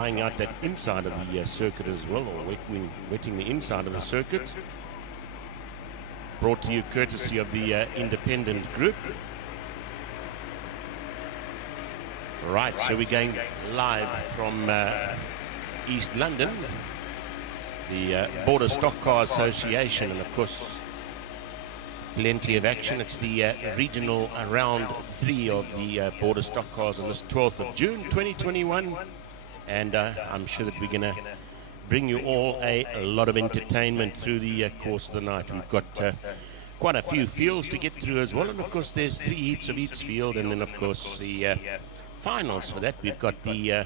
trying out that inside of the circuit as well, or wetting the inside of the circuit. Brought to you courtesy of the independent group. Right, so we're going live from East London, the Border Stockcars Association, and of course plenty of action. It's the regional round 3 of the Border Stockcars on this 12th of June 2021, and I'm sure that we're going to bring you all a lot of entertainment through the course of the night. We've got quite a few fields to get through as well, and of course there's 3 heats of each field, and then of course the finals for that. We've got the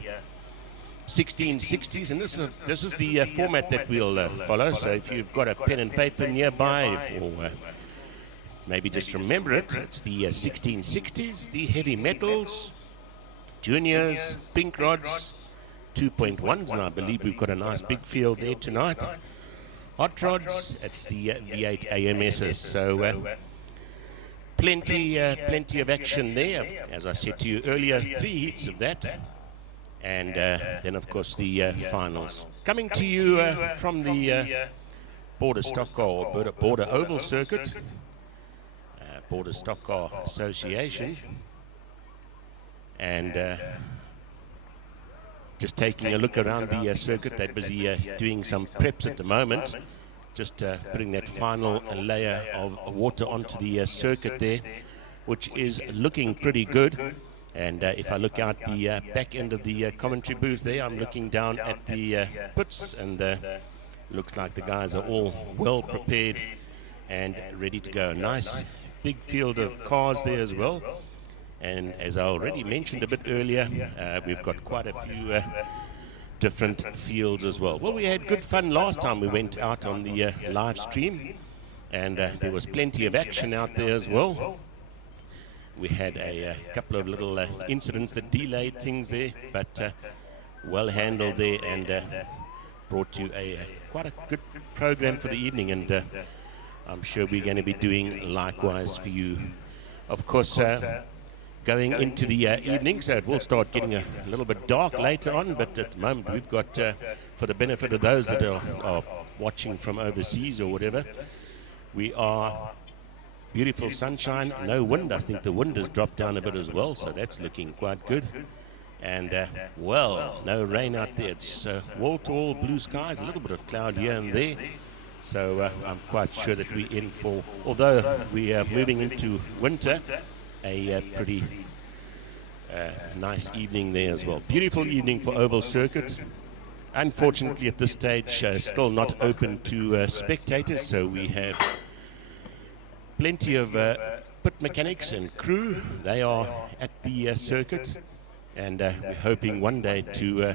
1660s, and this is the format that we'll follow. So if you've got a pen and paper nearby, or maybe just remember it, it's the 1660s, the heavy metals, juniors, pink rods, 2.1s, and I believe we've got a nice big field there tonight. Hot rods, it's the V8 AMSs, so plenty of action there. As I said to you earlier, 3 heats of that, and then of course the finals. Coming to you from the Border Stockcar, or Border Oval Circuit, Border Stockcar Association, and just taking a look around the circuit. They're busy doing some preps at the moment, just putting that final layer of water onto the circuit there, which is looking pretty good. And if I look out the back end of the commentary booth there, I'm looking down at the pits, and looks like the guys are all well prepared and ready to go. Nice big field of cars there as well. And as I already mentioned a bit earlier, we've got quite a few different fields as well. Well, we had good fun last time we went out on the live stream, and there was plenty of action out there as well. We had a couple of little incidents that delayed things there, but well handled there, and brought you quite a good program for the evening, and I'm sure we're going to be doing likewise for you. Of course, going into the evening, so it will start getting a little bit dark later on, but at the moment we've got, for the benefit of those that are watching from overseas or whatever, we are beautiful sunshine, no wind. I think the wind has dropped down a bit as well, so that's looking quite good. And well, no rain out there. It's wall-to-wall blue skies, a little bit of cloud here and there, so I'm quite sure that we're in for, although we are moving into winter, a pretty nice evening there as well. Beautiful evening for Oval Circuit. Unfortunately at this stage still not open to spectators, so we have plenty of pit mechanics and crew. They are at the circuit, and we're hoping one day to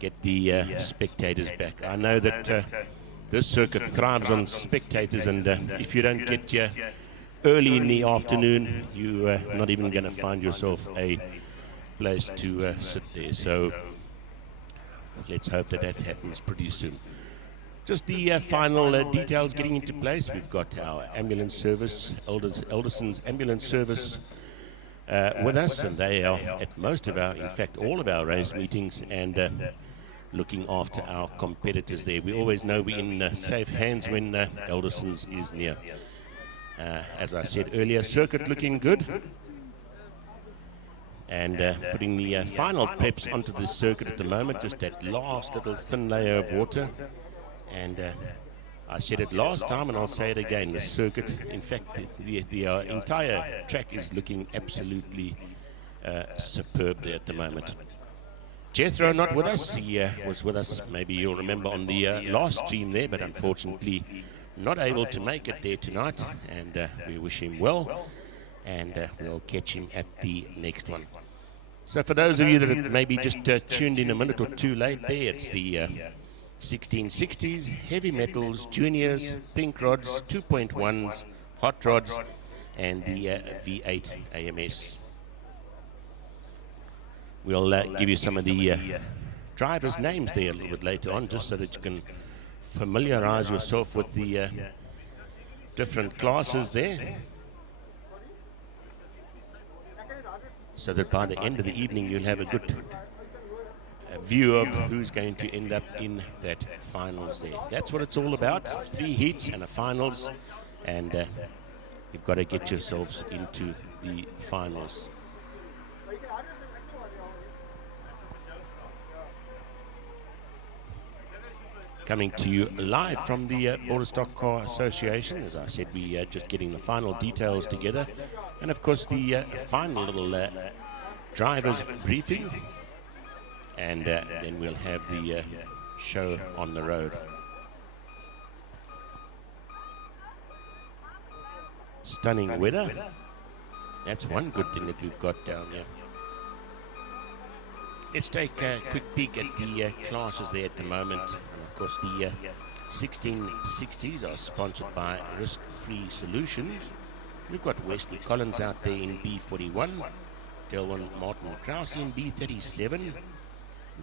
get the spectators back. I know that this circuit thrives on spectators, and if you don't get here early in the afternoon, you're not even going to find yourself a place to sit there. So let's hope that that happens pretty soon. Just the final details getting into place. We've got our ambulance service, Alderson's ambulance service, with us, and they are at most of our, in fact all of our race meetings, and looking after our competitors there. We always know we're in safe hands when Alderson's is near. As I said earlier, circuit looking good, and putting the final preps onto the circuit at the moment, just that last little thin layer of water. And I said it last time, and I'll say it again, the circuit, in fact the entire track is looking absolutely superb there at the moment. Jethro not with us. He was with us, maybe you'll remember, on the last stream there, but unfortunately not able to make it there tonight, and we wish him well, and we'll catch him at the next one. So for those of you that have maybe just tuned in a minute or two late there, it's the 1660s, heavy metals, juniors, pink rods, 2.1s, hot rods, and the V8 AMS. We'll give you some of the drivers' names there a little bit later on, just so that you can familiarize yourself with the different classes there, so that by the end of the evening you'll have a good view of who's going to end up in that finals there. That's what it's all about. 3 heats and a finals, and you've got to get yourselves into the finals. Coming to you live from the Border Stock Car Association. As I said, we are just getting the final details together, and of course the final little drivers briefing, and then we'll have the show on the road. Stunning weather. That's one good thing that we've got down here. Let's take a quick peek at the classes there at the moment. And of course the 1660s are sponsored by Risk-Free Solutions. We've got Wesley Collins out there in B41, Delwyn Martin Krause in B37,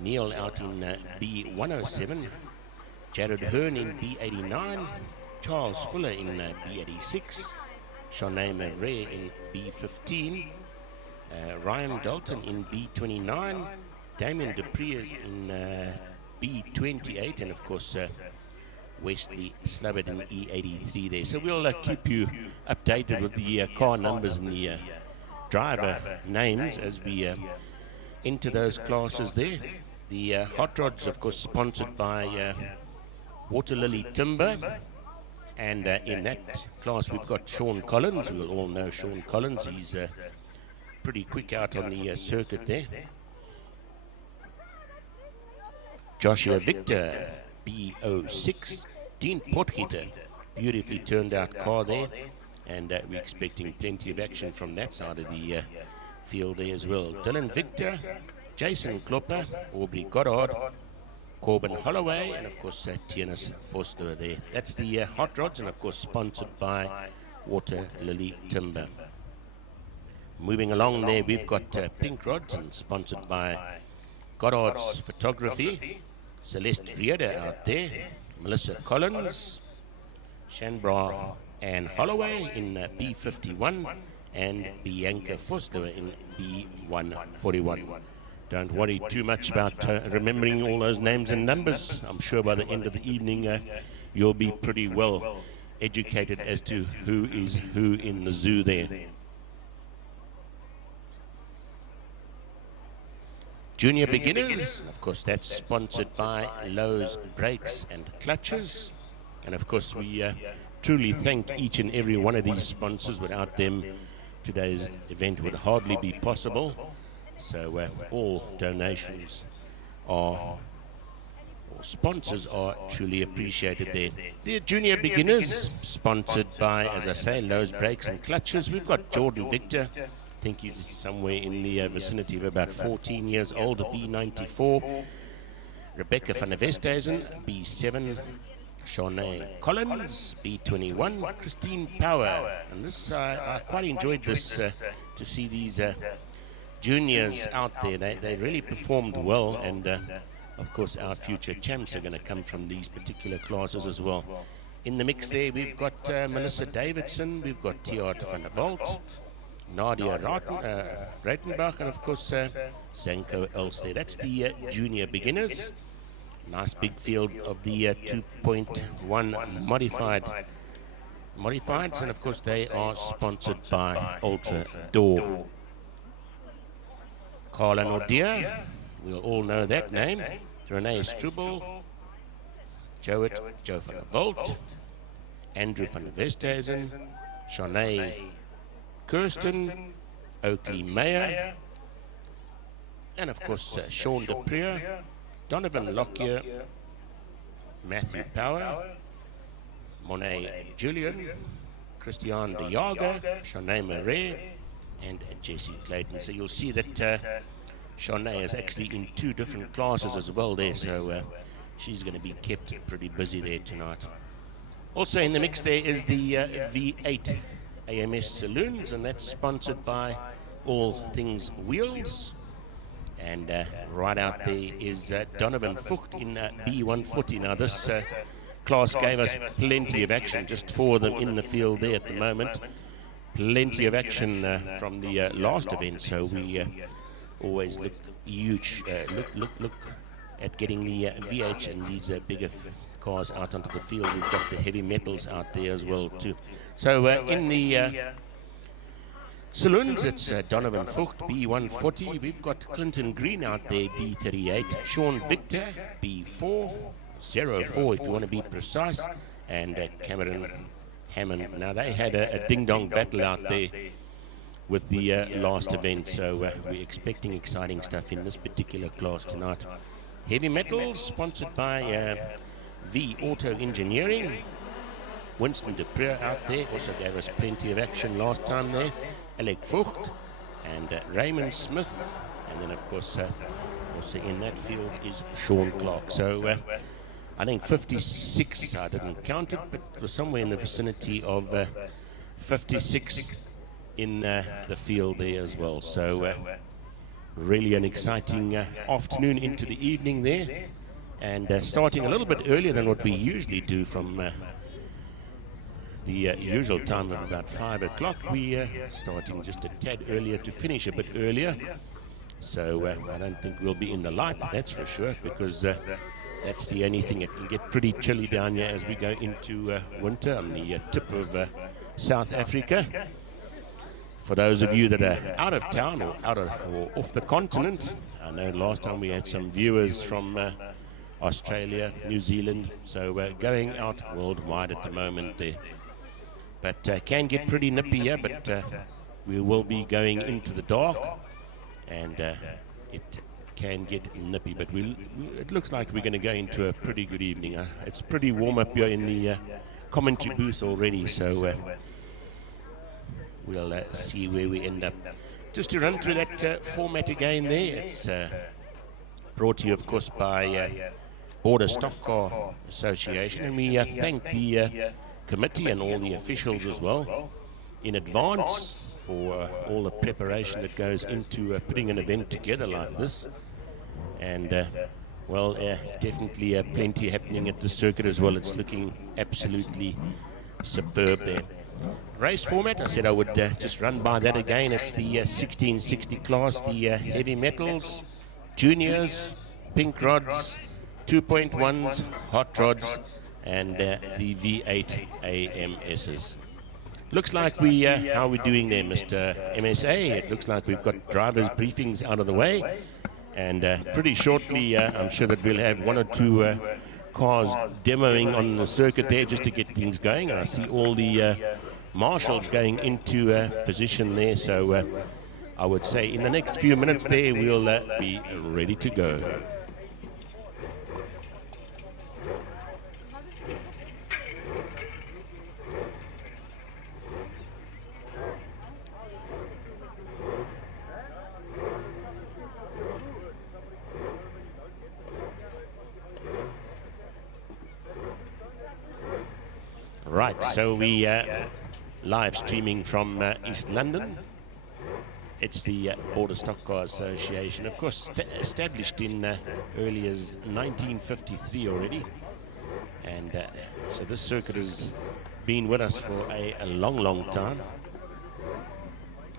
Neil out in B107, Jared Hearn in B89, Charles Fuller in B86, Shanae Murray in B15, Ryan Dalton in B29, Damien Dupree is in B28, and of course Wesley Slubbard in E83 there. So we'll keep you updated with the car numbers and the driver names as we enter those classes there. The hot rods, of course, sponsored by Water Lily Timber, and in that class we've got Sean Collins. We'll all know Sean Collins. He's pretty quick out on the circuit there. Joshua Victor, B06, Dean Potgieter, beautifully turned out car there, and we're expecting plenty of action from that side of the field there as well. Dylan Victor, Jason Klopper, Aubrey Goddard, Corbin Holloway, and of course Tienis Foster there. That's the hot rods, and of course sponsored by Water Lily Timber. Moving along there, we've got pink rods, and sponsored by Goddard's Photography, Celeste Rieder out there, Melissa Collins, Shanbra and Holloway in B51, and Bianca Foster in B141. Don't worry too much about remembering all those names and numbers. I'm sure by the end of the evening you'll be pretty well educated as to who is who in the zoo there. Junior beginners, of course, that's sponsored by Lowe's Brakes and Clutches. And of course, we truly thank each and every one of these sponsors. Without them, today's event would hardly be possible. So all donations are, or sponsors are truly appreciated there. The junior beginners, sponsored by, as I say, Lowe's Brakes and Clutches. We've got Jordan Victor. I think he's somewhere in the vicinity of about 14 years old, B94. Rebecca van der Westhuizen, B7. Shanae Collins, B21. Christine Power. And this, I quite enjoyed this, to see these juniors out there. They really performed well, and of course our future champs are going to come from these particular classes as well. In the mix there, we've got Melissa Davidson, we've got Tiard van der Walt, Nadia Reitenbach, and of course Zanko Elster. That's the junior beginners. Nice big field of the 2.1 modifieds, and of course they are sponsored by Ultra Door. Carla Nordia, we'll all know that name. Renee Struble, Joe van der Walt, Andrew van der Westhuizen, Shanae Kirsten, Oakley Meyer, and of course Sean Dupree, Donovan Lockyer, Matthew Power, Monet Julian, Christian de Jager, Shanae Murray, and Jessie Clayton. So you'll see that Shanae is actually in 2 different classes as well there, so she's going to be kept pretty busy there tonight. Also in the mix there is the V8 AMS Saloons, and that's sponsored by All Things Wheels. And right out there is Donovan Fucht in B140. Now this class gave us plenty of action, just 4 of them in the field there at the moment. Plenty of action from the last event, so we always look huge, look at getting the VH and these bigger cars out onto the field. We've got the heavy metals out there as well too. So in the saloons, it's Donovan Vogt, B140. We've got Clinton Green out there, B38. Sean Victor, B4. 04 if you want to be precise. And Cameron Hammond. Now they had a ding-dong battle out there with the last event, so we're expecting exciting stuff in this particular class tonight. Heavy metals, sponsored by V Auto Engineering. Winston Dupree out there also gave us plenty of action last time there. Alec Vogt and Raymond Smith, and then of course also in that field is Sean Clark. So I think 56, I didn't count it, but it was somewhere in the vicinity of 56 in the field there as well. So really an exciting afternoon into the evening there, and starting a little bit earlier than what we usually do from the usual time of about 5 o'clock. We starting just a tad earlier to finish a bit earlier. So I don't think we'll be in the light, that's for sure, because that's the only thing. It can get pretty chilly down here as we go into winter on the tip of South Africa. For those of you that are out of town or off the continent, I know last time we had some viewers from Australia, New Zealand, so going out worldwide at the moment there. But can get pretty nippy here, but we will be going into the dark, and it can get nippy, but it looks like we're going to go into a pretty good evening. It's pretty warm up here in the commentary booth already, so we'll see where we end up. Just to run through that format again there, it's brought to you of course by Border Stock Car Association, and we thank the committee and all the officials as well in advance for all the preparation that goes into putting an event together like this. And well, definitely plenty happening at the circuit as well. It's looking absolutely superb there. Race format, I said I would just run by that again. It's the 1660 class, the heavy metals, juniors, pink rods, 2.1s, hot rods, and the V8 AMSs. Looks like how we're doing there, Mr. MSA. It looks like we've got drivers' briefings out of the way. And pretty shortly, I'm sure that we'll have one or two cars demoing on the circuit there just to get things going. And I see all the marshals going into position there. So I would say in the next few minutes there, we'll be ready to go. Right, so we live streaming from East London. It's the Border Stock Car Association, of course, established in early as 1953 already. And so this circuit has been with us for a long, long time.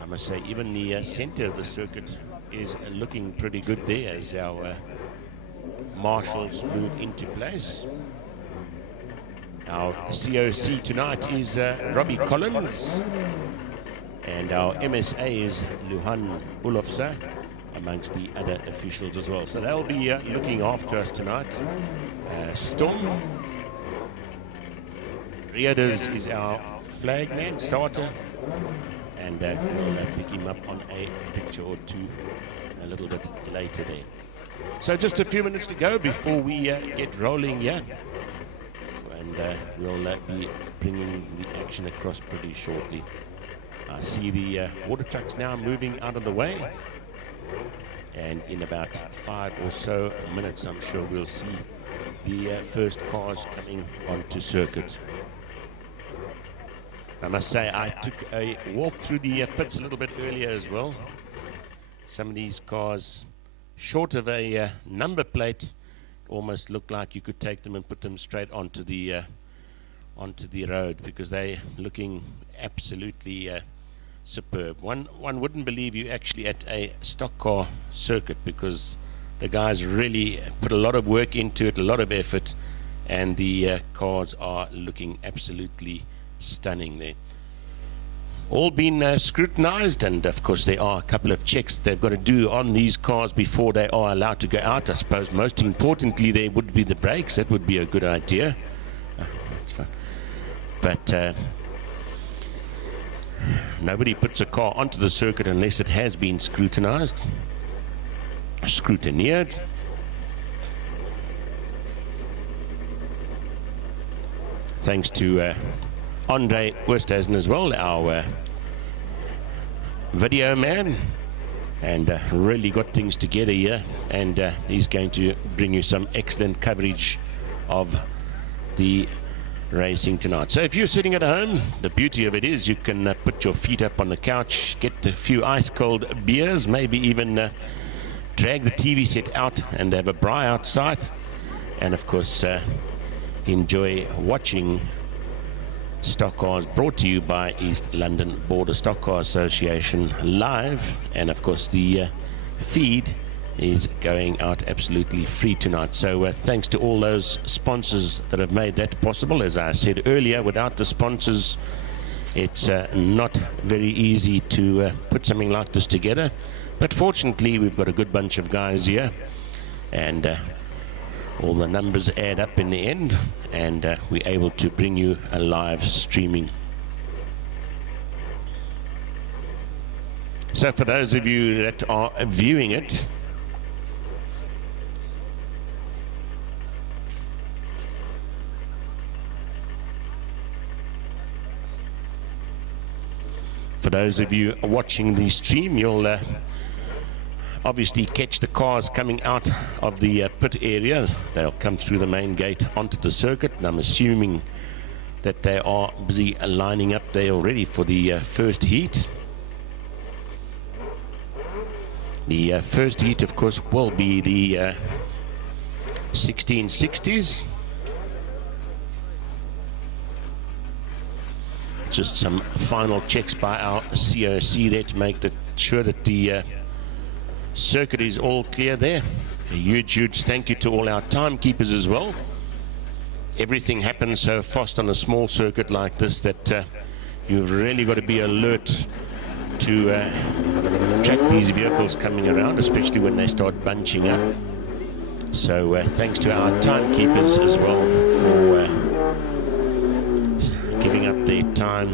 I must say, even the center of the circuit is looking pretty good there as our marshals move into place. Our COC tonight is Robbie Collins, and our MSA is Luhan Ulofsa, amongst the other officials as well. So they'll be looking after us tonight. Storm Rieders is our flagman, starter, and we'll pick him up on a picture or two a little bit later there. So just a few minutes to go before we get rolling here. And we'll be bringing the action across pretty shortly. I see the water trucks now moving out of the way, and in about 5 or so minutes I'm sure we'll see the first cars coming onto circuit. I must say I took a walk through the pits a little bit earlier as well. Some of these cars, short of a number plate, almost look like you could take them and put them straight onto the road, because they're looking absolutely superb. One wouldn't believe you actually at a stock car circuit, because The guys really put a lot of work into it, a lot of effort, and the cars are looking absolutely stunning there. All been scrutinized, and of course there are a couple of checks they've got to do on these cars before they are allowed to go out. I suppose most importantly there would be the brakes. That would be a good idea. That's fine. But nobody puts a car onto the circuit unless it has been scrutinized, scrutineered. Thanks to Andre Westhuizen as well, our video man, and really got things together here, and he's going to bring you some excellent coverage of the racing tonight. So if you're sitting at home, the beauty of it is you can put your feet up on the couch, get a few ice cold beers, maybe even drag the TV set out and have a braai outside, and of course enjoy watching Stockcars, brought to you by East London Border Stockcar Association live. And of course the feed is going out absolutely free tonight. So thanks to all those sponsors that have made that possible. As I said earlier, without the sponsors it's not very easy to put something like this together, but fortunately we've got a good bunch of guys here, and all the numbers add up in the end, and we're able to bring you a live streaming. So for those of you that are viewing it, for those of you watching the stream, you'll obviously catch the cars coming out of the pit area. They'll come through the main gate onto the circuit, and I'm assuming that they are busy lining up there already for the first heat. The first heat, of course, will be the 1660s. Just some final checks by our COC there to make sure that the circuit is all clear there. A huge thank you to all our timekeepers as well. Everything happens so fast on a small circuit like this that you've really got to be alert to track these vehicles coming around, especially when they start bunching up. So thanks to our timekeepers as well for giving up their time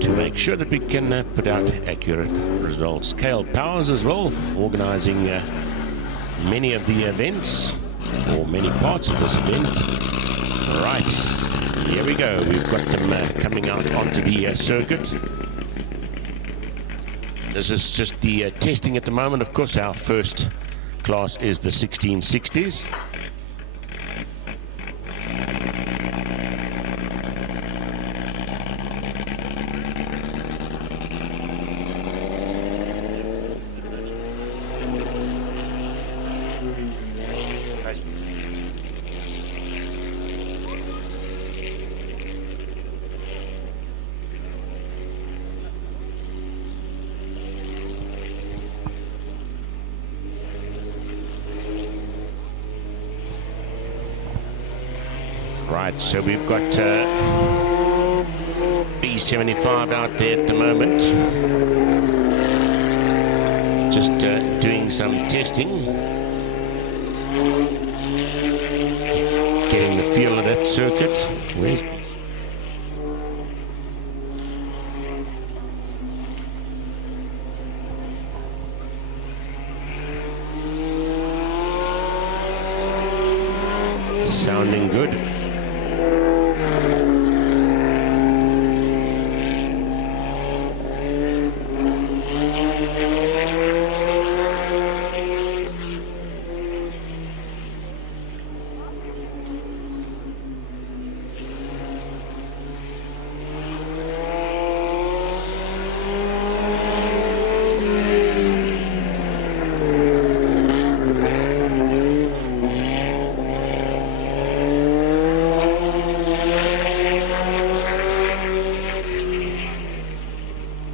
to make sure that we can put out accurate results. Kale Powers as well, organizing many of the events, or many parts of this event. Right, here we go. We've got them coming out onto the circuit. This is just the testing at the moment. Of course, our first class is the 1660s. Right, so we've got B75 out there at the moment, just doing some testing, getting the feel of that circuit. Where's sounding good.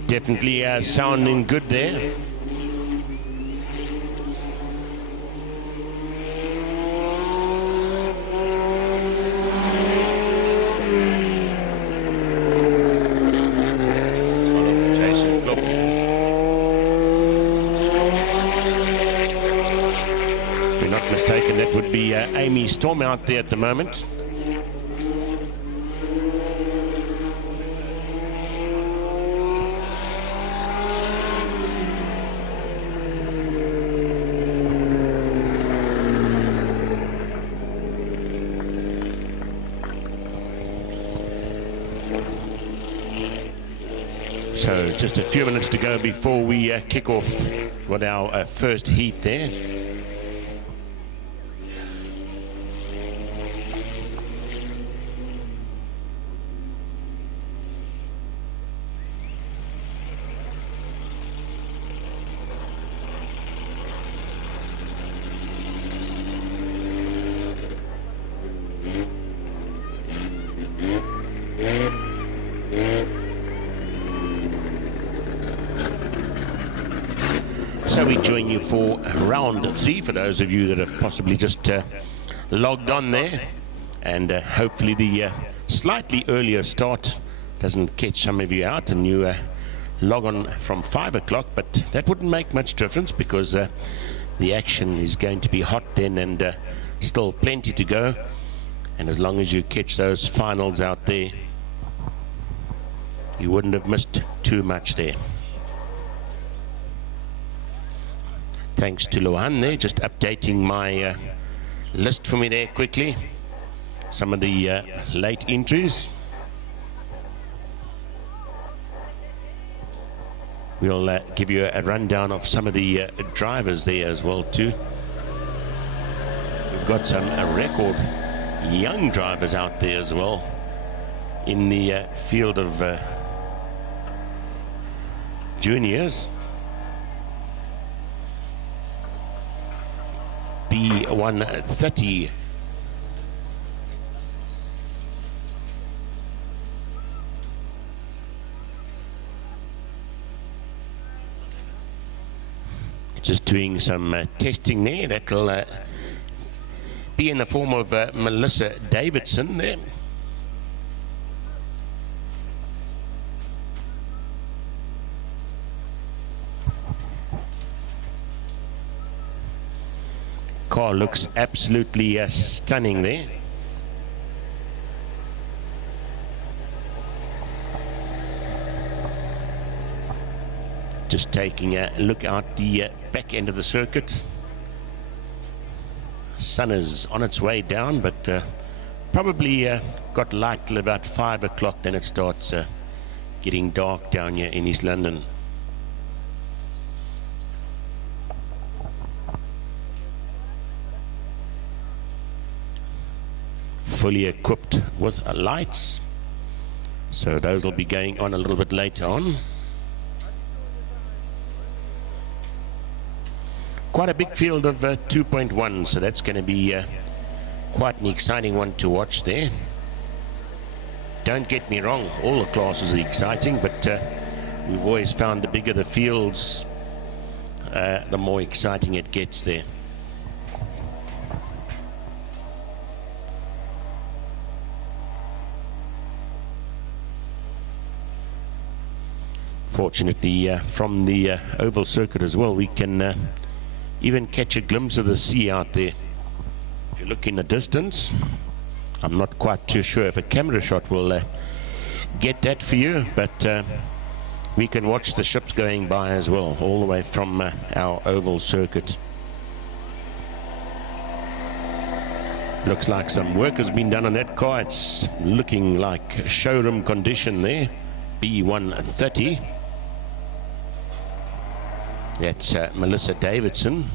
Definitely sounding good there. we're not mistaken, that would be Amy Storm out there at the moment. So just a few minutes to go before we kick off with our first heat there. So we join you for round 3 for those of you that have possibly just logged on there, and hopefully the slightly earlier start doesn't catch some of you out and you log on from 5 o'clock, but that wouldn't make much difference because the action is going to be hot then, and still plenty to go, and as long as you catch those finals out there, you wouldn't have missed too much there. Thanks to Luan there, just updating my list for me there quickly. Some of the late entries. We'll give you a rundown of some of the drivers there as well too. We've got some record young drivers out there as well in the field of juniors. B130. Just doing some testing there. That'll be in the form of Melissa Davidson there. Car looks absolutely stunning there. Just taking a look out the back end of the circuit. Sun is on its way down, but probably got light till about 5 o'clock, then it starts getting dark down here in East London. Fully equipped with lights, so those will be going on a little bit later on. Quite a big field of 2.1, so that's going to be quite an exciting one to watch there. Don't get me wrong, all the classes are exciting, but we've always found the bigger the fields, the more exciting it gets there. Fortunately, from the oval circuit as well, we can even catch a glimpse of the sea out there. If you look in the distance, I'm not quite too sure if a camera shot will get that for you, but we can watch the ships going by as well, all the way from our oval circuit. Looks like some work has been done on that car. It's looking like showroom condition there. B130. That's Melissa Davidson.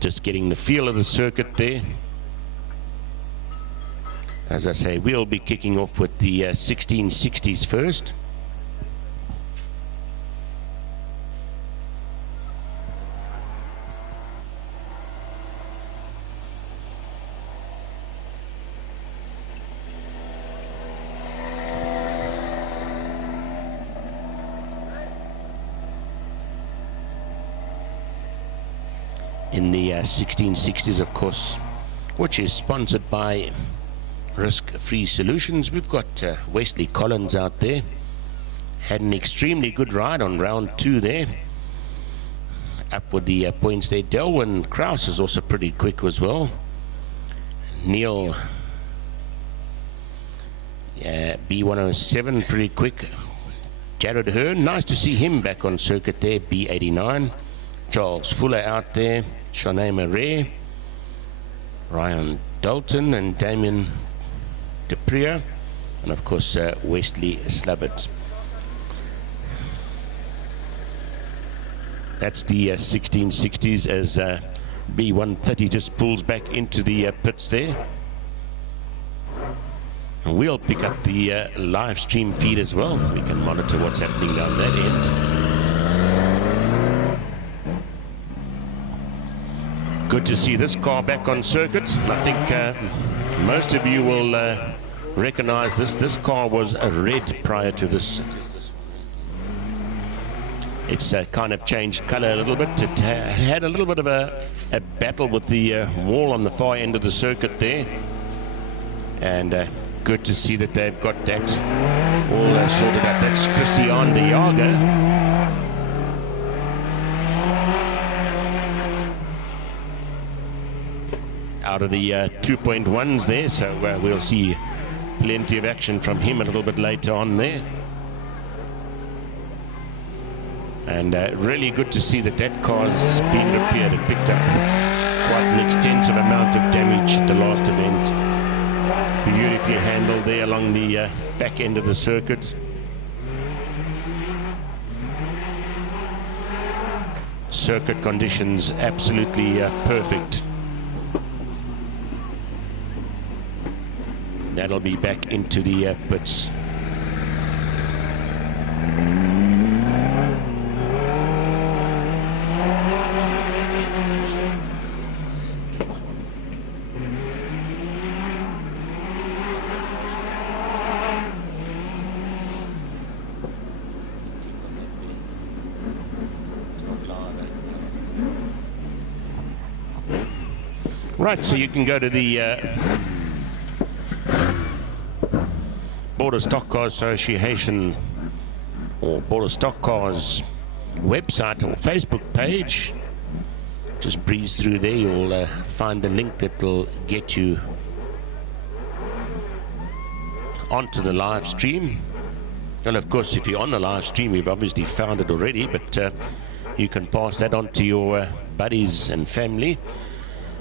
Just getting the feel of the circuit there. As I say, we'll be kicking off with the 1660s first. In the 1660s, of course, which is sponsored by Risk-Free Solutions. We've got Wesley Collins out there. Had an extremely good ride on round 2 there. up with the points there. Delwyn Krause is also pretty quick as well. Neil, B107, pretty quick. Jared Hearn, nice to see him back on circuit there, B89. Charles Fuller out there. Shanae Murray, Ryan Dalton and Damien DePrier, and of course Wesley Slubbert. That's the 1660s as B130 just pulls back into the pits there. And we'll pick up the live stream feed as well. We can monitor what's happening down that end. Good to see this car back on circuit. I think most of you will recognize this. This car was red prior to this. It's kind of changed color a little bit. It had a little bit of a battle with the wall on the far end of the circuit there. And good to see that they've got that all sorted out. That's Christian de Jager. Out of the 2.1s there, so we'll see plenty of action from him a little bit later on there. And really good to see that that car's been repaired. It picked up quite an extensive amount of damage at the last event. Beautifully handled there along the back end of the circuit. Circuit conditions absolutely perfect. That'll be back into the pits. Right, so you can go to the Border Stockcars Association or Border Stockcars website or Facebook page. Just breeze through there, you'll find a link that will get you onto the live stream. And of course, if you're on the live stream, you've obviously found it already, but you can pass that on to your buddies and family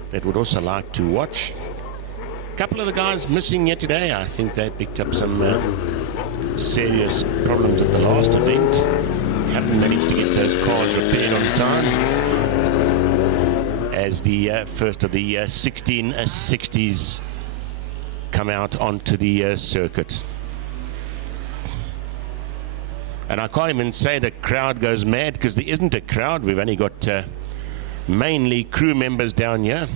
that would also like to watch. A couple of the guys missing yet today. I think they picked up some serious problems at the last event. Haven't managed to get those cars repaired on time. As the first of the 1660s come out onto the circuit. And I can't even say the crowd goes mad because there isn't a crowd. We've only got mainly crew members down here.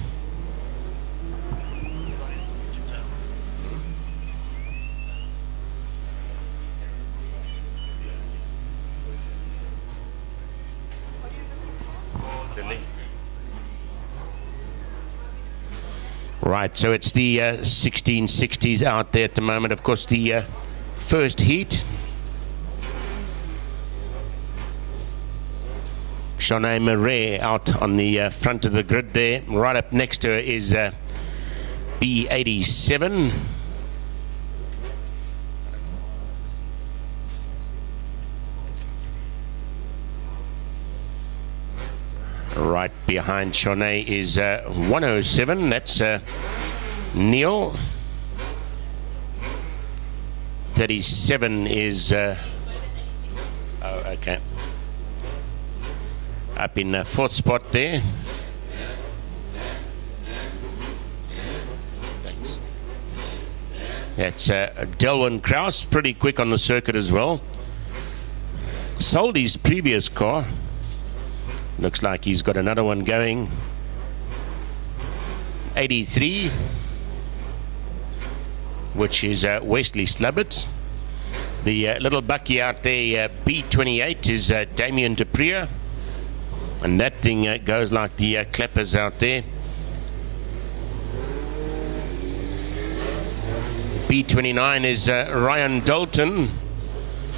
Right, so it's the 1660s out there at the moment. Of course, the first heat. Shanae Murray out on the front of the grid there. Right up next to her is B87. Right behind Shanae is 107. That's Neil. 37 is... oh, okay. Up in fourth spot there. Thanks. That's Delwyn Krause, pretty quick on the circuit as well. Sold his previous car. Looks like he's got another one going. 83, which is Wesley Slubbert. The little bucky out there, B28, is Damien DePrier. And that thing goes like the clappers out there. B29 is Ryan Dalton,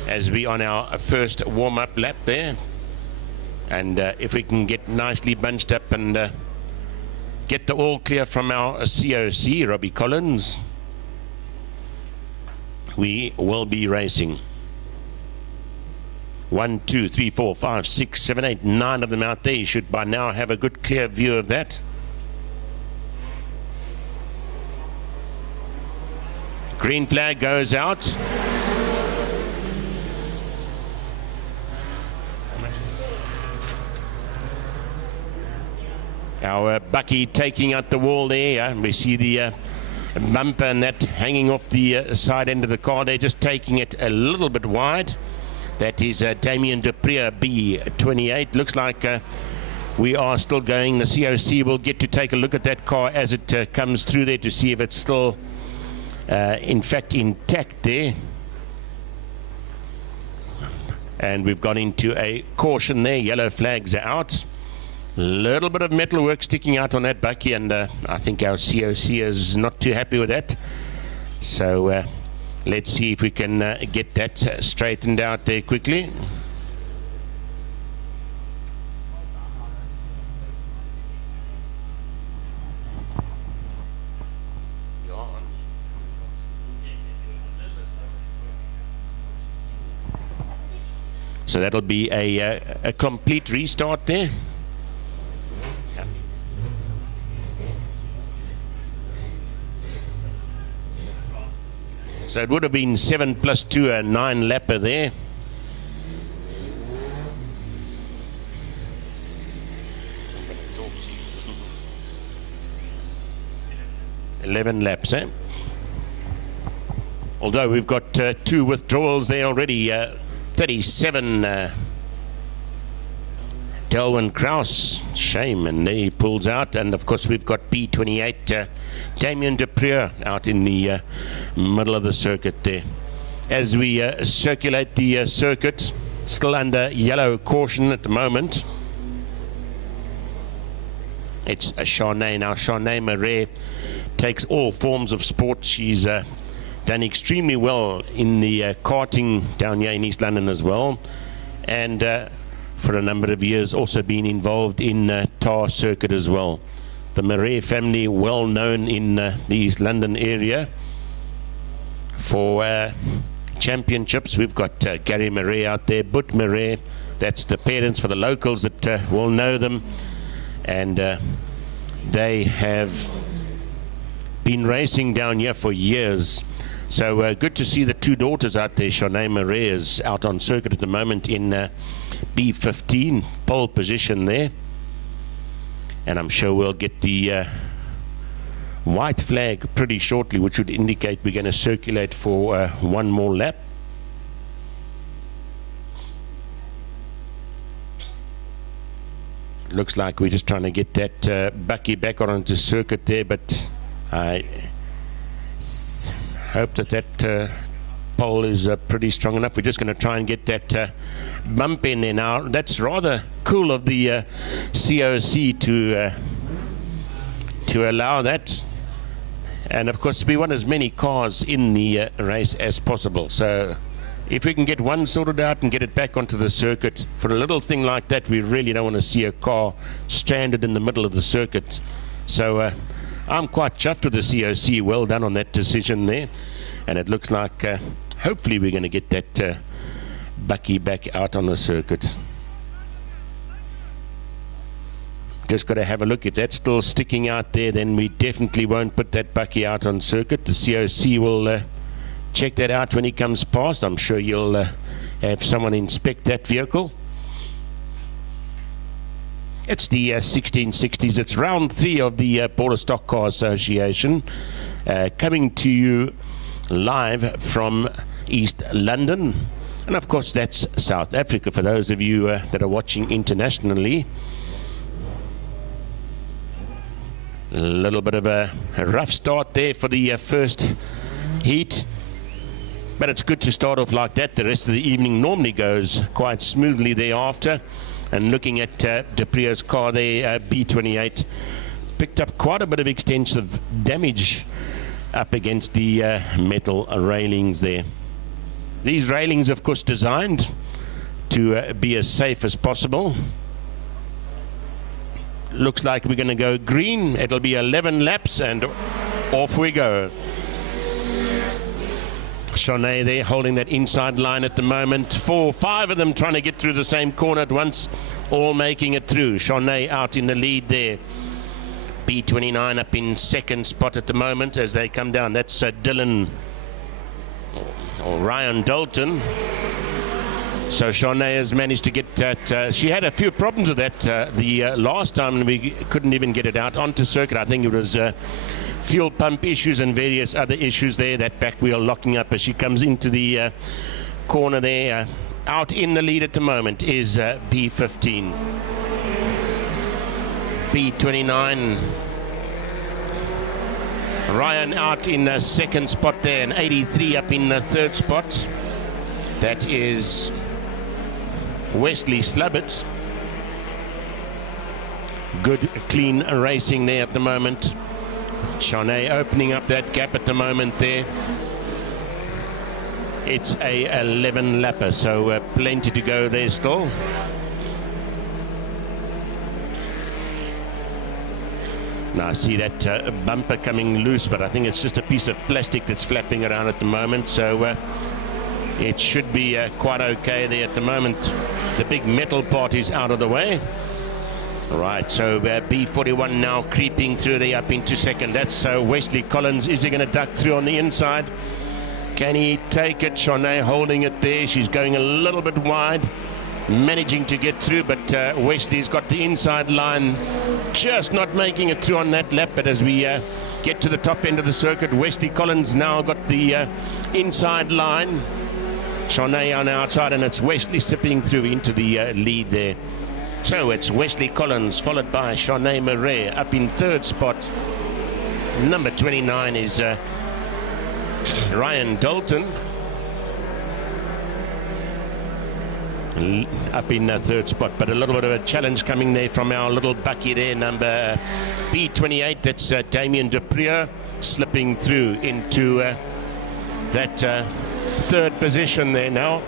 as we on our first warm-up lap there. And if we can get nicely bunched up and get the all clear from our COC, Robbie Collins, we will be racing. 1, 2, 3, 4, 5, 6, 7, 8, 9 of them out there. You should by now have a good clear view of that. Green flag goes out. Our Bucky taking out the wall there. We see the bumper and that hanging off the side end of the car. They're just taking it a little bit wide. That is Damien Duprier, B28. Looks like we are still going. The COC will get to take a look at that car as it comes through there to see if it's still, in fact, intact there. And we've gone into a caution there. Yellow flags are out. Little bit of metal work sticking out on that Bucky, and I think our COC is not too happy with that. So let's see if we can get that straightened out there quickly. So that'll be a complete restart there. So it would have been 7 + 2, a 9 lapper there. I'm 11 laps, eh? Although we've got 2 withdrawals there already. 37, Delwyn Kraus, shame, and he pulls out. And of course we've got B28, Damien Duprier out in the middle of the circuit there. As we circulate the circuit, still under yellow caution at the moment. It's Charnay now. Charnay Marais takes all forms of sport. She's done extremely well in the karting down here in East London as well, and for a number of years also been involved in tar circuit as well. The Marais family well known in the East London area for championships. We've got Gary Marais out there, But Marais, that's the parents for the locals that will know them, and they have been racing down here for years. So good to see the 2 daughters out there. Charnay Marais is out on circuit at the moment in B15, pole position there. And I'm sure we'll get the white flag pretty shortly, which would indicate we're going to circulate for 1 more lap. Looks like we're just trying to get that Bucky back onto circuit there, but I hope that that pole is pretty strong enough. We're just going to try and get that bump in there now. That's rather cool of the COC to allow that. And of course we want as many cars in the race as possible. So if we can get one sorted out and get it back onto the circuit, for a little thing like that, we really don't want to see a car stranded in the middle of the circuit. So I'm quite chuffed with the COC. Well done on that decision there. And it looks like hopefully we're going to get that Bucky back out on the circuit. Just got to have a look. If that's still sticking out there, then we definitely won't put that Bucky out on circuit. The COC will check that out when he comes past. I'm sure you'll have someone inspect that vehicle. It's the 1660s. It's round 3 of the Border Stock Car Association, coming to you live from East London. And of course that's South Africa for those of you that are watching internationally. A little bit of a rough start there for the first heat, but it's good to start off like that. The rest of the evening normally goes quite smoothly thereafter. And looking at Duprier's car there, B28 picked up quite a bit of extensive damage up against the metal railings there. These railings, of course, designed to be as safe as possible. looks like we're going to go green. It'll be 11 laps and off we go. Shanae there holding that inside line at the moment. 5 of them trying to get through the same corner at once, all making it through. Shanae out in the lead there. B29 up in second spot at the moment as they come down. That's Dylan or Ryan Dalton. So Shanae has managed to get that. She had a few problems with that the last time, and we couldn't even get it out onto circuit. I think it was fuel pump issues and various other issues there. That back wheel locking up as she comes into the corner there. Out in the lead at the moment is B15. B29. Ryan out in the second spot there, and 83 up in the third spot. That is Wesley Slubbert. Good clean racing there at the moment. Shanae opening up that gap at the moment there. It's a 11 lapper, so plenty to go there still. Now I see that bumper coming loose, but I think it's just a piece of plastic that's flapping around at the moment, so it should be quite okay there at the moment. The big metal part is out of the way. Right, so B41 now creeping through there up into second. That's Wesley Collins. Is he going to duck through on the inside? Can he take it? Shanae holding it there. She's going a little bit wide, managing to get through, but Wesley's got the inside line, just not making it through on that lap. But as we get to the top end of the circuit, Wesley Collins now got the inside line. Shanae on the outside, and it's Wesley sipping through into the lead there. So it's Wesley Collins followed by Shanae Murray up in third spot. Number 29 is Ryan Dalton up in third spot, but a little bit of a challenge coming there from our little bucky there, number B28. That's Damien Duprier slipping through into that third position there now.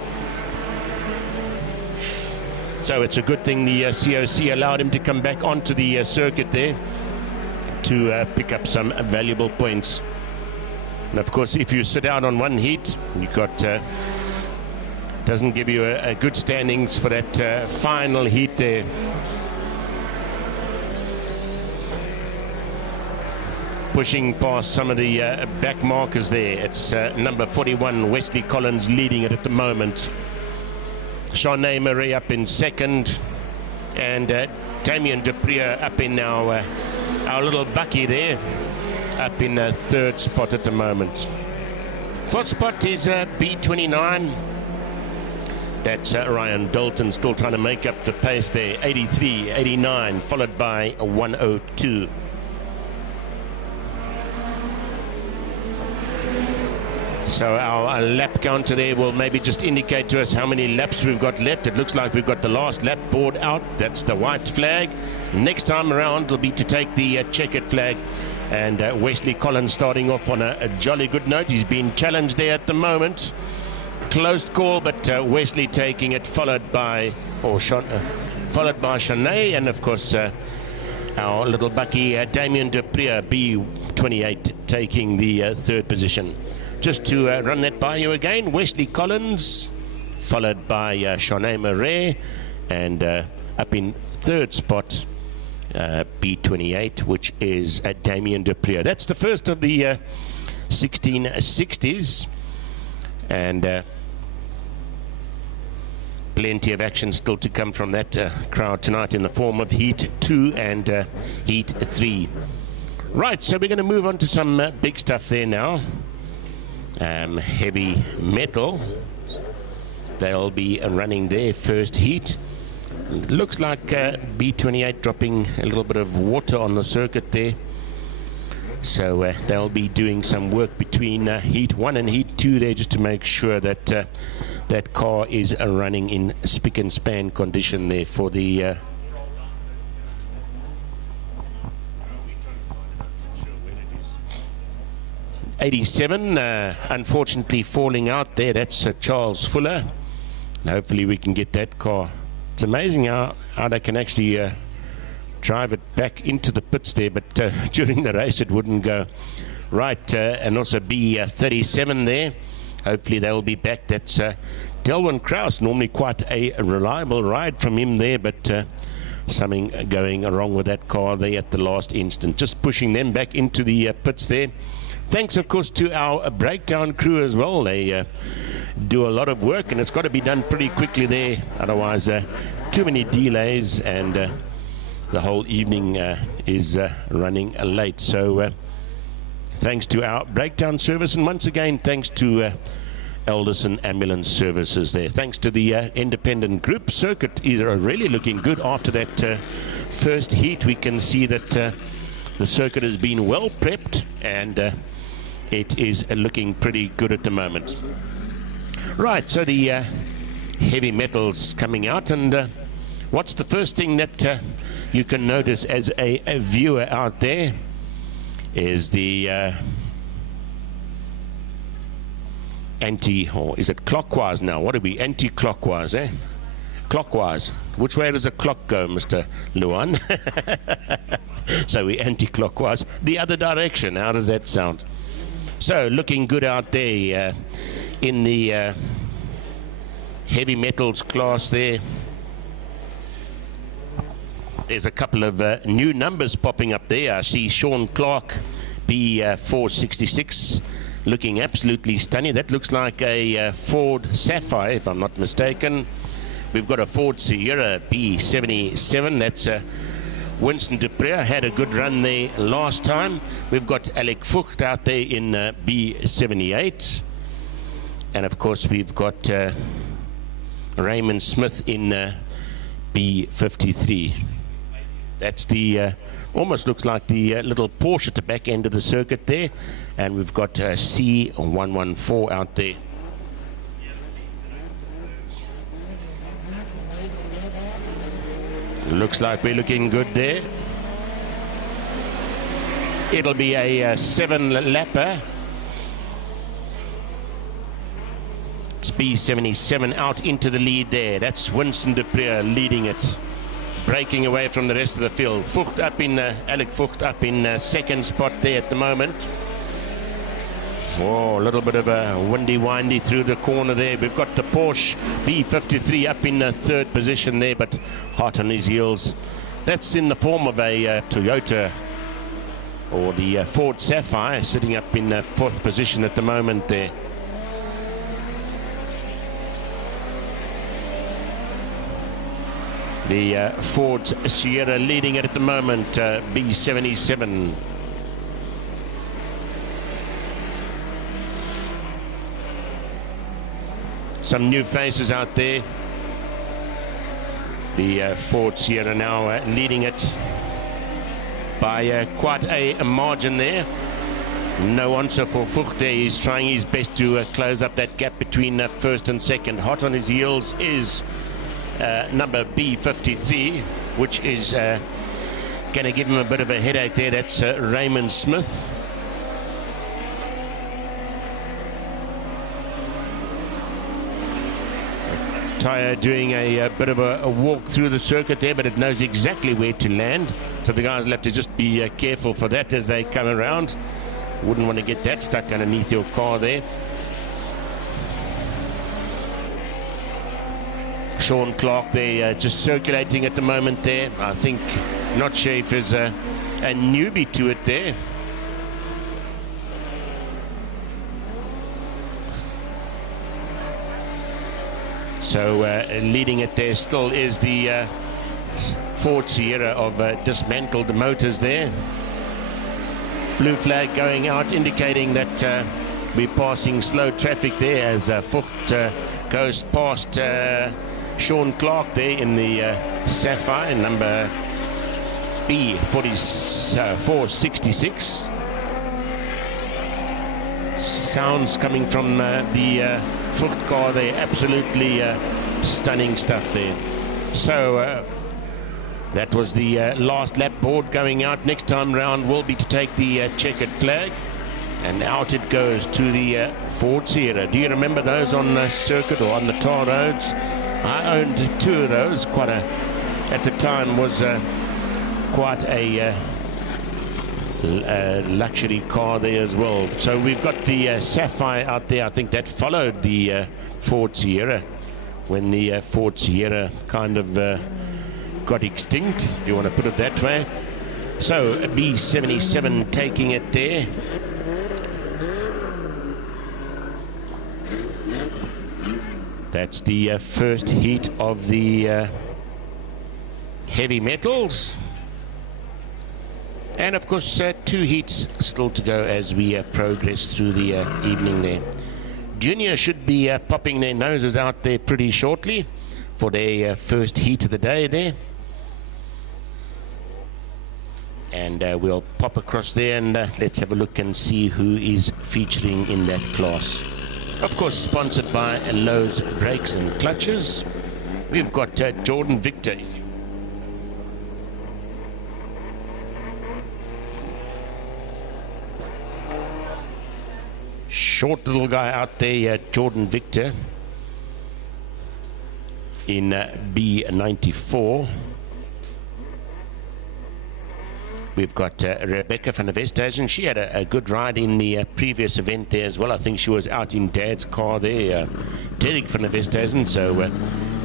So it's a good thing the COC allowed him to come back onto the circuit there to pick up some valuable points. And of course, if you sit out on one heat, you've got doesn't give you a good standings for that final heat there. Pushing past some of the back markers there. It's number 41, Wesley Collins, leading it at the moment. Shanae Murray up in second, and Damien Duprier up in our little bucky there, up in third spot at the moment. Fourth spot is B29. That's Ryan Dalton still trying to make up the pace there. 83, 89, followed by 102. So our lap counter there will maybe just indicate to us how many laps we've got left. It looks like we've got the last lap board out. That's the white flag. Next time around will be to take the checkered flag. And Wesley Collins starting off on a jolly good note. He's been challenged there at the moment. Closed call, but Wesley taking it, followed by Shanae, and of course our little bucky Damien Duprier, B28, taking the third position. Just to run that by you again, Wesley Collins, followed by Shanae Murray, and up in third spot, B28, which is Damien Duprier. That's the first of the 1660s, and plenty of action still to come from that crowd tonight in the form of Heat 2 and Heat 3. Right, so we're going to move on to some big stuff there now. Heavy metal. They'll be running their first heat. It looks like B28 dropping a little bit of water on the circuit there. So they'll be doing some work between Heat 1 and Heat 2 there, just to make sure that that car is running in spick and span condition there for the 87, unfortunately falling out there. That's Charles Fuller. And hopefully we can get that car. It's amazing how they can actually drive it back into the pits there, but during the race it wouldn't go right. And also B37 there. Hopefully they'll be back. That's Delwyn Kraus, normally quite a reliable ride from him there, but something going wrong with that car there at the last instant. Just pushing them back into the pits there. Thanks, of course, to our breakdown crew as well. They do a lot of work, and it's got to be done pretty quickly there. Otherwise, too many delays, and the whole evening is running late. So thanks to our breakdown service, and once again, thanks to Alderson Ambulance Services there. Thanks to the independent group. Circuit is really looking good after that first heat. We can see that the circuit has been well prepped, and it is looking pretty good at the moment. Right, so the heavy metals coming out, and what's the first thing that you can notice as a viewer out there is the or is it clockwise now? What are we? Anti-clockwise, eh? Clockwise. Which way does the clock go, Mr. Luan? So we anti-clockwise. The other direction. How does that sound? So looking good out there in the heavy metals class there. There's a couple of new numbers popping up there. I see Sean Clark, B466. Looking absolutely stunning. That looks like a Ford Sapphire, if I'm not mistaken. We've got a Ford Sierra B77. That's Winston Dupré. Had a good run there last time. We've got Alec Vucht out there in B78. And of course, we've got Raymond Smith in B53. That's the almost looks like the little Porsche at the back end of the circuit there. And we've got C114 out there. Looks like we're looking good there. It'll be a 7-lapper. It's B77 out into the lead there. That's Winston Dupré leading it. Breaking away from the rest of the field. Vucht up in, Alec Vucht up in second spot there at the moment. Oh, a little bit of a windy through the corner there. We've got the Porsche B53 up in third position there, but hot on his heels. That's in the form of a Toyota or the Ford Sapphire, sitting up in fourth position at the moment there. The Ford Sierra leading it at the moment, B77. Some new faces out there. The Ford Sierra now leading it by quite a margin there. No answer for Vucht there. He's trying his best to close up that gap between first and second. Hot on his heels is number B53, which is going to give him a bit of a headache there. That's Raymond Smith. Tyre doing a bit of a walk through the circuit there, but it knows exactly where to land. So the guys will have to just be careful for that as they come around. Wouldn't want to get that stuck underneath your car there. Sean Clark there just circulating at the moment there. I think, not sure if there's a newbie to it there. So leading it there still is the Ford Sierra of dismantled motors there. Blue flag going out, indicating that we're passing slow traffic there as Vucht goes past Sean Clark there in the Sapphire, number B466. Sounds coming from the Vucht car there, absolutely stunning stuff there. So that was the last lap board going out. Next time round will be to take the checkered flag, and out it goes to the Ford Sierra. Do you remember those on circuit or on the tar roads? I owned two of those. At the time was quite a luxury car there as well. So we've got the Sapphire out there. I think that followed the Ford Sierra when the Ford Sierra kind of got extinct, if you want to put it that way. So B77 taking it there. That's the first heat of the heavy metals. And of course, 2 heats still to go as we progress through the evening there. Junior should be popping their noses out there pretty shortly for their first heat of the day there. And we'll pop across there and let's have a look and see who is featuring in that class. Of course, sponsored by Lowe's Brakes and Clutches. We've got Jordan Victor. Short little guy out there, Jordan Victor in B94. We've got Rebecca van der Westhuizen. She had a good ride in the previous event there as well. I think she was out in Dad's car there, Derek van der Westhuizen. So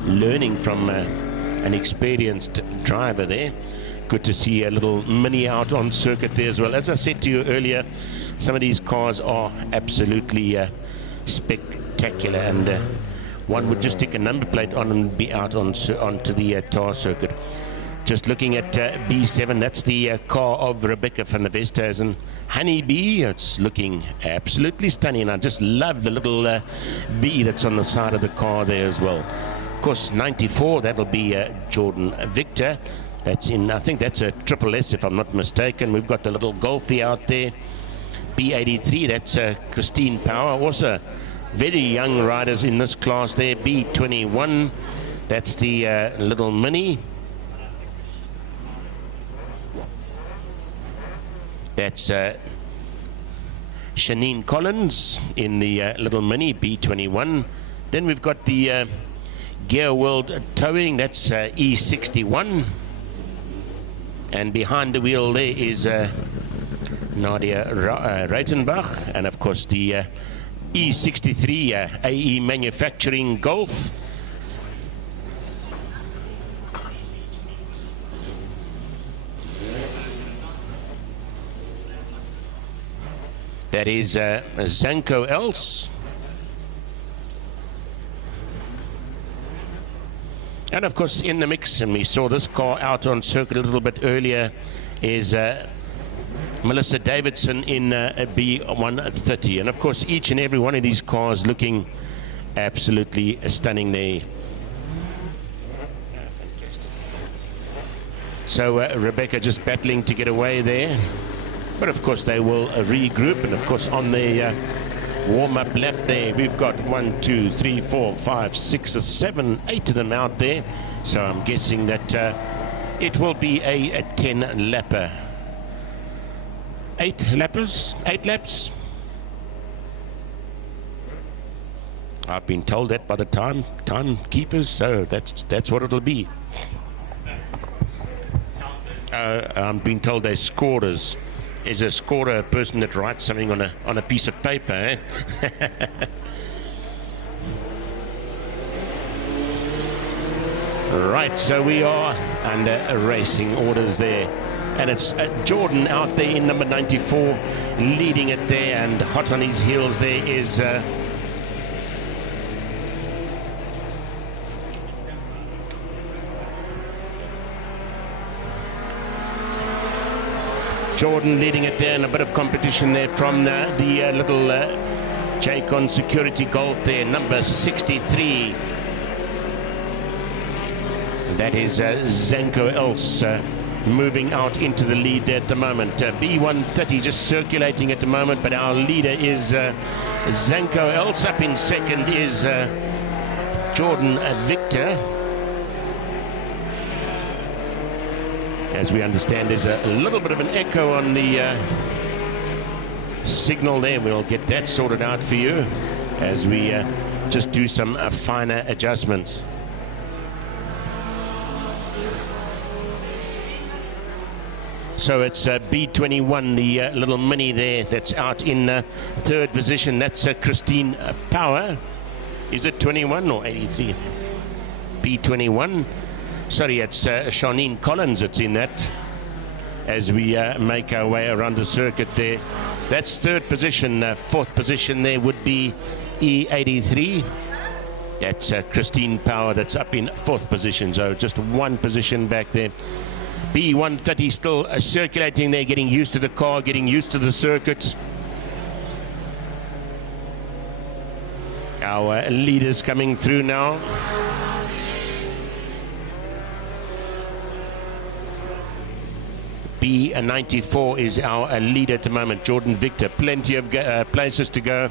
learning from an experienced driver there. Good to see a little mini out on circuit there as well. As I said to you earlier, some of these cars are absolutely spectacular, and one would just stick a number plate on and be out onto the tar circuit. Just looking at B7, that's the car of Rebecca van der Westhuizen. Honeybee, it's looking absolutely stunning. I just love the little bee that's on the side of the car there as well. Of course, 94, that'll be Jordan Victor. That's in, I think that's a Triple S if I'm not mistaken. We've got the little Golfie out there. B83, that's Christine Power. Also, very young riders in this class there. B21, that's the little Mini. That's Shanine Collins in the little Mini, B21. Then we've got the Gear World Towing, that's E61. And behind the wheel there is Nadia Reitenbach, and of course the E63 AE Manufacturing Golf. That is Zanko Els. And of course in the mix, and we saw this car out on circuit a little bit earlier, is Melissa Davidson in B130. And of course each and every one of these cars looking absolutely stunning there. So Rebecca just battling to get away there. But of course they will regroup, and of course on the warm-up lap there we've got 1, 2, 3, 4, 5, 6, 7, 8 of them out there. So I'm guessing that it will be a 10-lapper. 8 lappers? 8 laps? I've been told that by the timekeepers, so that's what it'll be. I'm being told they're scorers. Is a scorer a person that writes something on a piece of paper, eh? Right, so we are under racing orders there. And it's Jordan out there in number 94, leading it there, and hot on his heels there is Jordan leading it there, and a bit of competition there from the little Jaycon Security Golf there, number 63. That is Zanko Els moving out into the lead at the moment. B130 just circulating at the moment, but our leader is Zanko Els. Up in second is Jordan Victor. As we understand, there's a little bit of an echo on the signal there. We'll get that sorted out for you as we just do some finer adjustments. So it's B21, the little mini there, that's out in third position. That's Christine Power. Is it 21 or 83? B21. Sorry, it's Shanine Collins that's in that. As we make our way around the circuit there. That's third position. Fourth position there would be E83. That's Christine Power that's up in fourth position. So just one position back there. B130 still circulating there, getting used to the car, getting used to the circuit. Our leaders coming through now. B94 is our leader at the moment, Jordan Victor. Plenty of places to go.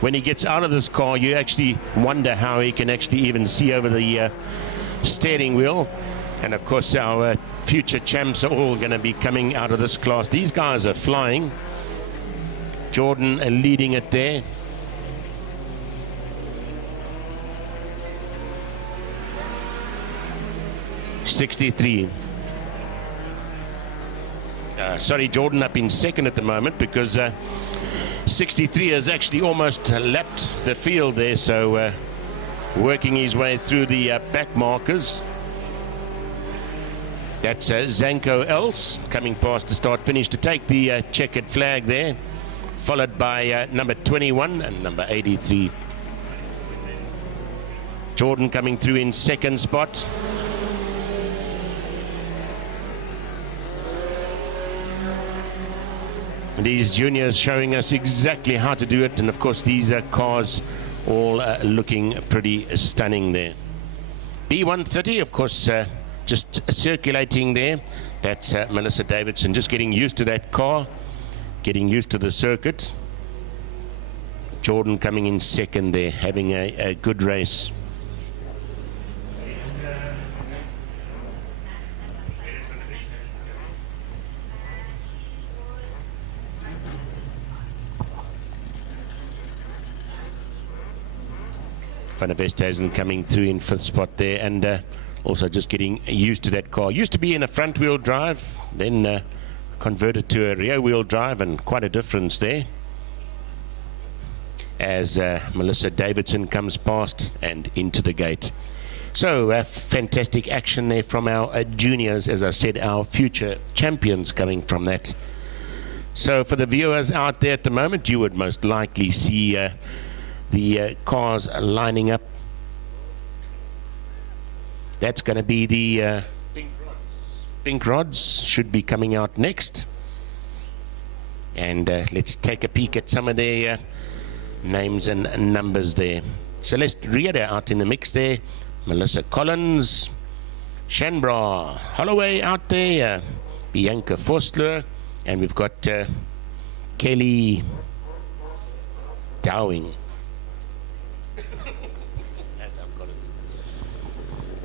When he gets out of this car, you actually wonder how he can actually even see over the steering wheel. And of course, our future champs are all going to be coming out of this class. These guys are flying. Jordan leading it there. '63. Sorry, Jordan up in second at the moment because 63 has actually almost lapped the field there. So working his way through the back markers. That's Zanko Els coming past the start finish to take the checkered flag there, followed by number 21 and number 83. Jordan coming through in second spot. And these juniors showing us exactly how to do it, and of course these cars all looking pretty stunning there. B130, of course, just circulating there. That's Melissa Davidson, just getting used to that car, getting used to the circuit. Jordan coming in second there, having a good race. Van der Westhuizen coming through in fifth spot there, and also just getting used to that car. Used to be in a front wheel drive, then converted to a rear wheel drive, and quite a difference there. As Melissa Davidson comes past and into the gate. So fantastic action there from our juniors, as I said, our future champions coming from that. So for the viewers out there at the moment, you would most likely see the cars lining up. That's going to be the pink rods should be coming out next. And let's take a peek at some of their names and numbers there. Celeste Rieder out in the mix there. Melissa Collins, Shanbra Holloway out there. Bianca Forstler, and we've got Kelly Dowing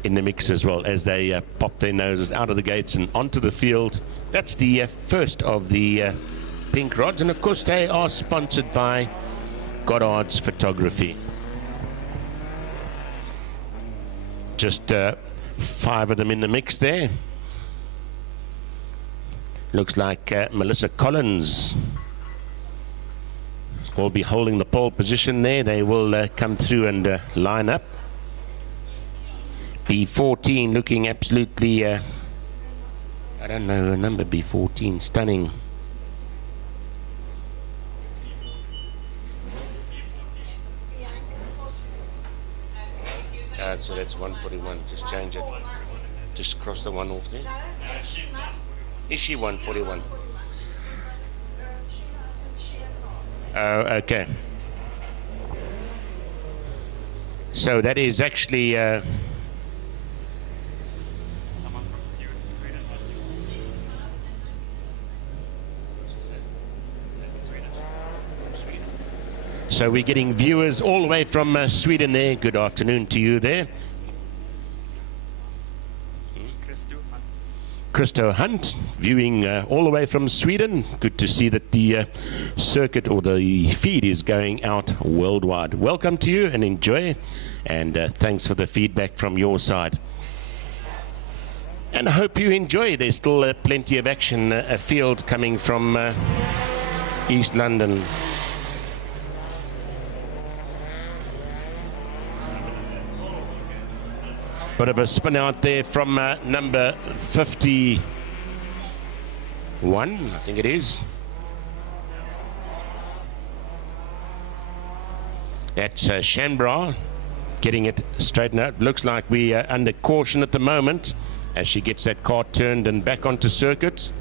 in the mix as well, as they pop their noses out of the gates and onto the field. That's the first of the pink rods, and of course they are sponsored by Goddard's Photography. Just 5 of them in the mix there. Looks like Melissa Collins will be holding the pole position there. They will come through and line up. B14 looking absolutely, I don't know her number, B14, stunning. So that's 141, just change it. Just cross the one off there. Is she 141? Oh, okay. So that is actually so we're getting viewers all the way from Sweden there. Good afternoon to you there. Christo Hunt viewing all the way from Sweden. Good to see that the circuit or the feed is going out worldwide. Welcome to you and enjoy, and thanks for the feedback from your side. And I hope you enjoy. There's still plenty of action afield coming from East London. Bit of a spin out there from number 51, I think it is. That's Shanbra getting it straightened out. Looks like we are under caution at the moment as she gets that car turned and back onto circuit.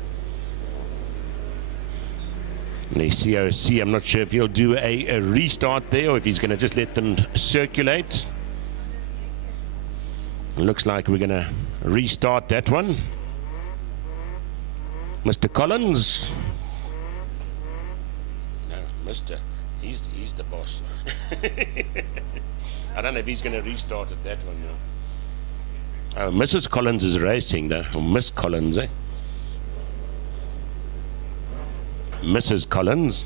And the COC, I'm not sure if he'll do a restart there or if he's going to just let them circulate. Looks like we're going to restart that one. Mr. Collins. No, Mr. He's the boss. I don't know if he's going to restart at that one. No. Oh, Mrs. Collins is racing though. Or Miss Collins, eh? Mrs. Collins.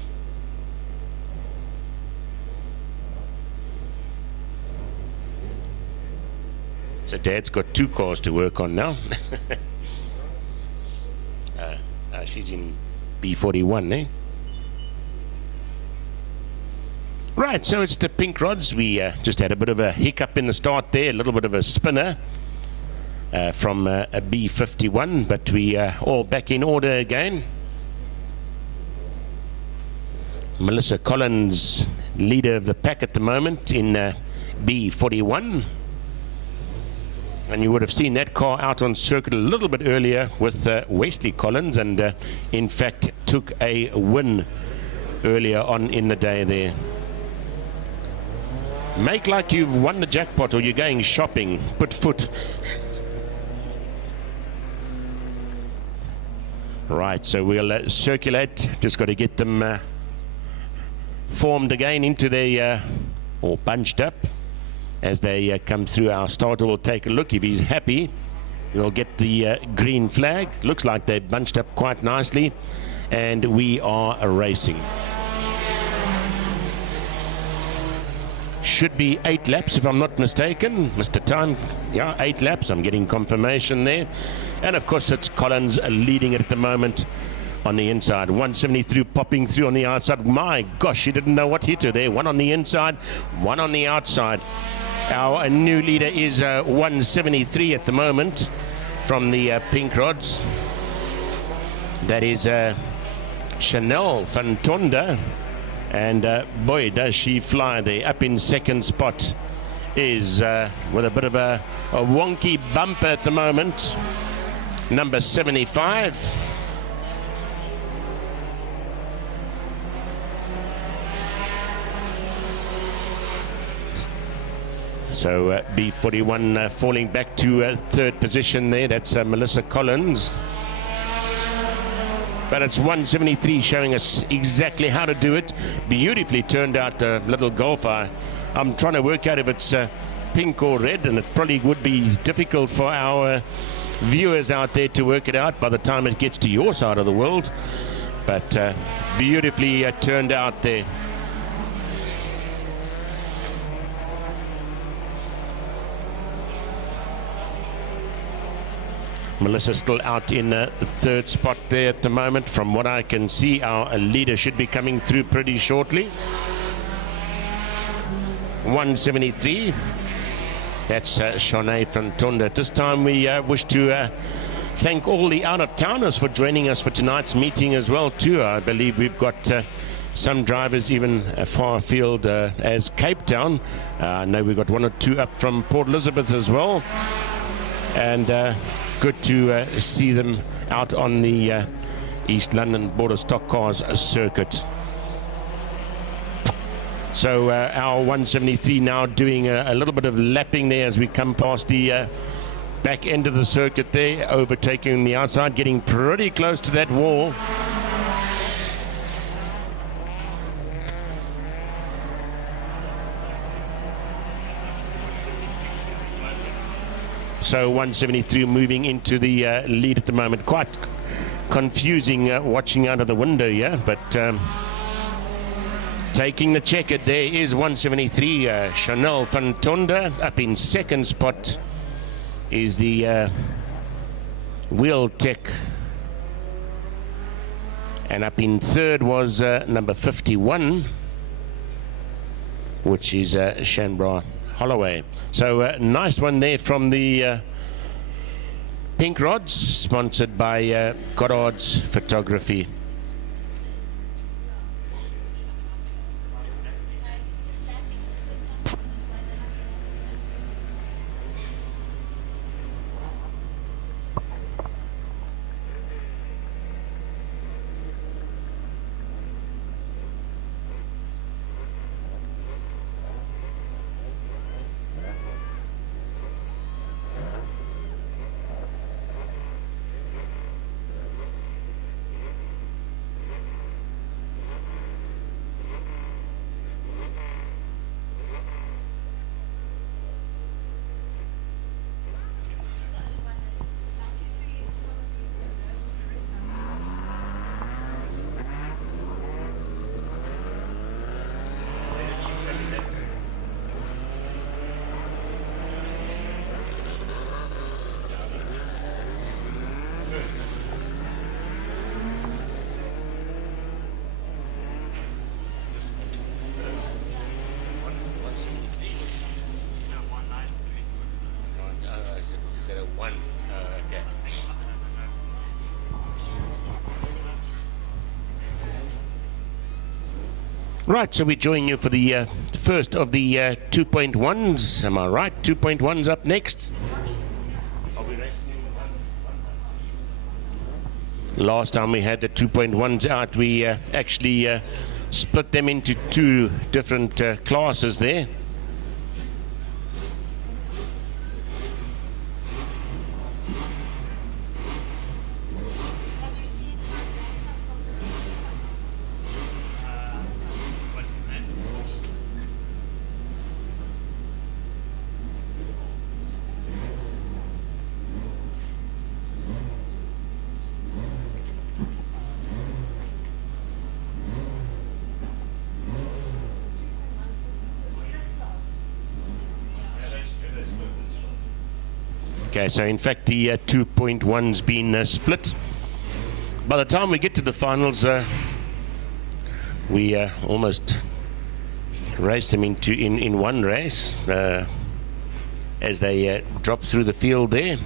So Dad's got two cars to work on now. She's in B41, eh? Right, so it's the pink rods. We just had a bit of a hiccup in the start there, a little bit of a spinner from a B51, but we are all back in order again. Melissa Collins, leader of the pack at the moment in B41. And you would have seen that car out on circuit a little bit earlier with Wesley Collins, and in fact took a win earlier on in the day there. Make like you've won the jackpot or you're going shopping. Put foot. Right, so we'll circulate. Just got to get them formed again into their, or bunched up. As they come through, our starter will take a look. If he's happy, we'll get the green flag. Looks like they've bunched up quite nicely, and we are racing. Should be 8 laps if I'm not mistaken. Mr. Time, yeah, 8 laps. I'm getting confirmation there. And of course it's Collins leading it at the moment on the inside. 173 popping through on the outside. My gosh, she didn't know what hit her there. One on the inside, one on the outside. Our new leader is 173 at the moment from the pink rods. That is Chanel van Tonda. And boy, does she fly there. Up in second spot is with a bit of a wonky bumper at the moment, number 75. So B41 falling back to third position there. That's Melissa Collins. But it's 173 showing us exactly how to do it. Beautifully turned out little golf. I'm trying to work out if it's pink or red, and it probably would be difficult for our viewers out there to work it out by the time it gets to your side of the world. But beautifully turned out there. Melissa still out in the third spot there at the moment. From what I can see, our leader should be coming through pretty shortly. 173. That's Shanae from Tonda. At this time, we wish to thank all the out-of-towners for joining us for tonight's meeting as well, too. I believe we've got some drivers even far afield as Cape Town. I know we've got 1 or 2 up from Port Elizabeth as well. And good to see them out on the East London Border Stockcars circuit. So our 173 now doing a little bit of lapping there as we come past the back end of the circuit there, overtaking the outside, getting pretty close to that wall. So 173 moving into the lead at the moment. Quite confusing watching out of the window here, but taking the checkered there is 173. Chanel van Tonda up in second spot is the Wheel Tech. And up in third was number 51, which is Shanbra Holloway. So nice one there from the Pink Rods, sponsored by Goddard's Photography. Right, so we join you for the first of the 2.1s. Am I right? 2.1s up next. Last time we had the 2.1s out, we actually split them into two different classes there. Okay, so in fact the 2.1's been split. By the time we get to the finals, we almost race them in one race as they drop through the field there.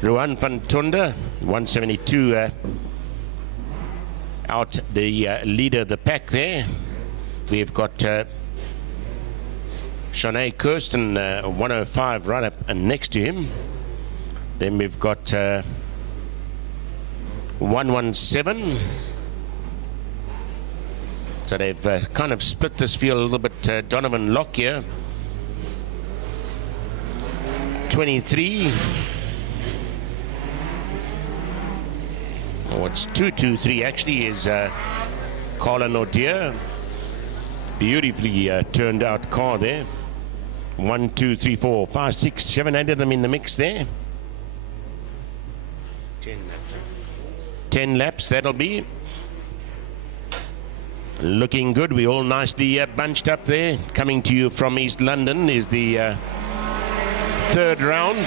Ruan van Tunda, 172, out the leader of the pack there. We've got Shanae Kirsten, 105, right up next to him. Then we've got 117. So they've kind of split this field a little bit. Donovan Locke here. 23. Oh, it's 223 actually is Colin O'Dear. Beautifully turned out car there. 1, 2, 3, 4, 5, 6, 7, 8 of them in the mix there. 10 laps, that'll be. Looking good. We all nicely bunched up there. Coming to you from East London is the third round.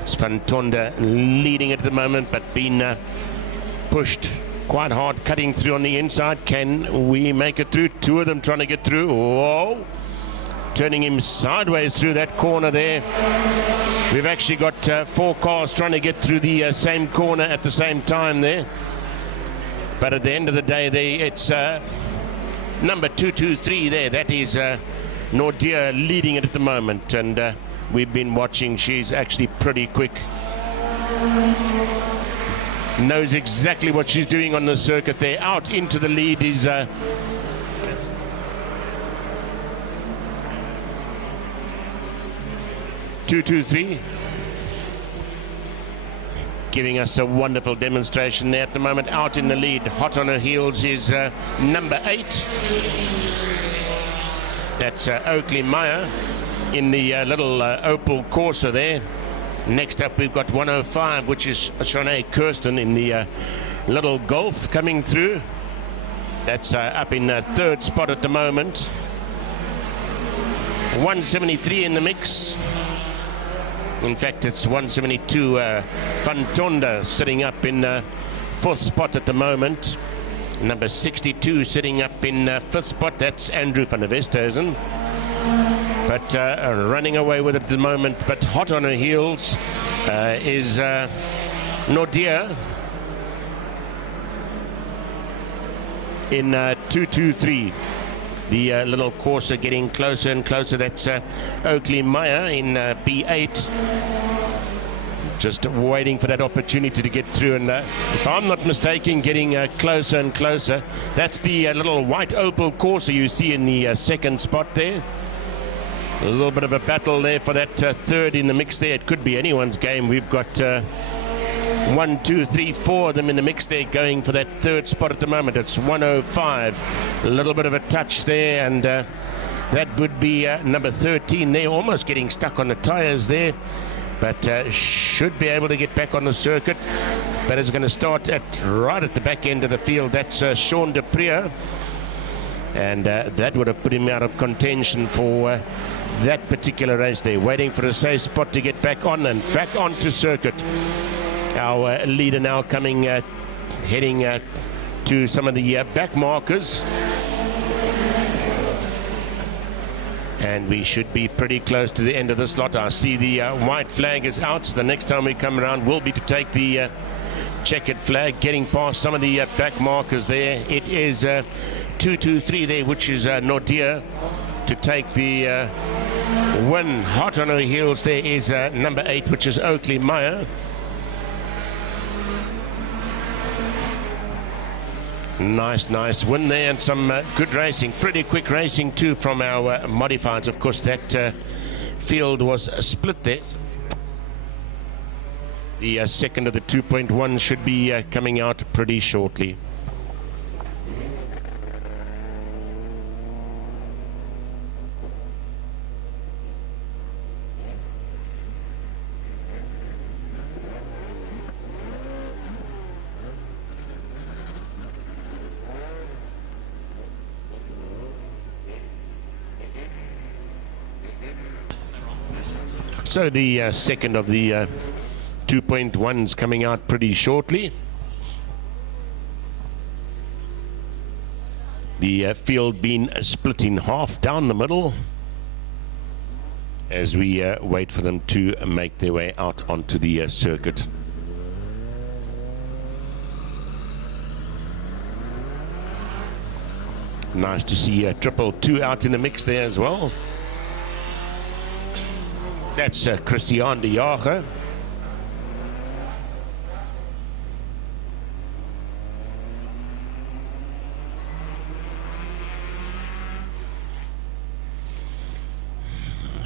It's Van Tonda leading at the moment, but been pushed quite hard, cutting through on the inside. Can we make it through? Two of them trying to get through. Whoa! Turning him sideways through that corner there. We've actually got 4 cars trying to get through the same corner at the same time there. But at the end of the day, it's number 223 there. That is Nordia leading it at the moment. And we've been watching. She's actually pretty quick. Knows exactly what she's doing on the circuit there. Out into the lead is 223. Giving us a wonderful demonstration there at the moment. Out in the lead, hot on her heels, is number 8. That's Oakley Meyer in the little Opel Corsa there. Next up we've got 105, which is Shanae Kirsten in the little Golf coming through. That's up in third spot at the moment. 173 in the mix. In fact, it's 172. Van Tonda sitting up in fourth spot at the moment. Number 62 sitting up in fifth spot. That's Andrew van der Westhuizen. But running away with it at the moment. But hot on her heels is Nordia in 223. The little courser getting closer and closer. That's Oakley Meyer in B8. Just waiting for that opportunity to get through. And if I'm not mistaken, getting closer and closer. That's the little white opal courser you see in the second spot there. A little bit of a battle there for that third in the mix there. It could be anyone's game. We've got 1, 2, 3, 4 of them in the mix there going for that third spot at the moment. It's 105. A little bit of a touch there, and that would be number 13 there, almost getting stuck on the tires there, but should be able to get back on the circuit. But it's going to start right at the back end of the field. That's Sean de Prier, and that would have put him out of contention for that particular race there. Waiting for a safe spot to get back on and back onto circuit. Our leader now coming, heading to some of the back markers. And we should be pretty close to the end of the slot. I see the white flag is out. So the next time we come around will be to take the checkered flag, getting past some of the back markers there. It is 223 there, which is Nordia to take the win. Hot on her heels there is number 8, which is Oakley Meyer. Nice win there, and some good racing, pretty quick racing too from our modifieds. Of course, that field was split there. The second of the 2.1 should be coming out pretty shortly. So the second of the 2.1s coming out pretty shortly. The field being split in half down the middle as we wait for them to make their way out onto the circuit. Nice to see triple 2 out in the mix there as well. That's Christian de Jager.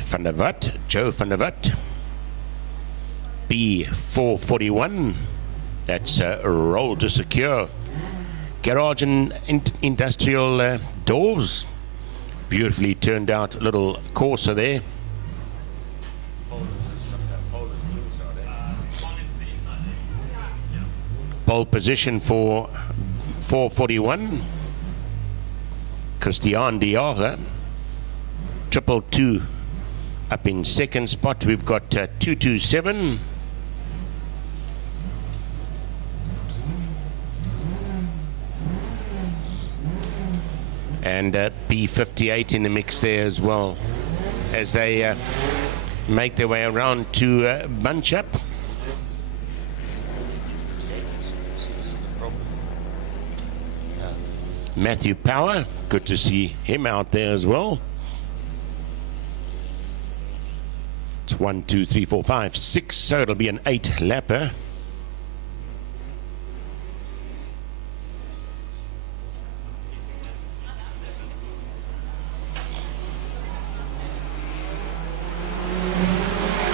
Van der Walt, Joe van der Walt. B441. That's Roll to Secure. Garage and industrial doors. Beautifully turned out little Corsa there. Pole position for 441. Christian de Jager. Triple 2 up in second spot. We've got 227. And B58 in the mix there as well, as they make their way around to bunch up. Matthew Power, good to see him out there as well. It's 1, 2, 3, 4, 5, 6, so it'll be an 8-lapper.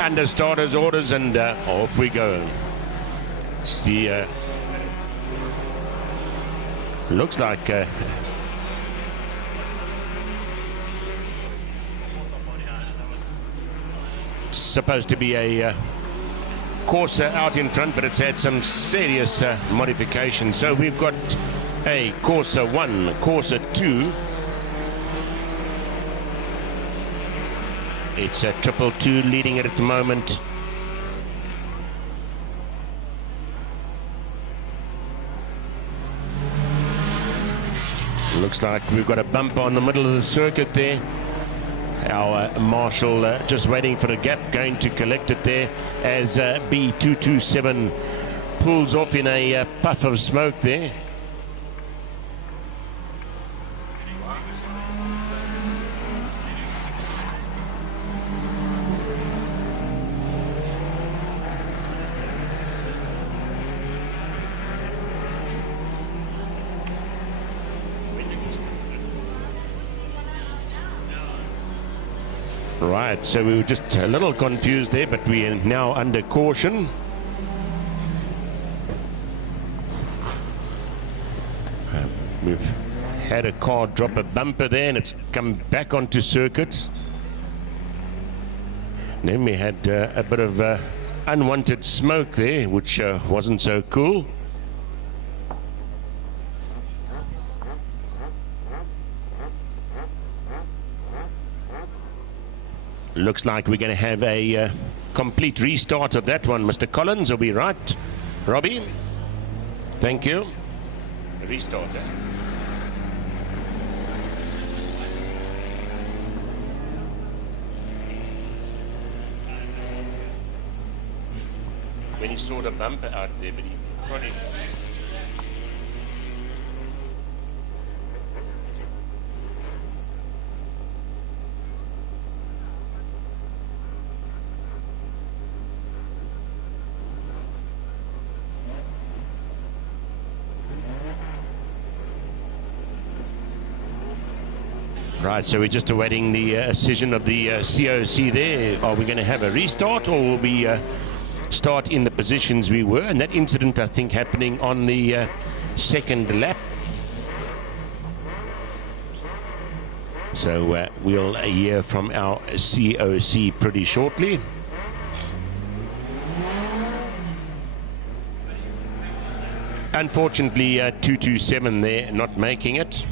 Under starters orders, and off we go. It's the looks like it's supposed to be a Corsa out in front, but it's had some serious modifications. So we've got A Corsa 1, Corsa 2. It's a 222 leading it at the moment. Looks like we've got a bumper on the middle of the circuit there. Our marshal just waiting for the gap, going to collect it there as B227 pulls off in a puff of smoke there. Right, so we were just a little confused there, but we are now under caution. We've had a car drop a bumper there and it's come back onto circuit. And then we had a bit of unwanted smoke there, which wasn't so cool. Looks like we're going to have a complete restart of that one. Mr. Collins, are we right? Robbie? Thank you. Restart, eh? When he saw the bumper out there, but he probably... Right, so we're just awaiting the decision of the COC there. Are we going to have a restart, or will we start in the positions we were? And that incident, I think, happening on the second lap. So we'll hear from our COC pretty shortly. Unfortunately, 227 there, not making it.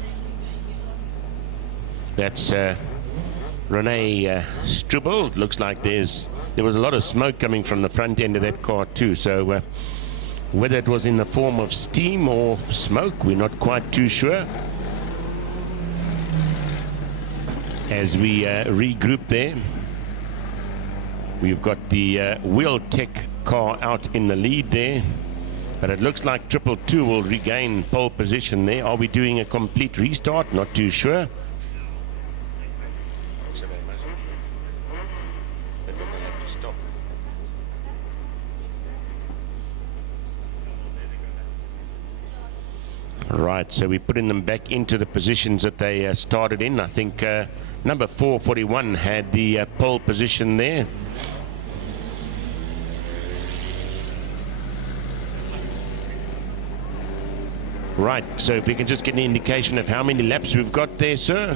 That's Renee Struble. It looks like there was a lot of smoke coming from the front end of that car too. So whether it was in the form of steam or smoke, we're not quite too sure. As we regroup there, we've got the Wheel Tech car out in the lead there. But it looks like 222 will regain pole position there. Are we doing a complete restart? Not too sure. Right, so we're putting them back into the positions that they started in. I think number 441 had the pole position there. Right, so if we can just get an indication of how many laps we've got there, sir.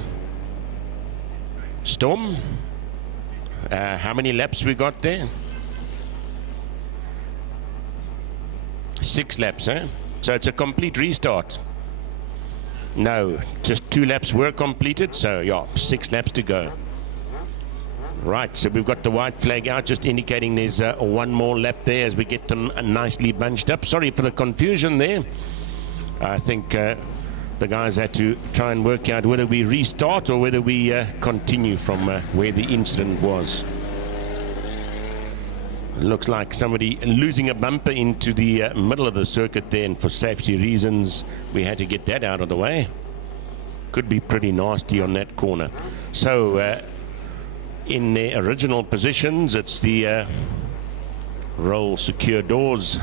Storm, how many laps we got there? 6 laps, eh? So it's a complete restart. No, just 2 laps were completed, so yeah, 6 laps to go. Right, so we've got the white flag out, just indicating there's one more lap there as we get them nicely bunched up. Sorry for the confusion there. I think the guys had to try and work out whether we restart or whether we continue from where the incident was. Looks like somebody losing a bumper into the middle of the circuit there, and for safety reasons we had to get that out of the way. Could be pretty nasty on that corner. So in their original positions, it's the roll secure doors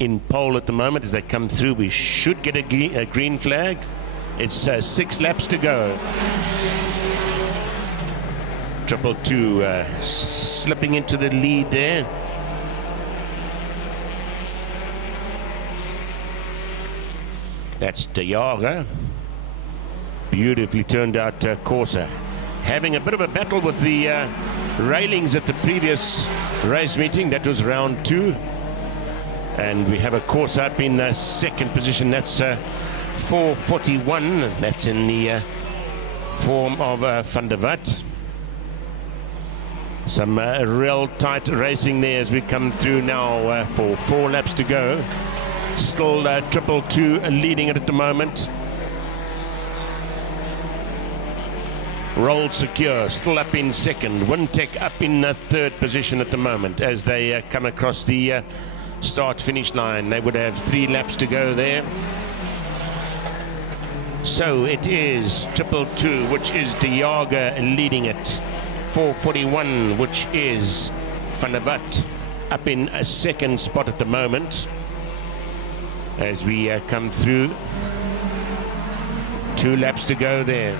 in pole at the moment. As they come through, we should get a green flag. It's 6 laps to go. 222 slipping into the lead there. That's De Jager. Beautifully turned out Corsa. Having a bit of a battle with the railings at the previous race meeting. That was round 2. And we have a Corsa up in second position. That's 4:41. That's in the form of Van der Walt. Some real tight racing there as we come through now for 4 laps to go. Still 222 leading it at the moment. Roll Secure still up in second. Wintec up in third position at the moment as they come across the start-finish line. They would have 3 laps to go there. So it is 222, which is De Jager leading it. 4:41, which is Van der Walt up in a second spot at the moment. As we come through, 2 laps to go there.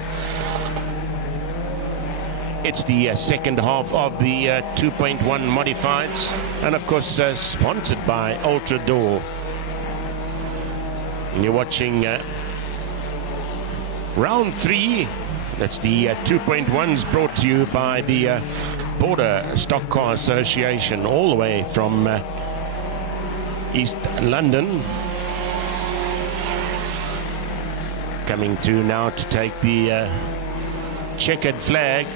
It's the second half of the 2.1 modifieds, and of course sponsored by Ultra Door. And you're watching round 3. That's the 2.1s brought to you by the Border Stockcars Association, all the way from East London. Coming through now to take the checkered flag.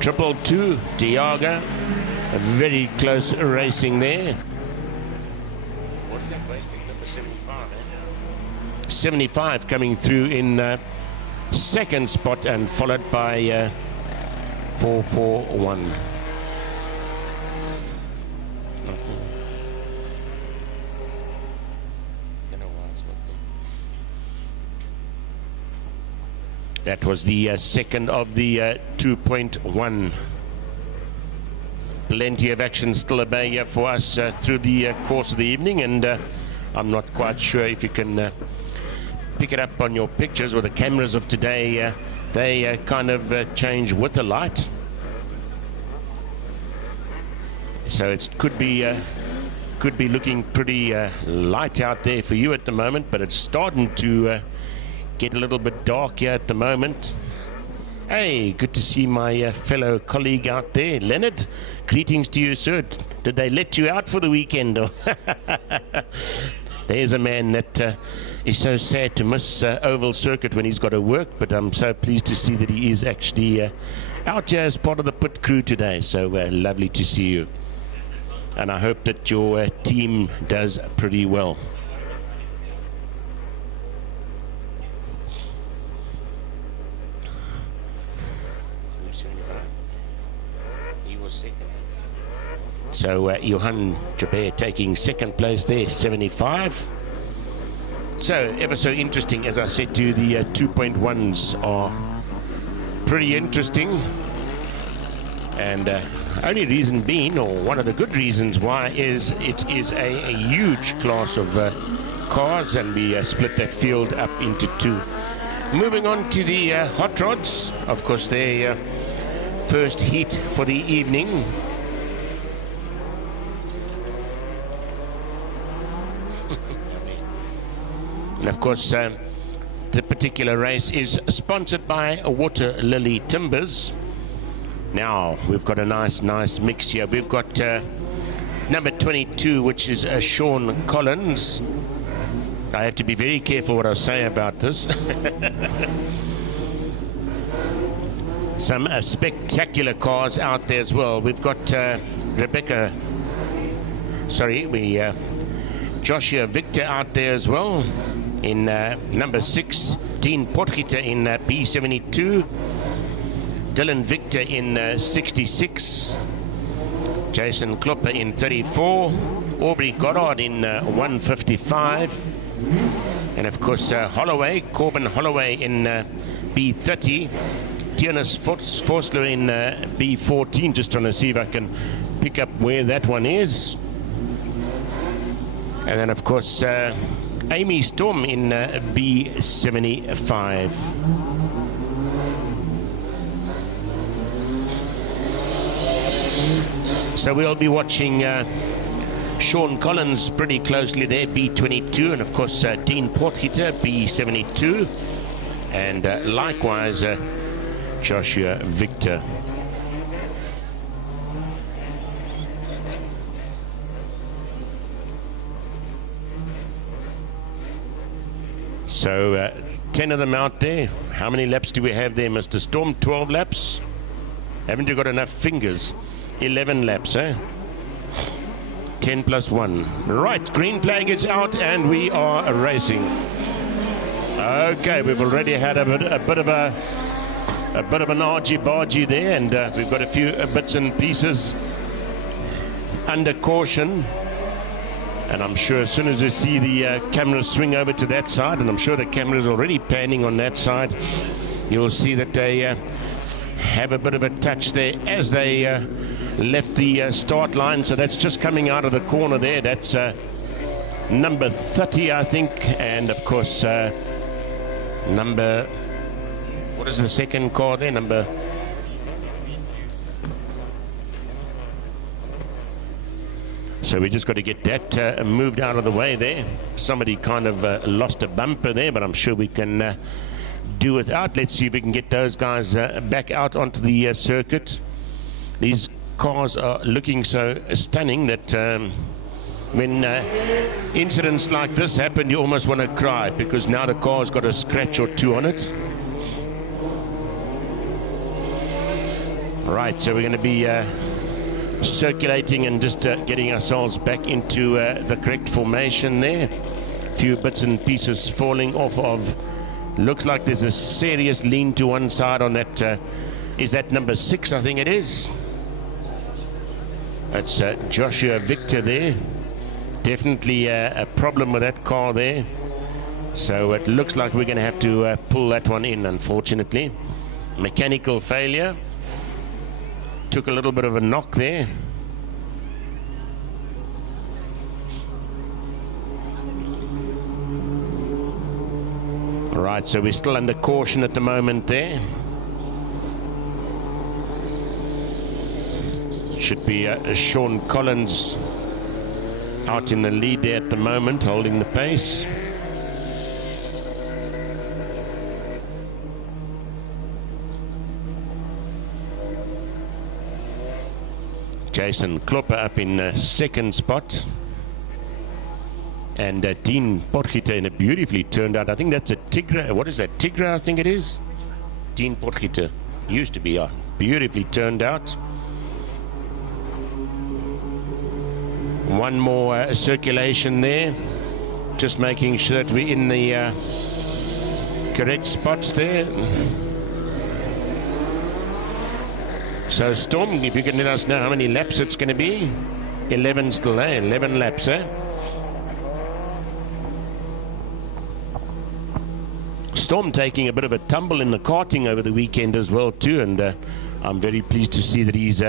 222, De Jager. A very close racing there. What is that racing? Number 75, eh? 75 coming through in second spot and followed by 441. That was the second of the 2.1. Plenty of action still at bay here for us through the course of the evening, and I'm not quite sure if you can pick it up on your pictures or the cameras of today. They kind of change with the light, so it could be looking pretty light out there for you at the moment, but it's starting to get a little bit dark here at the moment. Hey, good to see my fellow colleague out there, Leonard. Greetings to you, sir. Did they let you out for the weekend? There's a man that is so sad to miss Oval Circuit when he's got to work, but I'm so pleased to see that he is actually out here as part of the pit crew today. So lovely to see you. And I hope that your team does pretty well. So Johan Jabert taking second place there, 75. So ever so interesting, as I said to you, the 2.1s are pretty interesting. And only reason being, or one of the good reasons why, is it is a huge class of cars, and we split that field up into 2. Moving on to the hot rods, of course, their first heat for the evening. And of course, the particular race is sponsored by Water Lily Timbers. Now, we've got a nice mix here. We've got number 22, which is Sean Collins. I have to be very careful what I say about this. Some spectacular cars out there as well. We've got Joshua Victor out there as well. In number 6, Dean Potgieter in B72, Dylan Victor in 66, Jason Klopper in 34, Aubrey Goddard in 155, and of course Corbin Holloway in B30, Tiernis Forsler in B14. Just trying to see if I can pick up where that one is. And then of course Amy Storm in B75. So we'll be watching Sean Collins pretty closely there, B22, and of course Dean Potgieter, B72, and likewise Joshua Victor. So 10 of them out there. How many laps do we have there, Mr. Storm? 12 laps? Haven't you got enough fingers? 11 laps, eh? 10 plus 1. Right, green flag is out and we are racing. Okay, we've already had a bit of an argy-bargy there, and we've got a few bits and pieces under caution. And I'm sure as soon as you see the camera swing over to that side, and I'm sure the camera is already panning on that side, you'll see that they have a bit of a touch there as they left the start line. So that's just coming out of the corner there. That's number 30, I think, and of course number, what is the second car there? Number, so we just got to get that moved out of the way there. Somebody kind of lost a bumper there, but I'm sure we can do without. Let's see if we can get those guys back out onto the circuit. These cars are looking so stunning that when incidents like this happen, you almost want to cry, because now the car's got a scratch or two on it. Right, so we're going to be circulating and just getting ourselves back into the correct formation there. A few bits and pieces falling off of. Looks like there's a serious lean to one side on that. Is that number 6? I think it is. That's Joshua Victor there. Definitely a problem with that car there. So it looks like we're going to have to pull that one in, unfortunately. Mechanical failure. Took a little bit of a knock there. Right, so we're still under caution at the moment there. Should be Sean Collins out in the lead there at the moment, holding the pace. Jason Klopper up in second spot. And Dean Potgieter in a beautifully turned out, I think that's a Tigra. What is that? Tigra, I think it is. Dean Potgieter used to be beautifully turned out. One more circulation there. Just making sure that we're in the correct spots there. So Storm, if you can let us know how many laps it's going to be. 11 still, eh? 11 laps, eh? Storm taking a bit of a tumble in the karting over the weekend as well too, and I'm very pleased to see that he's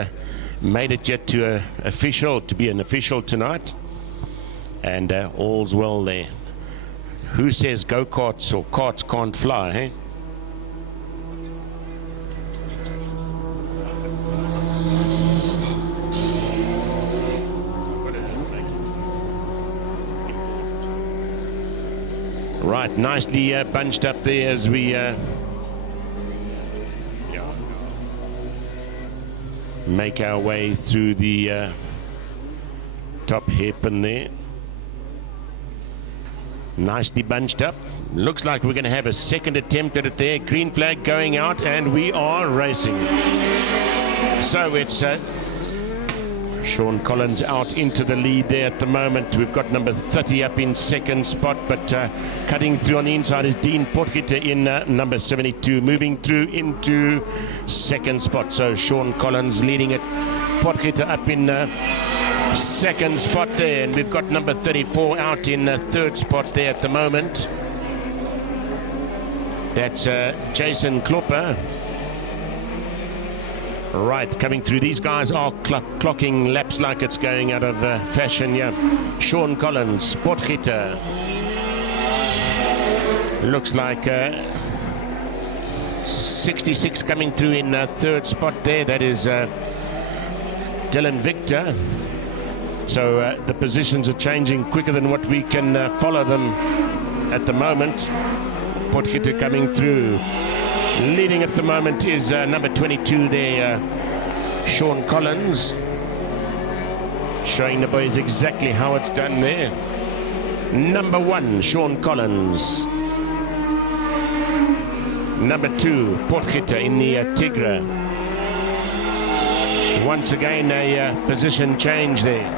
made it yet to be an official tonight, and all's well there. Who says go-karts or karts can't fly, eh? Right, nicely bunched up there as we make our way through the top hairpin there. Nicely bunched up. Looks like we're going to have a second attempt at it there. Green flag going out and we are racing. So it's Sean Collins out into the lead there at the moment. We've got number 30 up in second spot, but cutting through on the inside is Dean Potgieter in number 72, moving through into second spot. So Sean Collins leading it, Potgieter up in second spot there, and we've got number 34 out in third spot there at the moment. That's Jason Klopper. Right, coming through. These guys are clocking laps like it's going out of fashion. Yeah, Sean Collins, Potgieter. Looks like 66 coming through in third spot there. That is Dylan Victor. So the positions are changing quicker than what we can follow them at the moment. Potgieter coming through. Leading at the moment is number 22 there, Sean Collins. Showing the boys exactly how it's done there. Number 1, Sean Collins. Number 2, Potgieter in the Tigra. Once again, a position change there.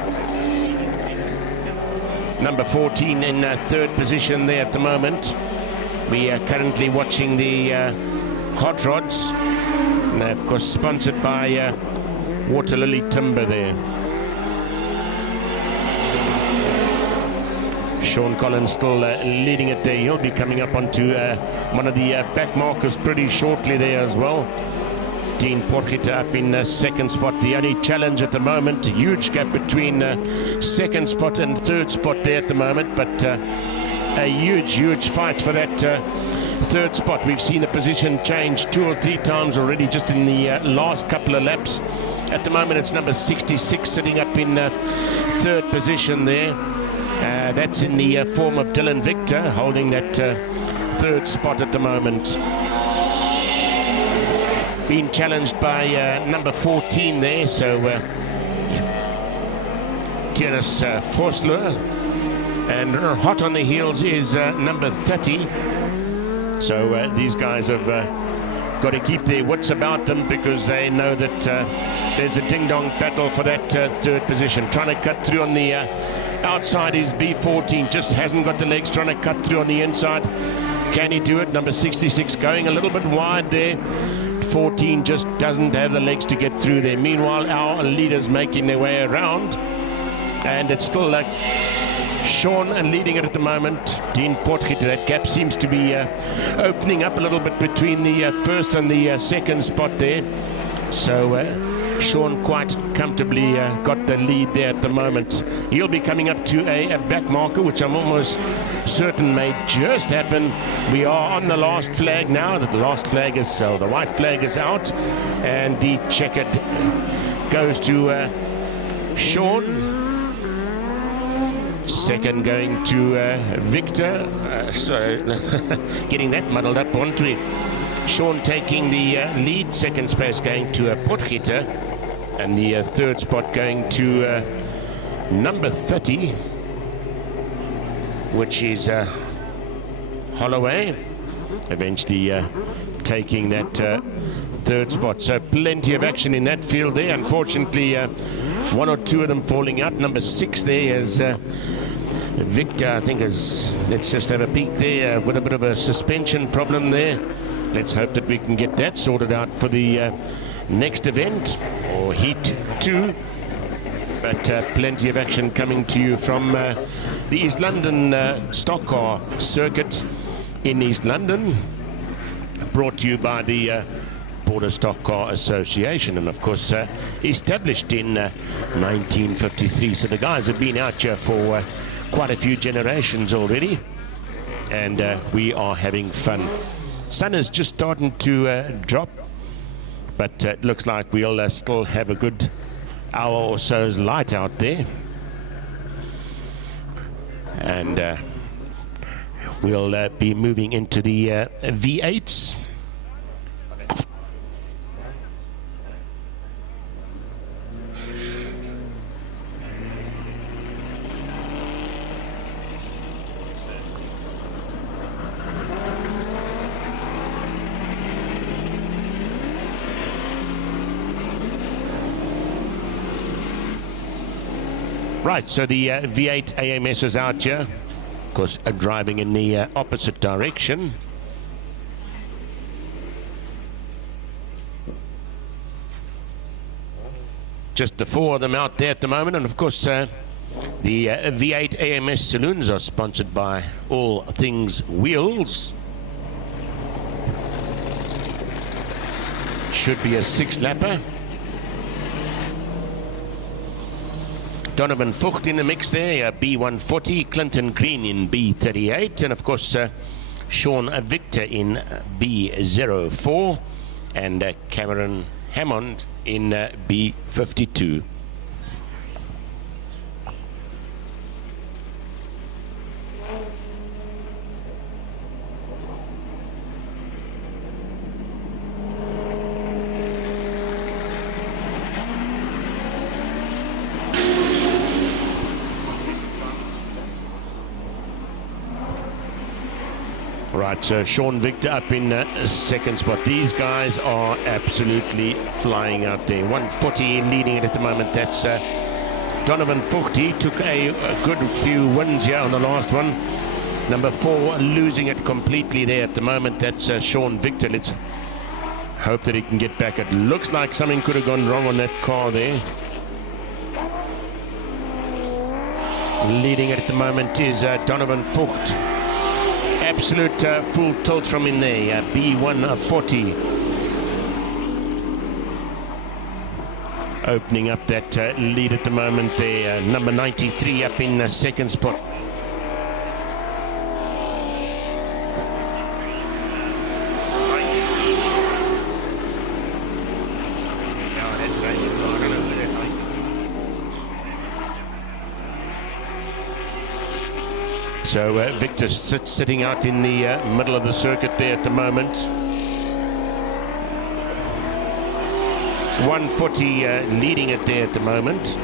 Number 14 in third position there at the moment. We are currently watching the hot rods. And of course, sponsored by Water Lily Timber there. Sean Collins still leading it there. He'll be coming up onto one of the back markers pretty shortly there as well. Dean Potgieter up in second spot. The only challenge at the moment, a huge gap between second spot and third spot there at the moment, but a huge fight for that third spot. We've seen the position change 2 or 3 times already just in the last couple of laps. At the moment it's number 66 sitting up in third position there. That's in the form of Dylan Victor holding that third spot at the moment. Being challenged by number 14 there, so Tienes Vosloo, and hot on the heels is number 30. So these guys have got to keep their wits about them because they know that there's a ding-dong battle for that third position. Trying to cut through on the outside is B14, just hasn't got the legs, trying to cut through on the inside. Can he do it? Number 66 going a little bit wide there. 14 just doesn't have the legs to get through there. Meanwhile, our leaders making their way around, and it's still like Sean and leading it at the moment. Dean Potgieter, that gap seems to be opening up a little bit between the first and the second spot there. So Sean quite comfortably got the lead there at the moment. He'll be coming up to a back marker, which I'm almost certain may just happen. We are on the last flag now. The last flag is, so the white flag is out, and the checkered goes to Sean. Second going to Victor. So getting that muddled up onto it. Sean taking the lead. Second space going to Potgieter, and the third spot going to number 30, which is Holloway, eventually taking that third spot. So plenty of action in that field there. Unfortunately, 1 or 2 of them falling out. Number 6 there is Victor, I think, is, let's just have a peek there, with a bit of a suspension problem there. Let's hope that we can get that sorted out for the next event, or Heat 2. But plenty of action coming to you from the East London stock car circuit in East London, brought to you by the Border Stock Car Association, and of course established in 1953. So the guys have been out here for quite a few generations already, and we are having fun. Sun is just starting to drop, but it looks like we'll still have a good hour or so's light out there, and we'll be moving into the V8s. Right, so the V8 AMS is out here, of course, driving in the opposite direction. Just the 4 of them out there at the moment, and of course the V8 AMS saloons are sponsored by All Things Wheels. Should be a 6-lapper. Donovan Vogt in the mix there, B140, Clinton Green in B38, and of course Sean Victor in B04, and Cameron Hammond in B52. Right, so Sean Victor up in second spot. These guys are absolutely flying out there. 140 leading it at the moment. That's Donovan Vogt. He took a good few wins here on the last one. Number 4 losing it completely there at the moment. That's Sean Victor. Let's hope that he can get back. It looks like something could have gone wrong on that car there. Leading it at the moment is Donovan Vogt. Absolute full tilt from in there. B140. Opening up that lead at the moment there. Number 93 up in second spot. So Victor sitting out in the middle of the circuit there at the moment. 140 leading it there at the moment.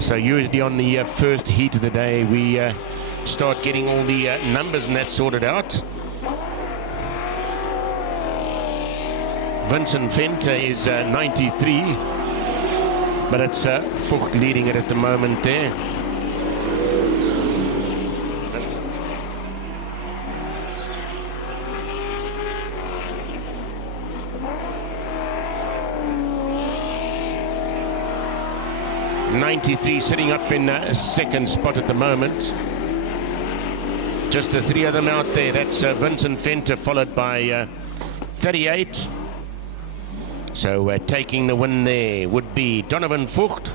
So usually on the first heat of the day we start getting all the numbers and that sorted out. Vincent Venter is 93, but it's Vogt leading it at the moment there. Sitting up in second spot at the moment. Just the 3 of them out there. That's Vincent Venter followed by 38. So taking the win there would be Donovan Vogt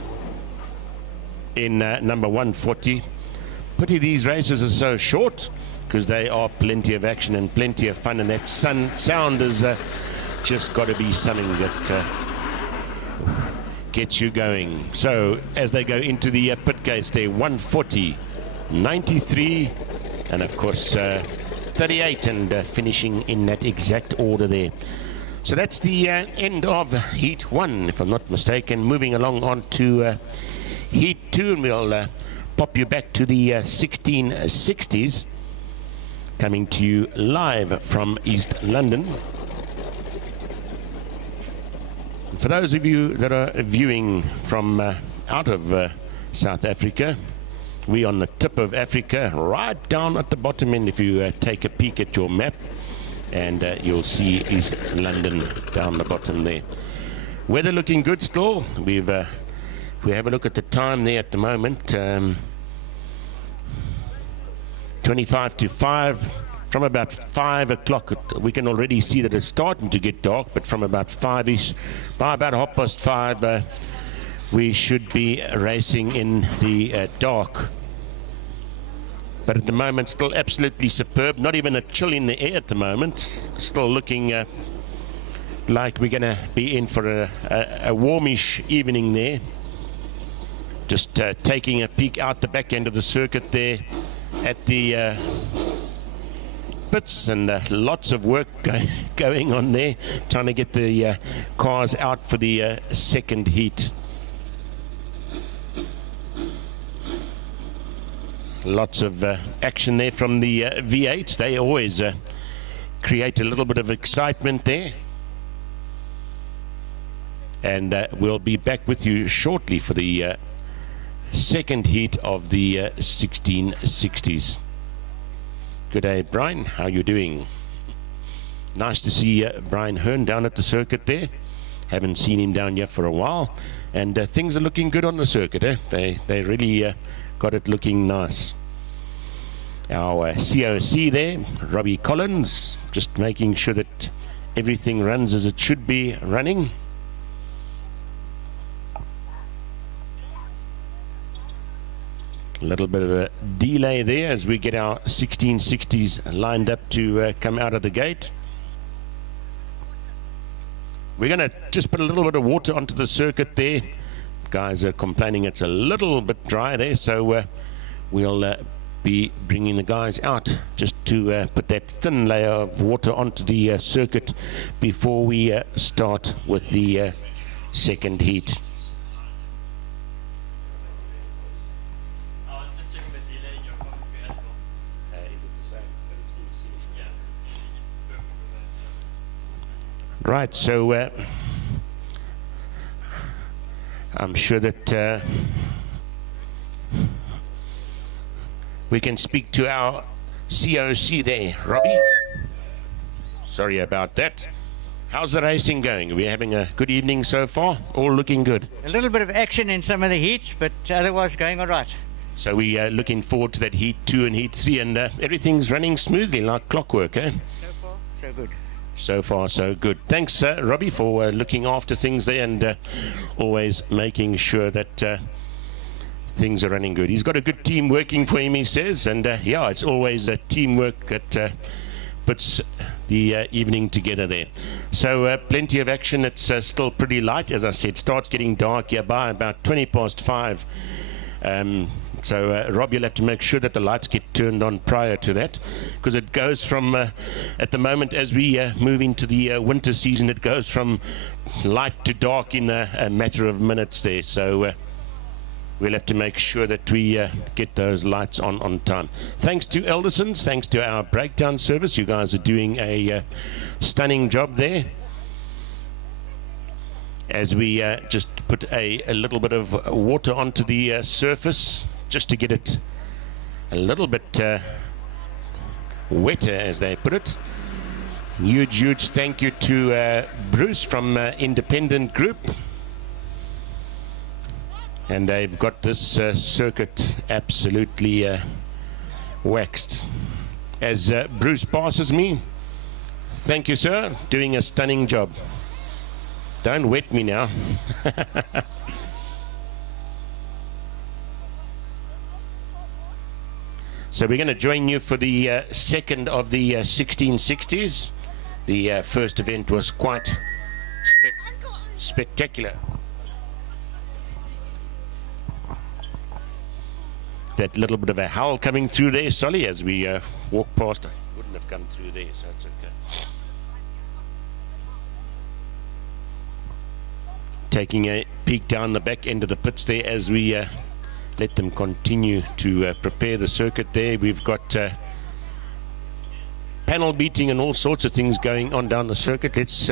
in number 140. Pity these races are so short, because they are plenty of action and plenty of fun, and that sound has just got to be something that gets you going. So as they go into the pit gates there, 140, 93, and of course 38, and finishing in that exact order there. So that's the end of Heat 1, if I'm not mistaken. Moving along on to Heat 2, and we'll pop you back to the 1660s, coming to you live from East London. For those of you that are viewing from out of South Africa, we're on the tip of Africa, right down at the bottom end. If you take a peek at your map, and you'll see East London down the bottom there. Weather looking good still. We have a look at the time there at the moment. 25 to 5. From about 5 o'clock, we can already see that it's starting to get dark, but from about 5-ish, by about 5:30, we should be racing in the dark. But at the moment, still absolutely superb. Not even a chill in the air at the moment. Still looking like we're going to be in for a warmish evening there. Just taking a peek out the back end of the circuit there at the pits, and lots of work going on there, trying to get the cars out for the second heat. Lots of action there from the V8s. They always create a little bit of excitement there. And we'll be back with you shortly for the second heat of the 1660s. Good day, Brian. How you doing? Nice to see Brian Hearn down at the circuit there. Haven't seen him down here for a while. And things are looking good on the circuit. They really got it looking nice. Our COC there, Robbie Collins, just making sure that everything runs as it should be running. A little bit of a delay there as we get our 1660s lined up to come out of the gate. We're going to just put a little bit of water onto the circuit there. Guys are complaining it's a little bit dry there, so we'll be bringing the guys out just to put that thin layer of water onto the circuit before we start with the second heat. Right, so I'm sure that we can speak to our COC there. Robbie? Sorry about that. How's the racing going? Are we having a good evening so far? All looking good? A little bit of action in some of the heats, but otherwise going all right. So we are looking forward to that Heat 2 and Heat 3, and everything's running smoothly like clockwork, eh? So far, so good. So far, so good. Thanks, Robbie, for looking after things there and always making sure that things are running good. He's got a good team working for him, he says, and yeah, it's always a teamwork that puts the evening together there. So plenty of action. It's still pretty light, as I said. Starts getting dark here by about 20 past 5. So Rob, you'll have to make sure that the lights get turned on prior to that, because it goes from at the moment, as we move into the winter season, it goes from light to dark in a matter of minutes there. So we'll have to make sure that we get those lights on time. Thanks to Elderson's, thanks to our breakdown service. You guys are doing a stunning job there, as we just put a little bit of water onto the surface, just to get it a little bit wetter, as they put it. Huge thank you to Bruce from Independent Group. And they've got this circuit absolutely waxed. As Bruce passes me, thank you, sir, doing a stunning job. Don't wet me now. So we're going to join you for the second of the 1660s. The first event was quite spectacular. That little bit of a howl coming through there, Solly, as we walk past. I wouldn't have come through there, so it's okay. Taking a peek down the back end of the pits there as we let them continue to prepare the circuit there. We've got panel beating and all sorts of things going on down the circuit. Let's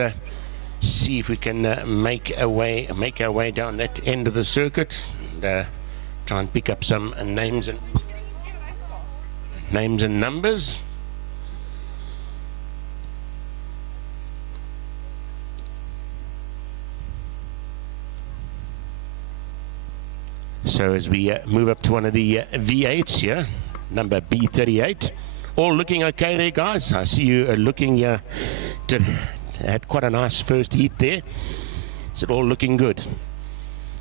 see if we can make our way down that end of the circuit and try and pick up some names and numbers. So as we move up to one of the V8s here, number B38, all looking okay there, guys. I see you looking had quite a nice first heat there. Is it all looking good?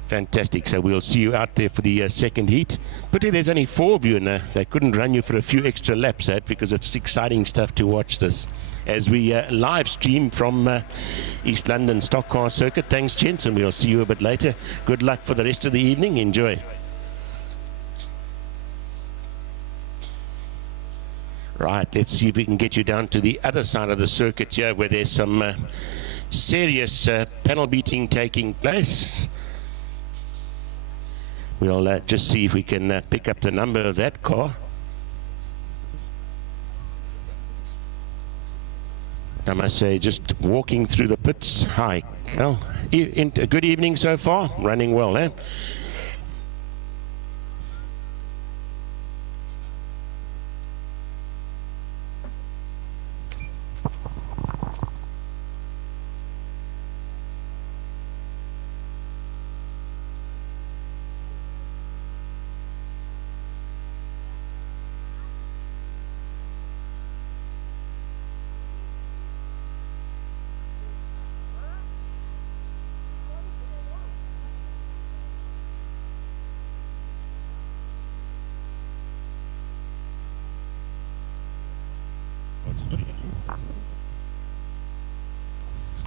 Fantastic. So we'll see you out there for the second heat. Pity there's only 4 of you, and they couldn't run you for a few extra laps, because it's exciting stuff to watch this as we live stream from East London Stockcars circuit. Thanks, gents, and we'll see you a bit later. Good luck for the rest of the evening. Enjoy. Right, let's see if we can get you down to the other side of the circuit here, where there's some serious panel beating taking place. We'll just see if we can pick up the number of that car. I must say, just walking through the pits. Hi, Cal. Good evening so far. Running well, eh?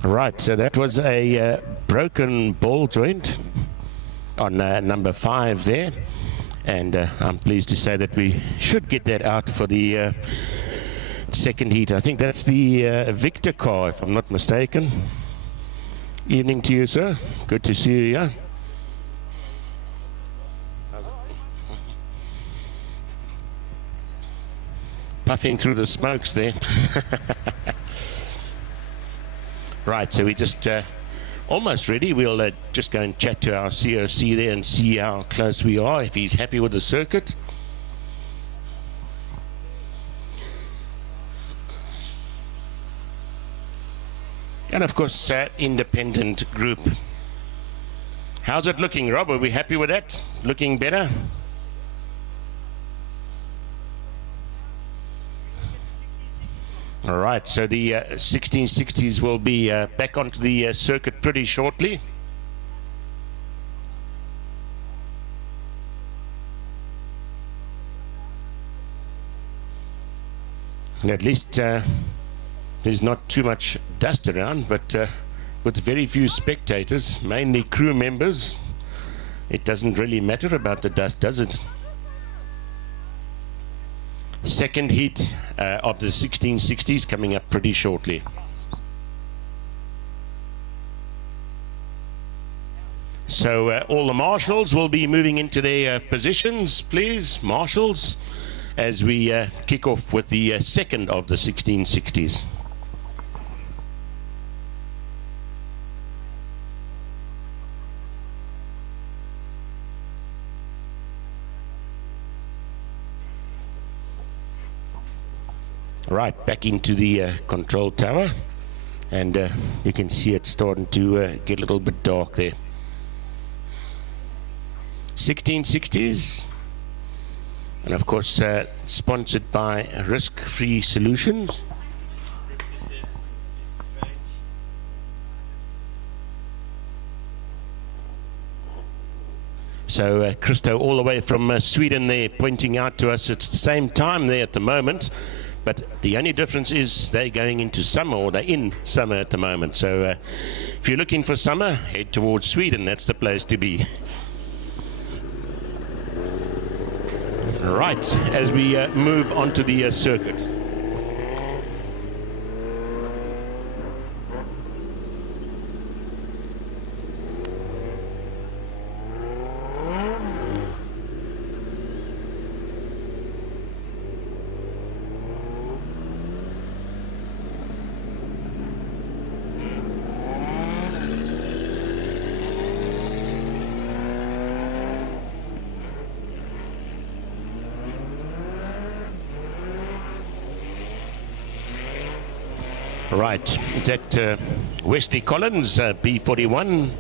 Right, so that was a broken ball joint on number 5 there, and I'm pleased to say that we should get that out for the second heat. I think that's the Victor car, if I'm not mistaken. Evening to you, sir. Good to see you here. Puffing through the smokes there. Right, so we just almost ready. We'll just go and chat to our COC there and see how close we are, if he's happy with the circuit. And of course, independent group. How's it looking, Rob? Are we happy with that? Looking better? All right, so the 1660s will be back onto the circuit pretty shortly. And at least there's not too much dust around, but with very few spectators, mainly crew members, it doesn't really matter about the dust, does it? Second heat of the 1660s coming up pretty shortly. So all the marshals will be moving into their positions, please, marshals, as we kick off with the second of the 1660s. Right, back into the control tower, and you can see it starting to get a little bit dark there. 1660s, and of course sponsored by Risk-Free Solutions. So Christo all the way from Sweden there, pointing out to us it's the same time there at the moment. But the only difference is they're going into summer, or they're in summer at the moment. So if you're looking for summer, head towards Sweden. That's the place to be. Right, as we move onto the circuit. Right, that Wesley Collins, B41.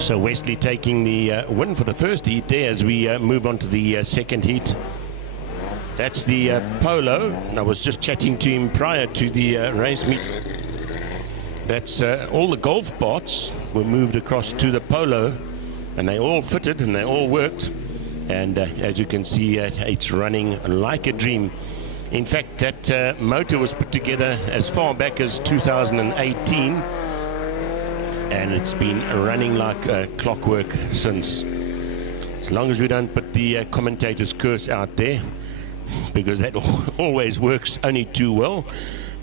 So Wesley taking the win for the first heat there as we move on to the second heat. That's the Polo. I was just chatting to him prior to the race meet. That's all the golf parts were moved across to the Polo, and they all fitted and they all worked. And as you can see, it's running like a dream. In fact, that motor was put together as far back as 2018. And it's been running like clockwork since. As long as we don't put the commentator's curse out there, because that always works only too well.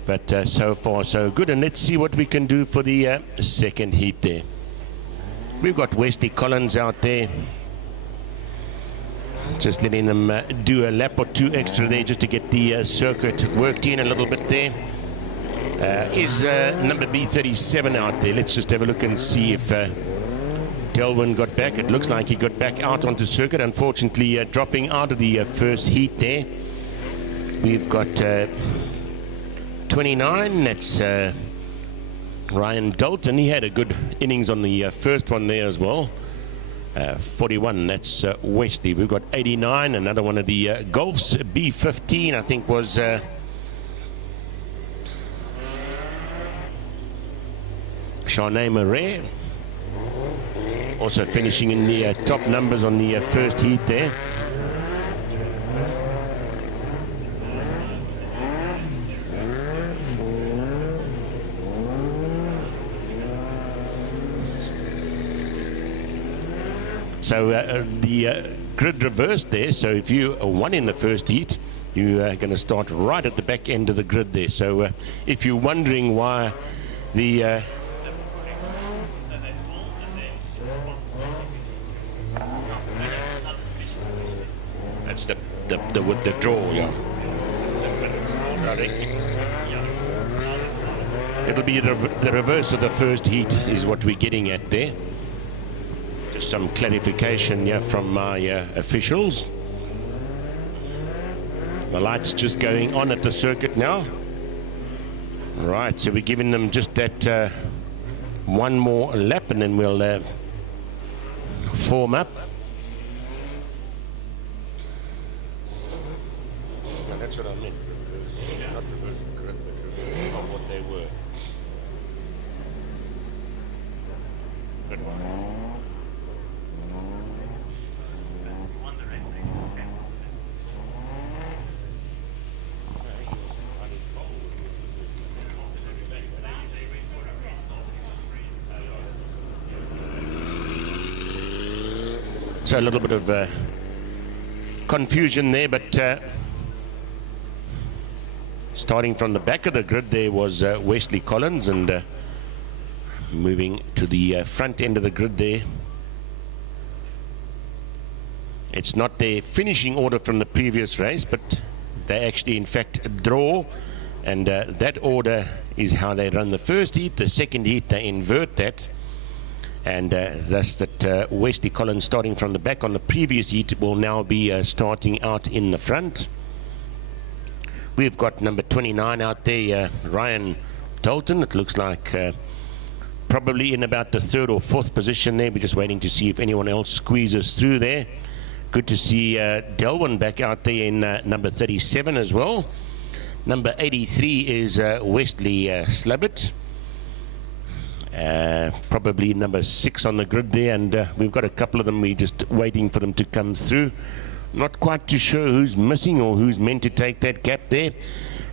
But so far so good, and let's see what we can do for the second heat there. We've got Wesley Collins out there, just letting them do a lap or two extra there just to get the circuit worked in a little bit there. Is number B37 out there? Let's just have a look and see if Delwyn got back. It looks like he got back out onto circuit, unfortunately dropping out of the first heat there. We've got 29, that's Ryan Dalton. He had a good innings on the first one there as well. 41, that's Wesley. We've got 89, another one of the Golfs. B15, I think, was Charnay Murray, also finishing in the top numbers on the first heat there. So the grid reversed there. So if you won in the first heat, you are going to start right at the back end of the grid there. So if you're wondering why the that's the draw, yeah. It'll be the reverse of the first heat is what we're getting at there. Just some clarification here from my officials. The light's just going on at the circuit now. Right, so we're giving them just that one more lap and then we'll form up. No, that's what I meant. Not reverse the grid, but reverse of what they were. Good one. So a little bit of confusion there, but starting from the back of the grid there was Wesley Collins, and moving to the front end of the grid there. It's not their finishing order from the previous race, but they actually in fact draw, and that order is how they run the first heat. The second heat they invert that, and thus that Wesley Collins starting from the back on the previous heat will now be starting out in the front. We've got number 29 out there, Ryan Dalton. It looks like probably in about the third or fourth position there. We're just waiting to see if anyone else squeezes through there. Good to see Delwyn back out there in number 37 as well. Number 83 is Wesley Slabbert. Probably number 6 on the grid there, and we've got a couple of them. We're just waiting for them to come through. Not quite too sure who's missing or who's meant to take that gap there.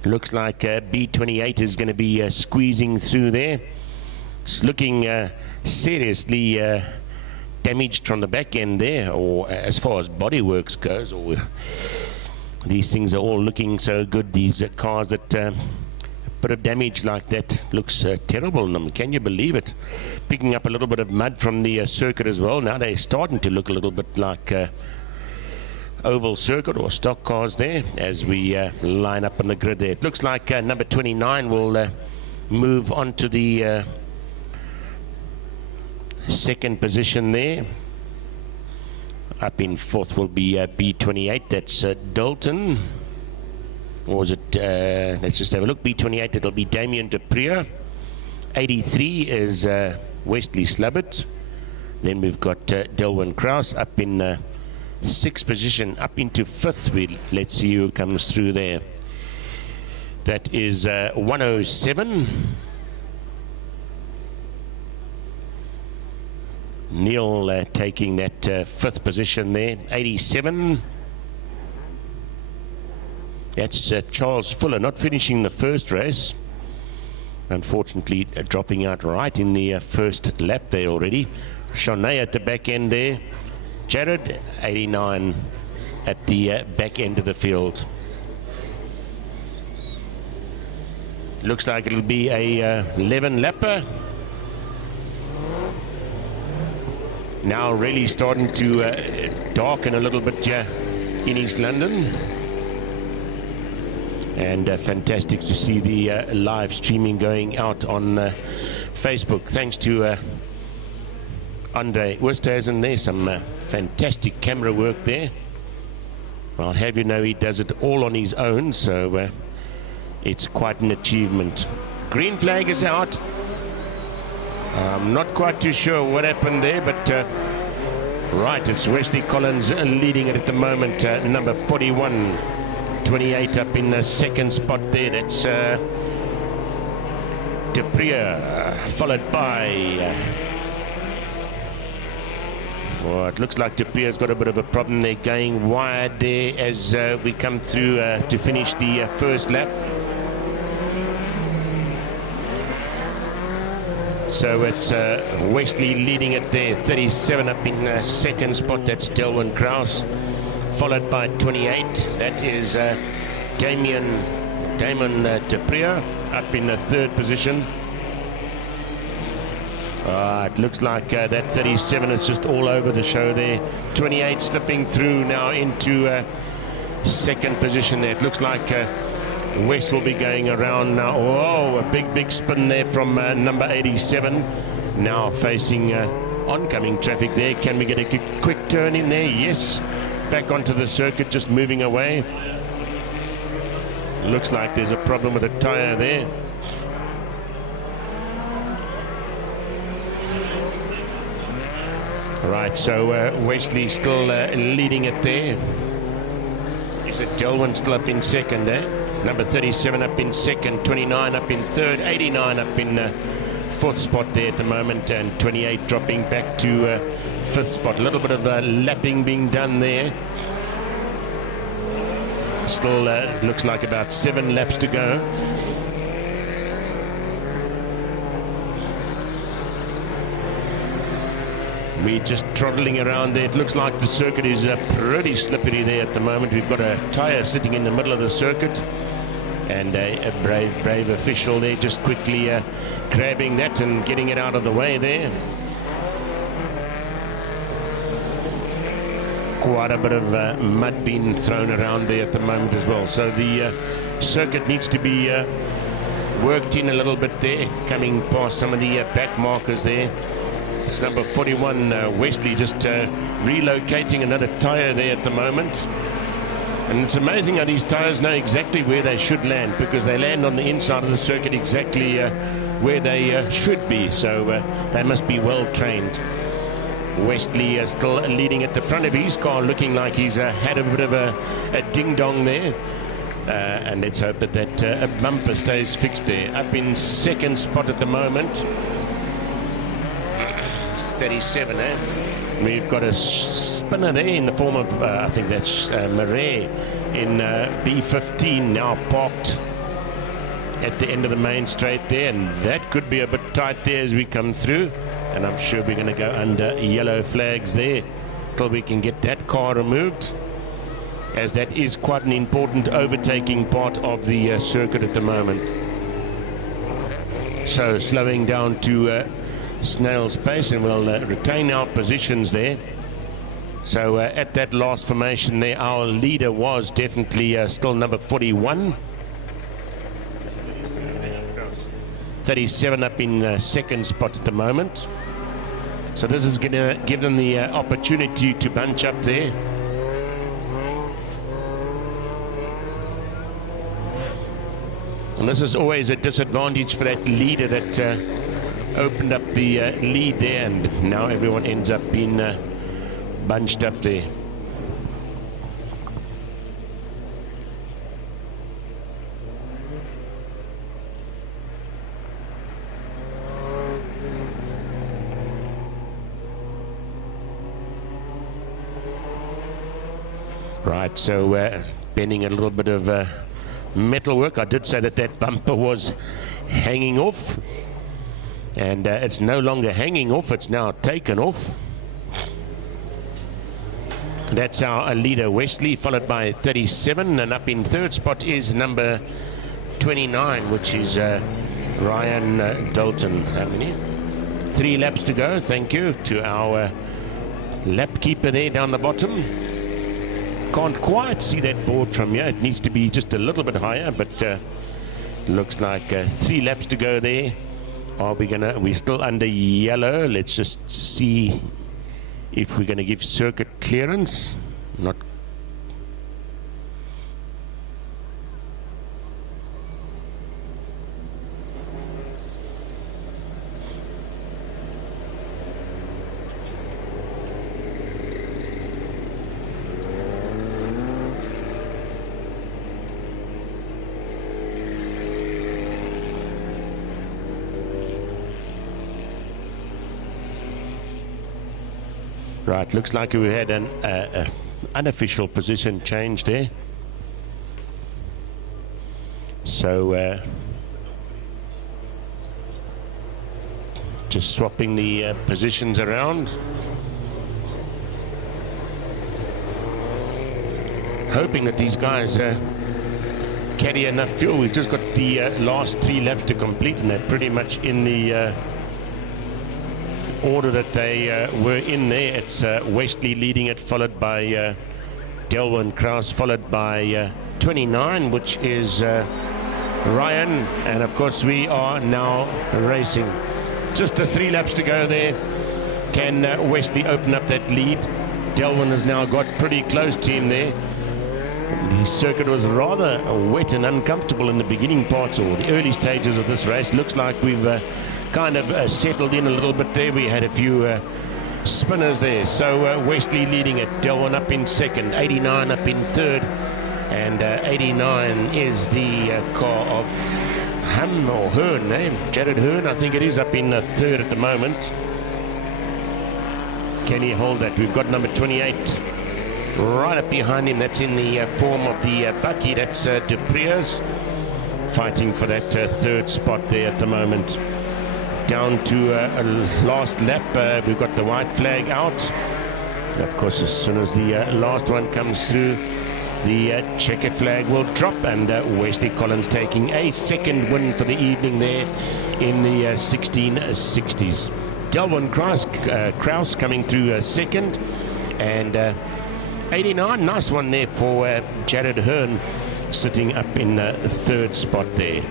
Looks like B28 is going to be squeezing through there. It's looking seriously damaged from the back end there, or as far as bodyworks goes. Or these things are all looking so good. These cars that a bit of damage like that looks terrible on them. Can you believe it? Picking up a little bit of mud from the circuit as well. Now they're starting to look a little bit like oval circuit or stock cars there as we line up on the grid there. It looks like number 29 will move on to the second position there. Up in fourth will be B28. That's Dalton. Or was it, let's just have a look, B28, it'll be Damien de Prieur. 83 is Wesley Slabbert. Then we've got Delwyn Krause up in sixth position, up into fifth. Let's see who comes through there. That is 107. Neil taking that fifth position there. 87. That's Charles Fuller, not finishing the first race. Unfortunately, dropping out right in the first lap there already. Shonay at the back end there. Jared, 89 at the back end of the field. Looks like it'll be a 11-lapper. Now really starting to darken a little bit here in East London. And fantastic to see the live streaming going out on Facebook. Thanks to Andre Oosthuizen there. Some fantastic camera work there. I'll have you know he does it all on his own, so it's quite an achievement. Green flag is out. I'm not quite too sure what happened there, but right, it's Wesley Collins leading it at the moment, number 41. 28 up in the second spot there. That's de Prieur, followed by well, it looks like de Prieur's got a bit of a problem there, going wide there as we come through to finish the first lap. So it's Wesley leading it there, 37 up in second spot. That's Delwyn Kraus, followed by 28. That is Damon Depria up in the third position. It looks like that 37 is just all over the show there. 28 slipping through now into second position there. It looks like West will be going around now. Oh, a big spin there from number 87. Now facing oncoming traffic there. Can we get a quick turn in there? Yes. Back onto the circuit, just moving away. Looks like there's a problem with a tyre there. Right, so Wesley still leading it there. Is it Delwyn still up in second, eh? Number 37 up in second, 29 up in third, 89 up in fourth spot there at the moment, and 28 dropping back to fifth spot. A little bit of lapping being done there. Still looks like about 7 laps to go. We're just trotting around there. It looks like the circuit is pretty slippery there at the moment. We've got a tyre sitting in the middle of the circuit, and a brave official there just quickly grabbing that and getting it out of the way there. Quite a bit of mud being thrown around there at the moment as well. So the circuit needs to be worked in a little bit there, coming past some of the back markers there. It's number 41, Wesley, just relocating another tyre there at the moment. And it's amazing how these tyres know exactly where they should land, because they land on the inside of the circuit exactly where they should be. So they must be well trained. Wesley still leading at the front of his car, looking like he's had a bit of a ding-dong there. And let's hope that a bumper stays fixed there. Up in second spot at the moment. 37, eh? We've got a spinner there in the form of, I think that's Marais in B15, now parked at the end of the main straight there, and that could be a bit tight there as we come through, and I'm sure we're going to go under yellow flags there till we can get that car removed, as that is quite an important overtaking part of the circuit at the moment. So slowing down to snail's pace, and we'll retain our positions there. So at that last formation there, our leader was definitely still number 41. 37 up in second spot at the moment. So this is going to give them the opportunity to bunch up there. And this is always a disadvantage for that leader that opened up the lead there, and now everyone ends up being bunched up there. Right, so bending a little bit of metal work. I did say that that bumper was hanging off, and it's no longer hanging off, it's now taken off. That's our leader Wesley, followed by 37, and up in third spot is number 29, which is Ryan Dalton. How many? 3 laps to go. Thank you to our lap keeper there down the bottom. Can't quite see that board from here. It needs to be just a little bit higher, but looks like 3 laps to go there. We're still under yellow. Let's just see if we're going to give circuit clearance. Not. Right, looks like we had an unofficial position change there. So Just swapping the positions around. Hoping that these guys carry enough fuel. We've just got the last 3 laps to complete, and they're pretty much in the order that they were in there. It's Wesley leading it, followed by Delwyn Kraus, followed by 29, which is Ryan, and of course we are now racing. Just 3 laps to go there. Can Wesley open up that lead? Delwyn has now got pretty close to him there. The circuit was rather wet and uncomfortable in the beginning parts or the early stages of this race. Looks like we've kind of settled in a little bit there. We had a few spinners there. So Wesley leading it, Delwyn up in second, 89 up in third, and 89 is the car of Hearn, Jared Hearn, I think it is, up in third at the moment. Can he hold that? We've got number 28 right up behind him. That's in the form of the Bucky. That's De Preers fighting for that third spot there at the moment. Down to a last lap. We've got the white flag out. And of course, as soon as the last one comes through, the checkered flag will drop, and Wesley Collins taking a second win for the evening there in the 1660s. Delwyn Kraus coming through second, and 89, nice one there for Jared Hearn, sitting up in third spot there.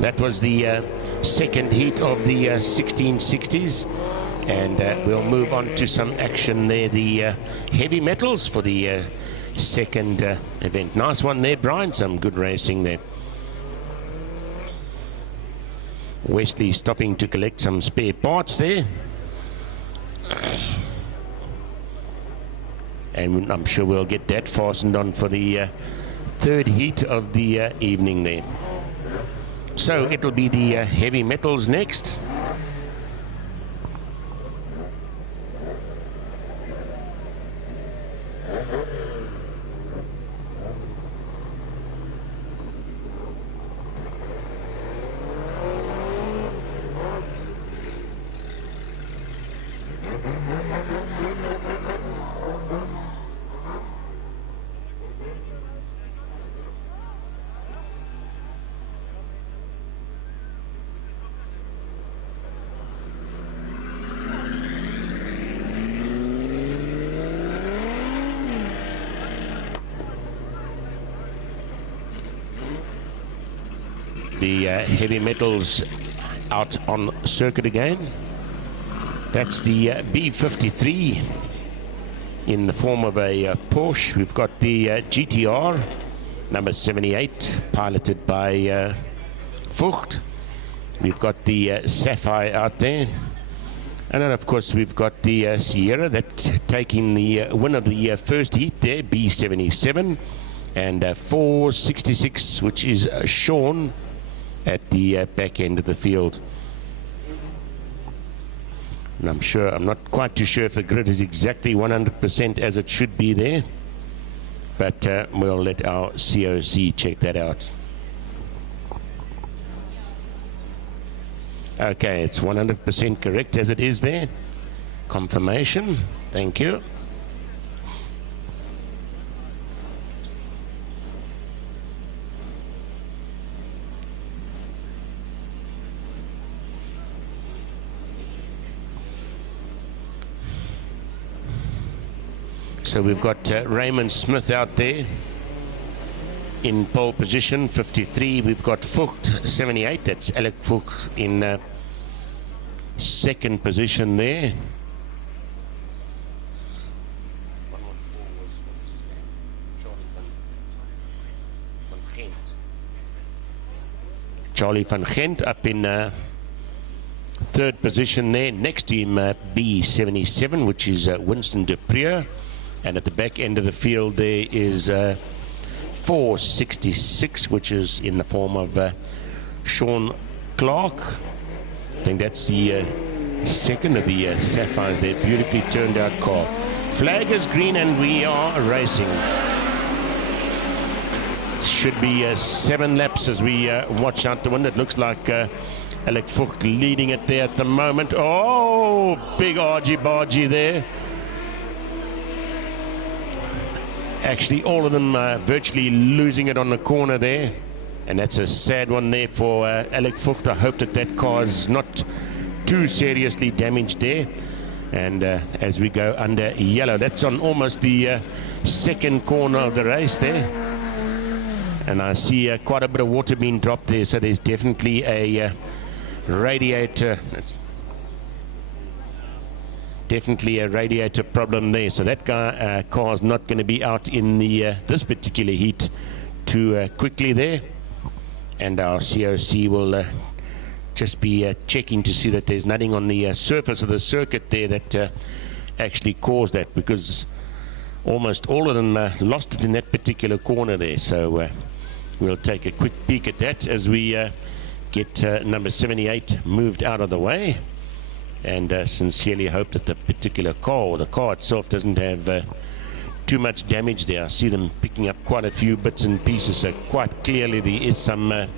That was the second heat of the 1660s, and we'll move on to some action there, the heavy metals for the second event. Nice one there, Brian, some good racing there. Wesley stopping to collect some spare parts there, and I'm sure we'll get that fastened on for the third heat of the evening there. So it'll be the heavy metals next. The heavy metals out on circuit again. That's the B53 in the form of a Porsche. We've got the GTR number 78 piloted by Vogt. We've got the Sapphire out there, and then of course we've got the Sierra that taking the win of the first heat there, B77, and 466, which is Sean at the back end of the field. And I'm not quite too sure if the grid is exactly 100% as it should be there, but we'll let our COC check that out. Okay, it's 100% correct as it is there. Confirmation, thank you. So we've got Raymond Smith out there in pole position, 53. We've got Vogt, 78. That's Alec Vogt in second position there. Charlie van Gent up in third position there. Next to him, B77, which is Winston de Preer. And at the back end of the field there is 466, which is in the form of Sean Clark. I think that's the second of the Sapphires there. Beautifully turned out car. Flag is green and we are racing. Should be 7 laps as we watch out the window. It looks like Alec Vogt leading it there at the moment. Oh, big argy-bargy there. Actually, all of them virtually losing it on the corner there. And that's a sad one there for Alec Vogt. I hope that that car is not too seriously damaged there. And as we go under yellow, that's on almost the second corner of the race there. And I see quite a bit of water being dropped there, so there's definitely a radiator. Definitely a radiator problem there. So that car's not going to be out in the this particular heat too quickly there. And our COC will just be checking to see that there's nothing on the surface of the circuit there that actually caused that, because almost all of them lost it in that particular corner there. So we'll take a quick peek at that as we get number 78 moved out of the way, and sincerely hope that the particular car, or the car itself, doesn't have too much damage there. I see them picking up quite a few bits and pieces, so quite clearly there is some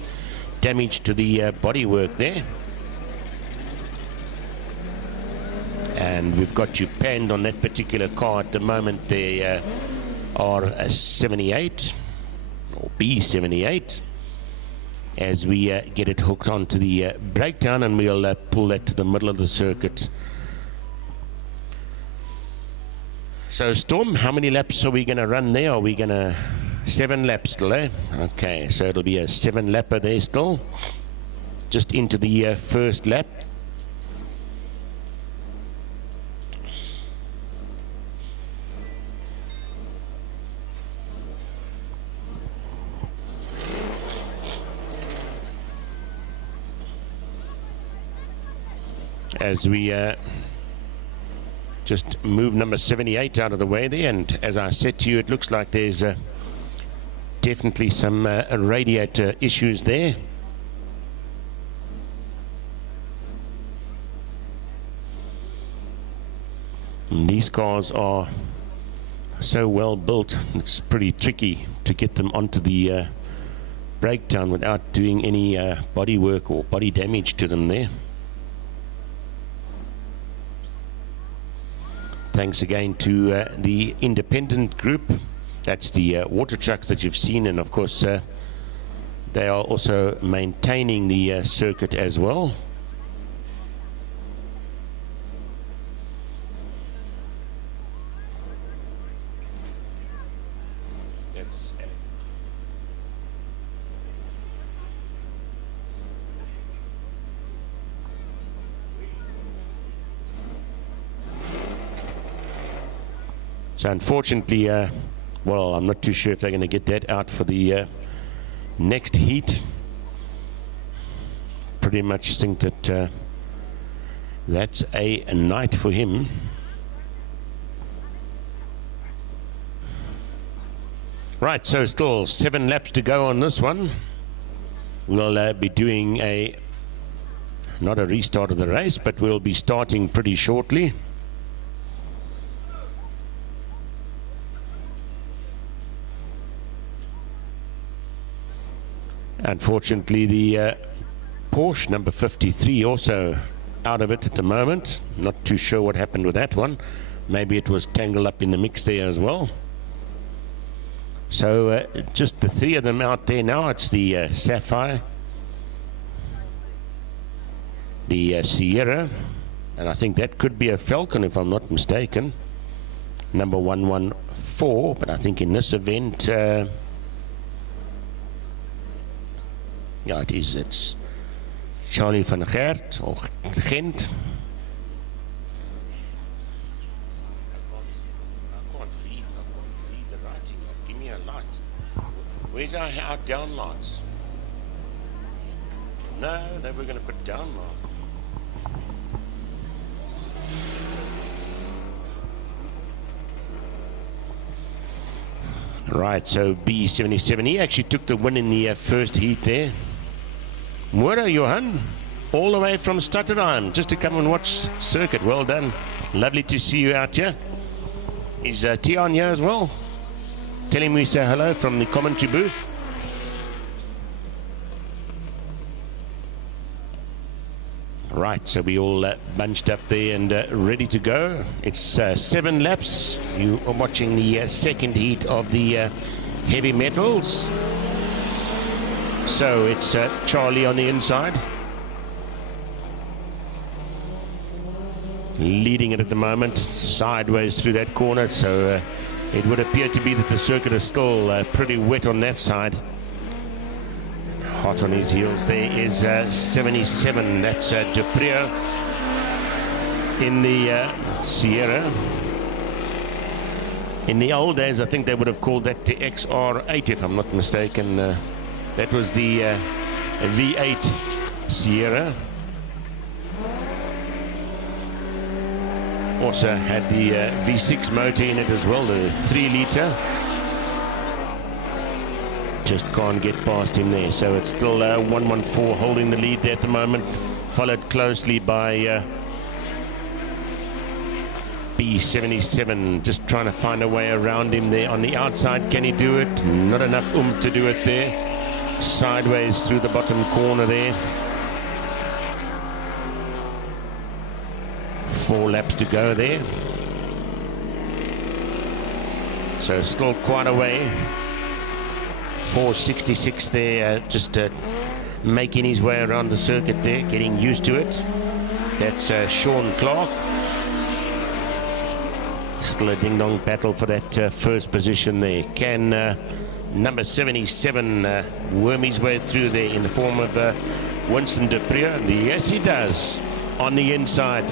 damage to the bodywork there. And we've got you panned on that particular car at the moment. They are 78 or B78 as we get it hooked onto the breakdown, and we'll pull that to the middle of the circuit. So Storm, how many laps are we going to run there? Are we going to 7 laps still, eh? Okay, so it'll be a 7-lapper there still, just into the first lap. As we just move number 78 out of the way there, and as I said to you, it looks like there's definitely some radiator issues there. And these cars are so well built, it's pretty tricky to get them onto the breakdown without doing any body work or body damage to them there. Thanks again to the independent group. That's the water trucks that you've seen, and of course they are also maintaining the circuit as well. So unfortunately, well, I'm not too sure if they're going to get that out for the next heat. Pretty much think that that's a night for him. Right, so still 7 laps to go on this one. We'll be doing not a restart of the race, but we'll be starting pretty shortly. Unfortunately, the Porsche number 53 also out of it at the moment. Not too sure what happened with that one. Maybe it was tangled up in the mix there as well. So just the 3 of them out there now. It's the Sapphire, the Sierra, and I think that could be a Falcon if I'm not mistaken. Number 114, but I think in this event, ja, it is. It's Charlie van Gert or Gent. I can't read the writing. Give me a light. Where's our down lights? No, they were going to put down lights. Right, so B77. He actually took the win in the first heat there. Mura Johan, all the way from Stutterheim, just to come and watch circuit. Well done. Lovely to see you out here. Is Tion here as well? Tell him we say hello from the commentary booth. Right, so we all bunched up there and ready to go. It's 7 laps. You are watching the second heat of the heavy metals. So it's Charlie on the inside, leading it at the moment, sideways through that corner. So it would appear to be that the circuit is still pretty wet on that side. Hot on his heels there is 77. That's Duprier in the Sierra. In the old days, I think they would have called that the XR8, if I'm not mistaken. That was the V8 Sierra. Also had the V6 motor in it as well, the 3-litre. Just can't get past him there. So it's still 114 holding the lead there at the moment, followed closely by B77, just trying to find a way around him there on the outside. Can he do it? Not enough to do it there. Sideways through the bottom corner there. 4 laps to go there. So still quite a way. 466 there, just making his way around the circuit there, getting used to it. That's Sean Clark. Still a ding-dong battle for that first position there. Can number 77 worm his way through there in the form of Winston Duprier? Yes, he does. On the inside.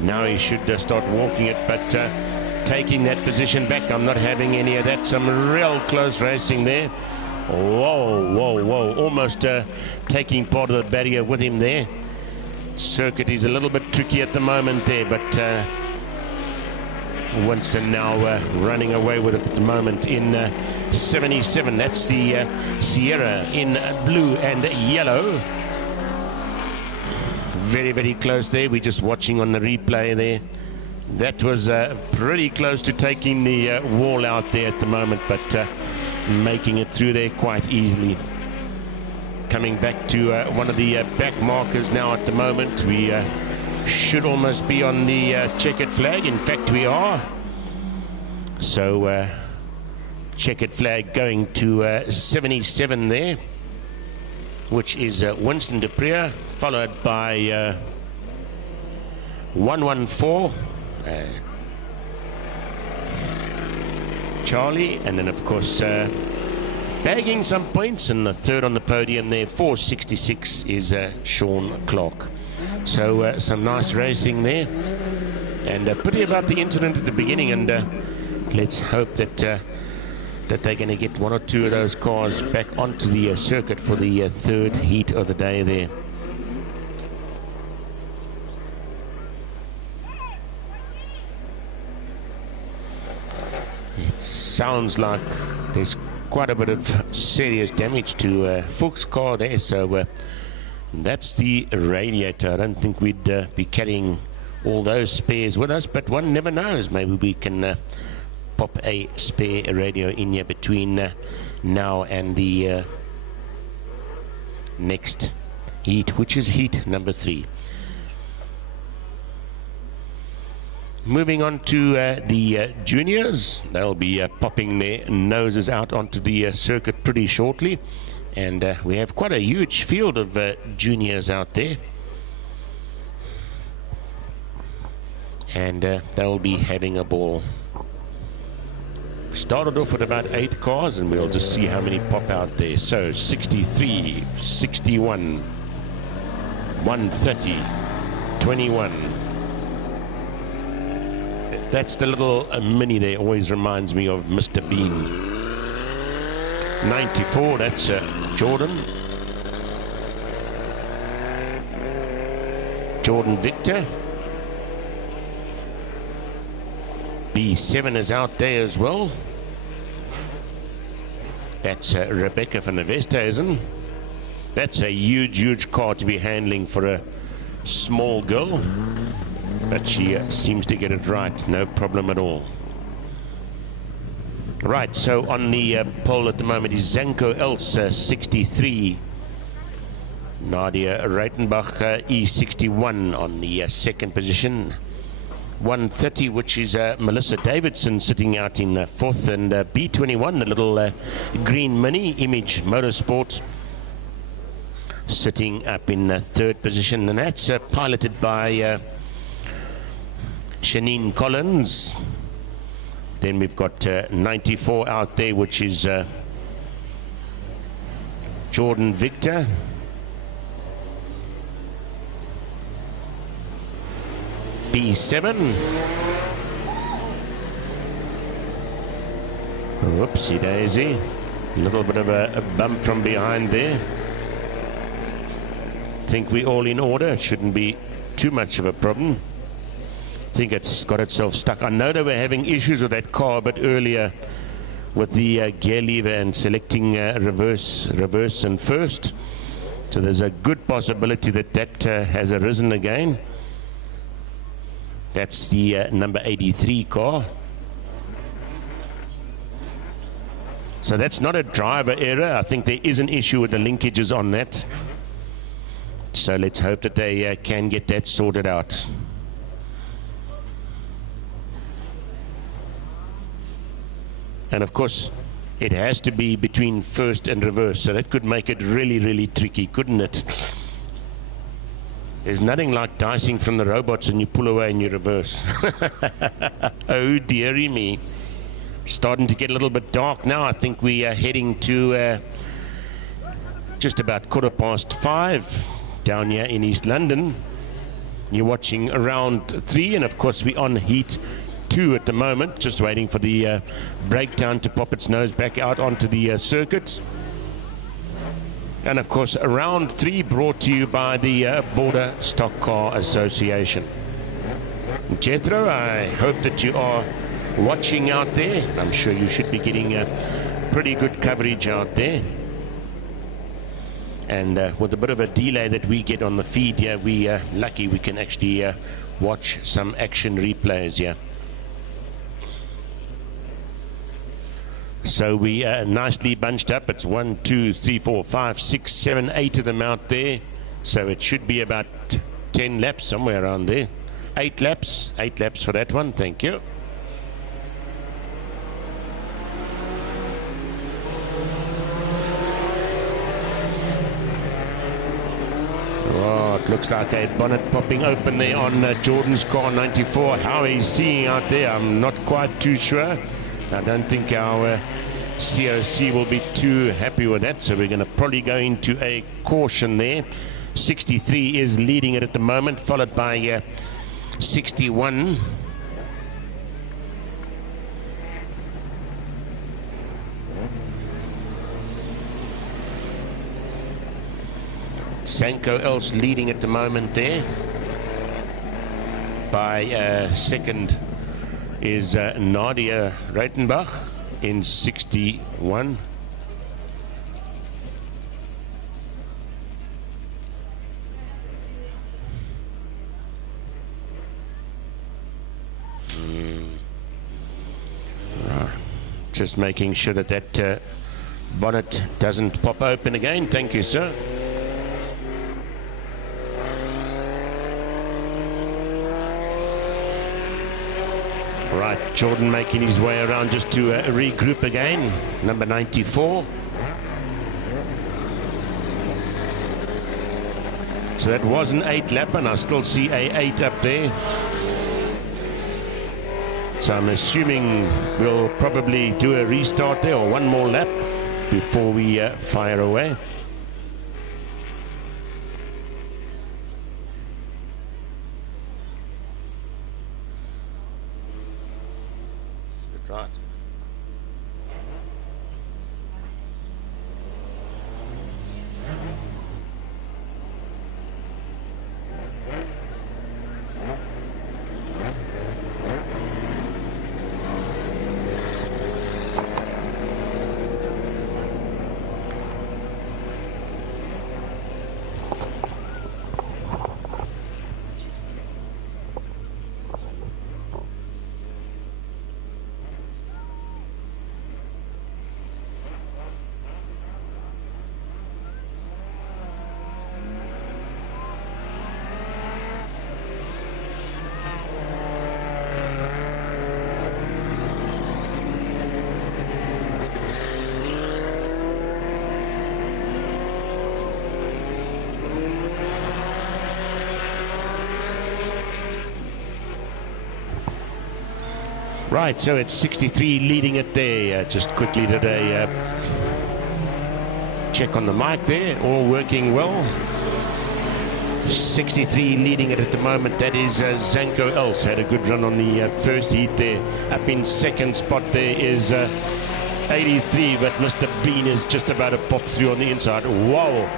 Now he should start walking it, but taking that position back. I'm not having any of that. Some real close racing there. Whoa, whoa, whoa. Almost taking part of the barrier with him there. Circuit is a little bit tricky at the moment there, but Winston now running away with it at the moment in 77. That's the Sierra in blue and yellow. Very, very close there. We're just watching on the replay there. That was pretty close to taking the wall out there at the moment, but making it through there quite easily. Coming back to one of the back markers now at the moment. We should almost be on the checkered flag. In fact, we are. So checkered flag going to 77 there, which is Winston Duprier, followed by 114 Charlie, and then of course bagging some points, and the third on the podium there, 466, is Sean Clark. So some nice racing there, and pity about the incident at the beginning, and let's hope that that they're going to get 1 or 2 of those cars back onto the circuit for the third heat of the day there. It sounds like there's quite a bit of serious damage to Fuchs' car there, so that's the radiator. I don't think we'd be carrying all those spares with us, but one never knows. Maybe we can pop a spare radio in here between now and the next heat, which is heat number 3. Moving on to the juniors. They'll be popping their noses out onto the circuit pretty shortly, and we have quite a huge field of juniors out there, and they'll be having a ball. Started off with about 8 cars, and we'll just see how many pop out there. So 63, 61, 130, 21. That's the little mini there, always reminds me of Mr. Bean. 94, that's Jordan. Jordan Victor. B7 is out there as well. That's Rebecca van der Westhuizen. That's a huge, huge car to be handling for a small girl. But she seems to get it right, no problem at all. Right, so on the pole at the moment is Zanko Else, 63. Nadia Reitenbach, E61 on the second position. 130, which is Melissa Davidson sitting out in fourth, and B21, the little green mini, Image Motorsport, sitting up in third position, and that's piloted by Shanine Collins. Then we've got 94 out there, which is Jordan Victor. B7. Whoopsie daisy. A little bit of a bump from behind there. Think we're all in order. It shouldn't be too much of a problem. I think it's got itself stuck. I know they were having issues with that car a bit earlier with the gear lever and selecting reverse and first. So there's a good possibility that that has arisen again. That's the number 83 car. So that's not a driver error. I think there is an issue with the linkages on that. So let's hope that they can get that sorted out. And of course, it has to be between first and reverse. So that could make it really, really tricky, couldn't it? There's nothing like dicing from the robots and you pull away and you reverse. Oh dearie me. Starting to get a little bit dark now. I think we are heading to just about 5:15 down here in East London. You're watching round 3, and of course we're on heat 2 at the moment, just waiting for the breakdown to pop its nose back out onto the circuit. And of course, round 3 brought to you by the Border Stock Car Association. Jethro, I hope that you are watching out there. I'm sure you should be getting pretty good coverage out there. And with a bit of a delay that we get on the feed here, we are lucky we can actually watch some action replays here. So we are nicely bunched up. It's 1, 2, 3, 4, 5, 6, 7, 8 of them out there. So it should be about 10 laps, somewhere around there. 8 laps for that one. Thank you. Oh, it looks like a bonnet popping open there on Jordan's car 94. How he's seeing out there, I'm not quite too sure. I don't think our COC will be too happy with that, so we're going to probably go into a caution there. 63 is leading it at the moment, followed by 61. Sanko else leading at the moment there. By second is Nadia Reitenbach in 61. Right. Just making sure that that bonnet doesn't pop open again. Thank you, sir. Right, Jordan making his way around just to regroup again. Number 94. So that was an 8 lap, and I still see a 8 up there. So I'm assuming we'll probably do a restart there, or one more lap before we fire away. Right. Right, so it's 63 leading it there. Just quickly did a check on the mic there, all working well. 63 leading it at the moment. That is Zanko Els. Had a good run on the first heat there. Up in second spot there is 83, but Mr. Bean is just about to pop through on the inside. Wow,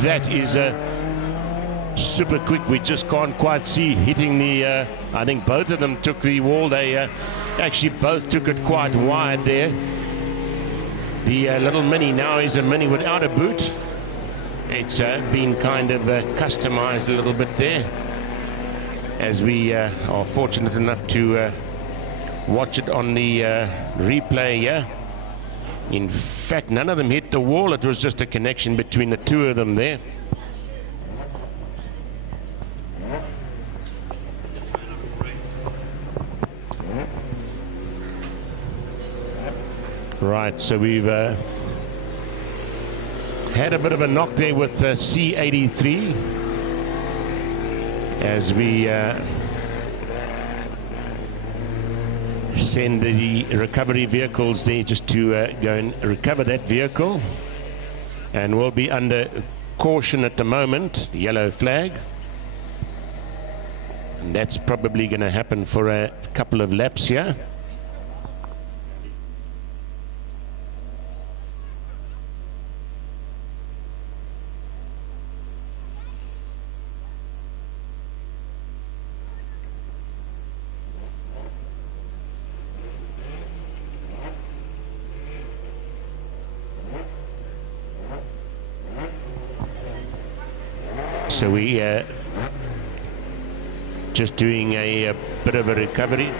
that is super quick. We just can't quite see hitting the I think both of them took the wall. They actually both took it quite wide there. The little Mini now is a Mini without a boot. It's been kind of customized a little bit there, as we are fortunate enough to watch it on the replay here. In fact, none of them hit the wall. It was just a connection between the two of them there. Right, so we've had a bit of a knock there with C83 as we send the recovery vehicles there just to go and recover that vehicle, and we'll be under caution at the moment, yellow flag, and that's probably going to happen for a couple of laps here. So we just doing a bit of a recovery.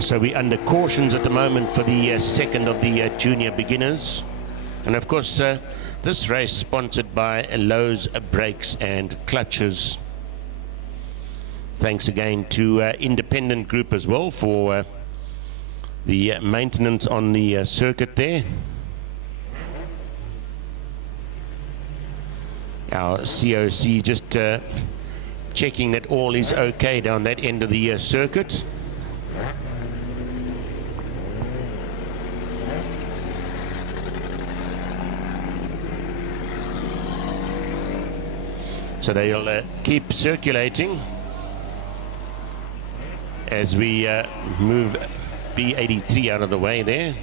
So we're under cautions at the moment for the second of the junior beginners. And of course, this race sponsored by Lowe's Brakes and Clutches. Thanks again to Independent Group as well for the maintenance on the circuit there. Our COC just checking that all is okay down that end of the circuit. So they'll keep circulating as we move B83 out of the way there.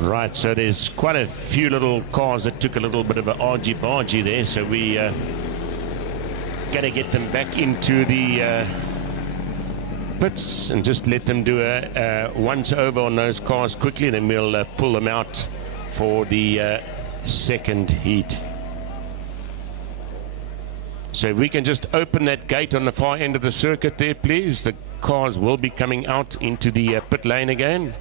Right, so there's quite a few little cars that took a little bit of an argy-bargy there, so we got to get them back into the pits and just let them do a once over on those cars quickly, then we'll pull them out for the second heat. So if we can just open that gate on the far end of the circuit there, please. The cars will be coming out into the pit lane again.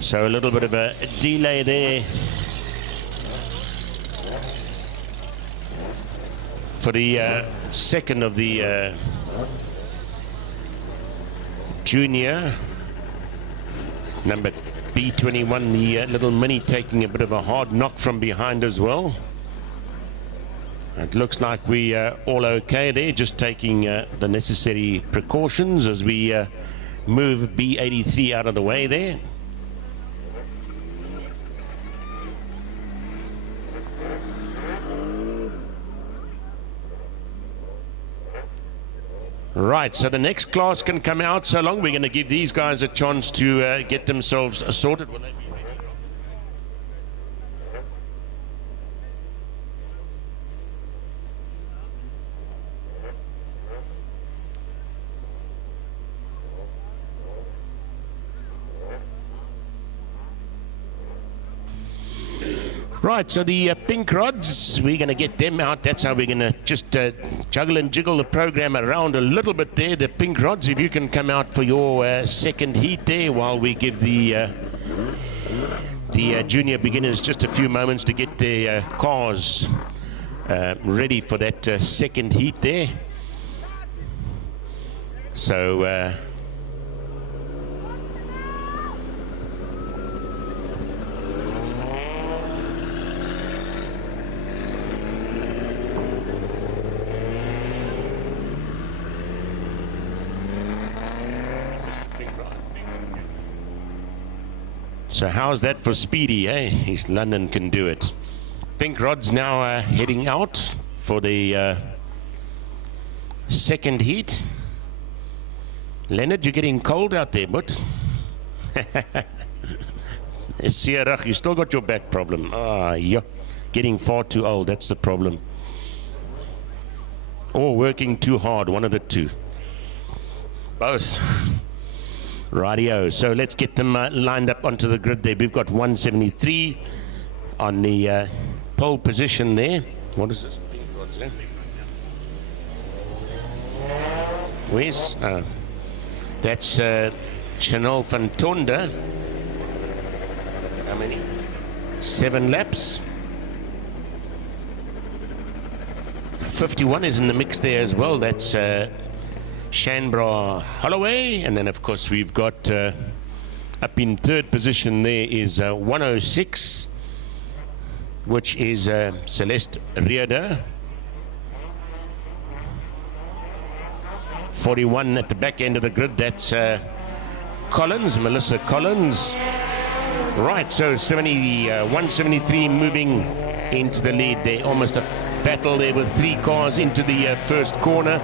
So a little bit of a delay there for the second of the junior, number B21, the little Mini taking a bit of a hard knock from behind as well. It looks like we are all okay there, just taking the necessary precautions as we move B83 out of the way there. Right, so the next class can come out. So long, we're going to give these guys a chance to get themselves sorted. Will they be ready? Right, so the pink rods, we're going to get them out. That's how we're going to just juggle and jiggle the program around a little bit there. The pink rods, if you can come out for your second heat there while we give the junior beginners just a few moments to get their cars ready for that second heat there. So so how's that for Speedy, eh? East London can do it. Pink rods now heading out for the second heat. Leonard, you're getting cold out there, but Sierra, you still got your back problem. Ah, yeah, getting far too old, that's the problem. Or working too hard, one of the two. Both. Rightio, so let's get them lined up onto the grid there. We've got 173 on the pole position there. What is this? Pink rods, eh? Where's? That's Chanel van Tonder. How many? 7 laps. 51 is in the mix there as well. That's Shanbra Holloway, and then of course we've got up in third position there is 106, which is Celeste Rieder. 41 at the back end of the grid, that's Collins, Melissa Collins. Right, so 173 moving into the lead there. Almost a battle there with 3 cars into the first corner.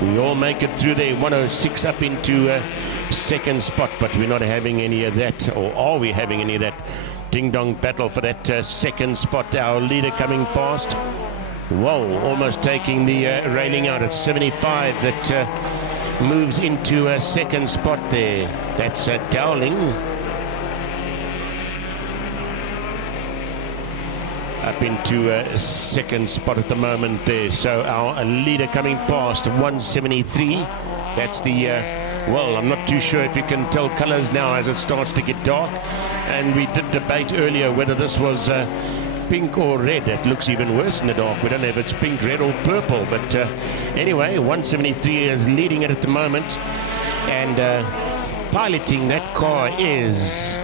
We all make it through there. 106 up into second spot, but we're not having any of that, or are we having any of that ding-dong battle for that second spot? Our leader coming past. Whoa, almost taking the railing out at 75. That moves into a second spot there. That's Dowling. Up into a second spot at the moment there. So our leader coming past 173. That's the well, I'm not too sure if you can tell colors now as it starts to get dark, and we did debate earlier whether this was pink or red. It looks even worse in the dark. We don't know if it's pink, red or purple, but anyway, 173 is leading it at the moment, and piloting that car is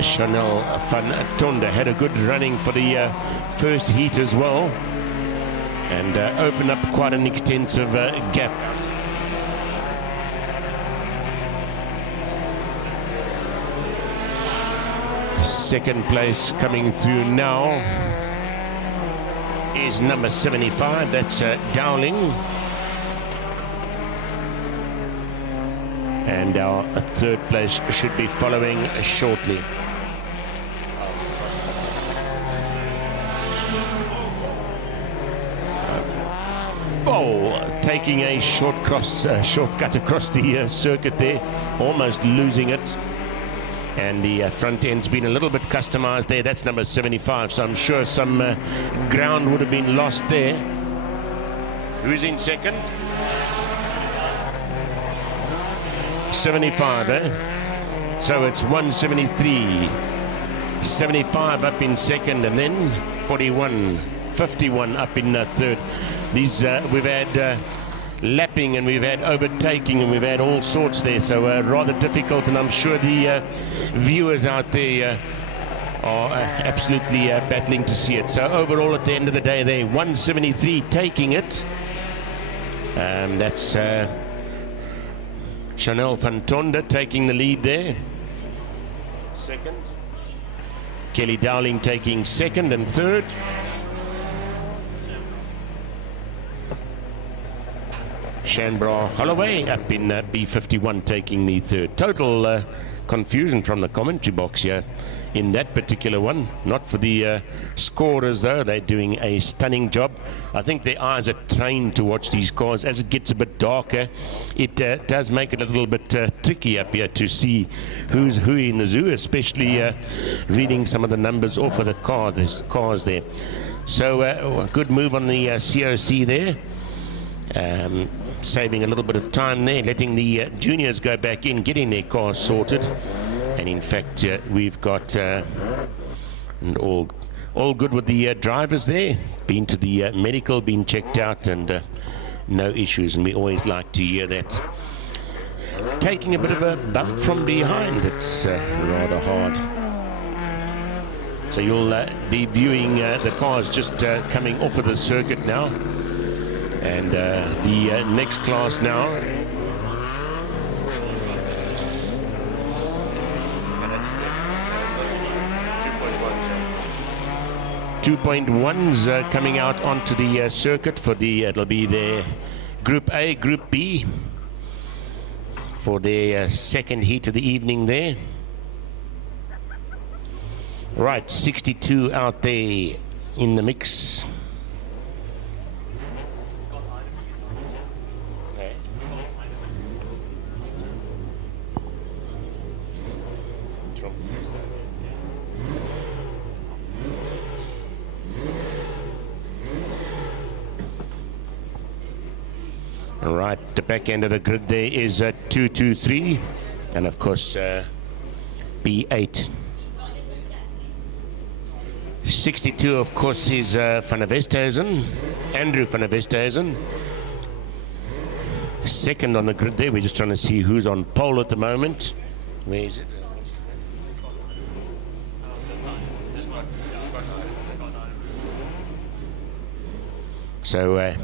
Chanel van Tonder. Had a good running for the first heat as well, and opened up quite an extensive gap. Second place coming through now is number 75. That's Dowling. And our third place should be following shortly. Oh, taking a shortcut across the circuit there, almost losing it. And the front end's been a little bit customized there. That's number 75, so I'm sure some ground would have been lost there. Who's in second? 75, eh? So it's 173, 75 up in second, and then 41, 51 up in third. These we've had lapping, and we've had overtaking, and we've had all sorts there, so rather difficult, and I'm sure the viewers out there are absolutely battling to see it. So overall at the end of the day there, 173 taking it. That's Chanel van Tonder taking the lead there. Second. Kelly Dowling taking second and third. Shanbra Holloway up in B51 taking the third. Total confusion from the commentary box here in that particular one. Not for the scorers though, they're doing a stunning job. I think their eyes are trained to watch these cars. As it gets a bit darker, it does make it a little bit tricky up here to see who's who in the zoo, especially reading some of the numbers off of the cars there. So a good move on the COC there. Saving a little bit of time there, letting the juniors go back in, getting their cars sorted. And in fact, we've got and all good with the drivers there. Been to the medical, been checked out, and no issues. And we always like to hear that. Taking a bit of a bump from behind, it's rather hard. So you'll be viewing the cars just coming off of the circuit now. And the next class now. 2.1s coming out onto the circuit for the, it'll be their Group A, Group B for their second heat of the evening there. Right, 62 out there in the mix. Right, the back end of the grid there is 223, and of course B8. 62, of course, is Van der Westhuizen, Andrew Van der Westhuizen. Second on the grid there. We're just trying to see who's on pole at the moment. Where is it? So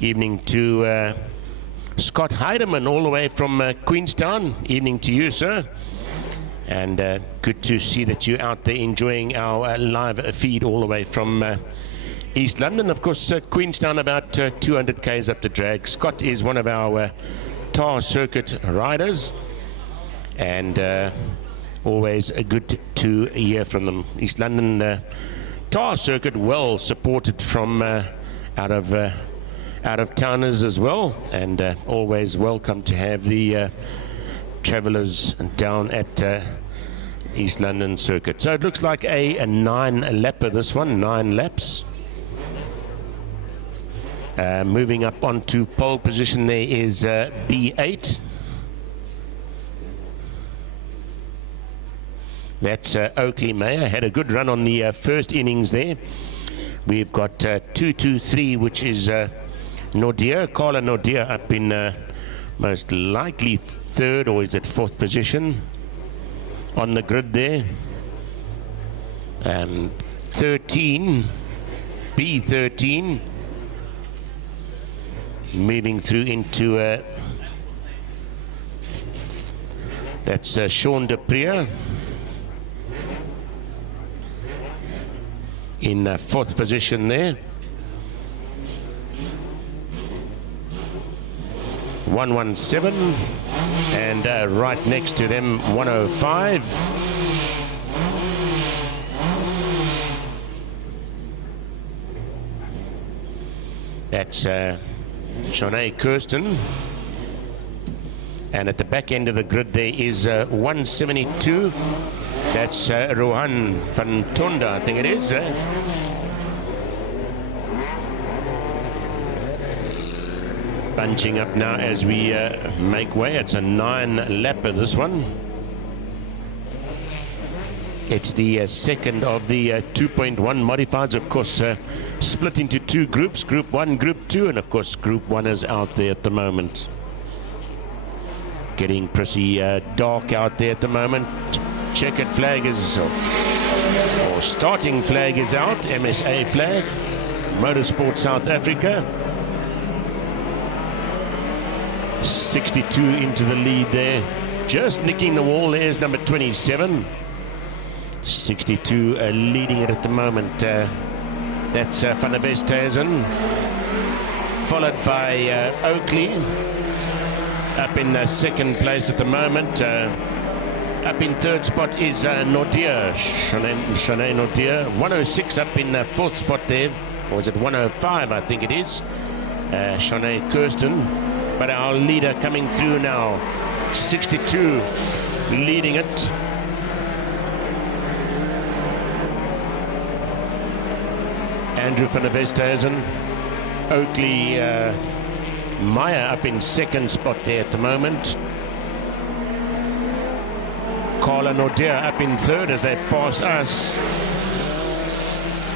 evening to Scott Heidemann all the way from Queenstown. Evening to you, sir. And good to see that you're out there enjoying our live feed all the way from East London. Of course, Queenstown about 200 k's up the drag. Scott is one of our tar circuit riders, and always good to hear from them. East London tar circuit, well supported from out of towners as well, and always welcome to have the travellers down at East London circuit. So it looks like a 9-lapper, this one, 9 laps. Moving up onto pole position there is B8. That's Oakley Mayer. Had a good run on the first innings there. We've got 223, which is Nordier, Carla Nordier, up in most likely third, or is it fourth position on the grid there. 13, B13, moving through into that's Sean Deprier in fourth position there. 117, and right next to them 105. That's Shanae Kirsten, and at the back end of the grid there is 172. That's Rohan van Tonda, I think it is. Bunching up now as we make way. It's a 9-lapper, this one. It's the second of the 2.1 modifieds, of course, split into two groups, Group 1, Group 2, and of course Group 1 is out there at the moment. Getting pretty dark out there at the moment. Checkered flag is, or starting flag is out, MSA flag, Motorsport South Africa. 62 into the lead there, just nicking the wall. There's number 27. 62 leading it at the moment. That's Van der Westhuizen, followed by Oakley, up in second place at the moment. Up in third spot is Nordier, Shanae Nordier. 106 up in fourth spot there. Or is it 105, I think it is. Shanae Kirsten. But our leader coming through now. 62 leading it. Andrew van der Westhuizen. Oakley Meyer up in second spot there at the moment. Carla Nordier up in third as they pass us.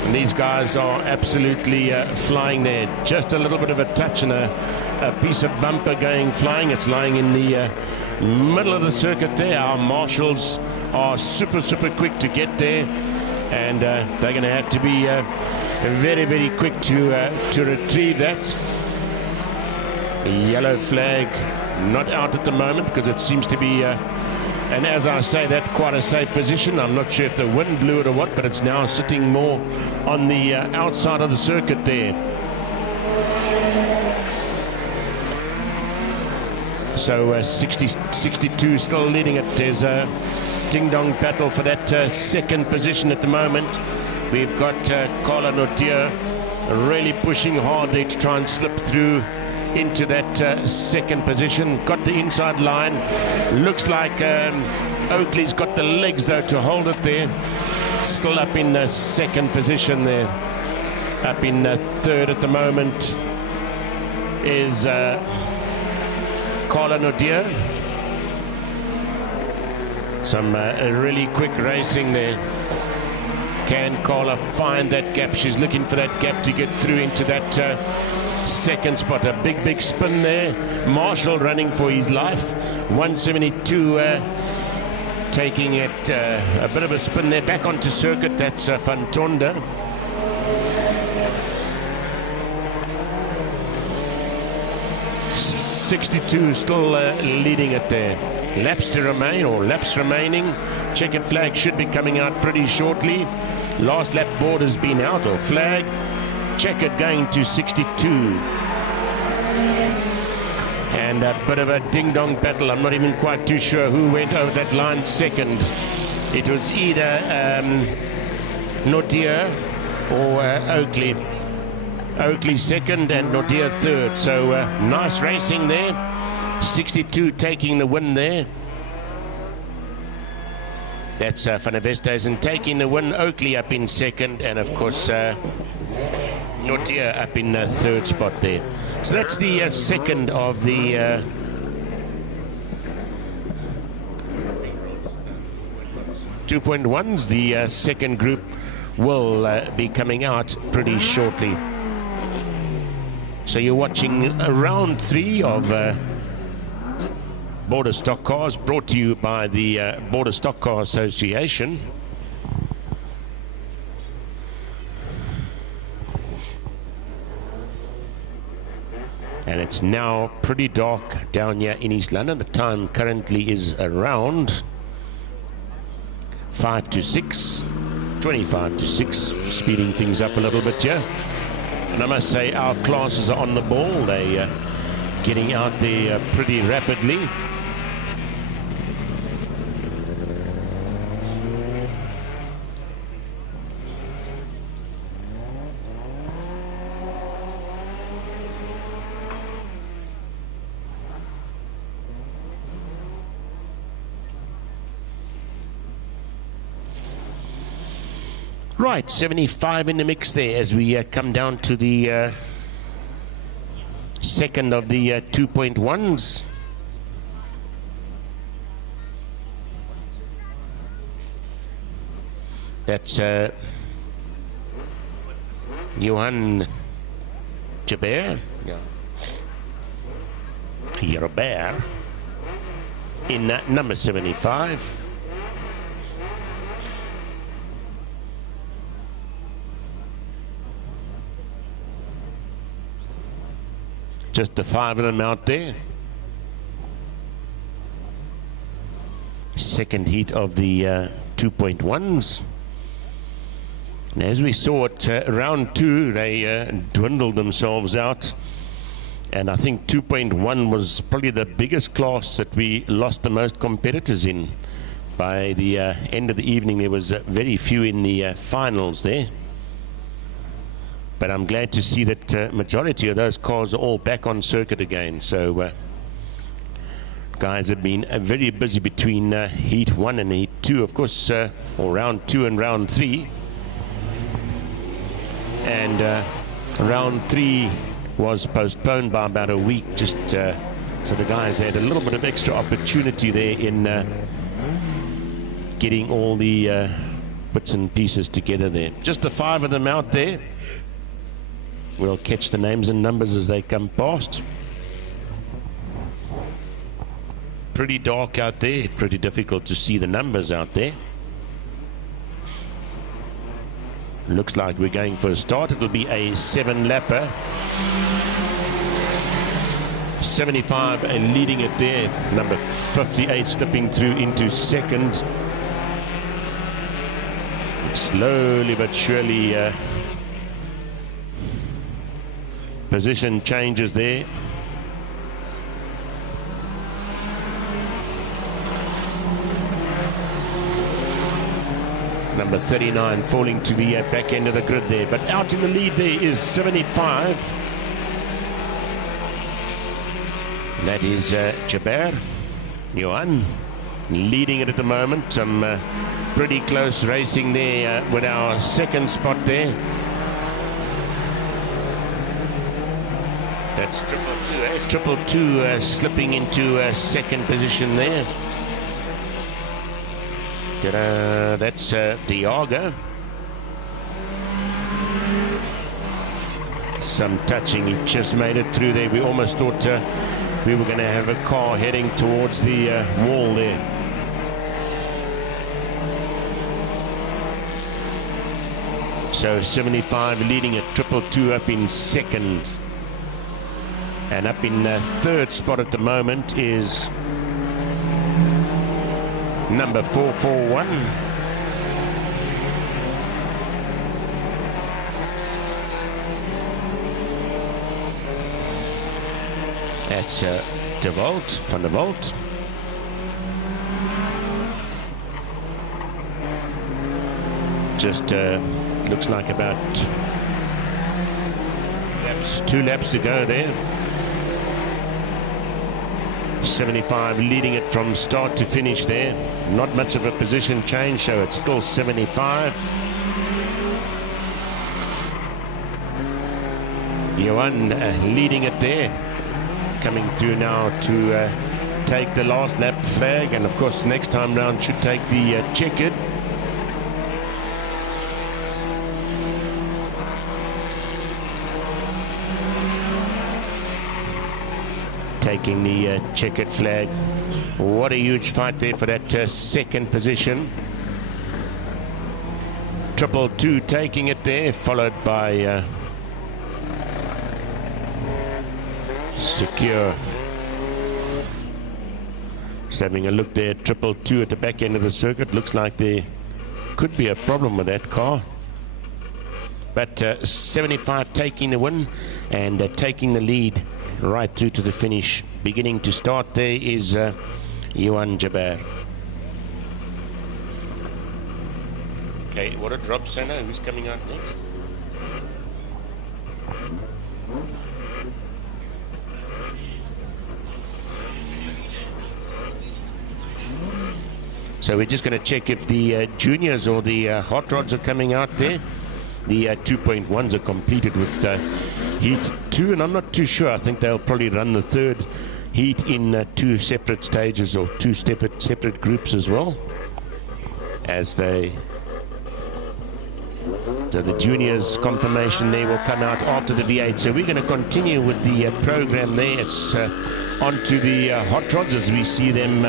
And these guys are absolutely flying there. Just a little bit of a touch and a piece of bumper going flying. It's lying in the middle of the circuit there. Our marshals are super quick to get there. And they're going to have to be very quick to retrieve that. Yellow flag not out at the moment because it seems to be and as I say, that's quite a safe position. I'm not sure if the wind blew it or what, but it's now sitting more on the outside of the circuit there. So 62 still leading it. There's a ding-dong battle for that second position at the moment. We've got Carla Nordier really pushing hard there to try and slip through into that second position. Got the inside line. Looks like Oakley's got the legs though to hold it there. Still up in the second position there. Up in third at the moment is Carla Nordier. Some really quick racing there. Can Carla find that gap? She's looking for that gap to get through into that second spot. A big spin there. Marshall running for his life. 172 taking it a bit of a spin there. Back onto circuit. That's Van Tonde. .62 still leading it there. Laps to remain, or laps remaining. Checkered flag should be coming out pretty shortly. Last lap board has been out, or flag. Checkered going to 62. And a bit of a ding-dong battle. I'm not even quite too sure who went over that line second. It was either Nordier or Oakley. Oakley second and Nordier third. So nice racing there. 62 taking the win there. That's Van der Westhuizen taking the win. Oakley up in second, and of course Nordier up in third spot there. So that's the second of the .2.1s. The second group will be coming out pretty shortly. So you're watching round 3 of Border Stock Cars, brought to you by the Border Stock Car Association. And it's now pretty dark down here in East London. The time currently is around 5 to 6, 25 to 6, speeding things up a little bit here. And I must say our classes are on the ball. They're getting out there pretty rapidly. Right, 75 in the mix there as we come down to the second of the 2.1s. That's Johan Jabert. Jabert in number 75. Just the 5 of them out there. Second heat of the 2.1s. And as we saw it, round 2, they dwindled themselves out. And I think 2.1 was probably the biggest class that we lost the most competitors in. By the end of the evening, there was very few in the finals there. But I'm glad to see that majority of those cars are all back on circuit again. So guys have been very busy between Heat 1 and Heat 2, of course, or Round 2 and Round 3. And Round 3 was postponed by about a week, just so the guys had a little bit of extra opportunity there in getting all the bits and pieces together there. Just the 5 of them out there. We'll catch the names and numbers as they come past. Pretty dark out there, pretty difficult to see the numbers out there. Looks like we're going for a start. It'll be a 7-lapper. 75 and leading it there. Number 58 slipping through into second. Slowly but surely position changes there. Number 39 falling to the back end of the grid there, but out in the lead there is 75. That is Jabbar Johan leading it at the moment. Some pretty close racing there with our second spot there. That's triple two slipping into second position there. That's Diago. Some touching, he just made it through there. We almost thought we were going to have a car heading towards the wall there. So 75 leading at 222 up in second. And up in third spot at the moment is number 441. That's De Volt, van der Volt. Just looks like about 2 laps to go there. 75 leading it from start to finish there. Not much of a position change, so it's still 75. Johan leading it there. Coming through now to take the last lap flag, and of course next time round should take the checkered. Taking the checkered flag. What a huge fight there for that second position. 222 taking it there, followed by Secure. Just having a look there, 222 at the back end of the circuit. Looks like there could be a problem with that car. But 75 taking the win and taking the lead right through to the finish. Beginning to start there is Johan Jabbar. Okay, what a drop, Senna. Who's coming out next? So we're just going to check if the juniors or the hot rods are coming out there. The 2.1s are completed with Heat 2, and I'm not too sure. I think they'll probably run the third heat in 2 separate stages or 2 separate groups as well. As they... So the juniors confirmation there will come out after the V8. So we're going to continue with the program there. It's onto the hot rods as we see them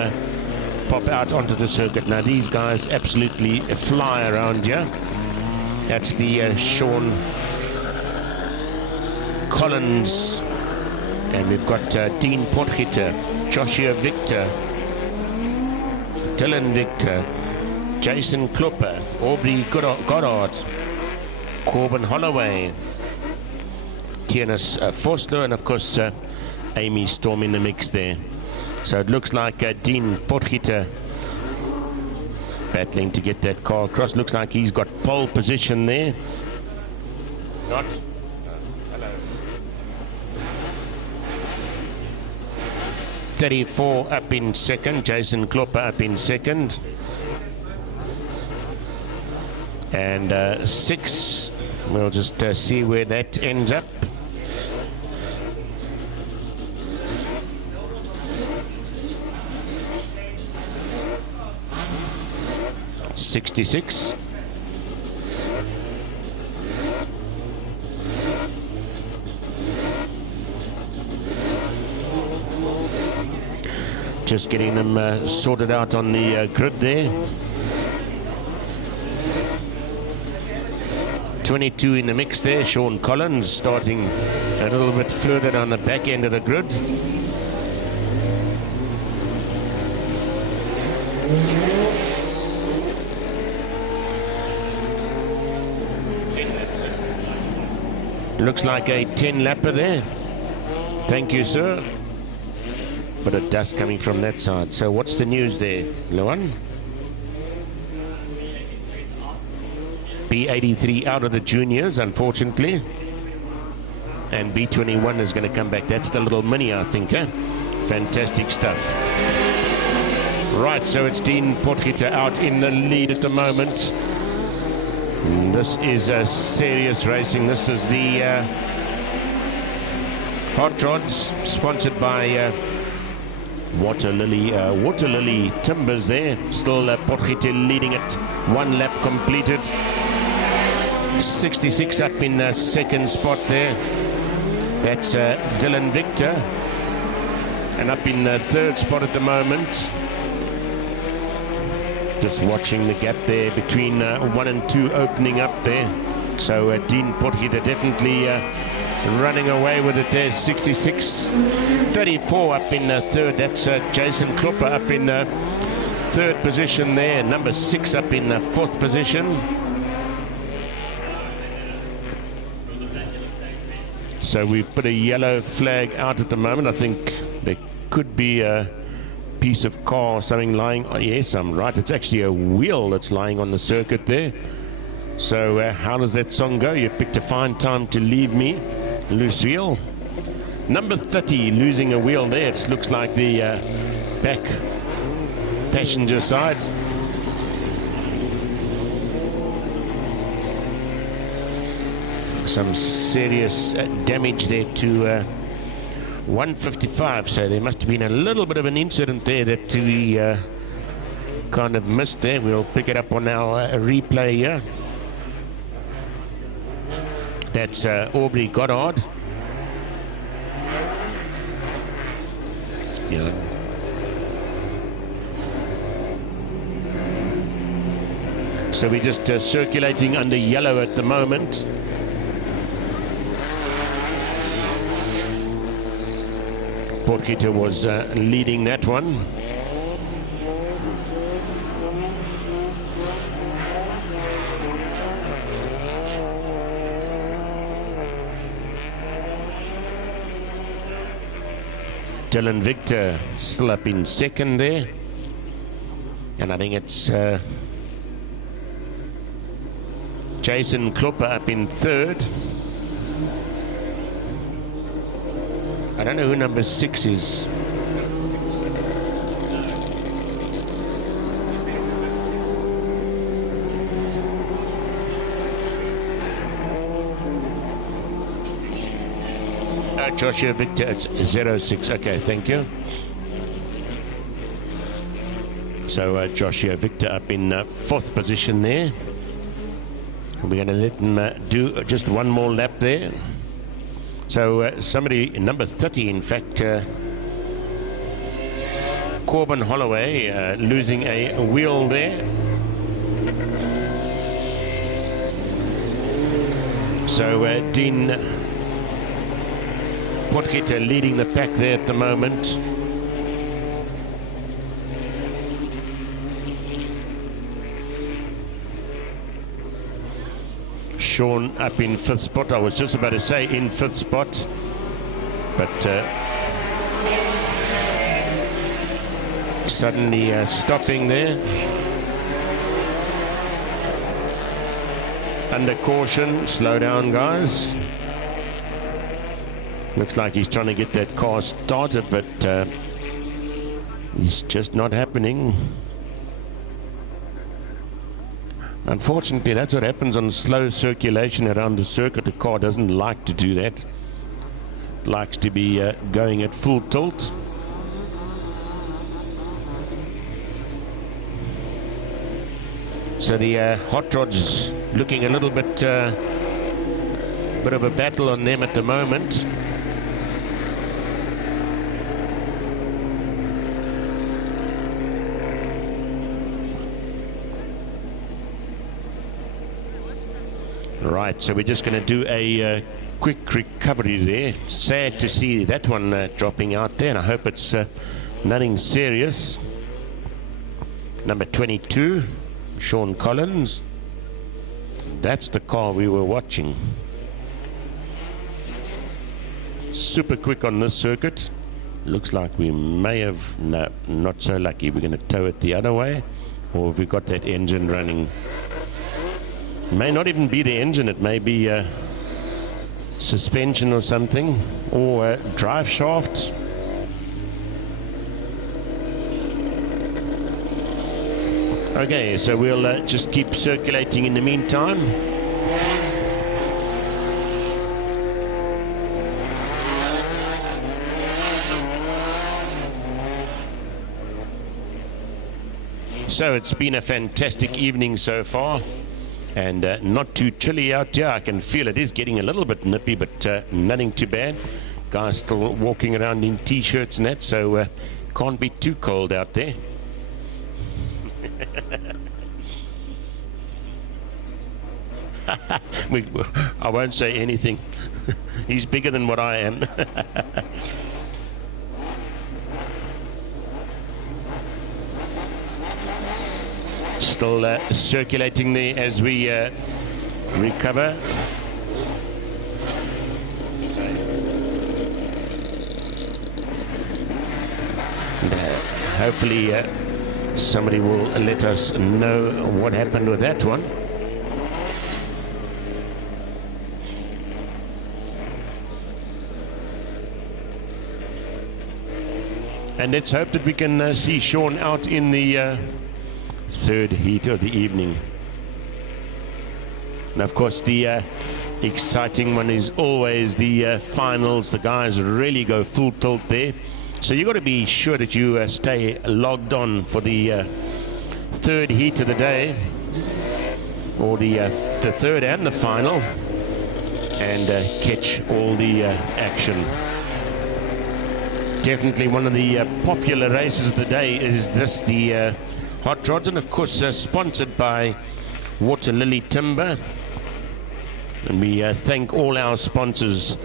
pop out onto the circuit. Now these guys absolutely fly around here. That's the Sean Collins, and we've got Dean Potgieter, Joshua Victor, Dylan Victor, Jason Klopper, Aubrey Goddard, Corbin Holloway, Tienes Forstler, and of course Amy Storm in the mix there. So it looks like Dean Potgieter battling to get that car across. Looks like he's got pole position there. Not. Hello. 34 up in second. Jason Klopper up in second. And 6. We'll just see where that ends up. '66. Just getting them sorted out on the grid there. 22 in the mix there. Sean Collins starting a little bit further down the back end of the grid. Looks like a 10-lapper there. Thank you, sir. Bit of dust coming from that side. So what's the news there, Luan? B83 out of the juniors, unfortunately. And B21 is going to come back. That's the little mini, I think, eh? Fantastic stuff. Right, so it's Dean Potgieter out in the lead at the moment. And this is a serious racing. This is the Hot Rods, sponsored by Water Lily Timbers there. Still Potgieter leading it. 1 lap completed. 66 up in the second spot there. That's Dylan Victor. And up in the third spot at the moment. Just watching the gap there between 1 and 2 opening up there. So Dean Potgieter definitely running away with it there. 66. 34 up in the third. That's Jason Klopper up in third position there. Number 6 up in the fourth position. So we've put a yellow flag out at the moment. I think there could be a piece of car or something lying. Oh, yes, I'm right. It's actually a wheel that's lying on the circuit there. So how does that song go? You picked a fine time to leave me, loose wheel. Number 30 losing a wheel there. It looks like the back passenger side. Some serious damage there to 155, so there must have been a little bit of an incident there that we kind of missed there. We'll pick it up on our replay here. That's Aubrey Goddard. Yeah. So we're just circulating under yellow at the moment. Potgieter was leading that one. Dylan Victor still up in second there. And I think it's Jason Klopper up in third. I don't know who number 6 is. Joshua Victor, it's 06. Okay, thank you. So Joshua Victor up in fourth position there. We're going to let him do just one more lap there. So somebody, number 30 in fact, Corbin Holloway losing a wheel there. So Dean Potgieter leading the pack there at the moment. Sean up in fifth spot. I was just about to say in fifth spot, but suddenly stopping there. under caution. Slow down, guys. Looks like he's trying to get that car started, but it's just not happening. Unfortunately, that's what happens on slow circulation around the circuit. The car doesn't like to do that. It likes to be going at full tilt. So the hot rods looking a little bit of a battle on them at the moment. Right, so we're just going to do a quick recovery there. Sad to see that one dropping out there, and I hope it's nothing serious. Number 22, Sean Collins. That's the car we were watching. Super quick on this circuit. Looks like we may have, no, not so lucky. We're going to tow it the other way, or have we got that engine running? May not even be the engine, it may be suspension or something, or drive shaft. Okay, so we'll just keep circulating in the meantime. So it's been a fantastic evening so far. And not too chilly out here. I can feel it is getting a little bit nippy, but nothing too bad. Guys still walking around in t-shirts and that, so can't be too cold out there. I won't say anything. He's bigger than what I am. Still circulating there as we recover. And, hopefully somebody will let us know what happened with that one. And let's hope that we can see Sean out in the third heat of the evening. And of course the exciting one is always the finals. The guys really go full tilt there, so you got to be sure that you stay logged on for the third heat of the day, or the third and the final, and catch all the action. Definitely one of the popular races of the day is this, the hot rods, and of course sponsored by Water Lily Timber. And we thank all our sponsors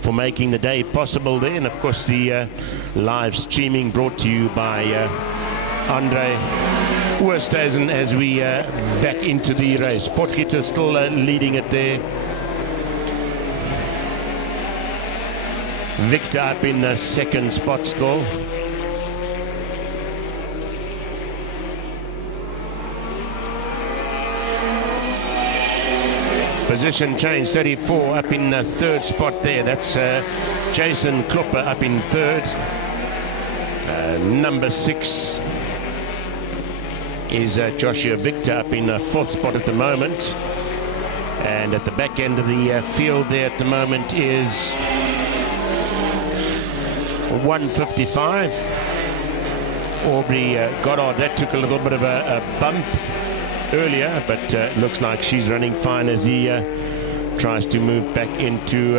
for making the day possible there. And of course the live streaming brought to you by Andre Oosthuizen as we back into the race. Potgieter still leading it there. Victor up in the second spot still. Position change, 34 up in the third spot there. That's Jason Klopper up in third. Number 6 is Joshua Victor up in fourth spot at the moment. And at the back end of the field there at the moment is 155. Aubrey Goddard, that took a little bit of a bump earlier, but looks like she's running fine as he tries to move back into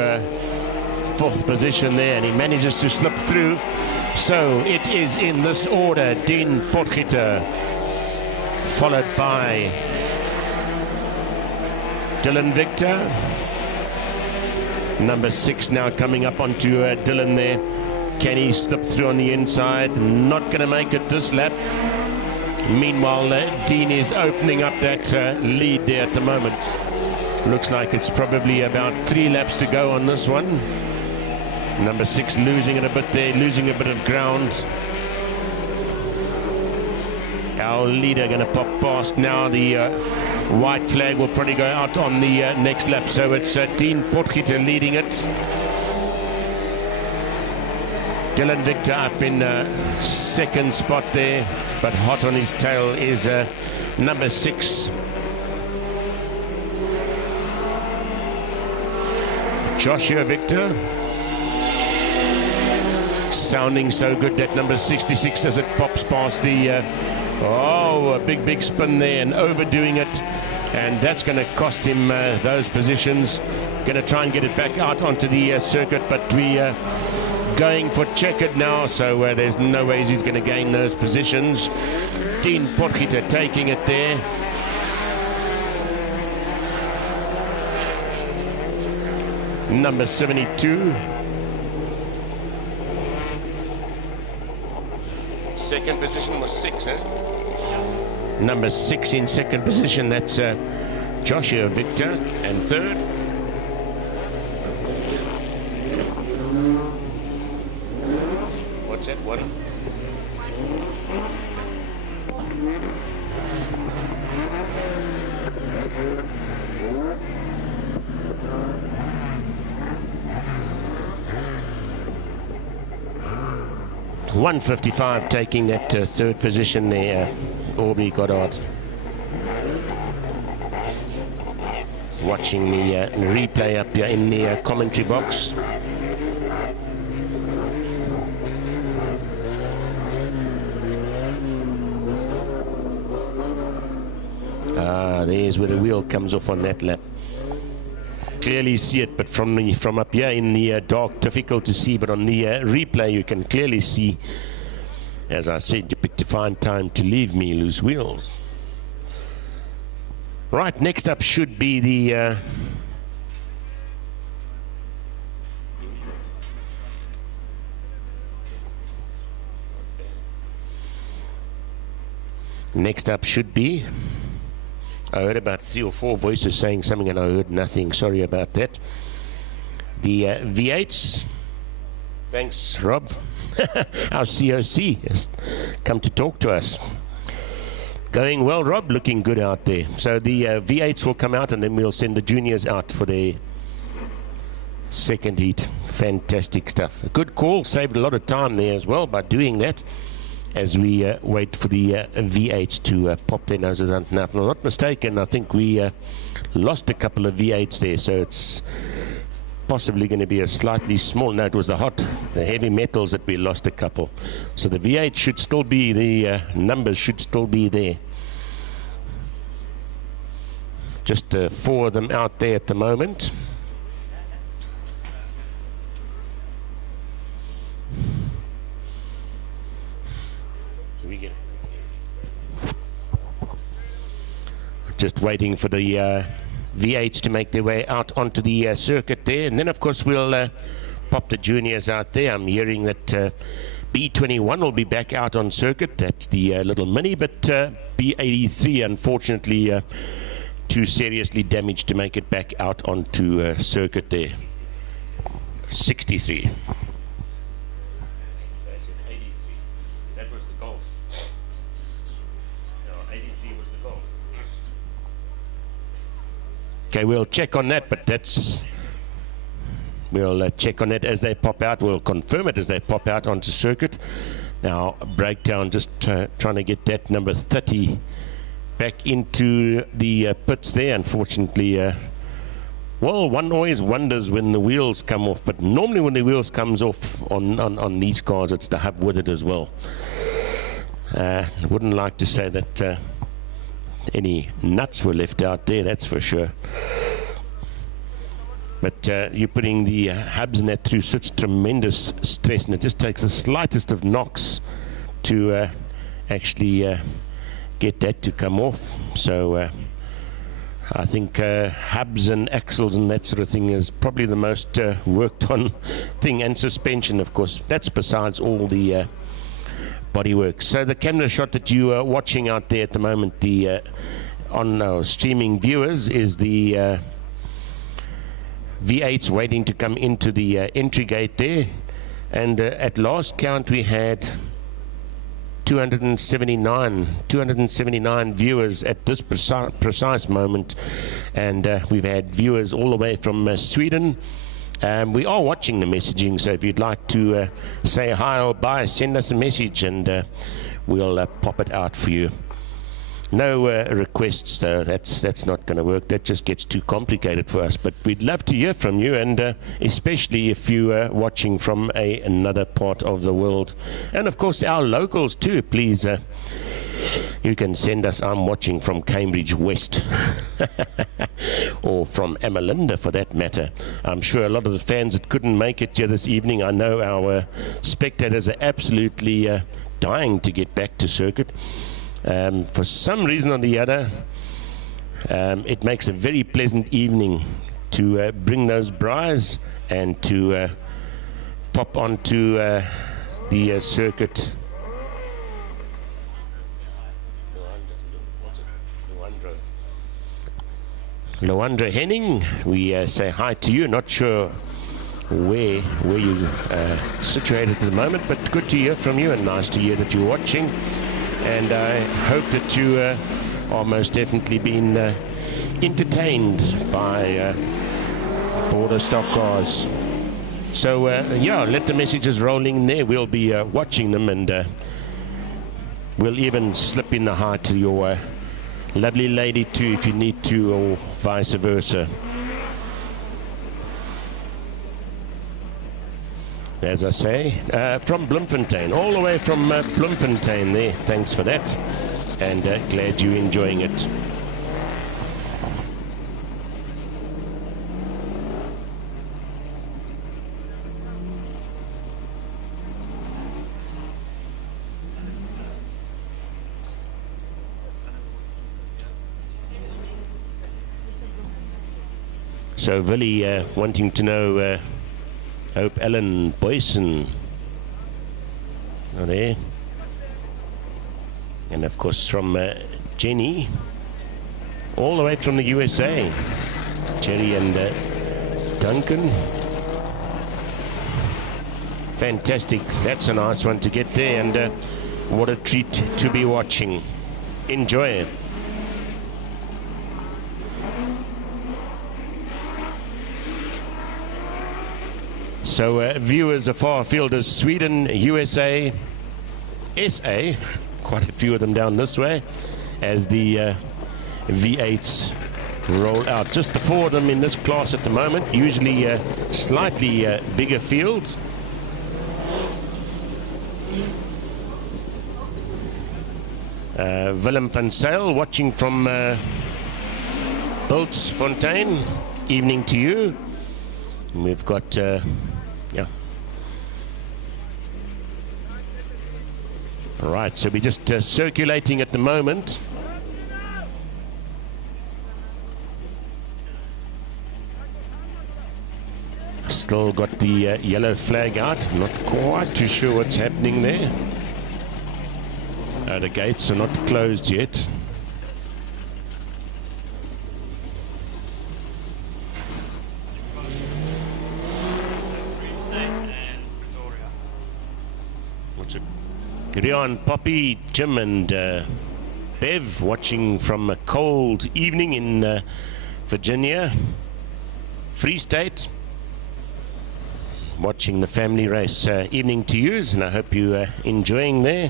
fourth position there, and he manages to slip through. So it is in this order: Dean Potgieter, followed by Dylan Victor, number 6 now coming up onto Dylan there. Can he slip through on the inside? Not going to make it this lap. Meanwhile, Dean is opening up that lead there at the moment. Looks like it's probably about 3 laps to go on this one. Number 6 losing it a bit there, losing a bit of ground. Our leader going to pop past now, the White flag will probably go out on the next lap, so it's Dean Potgieter leading it. Dylan Victor up in second spot there, but hot on his tail is number 6. Joshua Victor. Sounding so good, that number 66, as it pops past the a big spin there and overdoing it, and that's going to cost him those positions. Going to try and get it back out onto the circuit, but we going for checkered now, so there's no ways he's going to gain those positions. Dean Potgieter taking it there. Number 72. Second position was 6, eh? Number 6 in second position, that's Joshua Victor. And third, what's that one? .155 taking that third position there, Aubrey Goddard. Watching the replay up here in the commentary box. There's where the wheel comes off on that lap. Clearly see it, but from up here in the dark, difficult to see, but on the replay you can clearly see. As I said, you picked a fine time to leave me loose wheels. Right, next up should be the I heard about 3 or 4 voices saying something and I heard nothing. Sorry about that. The V8s. Thanks, Rob. Our COC has come to talk to us. Going well, Rob. Looking good out there. So the V8s will come out and then we'll send the juniors out for their second heat. Fantastic stuff. A good call. Saved a lot of time there as well by doing that, as we wait for the V8s to pop their noses out. Now, if I'm not mistaken, I think we lost a couple of V8s there, so it's possibly going to be a slightly small. No, it was the heavy metals that we lost a couple. So the V8 should still be, the numbers should still be there. Just 4 of them out there at the moment. Just waiting for the V8s to make their way out onto the circuit there, and then of course we'll pop the juniors out there. I'm hearing that B21 will be back out on circuit. That's the little mini, but B83 unfortunately too seriously damaged to make it back out onto circuit there. 63. That was the Golf. No, 83 was the Golf. Okay, we'll check on that, but we'll check on it as they pop out. We'll confirm it as they pop out onto circuit. Now, breakdown, just trying to get that number 30 back into the pits there. Unfortunately, well, one always wonders when the wheels come off, but normally when the wheels comes off on these cars, it's the hub with it as well. I wouldn't like to say that any nuts were left out there, that's for sure. But you're putting the hubs and that through such tremendous stress, and it just takes the slightest of knocks to actually get that to come off. So I think hubs and axles and that sort of thing is probably the most worked on thing, and suspension, of course. That's besides all the bodywork. So the camera shot that you are watching out there at the moment, the on our streaming viewers, is the V8s waiting to come into the entry gate there. And at last count we had 279 viewers at this precise moment, and we've had viewers all the way from Sweden. We are watching the messaging, so if you'd like to say hi or bye, send us a message and we'll pop it out for you. No requests though, that's not going to work. That just gets too complicated for us, but we'd love to hear from you, and especially if you are watching from another part of the world. And of course our locals too, please, you can send us. I'm watching from Cambridge West or from Amalinda for that matter. I'm sure a lot of the fans that couldn't make it here this evening, I know our spectators are absolutely dying to get back to circuit. For some reason or the other, it makes a very pleasant evening to bring those braais and to pop onto the circuit. Loandra Henning, we say hi to you. Not sure where you situated at the moment, but good to hear from you and nice to hear that you're watching. And I hope that you are most definitely being entertained by Border Stockcars. So yeah, let the messages rolling in there. We'll be watching them, and we'll even slip in the hi to your lovely lady too if you need to, or vice versa. As I say, from Bloemfontein, all the way from Bloemfontein there. Thanks for that, and glad you're enjoying it. So Willie wanting to know, hope Alan Boyson are there, and of course from Jenny, all the way from the USA, Jerry and Duncan. Fantastic, that's a nice one to get there, and what a treat to be watching. Enjoy it. So viewers of far afield as Sweden, USA, SA, quite a few of them down this way, as the V8s roll out. Just the four of them in this class at the moment, usually a slightly bigger field. Willem van Sail watching from Bultfontein. Evening to you. And we've got yeah. All right, so we're just circulating at the moment. Still got the yellow flag out. Not quite too sure what's happening there. The gates are not closed yet. Rian, Poppy, Jim and Bev watching from a cold evening in Virginia, Free State, watching the family race. Evening to you, and I hope you are enjoying there.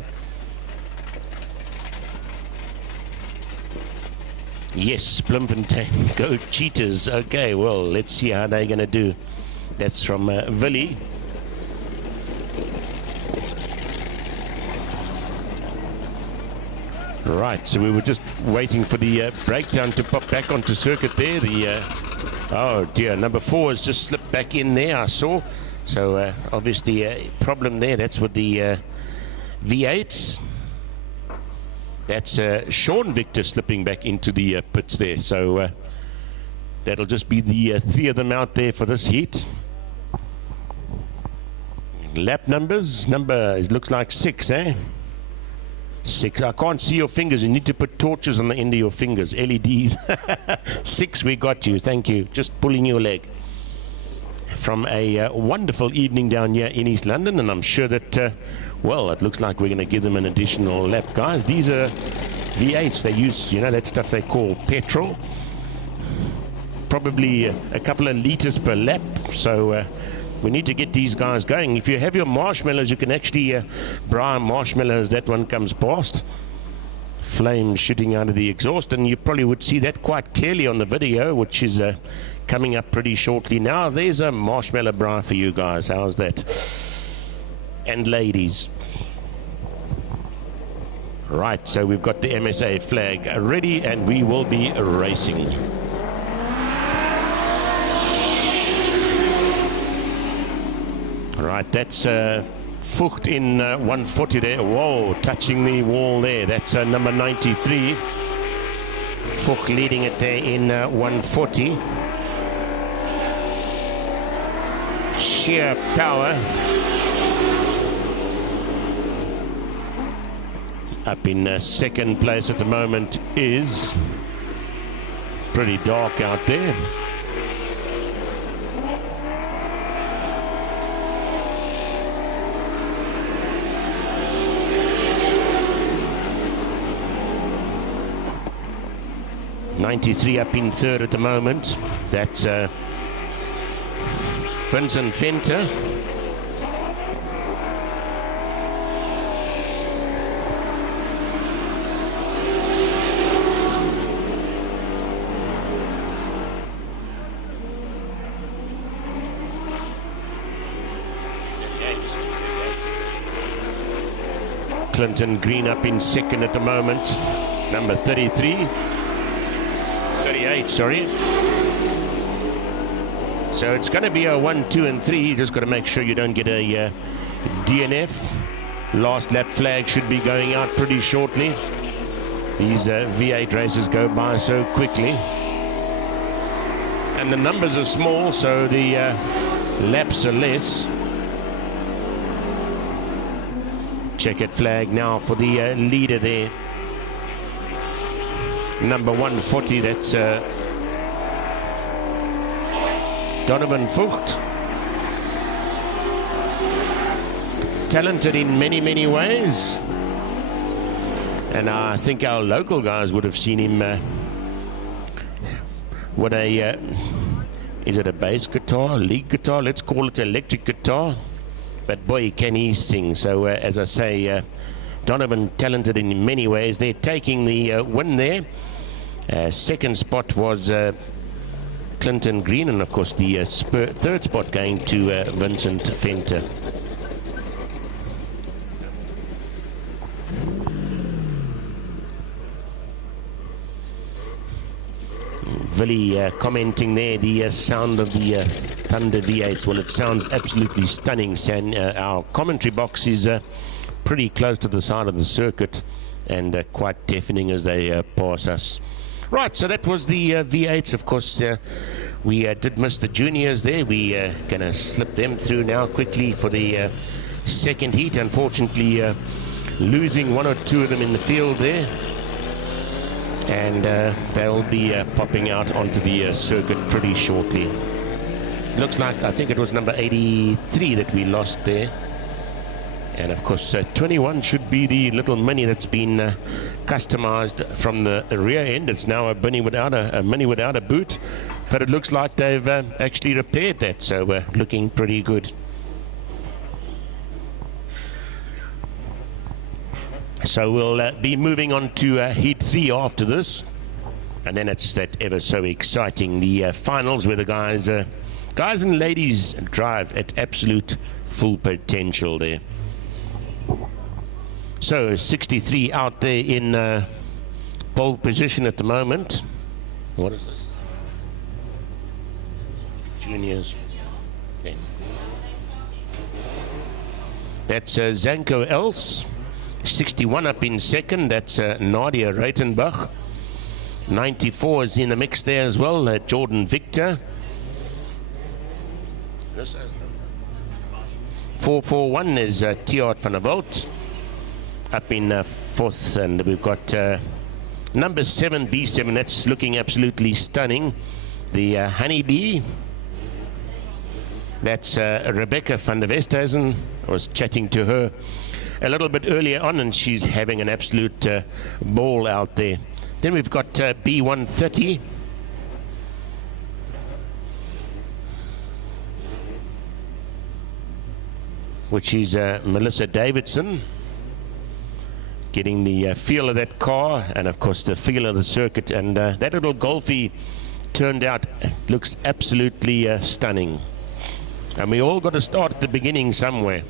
Yes, Bloemfontein, go Cheetahs. Okay, well, let's see how they're going to do. That's from Willie. Right, so we were just waiting for the breakdown to pop back onto circuit there. The oh dear, number 4 has just slipped back in there, I saw. So obviously a problem there. That's with the V8s. That's Sean Victor slipping back into the pits there. So that'll just be the 3 of them out there for this heat. Lap numbers, looks like 6, eh? 6. I can't see your fingers. You need to put torches on the end of your fingers. LEDs. 6, we got you. Thank you. Just pulling your leg. from a wonderful evening down here in East London, and I'm sure that, well, it looks like we're going to give them an additional lap. Guys, these are V8s. They use, you know, that stuff they call petrol. Probably a couple of liters per lap, so we need to get these guys going. If you have your marshmallows, you can actually brown marshmallows. That one comes past. Flames shooting out of the exhaust, and you probably would see that quite clearly on the video, which is coming up pretty shortly now. There's a marshmallow bra for you guys. How's that? And ladies. Right, so we've got the MSA flag ready, and we will be racing. Right, that's Fucht in 140 there. Whoa, touching the wall there. That's number 93. Fucht leading it there in 140. Sheer power. Up in second place at the moment is pretty dark out there. '93 up in third at the moment. That's Vincent Venter. Clinton Green up in second at the moment. Number 38, sorry. So it's going to be a 1, 2, and 3. You just got to make sure you don't get a DNF. Last lap flag should be going out pretty shortly. These V8 races go by so quickly. And the numbers are small, so the laps are less. Checkered flag now for the leader there. Number 140, that's Donovan Fucht. Talented in many, many ways. And I think our local guys would have seen him with a, is it a bass guitar, lead guitar? Let's call it electric guitar. But boy, can he sing. So as I say, Donovan talented in many ways. They're taking the win there. Second spot was Clinton Green, and of course the third spot going to Vincent Venter. Willie commenting there, the sound of the Thunder V8s. Well, it sounds absolutely stunning, San. Our commentary box is pretty close to the side of the circuit and quite deafening as they pass us. Right, so that was the V8s. Of course, we did miss the juniors there. We're going to slip them through now quickly for the second heat. Unfortunately, losing one or two of them in the field there. And they'll be popping out onto the circuit pretty shortly. Looks like, I think it was number 83 that we lost there. And of course 21 should be the little mini that's been customized from the rear end. It's now a mini without a boot, but it looks like they've actually repaired that, so looking pretty good. So we'll be moving on to Heat 3 after this. And then it's that ever so exciting, the finals, where the guys and ladies drive at absolute full potential there. So 63 out there in pole position at the moment. What is this? Juniors. Okay. That's Zanko Els. 61 up in second, that's Nadia Reitenbach. 94 is in the mix there as well, Jordan Victor. 441 is Tjaart van der Walt. Up in fourth, and we've got number 7, B7, that's looking absolutely stunning. The Honeybee. That's Rebecca van der Westhuizen. I was chatting to her a little bit earlier on, and she's having an absolute ball out there. Then we've got B130. Which is Melissa Davidson, getting the feel of that car and of course the feel of the circuit, and that little Golfie turned out, looks absolutely stunning. And we all got to start at the beginning somewhere.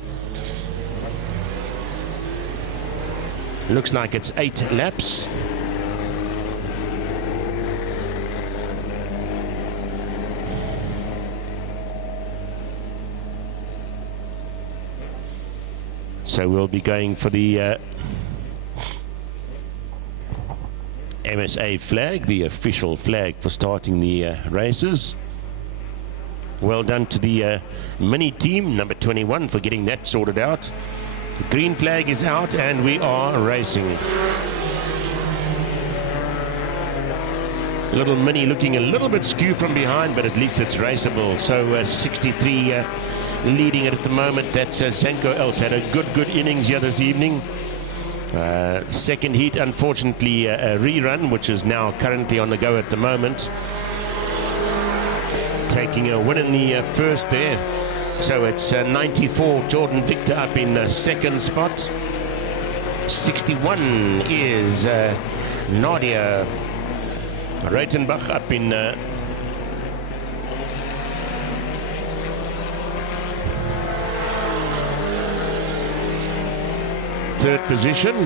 Looks like it's 8 laps. So we'll be going for the MSA flag, the official flag for starting the races. Well done to the mini team, number 21, for getting that sorted out. The green flag is out and we are racing. Little mini looking a little bit skew from behind, but at least it's raceable. So 63 leading it at the moment. That's Zenko Els had a good innings here this evening. Second heat, unfortunately, a rerun, which is now currently on the go at the moment. Taking a win in the first there. So it's 94, Jordan Victor up in second spot. 61 is Nadia Reitenbach up in third position.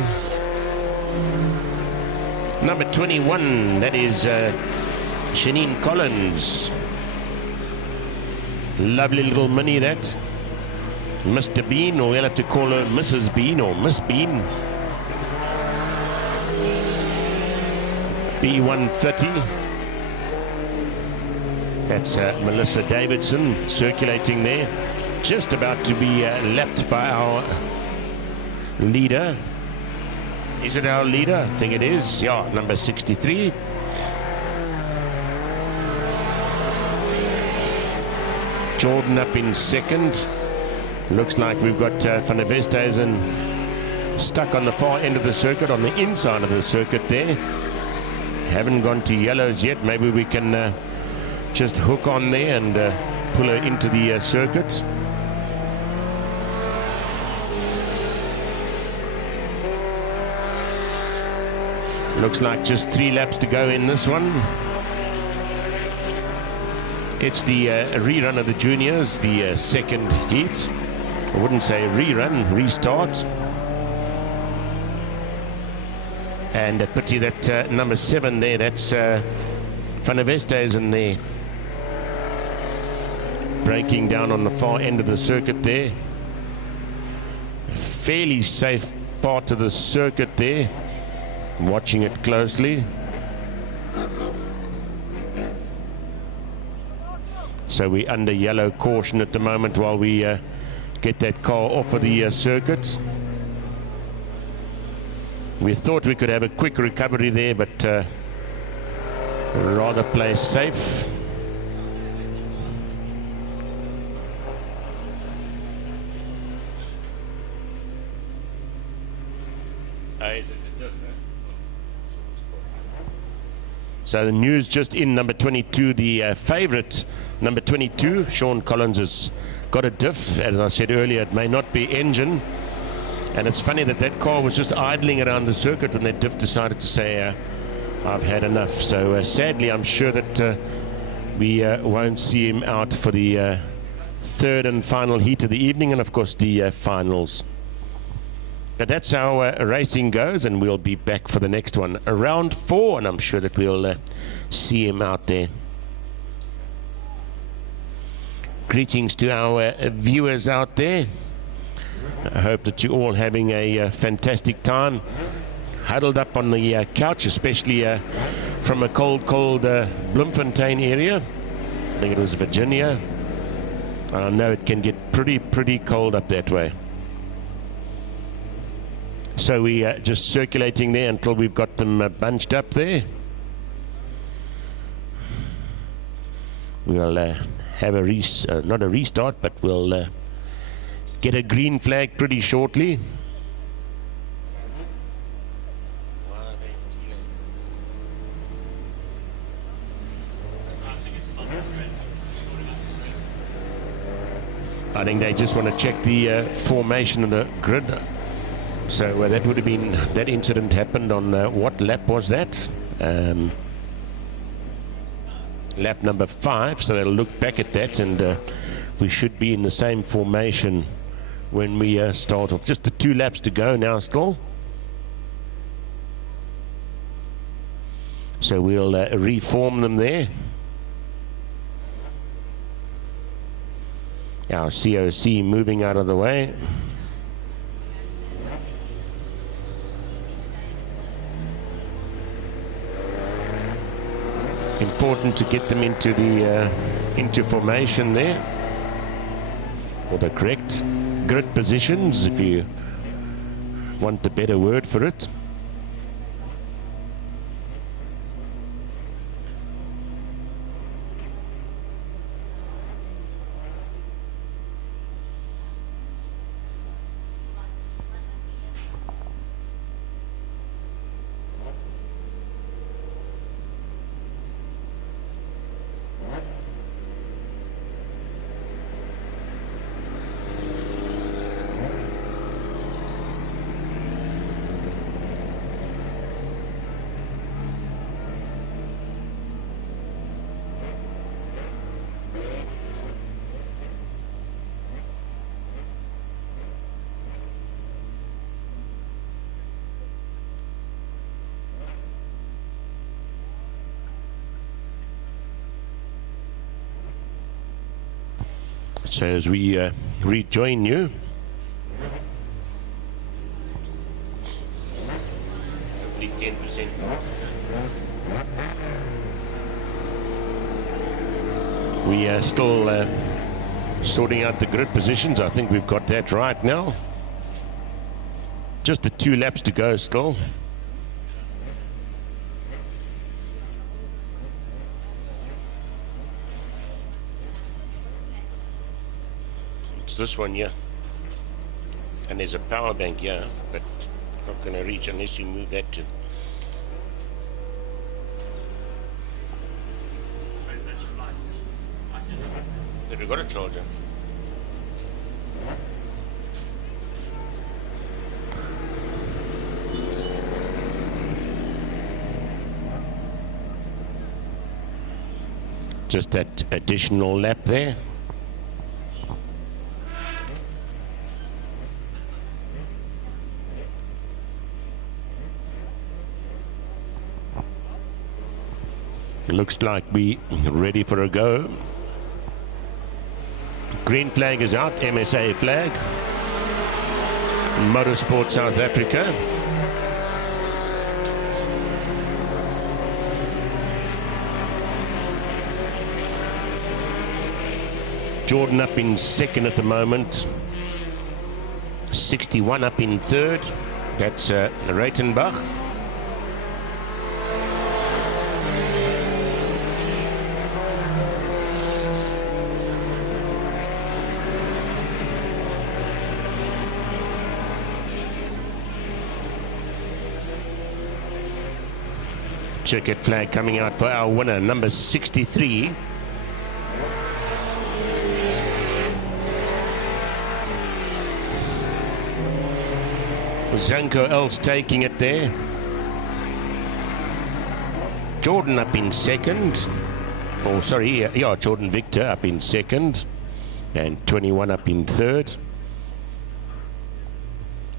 Number 21, that is Shanine Collins. Lovely little mini, that. Mr. Bean, or we'll have to call her Mrs. Bean or Miss Bean. B130. That's Melissa Davidson circulating there. Just about to be lapped by our leader. Is it our leader? I think it is. Yeah, number 63. Jordan up in second. Looks like we've got Van der Westhuizen stuck on the far end of the circuit, on the inside of the circuit there. Haven't gone to yellows yet. Maybe we can just hook on there and pull her into the circuit. Looks like just 3 laps to go in this one. It's the rerun of the juniors, the second heat. I wouldn't say rerun, restart. And a pity that number 7 there, that's Van der Westhuizen there. Breaking down on the far end of the circuit there. A fairly safe part of the circuit there. Watching it closely. So we're under yellow caution at the moment while we get that car off of the circuit. We thought we could have a quick recovery there, but rather play safe. So the news just in, number 22, the favourite, number 22, Sean Collins, has got a diff. As I said earlier, it may not be engine. And it's funny that that car was just idling around the circuit when that diff decided to say, I've had enough. So sadly, I'm sure that we won't see him out for the third and final heat of the evening, and of course the finals. But that's how racing goes, and we'll be back for the next one, round 4, and I'm sure that we'll see him out there. Greetings to our viewers out there. I hope that you're all having a fantastic time, huddled up on the couch, especially from a cold Bloemfontein area. I think it was Virginia. And I know it can get pretty cold up that way. So we are just circulating there until we've got them bunched up there. We'll have a not a restart, but we'll get a green flag pretty shortly. I think they just want to check the formation of the grid. So that would have been, that incident happened on, what lap was that? Lap number 5, so they'll look back at that, and we should be in the same formation when we start off. Just the 2 laps to go now still. So we'll reform them there. Our COC moving out of the way. Important to get them into the into formation there, or the correct grid positions, if you want a better word for it. So as we rejoin you, only 10%. We are still sorting out the grid positions. I think we've got that right now. Just the 2 laps to go still. This one here, and there's a power bank here, but not going to reach unless you move that to. Have you got a charger? Just that additional lap there. Looks like we ready for a go. Green flag is out, MSA flag. Motorsport South Africa. Jordan up in second at the moment. 61 up in third. That's Reitenbach. Checkered flag coming out for our winner, number 63. Zanko else taking it there. Jordan up in second. Oh, sorry, yeah, Jordan Victor up in second. And 21 up in third.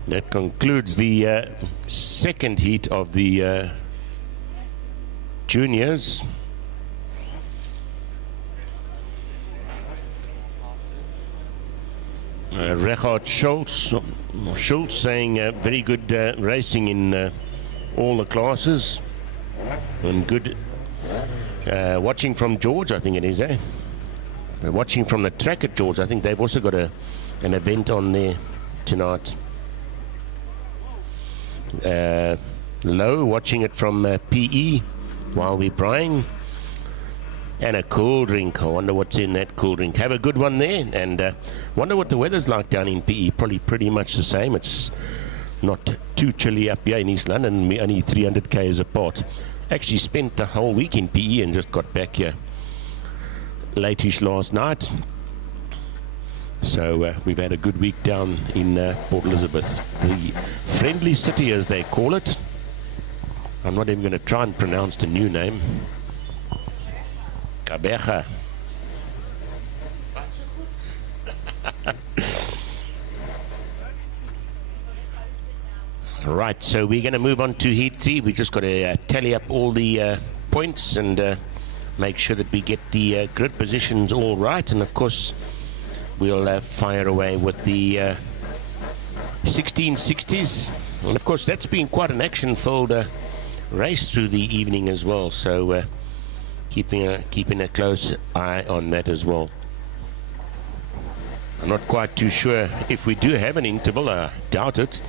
That concludes the second heat of the juniors. Richard Schultz saying very good racing in all the classes, and good watching from George, I think it is, watching from the track at George. I think they've also got an event on there tonight. Low watching it from PE while we're prying, And a cool drink. I wonder what's in that cool drink. Have a good one there. And wonder what the weather's like down in PE. Probably pretty much the same. It's not too chilly up here in East London. We're only 300 k's apart. Actually spent the whole week in PE and just got back here late-ish last night. So we've had a good week down in Port Elizabeth. The friendly city, as they call it. I'm not even going to try and pronounce the new name. Kabeja. Right, so we're going to move on to Heat 3. We just got to tally up all the points and make sure that we get the grid positions all right. And of course, we'll fire away with the 1660s. And of course, that's been quite an action-filled race through the evening as well. So keeping a close eye on that as well. I'm not quite too sure if we do have an interval. I doubt it.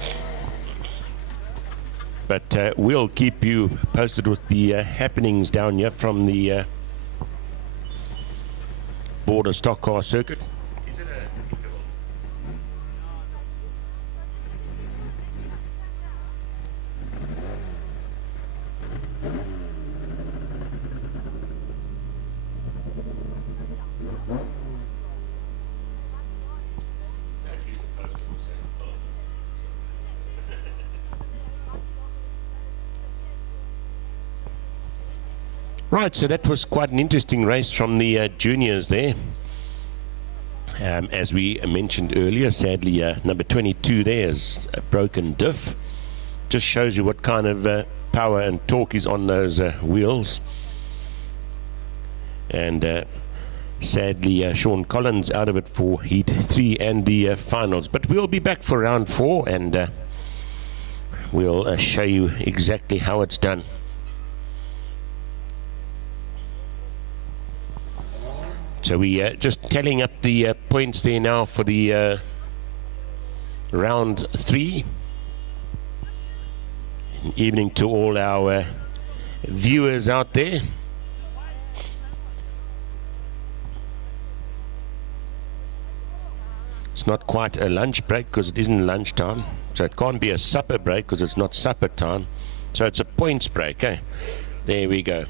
But we'll keep you posted with the happenings down here from the border stock car circuit. Is it an interval? Right, so that was quite an interesting race from the juniors there. As we mentioned earlier, sadly, number 22 there is a broken diff. Just shows you what kind of power and torque is on those wheels. And sadly, Sean Collins out of it for Heat 3 and the finals. But we'll be back for round 4 and we'll show you exactly how it's done. So we just tallying up the points there now for the round 3. Evening to all our viewers out there. It's not quite a lunch break because it isn't lunchtime. So it can't be a supper break because it's not supper time. So it's a points break. Eh? There we go.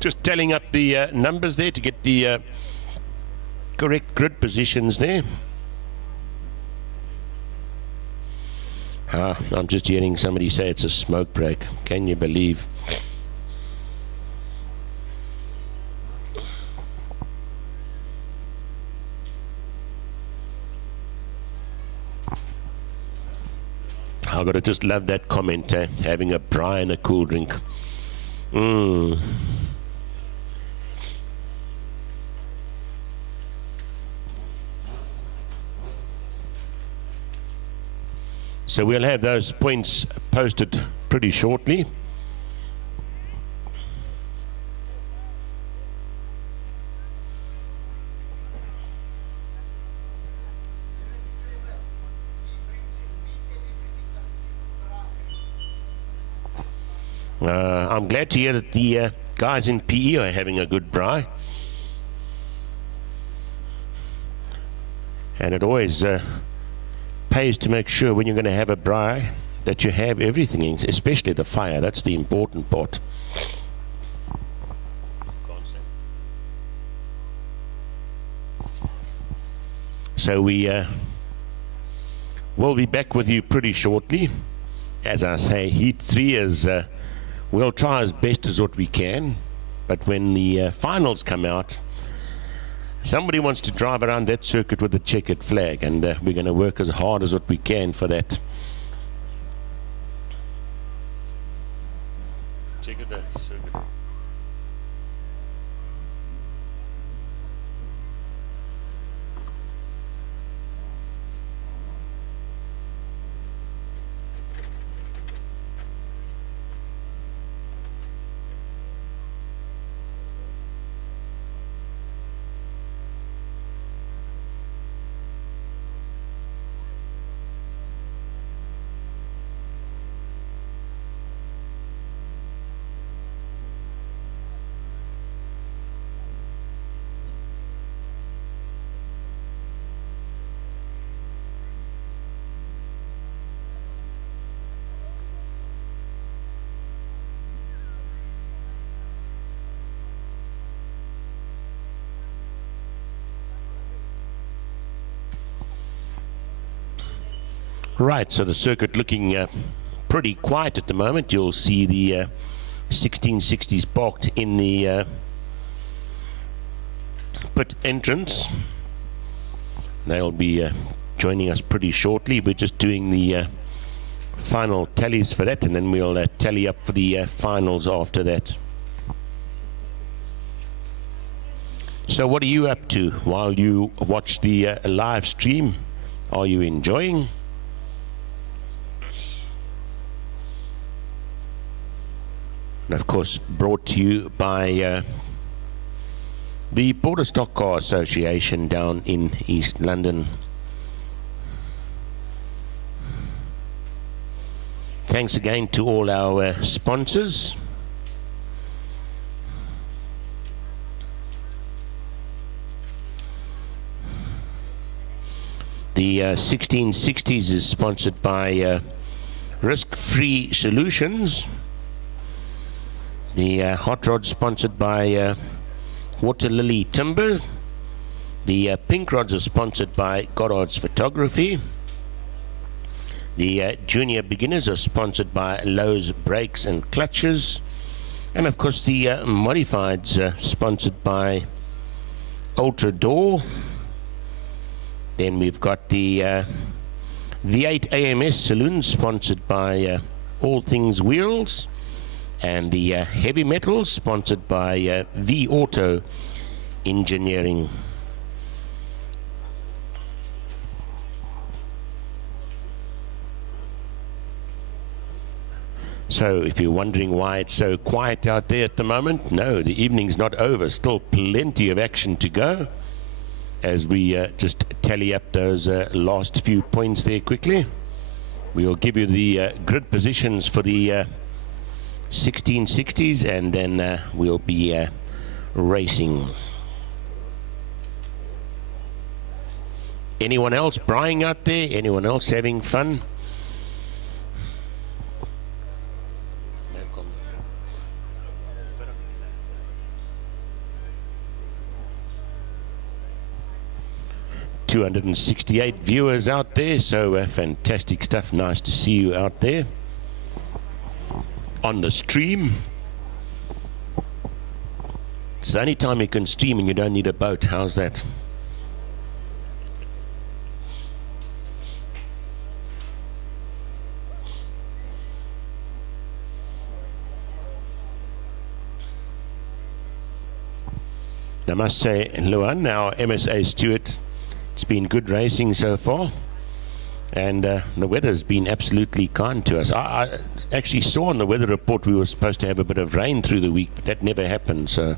Just telling up the numbers there to get the correct grid positions there. I'm just hearing somebody say it's a smoke break. Can you believe? I've got to just love that comment, having a braai and a cool drink. So we'll have those points posted pretty shortly. I'm glad to hear that the guys in PE are having a good braai. And it always pays to make sure when you're going to have a braai that you have everything, especially the fire. That's the important part. So we will be back with you pretty shortly. As I say, Heat 3 is we'll try as best as what we can, but when the finals come out, somebody wants to drive around that circuit with a checkered flag, and we're going to work as hard as what we can for that. Checkered circuit. Right, so the circuit looking pretty quiet at the moment. You'll see the 1660s parked in the pit entrance. They'll be joining us pretty shortly. We're just doing the final tallies for that, and then we'll tally up for the finals after that. So what are you up to while you watch the live stream? Are you enjoying? And of course, brought to you by the Border Stock Car Association down in East London. Thanks again to all our sponsors. The 1660s is sponsored by Risk-Free Solutions. The hot rod sponsored by Water Lily Timber. The pink rods are sponsored by Goddard's Photography. The junior beginners are sponsored by Lowe's Brakes and Clutches. And of course the modifieds sponsored by Ultra Door. Then we've got the V8 AMS Saloon sponsored by All Things Wheels. And the heavy metals sponsored by V Auto Engineering. So if you're wondering why it's so quiet out there at the moment, no, the evening's not over. Still plenty of action to go as we just tally up those last few points there quickly. We'll give you the grid positions for the 1660s, and then we'll be racing. Anyone else braaiing out there? Anyone else having fun? 268 viewers out there, so fantastic stuff. Nice to see you out there on the stream. It's the only time you can stream and you don't need a boat. How's that? I must say, Luan, our MSA Stewart, it's been good racing so far, and the weather's been absolutely kind to us. I actually saw on the weather report we were supposed to have a bit of rain through the week, but that never happened, so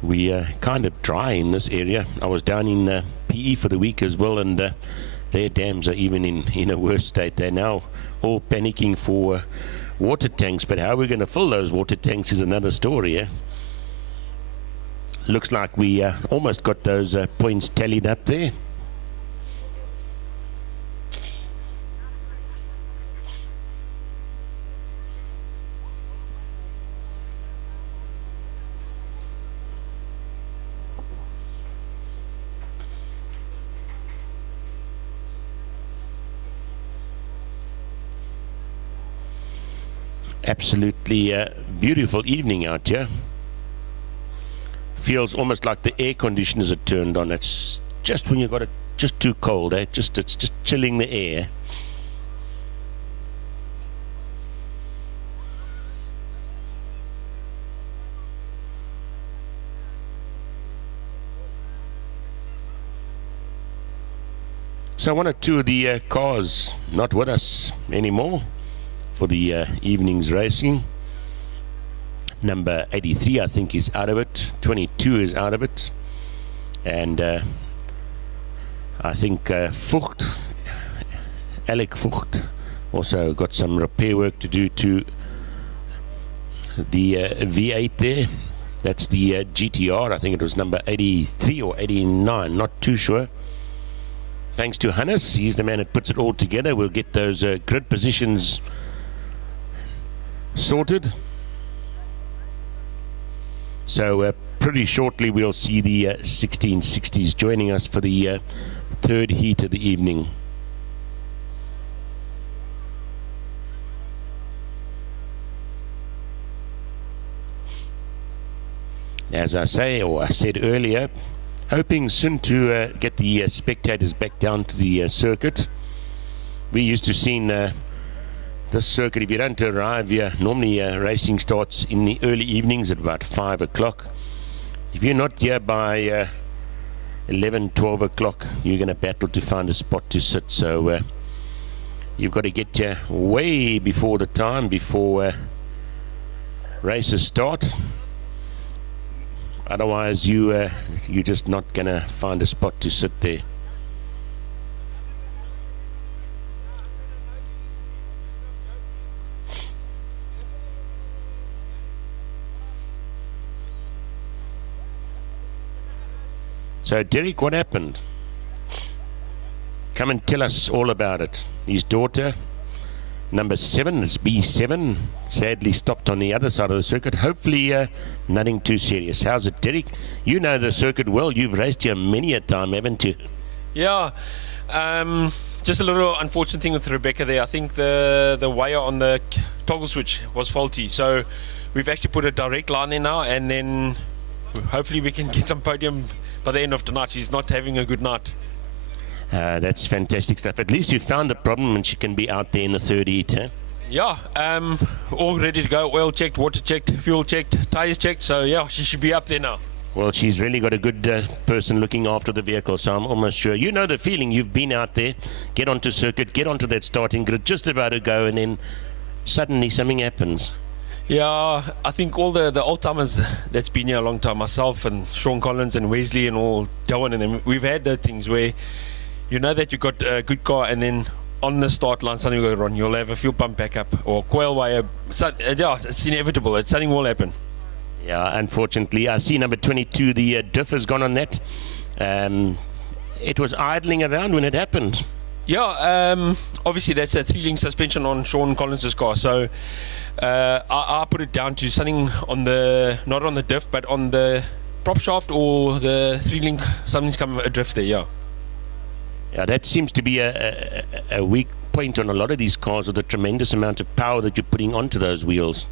we kind of dry in this area. I was down in PE for the week as well, and their dams are even in a worse state. They're now all panicking for water tanks, but how we're going to fill those water tanks is another story, eh? Looks like we almost got those points tallied up there. Absolutely beautiful evening out here. Feels almost like the air conditioners are turned on. It's just when you've got it just too cold, eh? It's just chilling the air. So one or two of the cars not with us anymore for the evening's racing. Number 83, I think, is out of it. 22 is out of it. And I think Vogt, Alec Vogt, also got some repair work to do to the V8 there. That's the GTR. I think it was number 83 or 89, not too sure. Thanks to Hannes, he's the man that puts it all together. We'll get those grid positions sorted. So pretty shortly we'll see the 1660s joining us for the third heat of the evening. as I said earlier, hoping soon to get the spectators back down to the circuit. We used to see this circuit, if you don't arrive here, normally racing starts in the early evenings at about 5 o'clock. If you're not here by 11, 12 o'clock, you're going to battle to find a spot to sit. So you've got to get here way before the time, before races start. Otherwise, you're just not going to find a spot to sit there. So, Derek, what happened? Come and tell us all about it. His daughter, number 7, is B7, sadly stopped on the other side of the circuit. Hopefully nothing too serious. How's it, Derek? You know the circuit well. You've raced here many a time, haven't you? Yeah. Just a little unfortunate thing with Rebecca there. I think the wire on the toggle switch was faulty. So we've actually put a direct line there now, and then hopefully we can get some podium by the end of tonight. She's not having a good night. That's fantastic stuff. At least you found the problem and she can be out there in the third heat, huh? Yeah, all ready to go. Oil checked, water checked, fuel checked, tyres checked. So yeah, she should be up there now. Well, she's really got a good person looking after the vehicle, so I'm almost sure. You know the feeling. You've been out there, get onto circuit, get onto that starting grid, just about to go, and then suddenly something happens. Yeah, I think all the old timers that's been here a long time, myself and Sean Collins and Wesley and all Dowan and them, we've had those things where you know that you've got a good car, and then on the start line something will go wrong. You'll have a fuel pump backup or coil wire. Yeah, it's inevitable. Something will happen. Yeah, unfortunately. I see number 22, the diff has gone on that. It was idling around when it happened. Yeah, obviously that's a 3-link suspension on Sean Collins' car. So I put it down to something on not on the diff, but on the prop shaft or the 3-link, something's come adrift there, yeah. Yeah, that seems to be a weak point on a lot of these cars, with the tremendous amount of power that you're putting onto those wheels.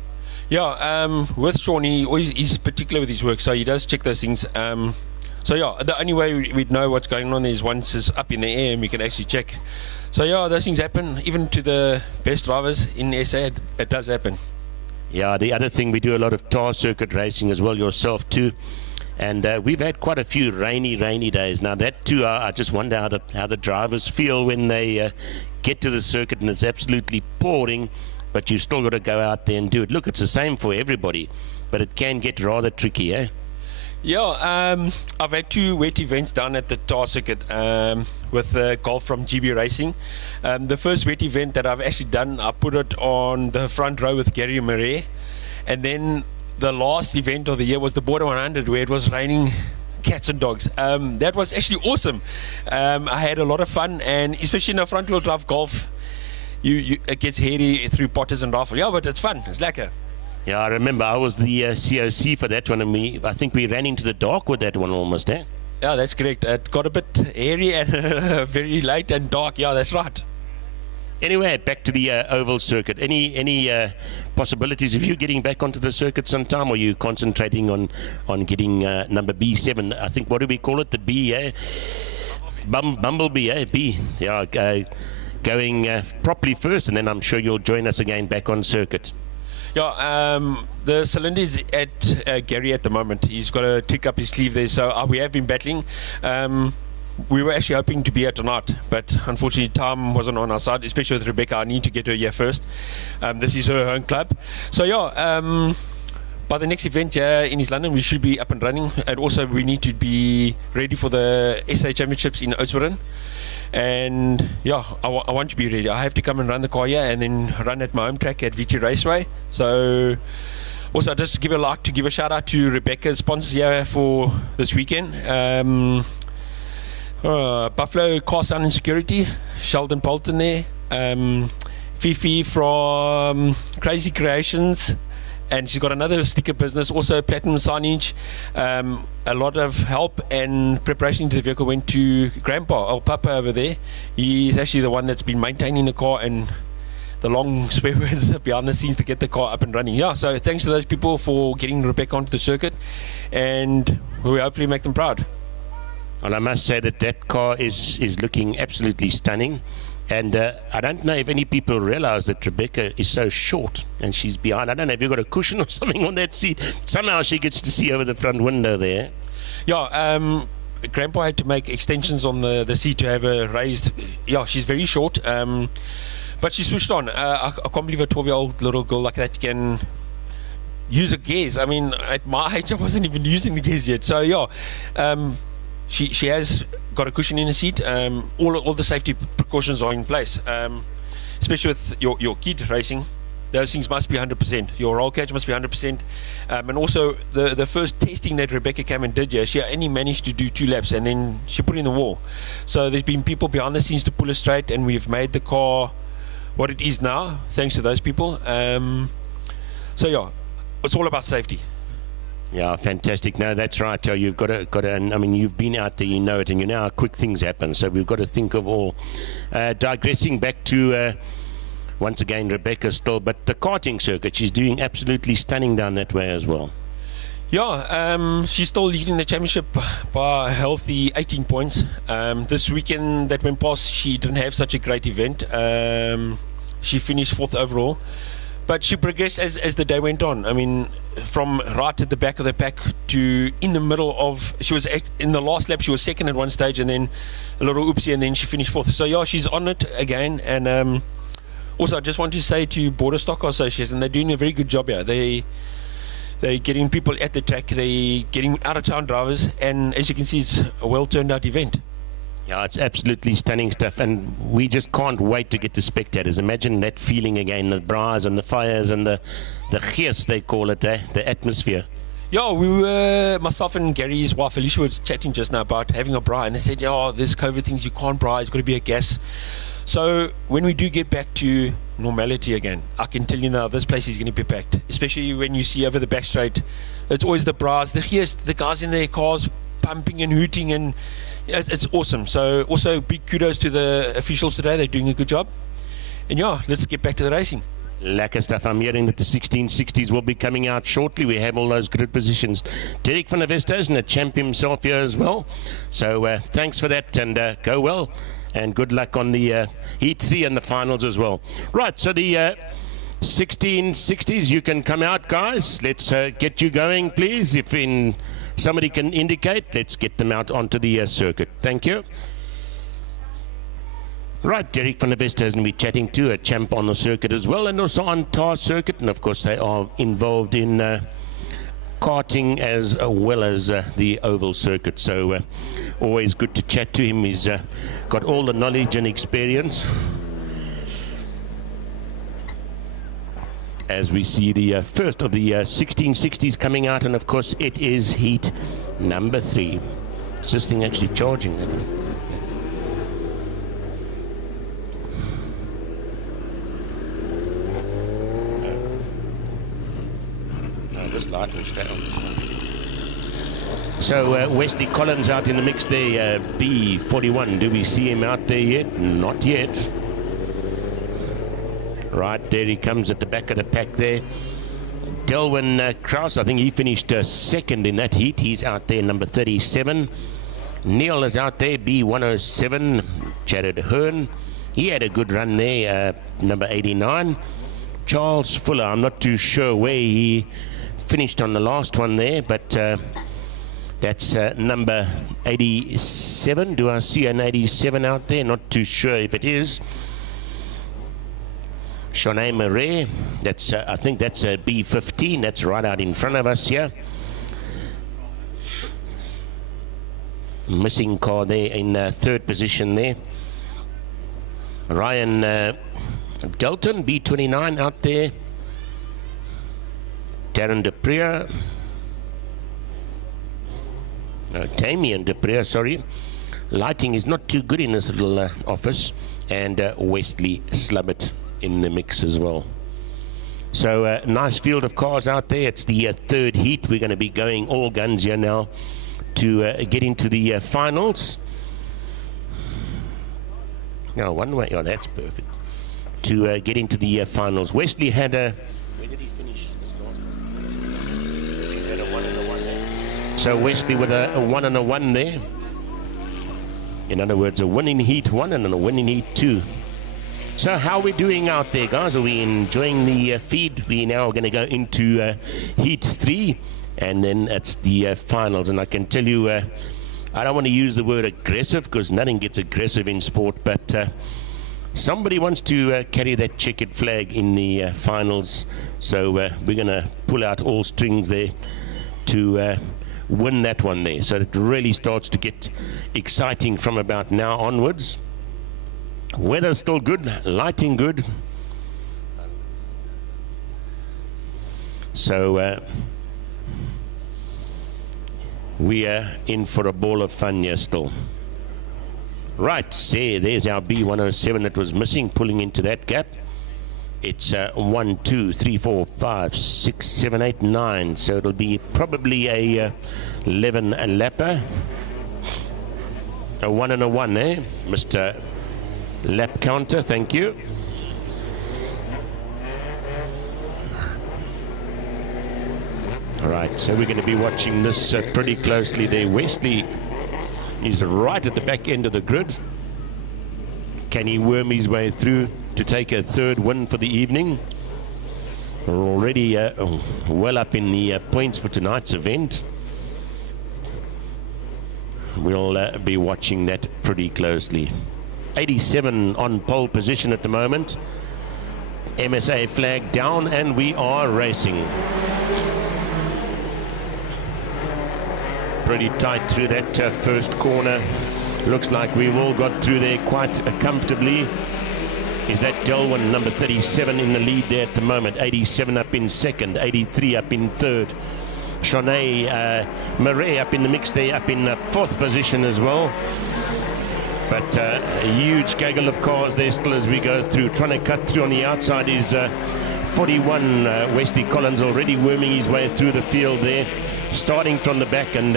Yeah, with Sean, he's particular with his work, so he does check those things. So yeah, the only way we'd know what's going on is once it's up in the air and we can actually check. So yeah, those things happen, even to the best drivers in SA, it does happen. Yeah, the other thing, we do a lot of tar circuit racing as well, yourself too. And we've had quite a few rainy days. Now that too, I just wonder how the drivers feel when they get to the circuit and it's absolutely pouring, but you've still got to go out there and do it. Look, it's the same for everybody, but it can get rather tricky, eh? Yeah, I've had 2 wet events done at the tar circuit with golf from GB Racing. The first wet event that I've actually done, I put it on the front row with Gary Murray, and then the last event of the year was the Border 100, where it was raining cats and dogs. That was actually awesome. I had a lot of fun, and especially in a front wheel drive golf, it gets hairy through potters and rifle. Yeah, but it's fun. It's lekker. Yeah, I remember I was the COC for that one, and I think we ran into the dark with that one almost, eh? Yeah, that's correct. It got a bit hairy and very light and dark. Yeah, that's right. Anyway, back to the oval circuit. Any possibilities of you getting back onto the circuit sometime, or are you concentrating on getting number B7? I think, what do we call it? The B, eh? Bumblebee, eh? B. Yeah, going properly first, and then I'm sure you'll join us again back on circuit. Yeah, the cylinder is at Gary at the moment. He's got a trick up his sleeve there, so we have been battling. We were actually hoping to be here tonight, but unfortunately time wasn't on our side, especially with Rebecca. I need to get her here first. This is her home club. So yeah, by the next event in East London, we should be up and running. And also we need to be ready for the SA Championships in Oudtshoorn. And yeah, I want to be ready. I have to come and run the car here and then run at my home track at VT Raceway. So also, just give a shout out to Rebecca's sponsors here for this weekend. Buffalo Car Sound and Security, Sheldon Polton there, Fifi from Crazy Creations, and she's got another sticker business, also Platinum Signage. A lot of help and preparation into the vehicle went to Grandpa, El Papa over there. He's actually the one that's been maintaining the car and long swear words behind the scenes to get the car up and running. Yeah, so thanks to those people for getting Rebecca onto the circuit, and we hopefully make them proud. Well, I must say that car is looking absolutely stunning. And I don't know if any people realize that Rebecca is so short and she's behind. I don't know if you've got a cushion or something on that seat. Somehow she gets to see over the front window there. Yeah, Grandpa had to make extensions on the seat to have her raised. Yeah, she's very short, but she switched on. I can't believe a 12-year-old little girl like that can use a gears. I mean, at my age, I wasn't even using the gears yet. So, yeah, she has got a cushion in the seat. All the safety precautions are in place, especially with your kid racing. Those things must be 100%. Your roll cage must be 100%. And also, the first testing that Rebecca came and did, she only managed to do 2 laps, and then she put in the wall. So there's been people behind the scenes to pull her straight, and we've made the car what it is now, thanks to those people. So yeah, it's all about safety. Yeah, fantastic. No, that's right, Joe. You've got to. And I mean, you've been out there, you know it, and you know how quick things happen. So we've got to think of all. Digressing back to once again Rebecca still, but the karting circuit, she's doing absolutely stunning down that way as well. Yeah, she's still leading the championship by a healthy 18 points. This weekend that went past, she didn't have such a great event. She finished 4th overall. But she progressed as the day went on. I mean, from right at the back of the pack to in the middle of... She was in the last lap, she was 2nd at one stage, and then a little oopsie, and then she finished 4th. So, yeah, she's on it again. And also, I just want to say to Border Stockcar Association, they're doing a very good job here. They're getting people at the track, they're getting out-of-town drivers, and as you can see, it's a well-turned-out event. Yeah, it's absolutely stunning stuff, and we just can't wait to get the spectators. Imagine that feeling again, the braais and the fires and the gees, they call it, the atmosphere. Yeah, we were, myself and Gary's wife Alicia were chatting just now about having a braai, and they said, yeah, there's COVID things, you can't braai, it's got to be a gas. So when we do get back to normality again, I can tell you now, this place is going to be packed, especially when you see over the back straight. It's always the braais, the gees, the guys in their cars pumping and hooting, and it's awesome. So also big kudos to the officials today. They're doing a good job. And yeah, let's get back to the racing. Lekker stuff. I'm hearing that the 1660s will be coming out shortly. We have all those grid positions. Derek van der Vestas and a champ himself here as well. So thanks for that, and go well. And good luck on the Heat 3 and the finals as well. Right, so the 1660s, you can come out, guys. Let's get you going, please. If somebody can indicate, let's get them out onto the circuit. Thank you. Right, Derek van der Vestas is going to be chatting to a champ on the circuit as well, and also on Tar circuit, and of course they are involved in karting as well as the oval circuit. So always good to chat to him. He's got all the knowledge and experience. As we see the first of the 1660s coming out, and of course it is heat number 3. Is this thing actually charging? No, this light will stay on. So Wesley Collins out in the mix there, B41. Do we see him out there yet? Not yet. Right, there he comes at the back of the pack there. Delwyn Kraus, I think he finished 2nd in that heat. He's out there, number 37. Neil is out there, B107. Jared Hearn, he had a good run there, number 89. Charles Fuller, I'm not too sure where he finished on the last one there, but that's number 87. Do I see an 87 out there? Not too sure if it is. Shanae Murray, that's I think that's a B15. That's right out in front of us here. Missing car there in 3rd position there. Ryan Delton, B29 out there. Darren DePrier. Damien DePrier, sorry. Lighting is not too good in this little office. And Wesley Slubbert in the mix as well. So nice field of cars out there. It's the 3rd heat. We're going to be going all guns here now to get into the finals. Now one way, oh, that's perfect. to get into the finals. Wesley had a... Where did he finish this last? He had a 1 and a 1 there. So Wesley with a 1 and a 1 there. In other words, a win in heat 1 and a win in heat 2. So how are we doing out there, guys? Are we enjoying the feed? We now going to go into heat 3, and then it's the finals. And I can tell you, I don't want to use the word aggressive, because nothing gets aggressive in sport, but somebody wants to carry that checkered flag in the finals. So we're going to pull out all strings there to win that one there. So it really starts to get exciting from about now onwards. Weather's still good, lighting good. So we are in for a ball of fun here still. Right, there's our B107 that was missing, pulling into that gap. It's 1, 2, 3, 4, 5, 6, 7, 8, 9. So it'll be probably a 11 lapper. A 1 and a 1, eh, Mr. Lap counter, thank you. All right, so we're going to be watching this pretty closely there. Wesley is right at the back end of the grid. Can he worm his way through to take a third win for the evening? We're already well up in the points for tonight's event. We'll be watching that pretty closely. 87 on pole position at the moment. MSA flag down, and we are racing. Pretty tight through that first corner. Looks like we've all got through there quite comfortably. Is that Delwyn, number 37, in the lead there at the moment. 87 up in second, 83 up in third. Shanae Murray up in the mix there, up in fourth position as well. But a huge gaggle of cars there still as we go through. Trying to cut through on the outside is 41, Wesley Collins, already worming his way through the field there. Starting from the back, and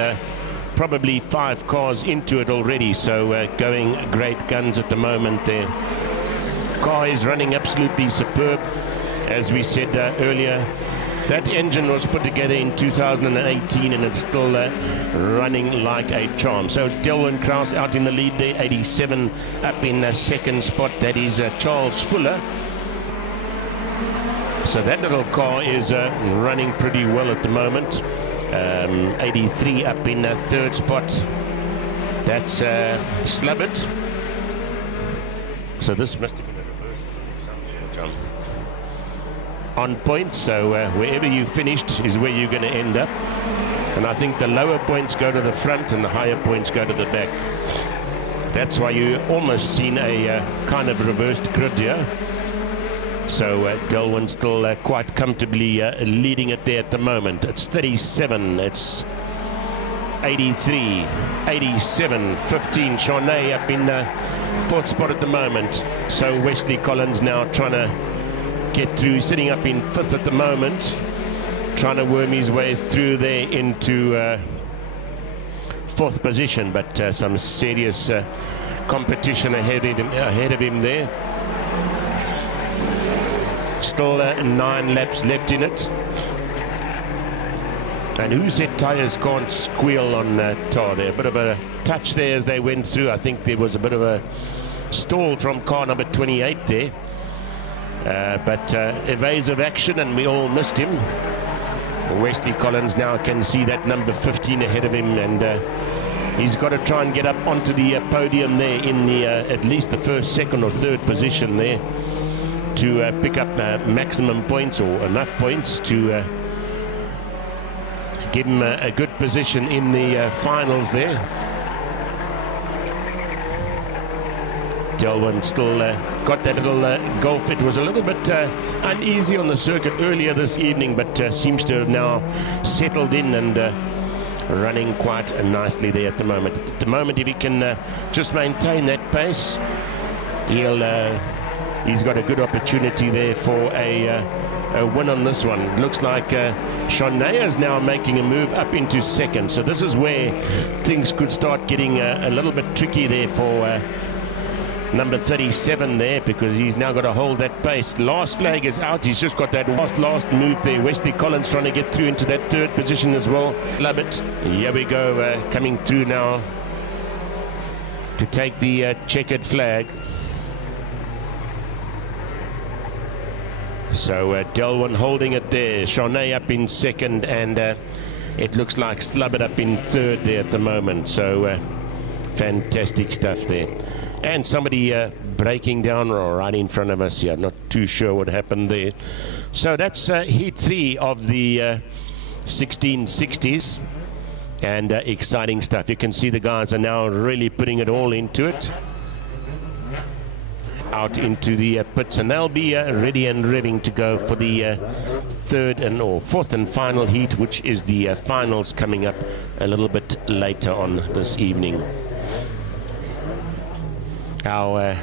probably 5 cars into it already. So going great guns at the moment there. Car is running absolutely superb. As we said earlier, that engine was put together in 2018, and it's still running like a charm. So Delwyn Krause out in the lead there, 87 up in the second spot. That is Charles Fuller. So that little car is running pretty well at the moment. 83 up in the third spot. That's Slubbert. So this must have been a reverse of some sort. On point, so wherever you finished is where you're going to end up. And I think the lower points go to the front and the higher points go to the back. That's why you almost seen a kind of reversed grid here. So Delwyn still quite comfortably leading it there at the moment. It's 37, it's 83, 87, 15. Shanae up in fourth spot at the moment. So Wesley Collins now trying to get through, sitting up in fifth at the moment, trying to worm his way through there into fourth position, but some serious competition ahead of him there. Still 9 laps left in it. And who said tyres can't squeal on tar there? A bit of a touch there as they went through. I think there was a bit of a stall from car number 28 there. But evasive action, and we all missed him. Wesley Collins now can see that number 15 ahead of him, and he's got to try and get up onto the podium there in the at least the first, second or third position there to pick up maximum points, or enough points to give him a good position in the finals there. Delwyn still got that little golf. It was a little bit uneasy on the circuit earlier this evening, but seems to have now settled in and running quite nicely there at the moment. At the moment, if he can just maintain that pace, he's got a good opportunity there for a win on this one. Looks like Shanae is now making a move up into second. So this is where things could start getting a little bit tricky there for number 37 there, because he's now got to hold that pace. Last flag is out. He's just got that last move there. Wesley Collins trying to get through into that third position as well. Love it. Here we go, coming through now to take the checkered flag. So Delwyn holding it there. Shanae up in second, and it looks like Slubbert up in third there at the moment. So fantastic stuff there. And somebody breaking down right in front of us here. Not too sure what happened there. So that's heat 3 of the 1660s. And exciting stuff. You can see the guys are now really putting it all into it. Out into the pits, and they'll be ready and revving to go for the fourth and final heat, which is the finals coming up a little bit later on this evening. Our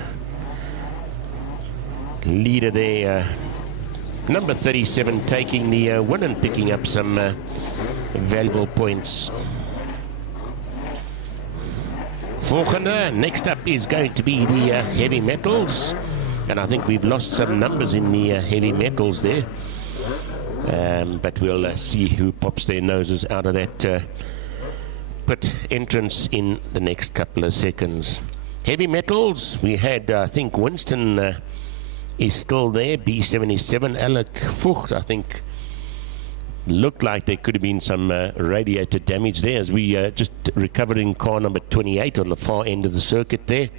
leader there, number 37, taking the win and picking up some valuable points. Volgende, next up is going to be the heavy metals, and I think we've lost some numbers in the heavy metals there, but we'll see who pops their noses out of that pit entrance in the next couple of seconds. Heavy metals, we had, I think Winston is still there, B77, Alec Vogt, I think. Looked like there could have been some radiator damage there, as we just recovering car number 28 on the far end of the circuit there,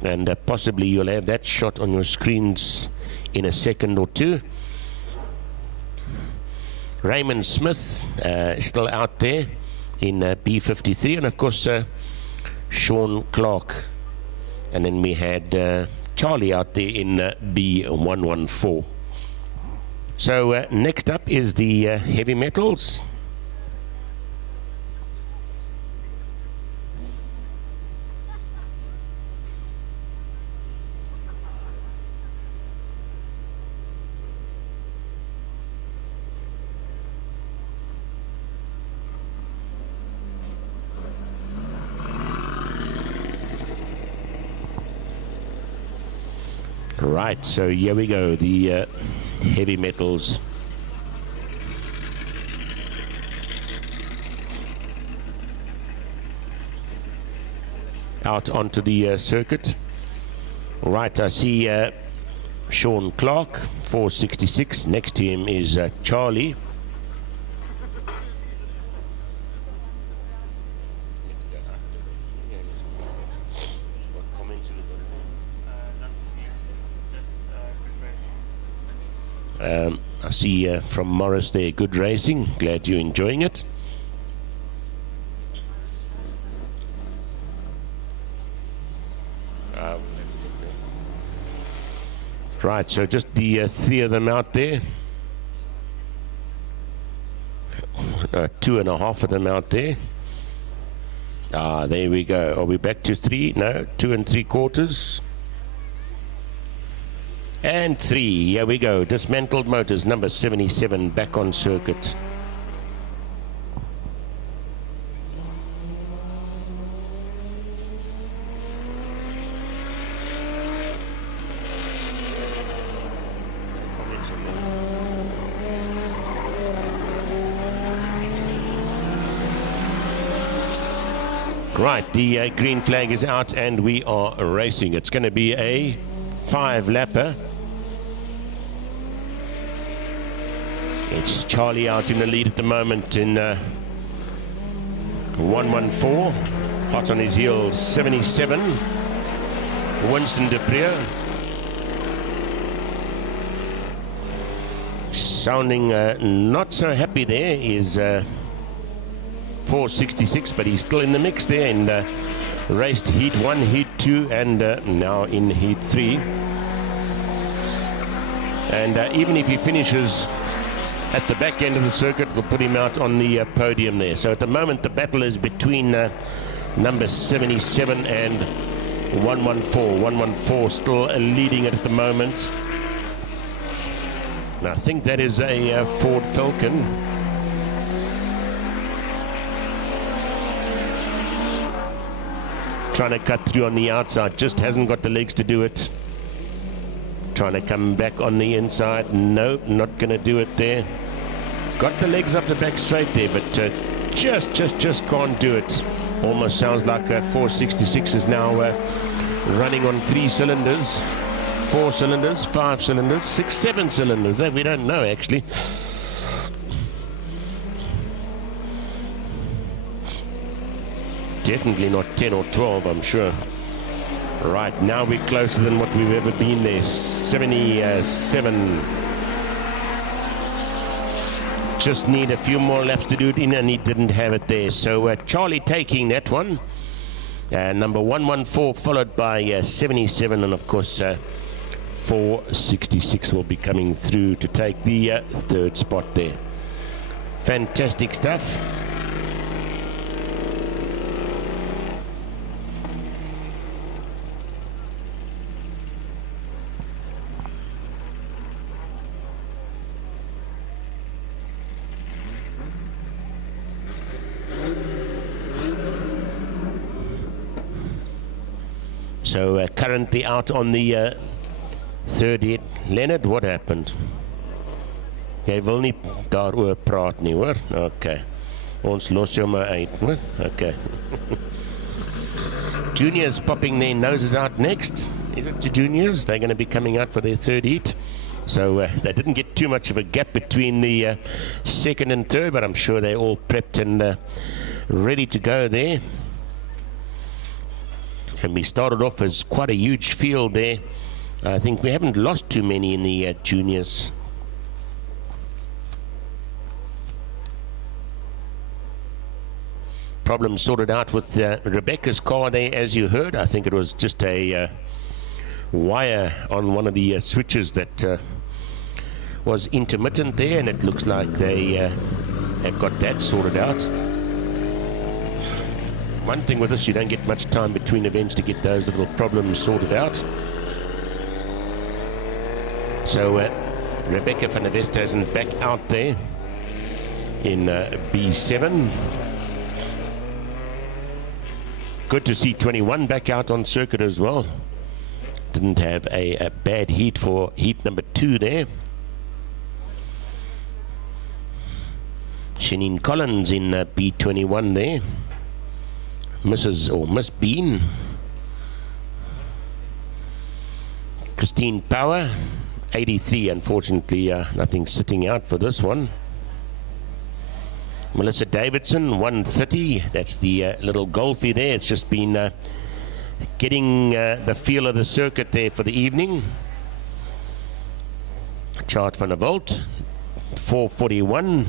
and possibly you'll have that shot on your screens in a second or two. Raymond Smith still out there in B53, and of course Sean Clark, and then we had Charlie out there in B114. So next up is the heavy metals. Right, so here we go, the heavy metals. Out onto the circuit. Right, I see Sean Clark, 466. Next to him is Charlie. I see from Morris there, good racing. Glad you're enjoying it. Right, so just the 3 of them out there. 2.5 of them out there. There we go. Are we back to 3? No, 2 3/4. And 3, here we go. Dismantled motors, number 77, back on circuit. Right, the green flag is out and we are racing. It's going to be a 5-lapper. It's Charlie out in the lead at the moment in 114. Hot on his heels, 77. Winston de Prieur. Sounding not so happy there is 466, but he's still in the mix there and raced heat 1, heat 2, and now in heat 3. And even if he finishes at the back end of the circuit, they'll put him out on the podium there. So at the moment, the battle is between number 77 and 114. 114 still leading it at the moment. And I think that is a Ford Falcon. trying to cut through on the outside, just hasn't got the legs to do it. Trying to come back on the inside, no, not going to do it there. Got the legs up the back straight there, but just can't do it. Almost sounds like 466 is now running on 3 cylinders, 4 cylinders, 5 cylinders, 6, 7 cylinders. We don't know actually. Definitely not 10 or 12, I'm sure. Right, now we're closer than what we've ever been there. 77. Just need a few more laps to do it in, and he didn't have it there. So Charlie taking that one. Number 114 followed by 77, and of course 466 will be coming through to take the third spot there. Fantastic stuff. So currently out on the third hit. Leonard, what happened? Jy wil nie daaroor praat nie, hoor? Okay. Ons los jou maar uit, hoor? Okay. Juniors popping their noses out next. Is it the juniors? They're going to be coming out for their third heat. So they didn't get too much of a gap between the second and third, but I'm sure they're all prepped and ready to go there. And we started off as quite a huge field there. I think we haven't lost too many in the juniors. Problem sorted out with Rebecca's car there, as you heard. I think it was just a wire on one of the switches that was intermittent there, and it looks like they have got that sorted out. One thing with this, you don't get much time between events to get those little problems sorted out. So Rebecca van der Westhuizen back out there in B7. Good to see 21 back out on circuit as well. Didn't have a bad heat for heat number 2 there. Shanine Collins in B21 there. Mrs. or Miss Bean. Christine Power, 83. Unfortunately, nothing sitting out for this one. Melissa Davidson, 130. That's the little Golfie there. It's just been getting the feel of the circuit there for the evening. Chart van der Walt, 441.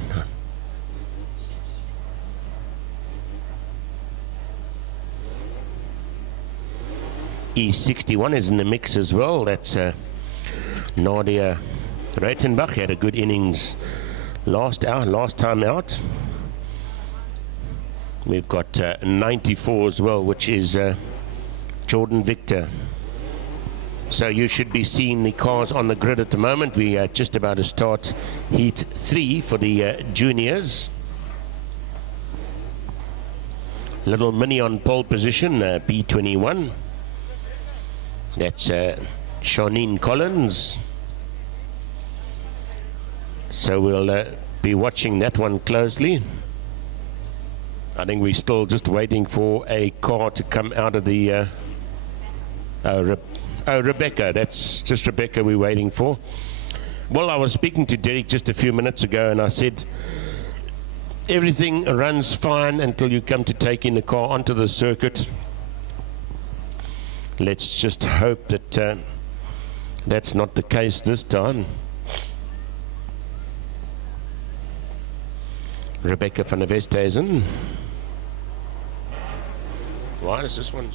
E61 is in the mix as well. That's Nadia Reitenbach. Had a good innings last time out. We've got 94 as well, which is Jordan Victor. So you should be seeing the cars on the grid at the moment. We are just about to start heat 3 for the juniors. Little Mini on pole position, B21. That's Shanine Collins. So we'll be watching that one closely. I think we're still just waiting for a car to come out of the Rebecca. That's just Rebecca we're waiting for. Well, I was speaking to Derek just a few minutes ago, and I said everything runs fine until you come to taking the car onto the circuit. Let's just hope that that's not the case this time. Rebecca van der Westhuizen. Why is this one?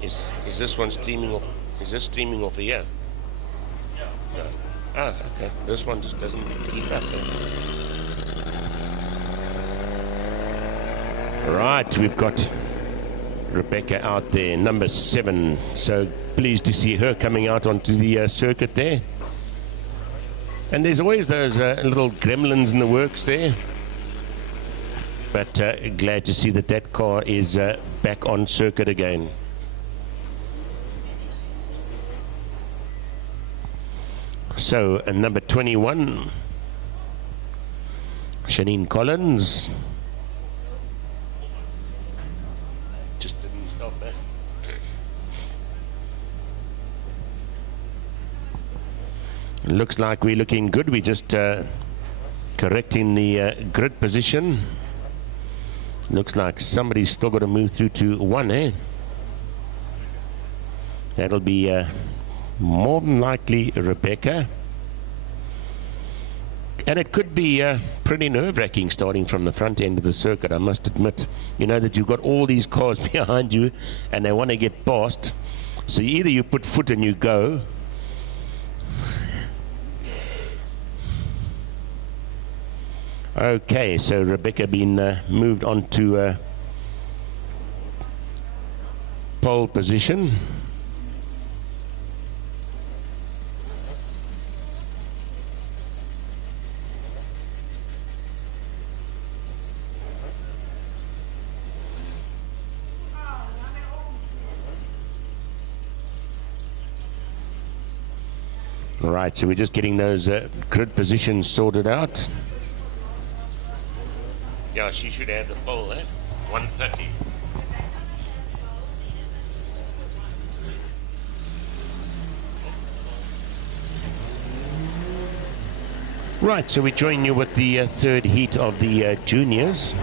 Is this one streaming off? Is this streaming off here? No. Ah, okay. This one just doesn't keep up. Right, we've got Rebecca out there, number 7. So pleased to see her coming out onto the circuit there. And there's always those little gremlins in the works there. But glad to see that that car is back on circuit again. So number 21, Shanine Collins. Just didn't stop there. Looks like we're looking good. We're just correcting the grid position. Looks like somebody's still got to move through to 1, eh? That'll be more than likely Rebecca. And it could be pretty nerve-wracking starting from the front end of the circuit, I must admit. You know that you've got all these cars behind you and they want to get past. So either you put foot and you go. Okay, so Rebecca been moved on to pole position. Right, so we're just getting those grid positions sorted out. Yeah, she should have the pole, eh? 130. Right, so we join you with the third heat of the juniors.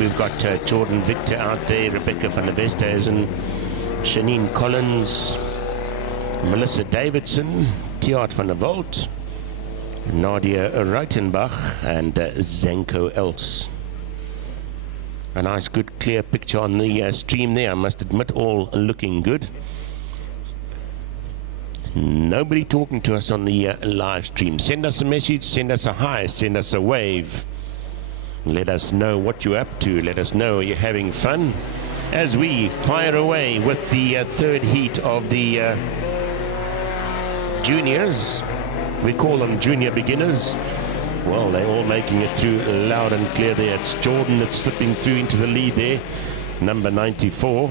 We've got Jordan Victor out there, Rebecca van der Westhuizen, Shanine Collins, Melissa Davidson, Tiart van der Walt, Nadia Reitenbach, and Zenko Els. A nice, good, clear picture on the stream there, I must admit, all looking good. Nobody talking to us on the live stream. Send us a message, send us a hi, send us a wave. Let us know what you're up to. Let us know you're having fun as we fire away with the third heat of the juniors. We call them junior beginners. Well, they're all making it through loud and clear there. It's Jordan that's slipping through into the lead there, number 94.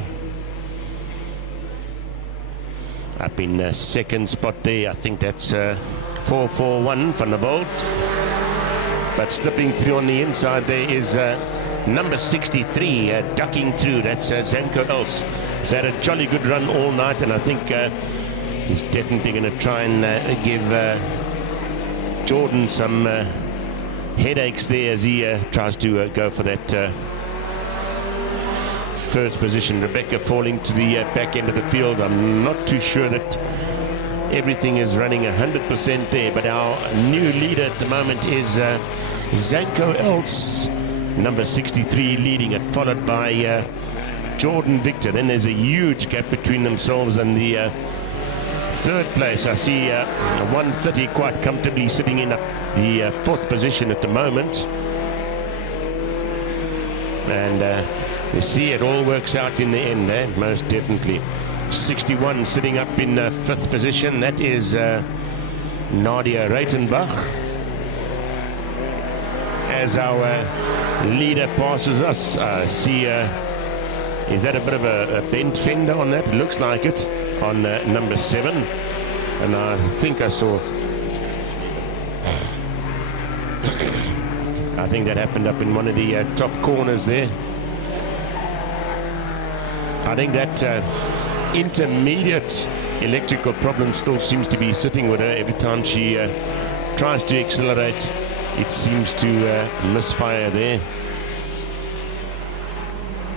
Up in second spot there, I think that's 441 van der Walt. But slipping through on the inside there is number 63, ducking through. That's Zenko Els. He's had a jolly good run all night, and I think he's definitely going to try and give Jordan some headaches there as he tries to go for that first position. Rebecca falling to the back end of the field. I'm not too sure that everything is running 100% there, but our new leader at the moment is Zenko Els, number 63, leading it, followed by Jordan Victor. Then there's a huge gap between themselves and the third place. I see 130 quite comfortably sitting in the fourth position at the moment. And you see it all works out in the end, most definitely. 61 sitting up in fifth position. That is Nadia Reitenbach. As our leader passes us, I see, is that a bit of a bent fender on that? It looks like it on number 7. And I think I saw, I think that happened up in one of the top corners there. I think that intermediate electrical problem still seems to be sitting with her. Every time she tries to accelerate, it seems to misfire there.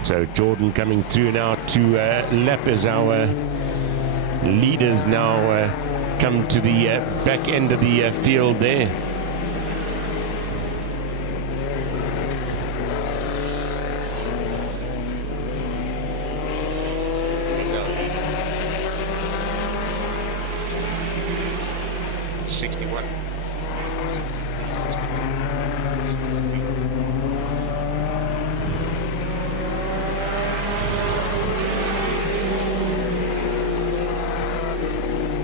So Jordan coming through now to lap as our leaders now come to the back end of the field there.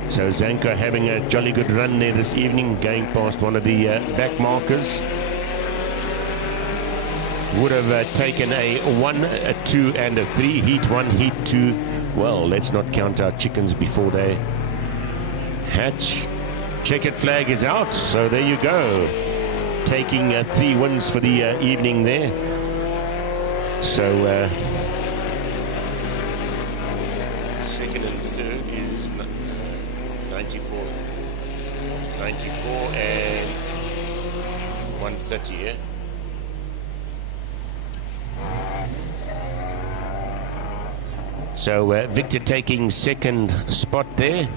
So Zenko having a jolly good run there this evening, going past one of the back markers. would have taken a 1, a 2 and a 3. Heat 1, heat 2. Well, let's not count our chickens before they hatch. Checkered flag is out, so there you go. Taking 3 wins for the evening there. So second and third is 94 and 130, yeah? So Victor taking second spot there.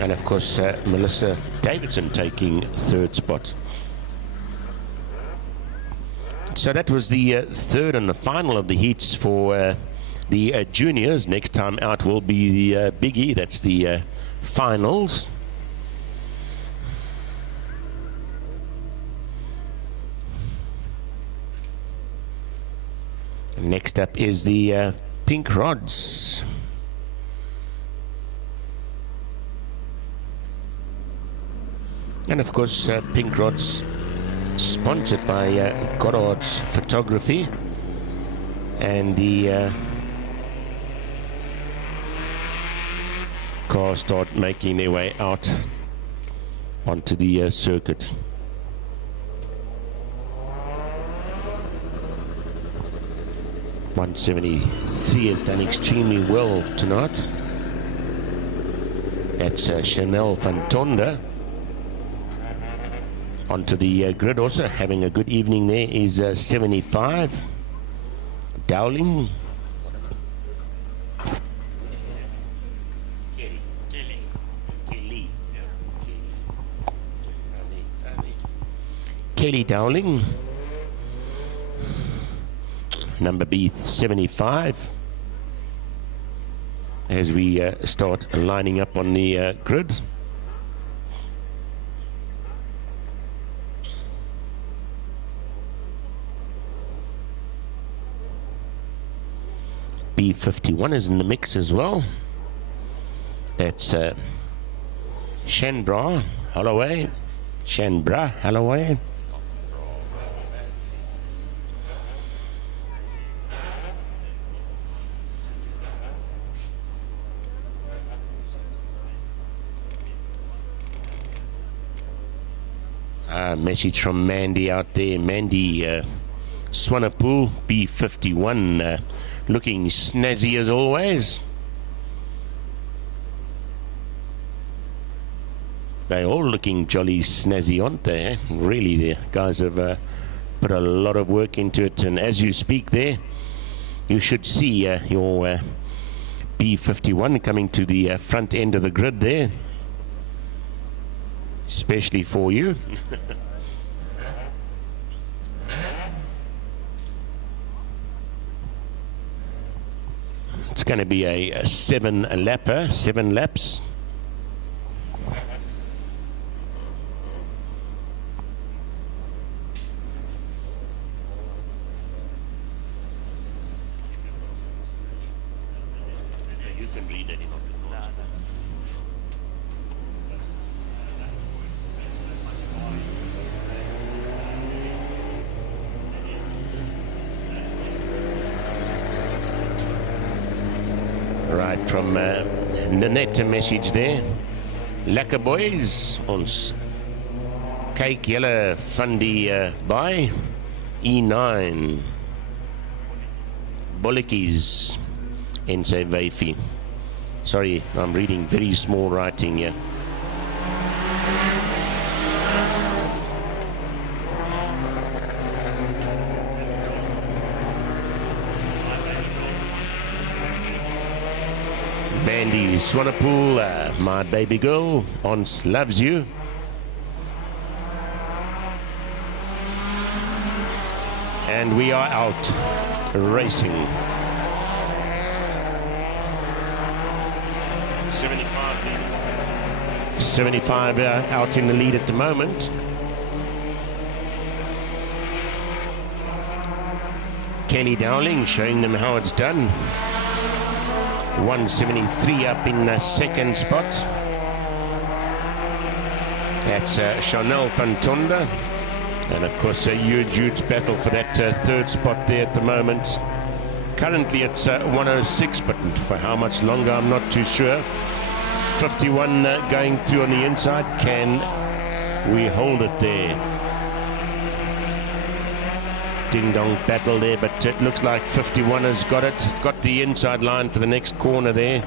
And of course Melissa Davidson taking third spot. So that was the third and the final of the heats for the juniors. Next time out will be the biggie. That's the finals. Next up is the pink rods. And of course pink rods sponsored by Goddard's Photography, and the cars start making their way out onto the circuit. .173 has done extremely well tonight. That's Chanel van Tonda. Onto the grid also, having a good evening there, is 75. Dowling. Kelly Dowling. Number B, 75. As we start lining up on the grid. B51 is in the mix as well. That's Shanbra Holloway. Shanbra Holloway. Message from Mandy out there. Mandy Swanepoel, B51. Looking snazzy as always. They're all looking jolly snazzy, aren't they? Really, the guys have put a lot of work into it. And as you speak there, you should see your B51 coming to the front end of the grid there. Especially for you. It's going to be a 7-lapper, 7 laps. You can read it. Right, from Nanette a message there. Lekker boys, ons kyk julle van die by E9 bolletjies en sy wyfie. Sorry, I'm reading very small writing here. Mandy Swanepoel, my baby girl, ons loves you. And we are out racing. 75 out in the lead at the moment. Kelly Dowling showing them how it's done. 173 up in the second spot. That's Chanel van Tonder. And of course a huge battle for that third spot there at the moment. Currently it's 106, but for how much longer I'm not too sure. 51 going through on the inside. Can we hold it there? Ding-dong battle there, but it looks like 51 has got it. It's got the inside line for the next corner there.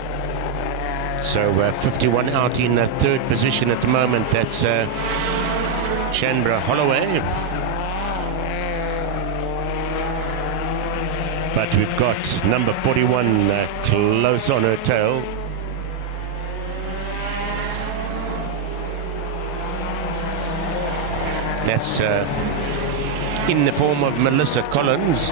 So 51 out in the third position at the moment. That's Chandra Holloway. But we've got number 41 close on her tail. That's in the form of Melissa Collins.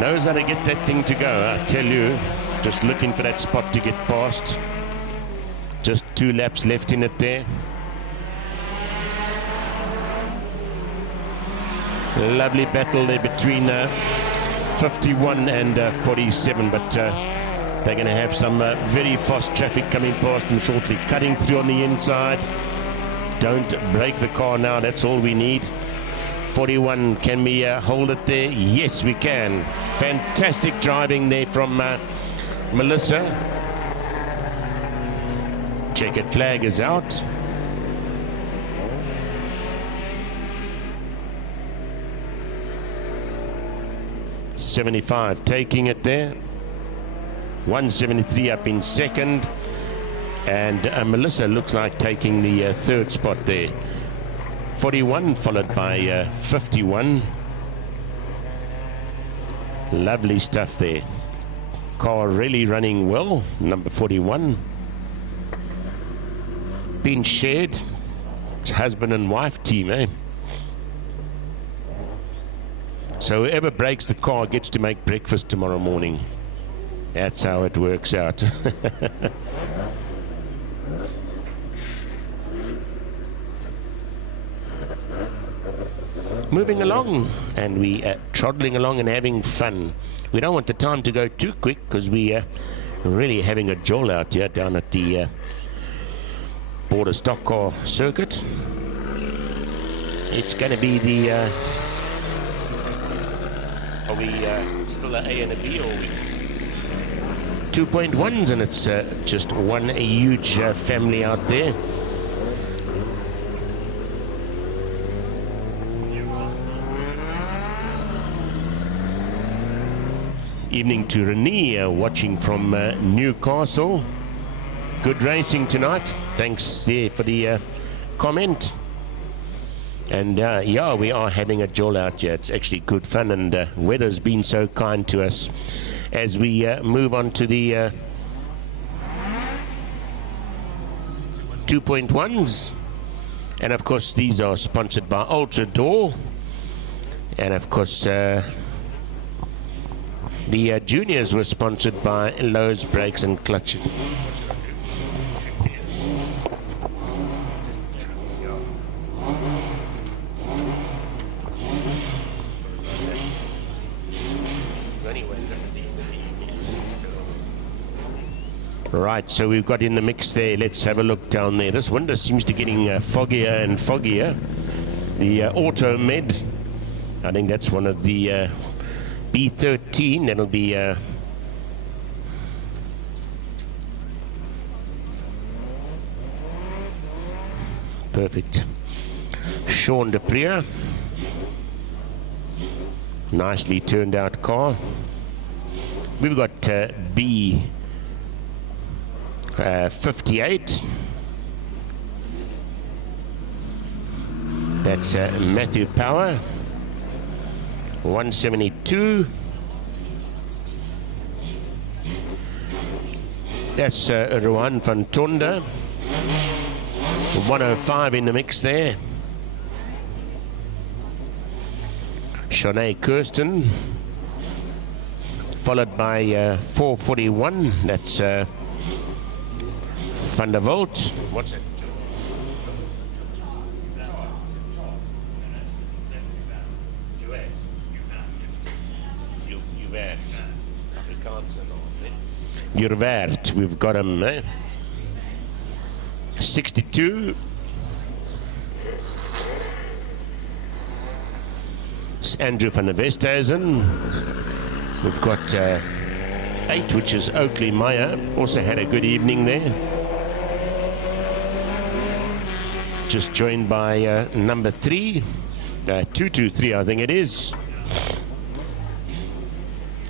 Knows how to get that thing to go, I tell you. Just looking for that spot to get past. Just 2 laps left in it there. Lovely battle there between 51 and 47, but they're going to have some very fast traffic coming past them shortly. Cutting through on the inside. Don't break the car now, that's all we need. 41, can we hold it there? Yes, we can. Fantastic driving there from Melissa. Checkered flag is out. .75 taking it there. 173 up in second. And Melissa looks like taking the third spot there. 41 followed by 51. Lovely stuff there. Car really running well. Number 41. Been shared. It's husband and wife team, eh? So whoever breaks the car gets to make breakfast tomorrow morning. That's how it works out. Moving along, and we are trotting along and having fun. We don't want the time to go too quick because we are really having a jolt out here down at the Border Stock Car circuit. It's going to be the are we still an A and a B, or are we 2.1s, and it's just one huge family out there. Evening to Renee, watching from Newcastle. Good racing tonight. Thanks there for the comment. And yeah, we are having a jolt out here. It's actually good fun, and weather's been so kind to us as we move on to the 2.1s. And of course, these are sponsored by Ultra Door. And of course, the juniors were sponsored by Lowe's Brakes and Clutches. Right, so we've got in the mix there. Let's have a look down there. This window seems to be getting foggier and foggier. The Auto Med, I think that's one of the B13. That'll be perfect. Sean Deprier, nicely turned out car. We've got B 58. That's Matthew Power. 172. That's Rohan van Tonder. 105 in the mix there. Shanae Kirsten, followed by 441. That's Van der Volt. What's it? Burwert. We've got him 62. It's Andrew van der Westhuizen. We've got 8, which is Oakley Meyer. Also had a good evening there. Just joined by number 3, 223, I think it is.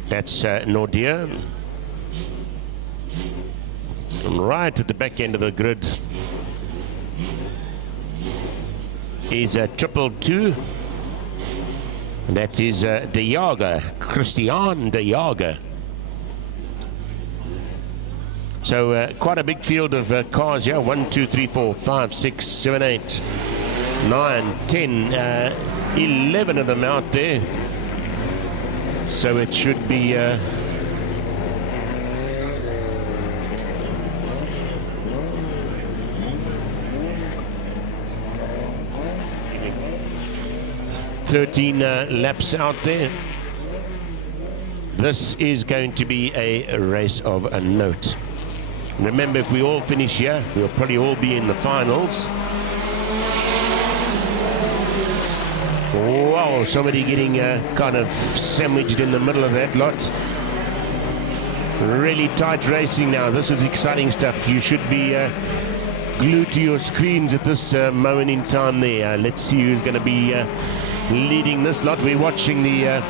That's Nordia. And right at the back end of the grid is 222. That is De Jager, Christian De Jager. So quite a big field of cars here. 1, 2, 3, 4, 5, 6, 7, 8, 9, 10, 11 of them out there. So it should be 13 laps out there. This is going to be a race of a note. Remember, if we all finish here, we'll probably all be in the finals. Wow, somebody getting kind of sandwiched in the middle of that lot. Really tight racing now. This is exciting stuff. You should be glued to your screens at this moment in time there. Let's see who's going to be leading this lot. We're watching the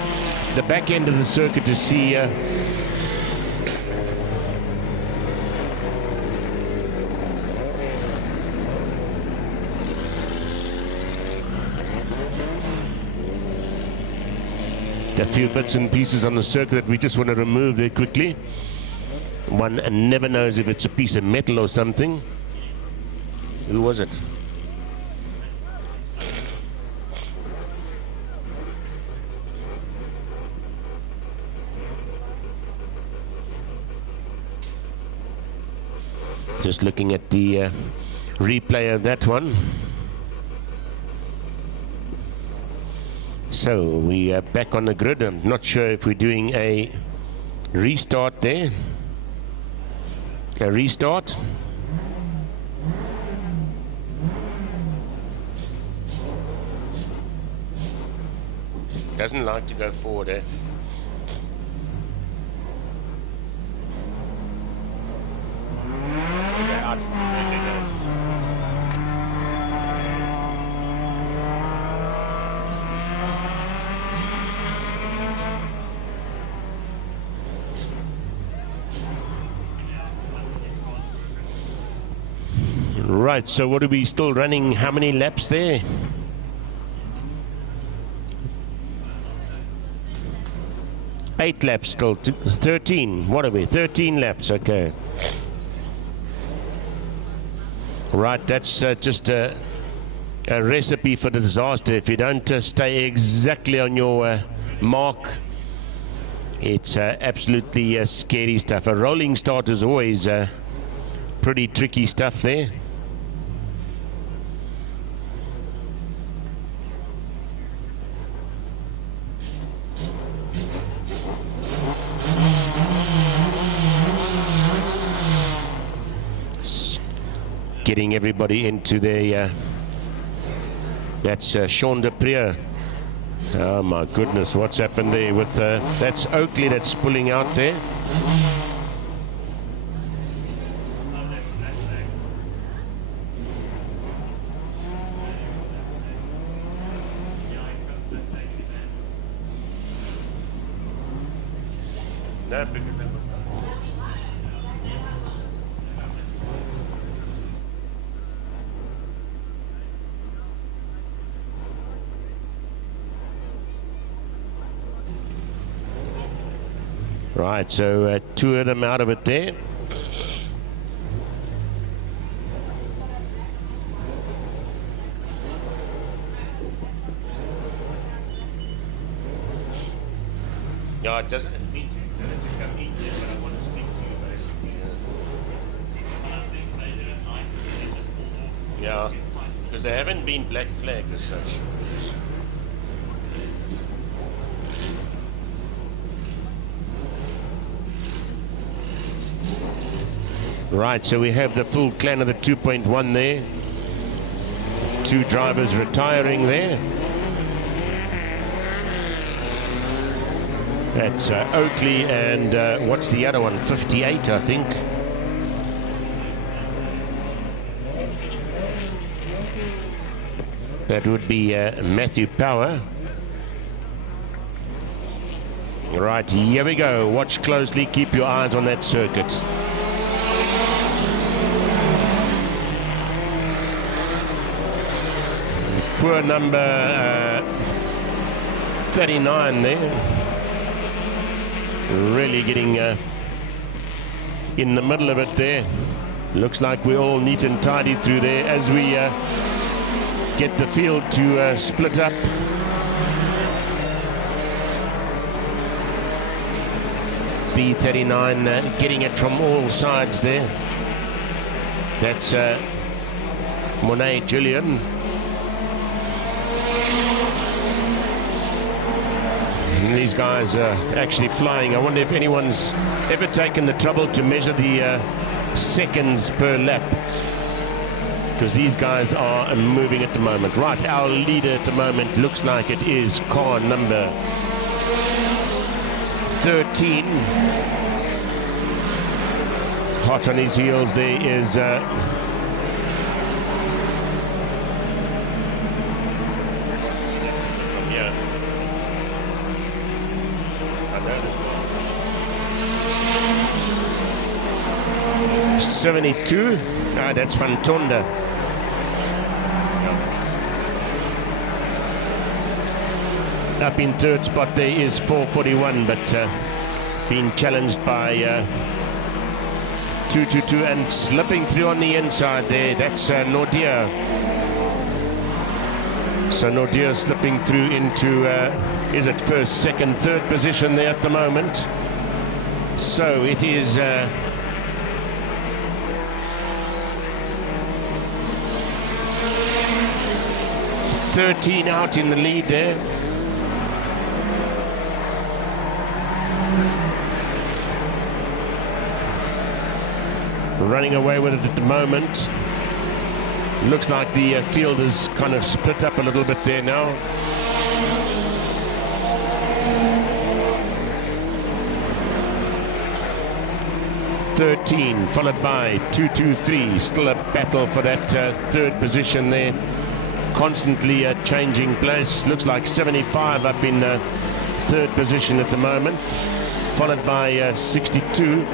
back end of the circuit to see a few bits and pieces on the circuit that we just want to remove there quickly. One never knows if it's a piece of metal or something. Who was it? Just looking at the replay of that one. So we are back on the grid. I'm not sure if we're doing a restart there. A restart. Doesn't like to go forward, eh? Yeah, out. There they go. Right, so what are we still running? How many laps there? Eight laps still. 13. What are we? 13 laps. Okay. Right, that's just a recipe for disaster. If you don't stay exactly on your mark, it's absolutely scary stuff. A rolling start is always pretty tricky stuff there. Getting everybody into their that's Sean de Prieur. Oh my goodness, what's happened there with that's Oakley that's pulling out there. No, because that was right, so two of them out of it there. No, it doesn't meet you. It doesn't just come meet you, but I want to speak to you basically. Yeah, because they haven't been black flagged as such. Right, so we have the full clan of the 2.1 there. 2 drivers retiring there. That's Oakley and what's the other one? 58, I think. That would be Matthew Power. Right, here we go. Watch closely. Keep your eyes on that circuit. Poor number 39 there. Really getting in the middle of it there. Looks like we're all neat and tidy through there as we get the field to split up. B39 getting it from all sides there. That's Monet Julian. And these guys are actually flying. I wonder if anyone's ever taken the trouble to measure the seconds per lap, because these guys are moving at the moment. Right, our leader at the moment looks like it is car number 13. Hot on his heels there is from here. 72. That's Van Tonda. Up in third spot there is 441, but being challenged by 222 and slipping through on the inside there. That's Nordia. So Nordia slipping through into is it first, second, third position there at the moment. So it is 13 out in the lead there. Running away with it at the moment. Looks like the field is kind of split up a little bit there now. .13 followed by 223. Still a battle for that third position there. Constantly changing place. Looks like 75 up in third position at the moment, followed by 62.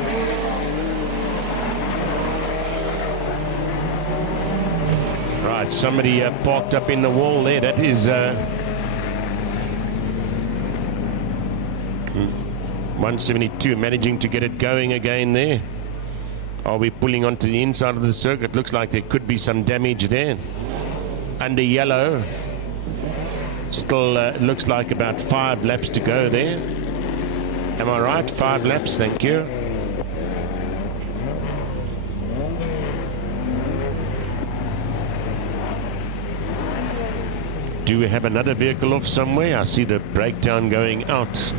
Right, somebody parked up in the wall there. That is 172, managing to get it going again there. Are we pulling onto the inside of the circuit? Looks like there could be some damage there. Under yellow. Still looks like about 5 laps to go there. Am I right? 5 laps, thank you. Do we have another vehicle off somewhere? I see the breakdown going out.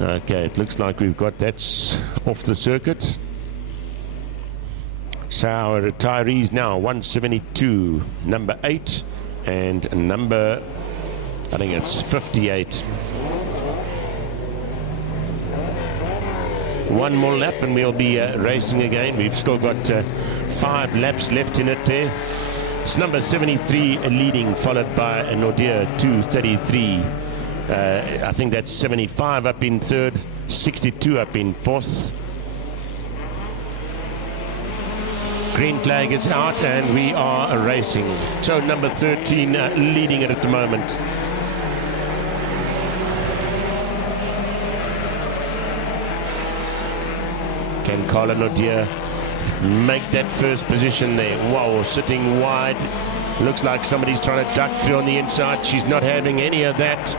Okay, it looks like we've got that's off the circuit. So our retirees now 172, number 8 and number, I think it's 58. One more lap and we'll be racing again. We've still got 5 laps left in it there. It's number 73 leading, followed by Nordia 233. I think that's 75 up in third, 62 up in fourth. Green flag is out and we are racing. So number 13 leading it at the moment. Can Carla Nordia make that first position there? Wow, sitting wide. Looks like somebody's trying to duck through on the inside. She's not having any of that.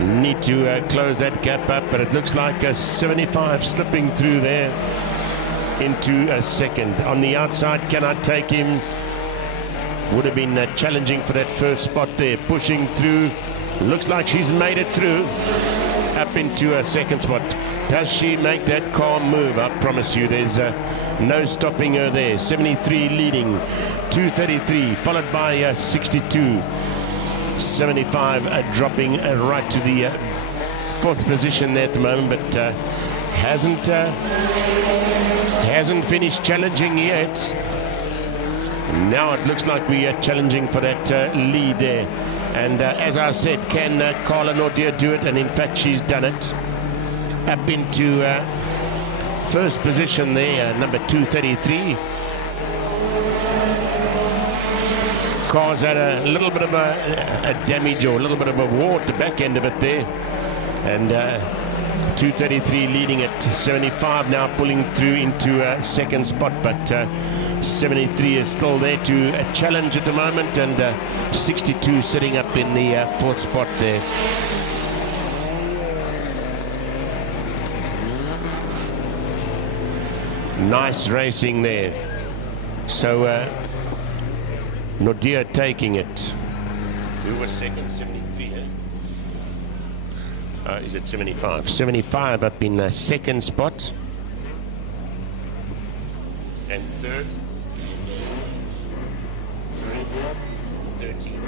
Need to close that gap up, but it looks like a 75 slipping through there into a second. On the outside, can I take him? Would have been challenging for that first spot there. Pushing through. Looks like she's made it through. up into a second spot. Does she make that calm move? I promise you, there's no stopping her there. 73 leading, 233, followed by 62. 75 dropping right to the fourth position there at the moment, but hasn't finished challenging yet. Now it looks like we are challenging for that lead there. And as I said, can Carla Nordia do it? And in fact, she's done it. Up into first position there, number 233. Car's had a little bit of a damage or a little bit of a war at the back end of it there. And 233 leading at 75 now, pulling through into a second spot, but 73 is still there to challenge at the moment, and 62 sitting up in the fourth spot there. Nice racing there. So Nordia taking it. Who was second? 73, eh? Is it 75? 75 up in the second spot. And third? 13.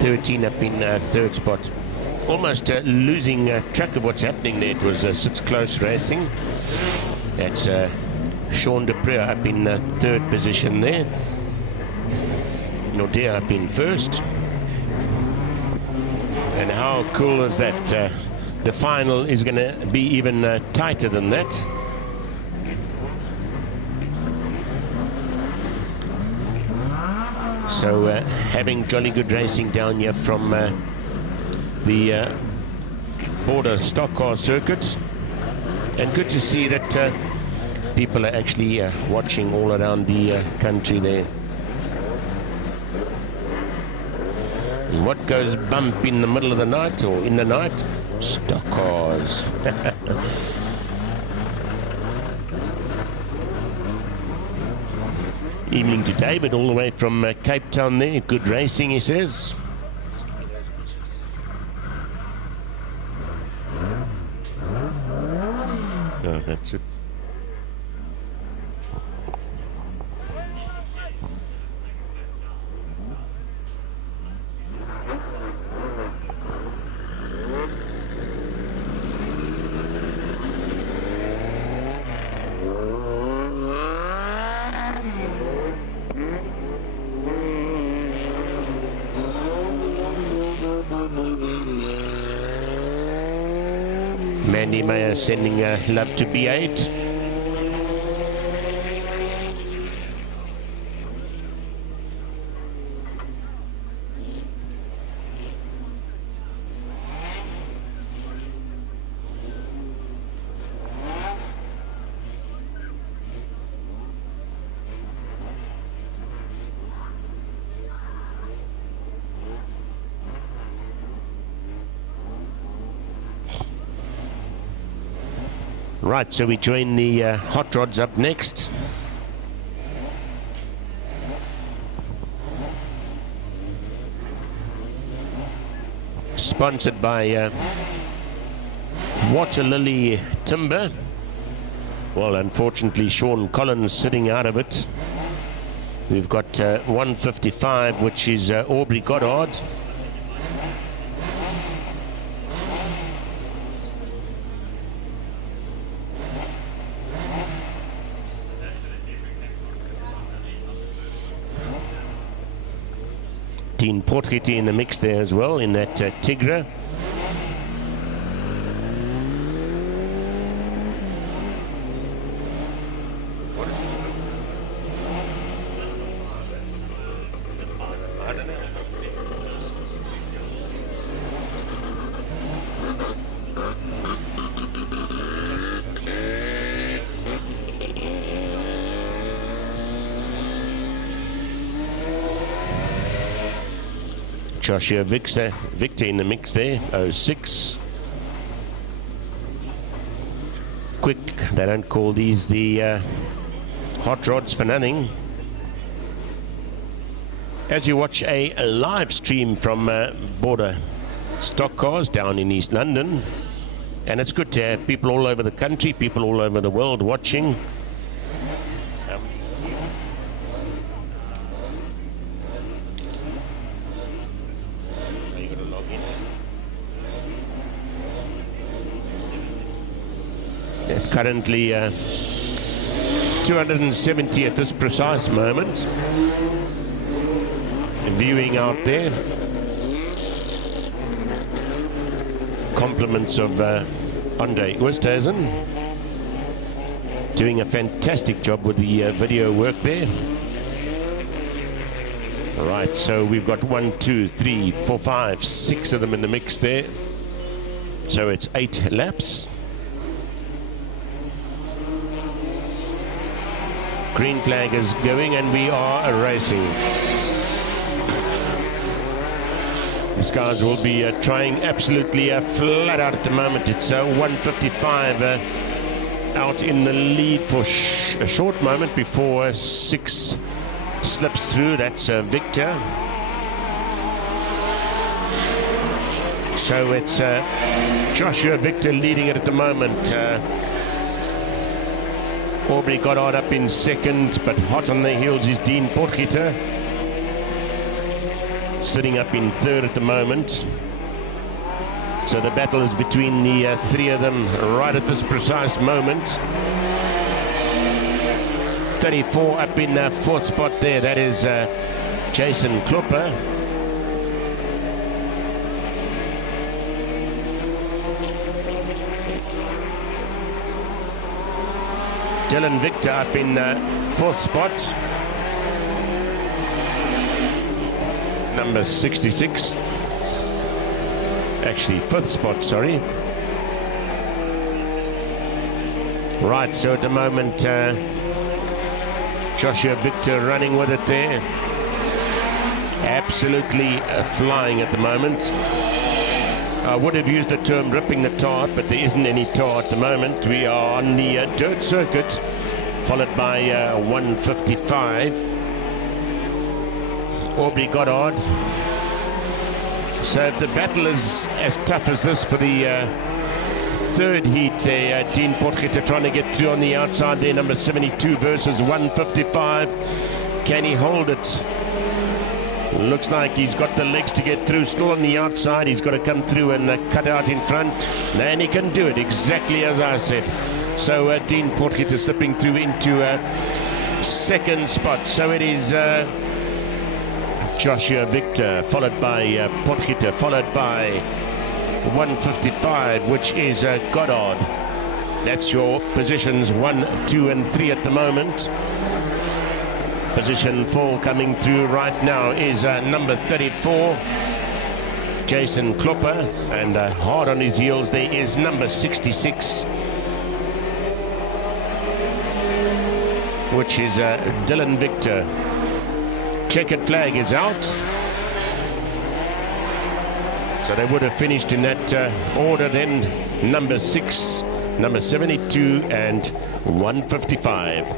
13 up in third spot. Almost losing track of what's happening there. It was such close racing. That's Sean Dupree up in third position there. Nordia up in first. And how cool is that? The final is going to be even tighter than that. So having jolly good racing down here from the border Stockcars circuit. And good to see that people are actually watching all around the country there. And what goes bump in the middle of the night or in the night? Stockcars. Evening to David, all the way from Cape Town there. Good racing, he says. Oh, that's it. Mandy Meyer sending love to B8. Right, so we join the hot rods up next. Sponsored by Water Lily Timber. Well, unfortunately, Sean Collins sitting out of it. We've got 155, which is Aubrey Goddard. Dean Portgety in the mix there as well, in that Tigra. Joshua Victor in the mix there, 06. Quick, they don't call these the hot rods for nothing. As you watch a live stream from Border Stockcars down in East London. And it's good to have people all over the country, people all over the world watching. Currently 270 at this precise moment. Viewing out there. Compliments of Andre Oosthuizen. Doing a fantastic job with the video work there. Right, so we've got 1, 2, 3, 4, 5, 6 of them in the mix there. So it's 8 laps. Green flag is going and we are racing. These guys will be trying absolutely flat out at the moment. It's 155 out in the lead for a short moment before 6 slips through. That's Victor. So it's Joshua Victor leading it at the moment. Aubrey Goddard up in second, but hot on the heels is Dean Potgieter. Sitting up in third at the moment. So the battle is between the 3 of them right at this precise moment. 34 up in 4th spot there. That is Jason Klopper. Dylan Victor up in 4th spot. Number 66. Actually, 5th spot, sorry. Right, so at the moment, Joshua Victor running with it there. Absolutely flying at the moment. I would have used the term ripping the tar, but there isn't any tar at the moment. We are on the dirt circuit, followed by 155. Aubrey Goddard. So if the battle is as tough as this for the 3rd heat there, Dean Potgieter trying to get through on the outside there, number 72 versus 155. Can he hold it? Looks like he's got the legs to get through. Still on the outside. He's got to come through and cut out in front. And he can do it exactly as I said. So Dean Potgieter slipping through into 2nd spot. So it is Joshua Victor, followed by Potgieter, followed by 155, which is Goddard. That's your positions 1, 2, and 3 at the moment. Position 4 coming through right now is number 34, Jason Klopper, and hard on his heels there is number 66, which is Dylan Victor. Checkered flag is out. So they would have finished in that order then. Number 6, number 72, and 155.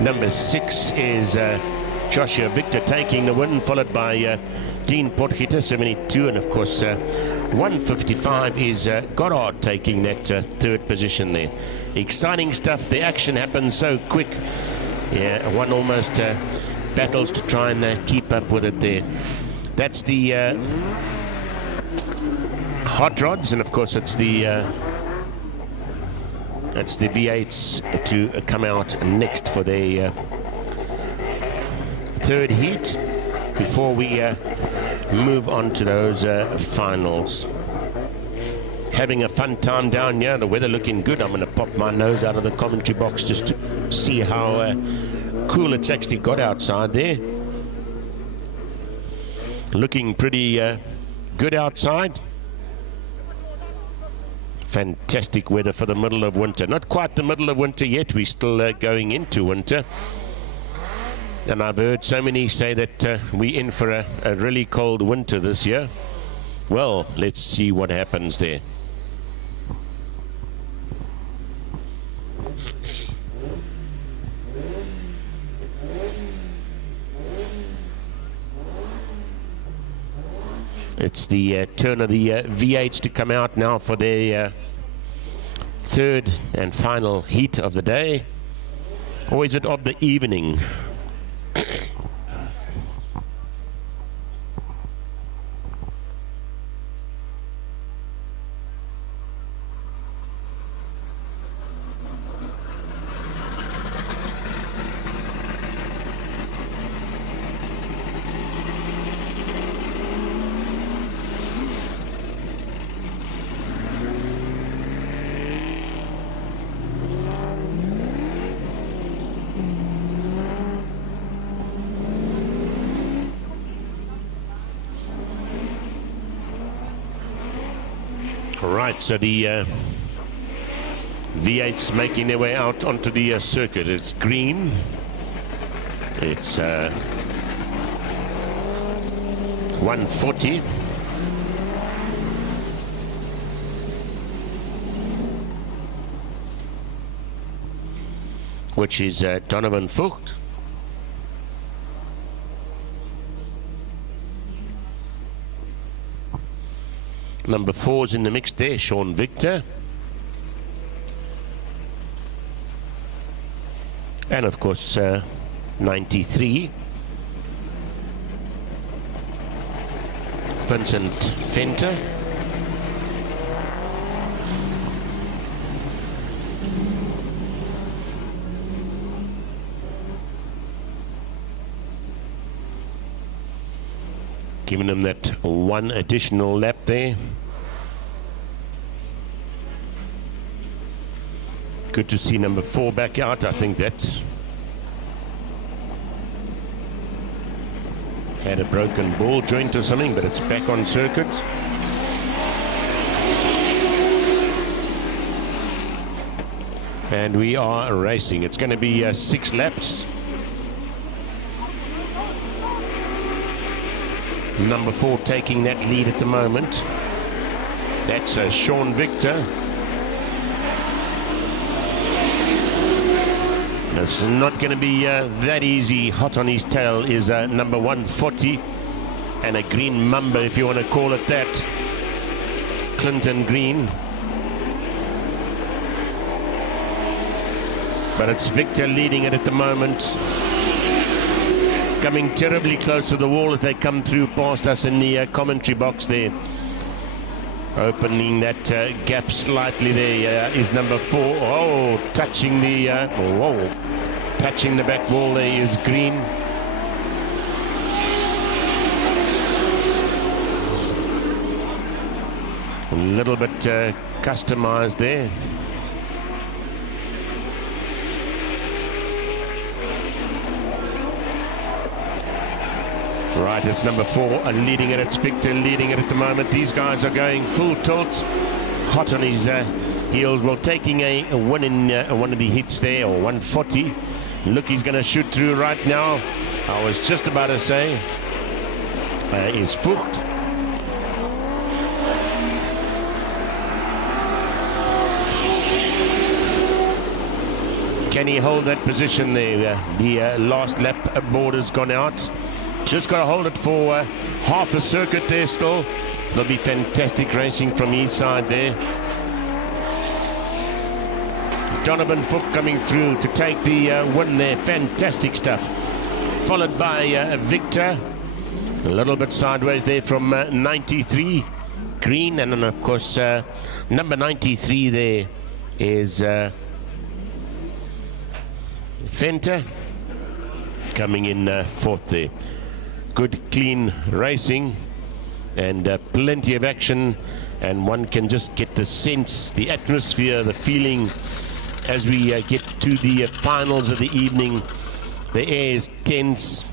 Number 6 is Joshua Victor taking the win, followed by Dean Potgieter, 72, and of course 155 is Goddard taking that 3rd position there. Exciting stuff. The action happens so quick. Yeah, one almost battles to try and keep up with it there. That's the hot rods, and of course it's the V8s to come out next for their 3rd heat before we move on to those finals. Having a fun time down here, the weather looking good. I'm going to pop my nose out of the commentary box just to see how cool it's actually got outside there. Looking pretty good outside. Fantastic weather for the middle of winter. Not quite the middle of winter yet. We're still going into winter. And I've heard so many say that we're in for a really cold winter this year. Well, let's see what happens there. It's the turn of the V8s to come out now for their third and final heat of the day. Or is it of the evening? Right, so the V8's making their way out onto the circuit. It's green. It's 140. Which is Donovan Vogt. Number 4's in the mix there, Sean Victor. And of course, 93. Vincent Venter. Giving him that one additional lap there. Good to see number 4 back out. I think that had a broken ball joint or something, but it's back on circuit. And we are racing. It's going to be 6 laps. Number 4 taking that lead at the moment. That's Sean Victor. It's not going to be that easy. Hot on his tail is number 140 and a green mamba, if you want to call it that. Clinton Green. But it's Victor leading it at the moment. Coming terribly close to the wall as they come through past us in the commentary box there. Opening that gap slightly there is number 4. Oh, touching the touching the back wall there is Green. A little bit customized there. Right, it's number 4 leading it. It's Victor leading it at the moment. These guys are going full tilt, hot on his heels. Well, taking a win in one of the hits there, or 140. Look, he's going to shoot through right now. I was just about to say, is Vogt. Can he hold that position there? The last lap border's gone out. Just got to hold it for half a circuit there still. There'll be fantastic racing from each side there. Donovan Vogt coming through to take the win there. Fantastic stuff. Followed by Victor. A little bit sideways there from 93. Green. And then, of course, number 93 there is Venter. Coming in 4th there. Good, clean racing and plenty of action, and one can just get the sense, the atmosphere, the feeling as we get to the finals of the evening. The air is tense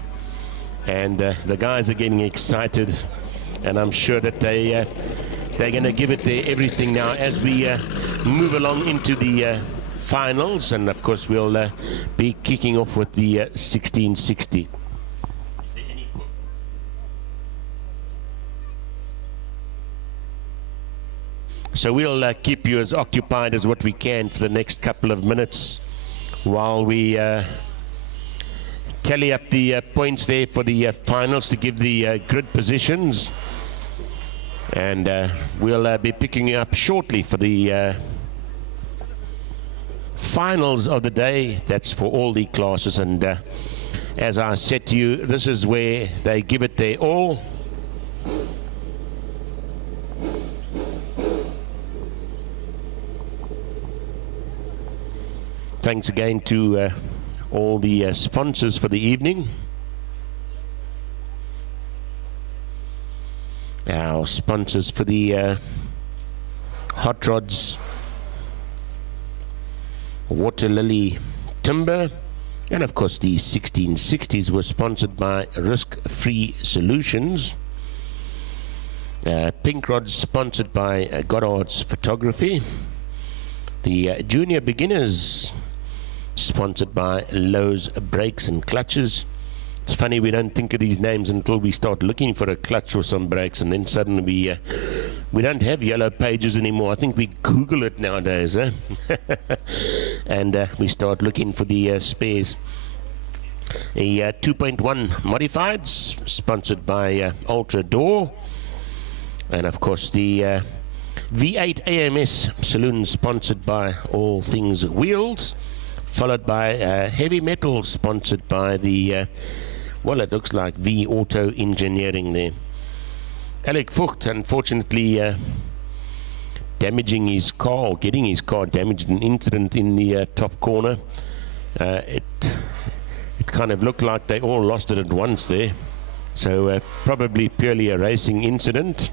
and the guys are getting excited, and I'm sure that they're going to give it their everything now as we move along into the finals. And of course we'll be kicking off with the 1660. So we'll keep you as occupied as what we can for the next couple of minutes while we tally up the points there for the finals to give the grid positions. And we'll be picking up shortly for the finals of the day. That's for all the classes, and as I said to you, this is where they give it their all. Thanks again to all the sponsors for the evening. Our sponsors for the hot rods: Water Lily Timber, and of course the 1660s were sponsored by Risk-Free Solutions. Pink rods sponsored by Goddard's Photography. The junior beginners sponsored by Lowe's Brakes and Clutches. It's funny, we don't think of these names until we start looking for a clutch or some brakes, and then suddenly we don't have yellow pages anymore. I think we Google it nowadays, eh? And we start looking for the spares. A 2.1 Modifieds, sponsored by Ultra Door. And of course the V8 AMS Saloon, sponsored by All Things Wheels. Followed by Heavy Metal, sponsored by the, well, it looks like V Auto Engineering there. Alec Vogt, unfortunately, damaging his car, or getting his car damaged, an incident in the top corner. It kind of looked like they all lost it at once there. So probably purely a racing incident.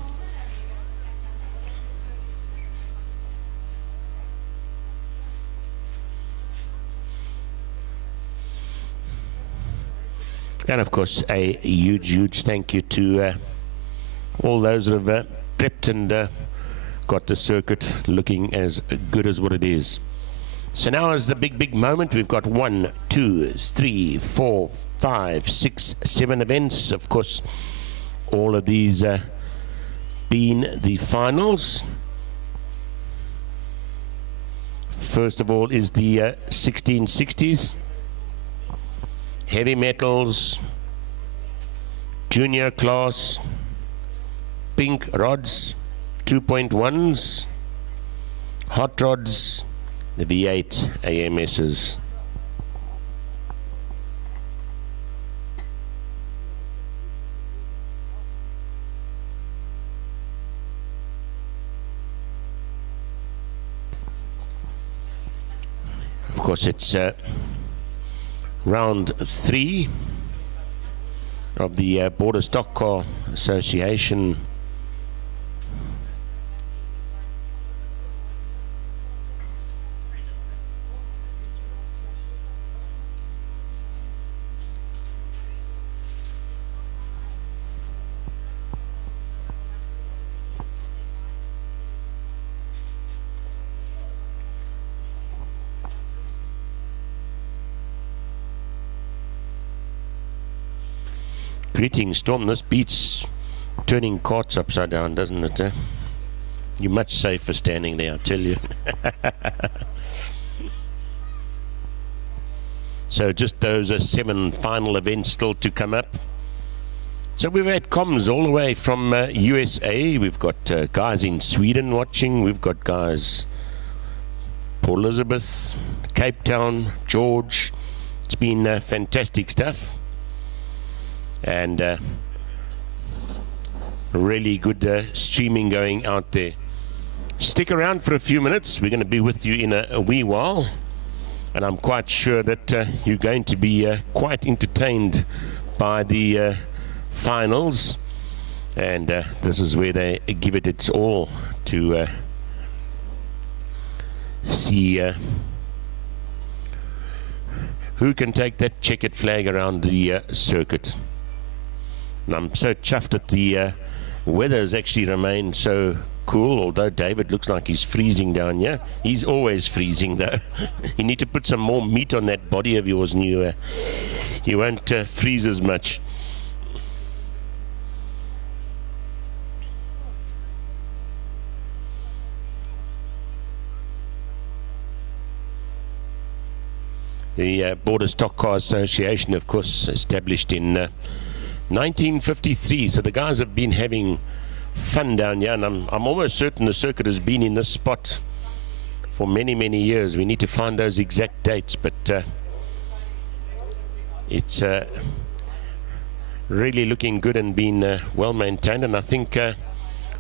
And of course, a huge thank you to all those that have prepped and got the circuit looking as good as what it is. So now is the big moment. We've got 1, 2, 3, 4, 5, 6, 7 events. Of course, all of these being the finals. First of all is the 1660s. Heavy metals, junior class, pink rods, 2.1s, hot rods, the V8 AMSs. Of course, it's round 3 of the Border Stock Car Association. Greetings, Storm. This beats turning carts upside down, doesn't it? Eh? You're much safer standing there, I tell you. So just those 7 final events still to come up. So we've had comms all the way from USA. We've got guys in Sweden watching. We've got guys Port Elizabeth, Cape Town, George. It's been fantastic stuff. And really good streaming going out there. Stick around for a few minutes. We're going to be with you in a wee while, and I'm quite sure that you're going to be quite entertained by the finals, and this is where they give it its all to see who can take that checkered flag around the circuit. And I'm so chuffed that the weather has actually remained so cool, although David looks like he's freezing down here. He's always freezing though. You need to put some more meat on that body of yours and you won't freeze as much. The Border Stockcars Association, of course, established in 1953, so the guys have been having fun down here, and I'm almost certain the circuit has been in this spot for many, many years. We need to find those exact dates, but it's really looking good and been well maintained. And I think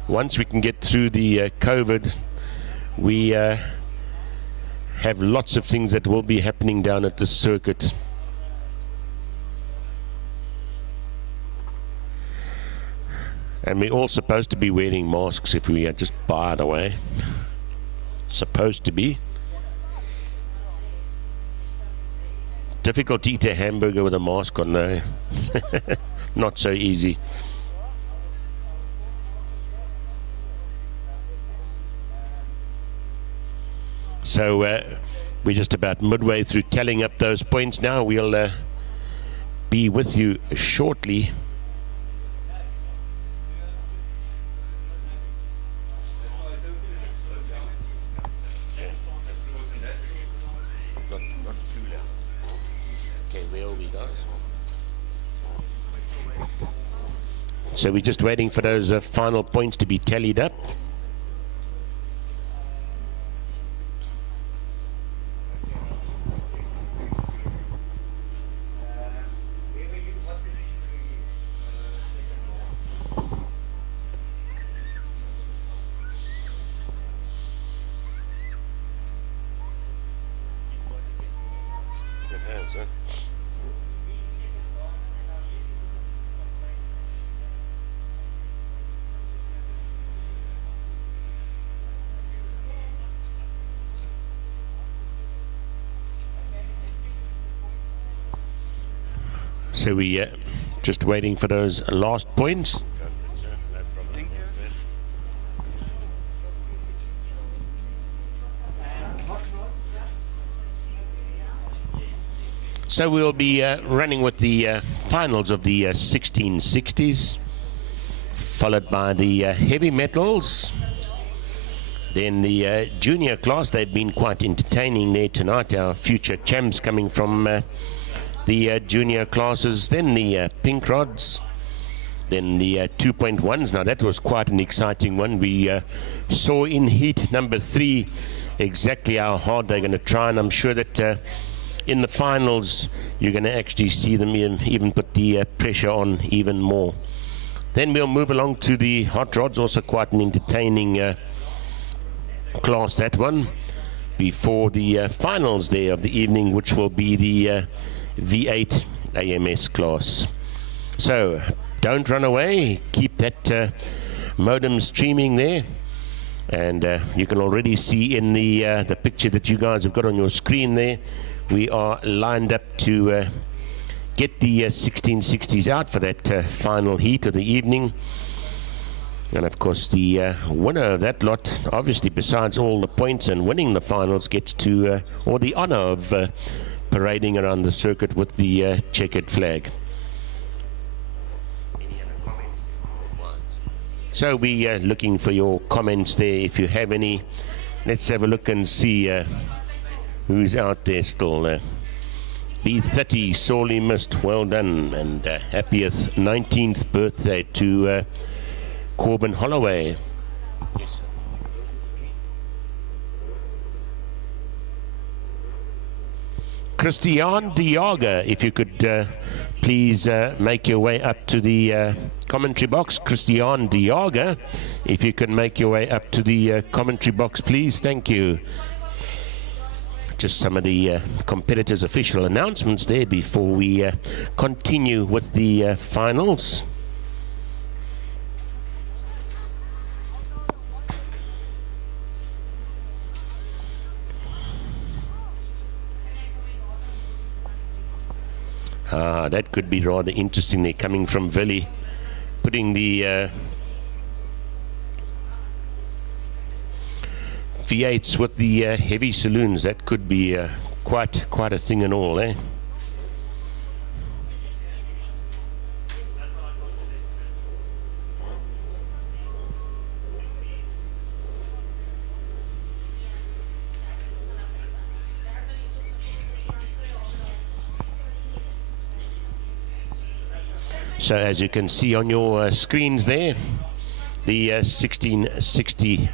once we can get through the COVID, we have lots of things that will be happening down at the circuit. And we're all supposed to be wearing masks if we are just by the way. Supposed to be. Difficult to eat a hamburger with a mask on though. Not so easy. So we're just about midway through tallying up those points now. We'll be with you shortly. So we're just waiting for those final points to be tallied up. So we just waiting for those last points. So we'll be running with the finals of the 1660s, followed by the heavy metals. Then the junior class, they've been quite entertaining there tonight. Our future champs coming from the junior classes, then the pink rods, then the 2.1s. Now that was quite an exciting one. We saw in heat number 3 exactly how hard they're going to try, and I'm sure that in the finals you're going to actually see them even put the pressure on even more. Then we'll move along to the hot rods, also quite an entertaining class, that one, before the finals there of the evening, which will be the V8 AMS class. So don't run away, keep that modem streaming there, and you can already see in the picture that you guys have got on your screen there, we are lined up to get the 1660s out for that final heat of the evening. And of course the winner of that lot, obviously besides all the points and winning the finals, gets to or the honor of parading around the circuit with the checkered flag. So we are looking for your comments there if you have any. Let's have a look and see who's out there still. B30, sorely missed, well done, and happiest 19th birthday to Corbin Holloway. Yes. Christian Diaga, if you could please make your way up to the commentary box. Christian Diaga, if you can make your way up to the commentary box, please. Thank you. Just some of the competitors' official announcements there before we continue with the finals. That could be rather interesting. They're coming from Vili, putting the V8s with the heavy saloons. That could be quite a thing and all, eh? So as you can see on your screens there, the 1660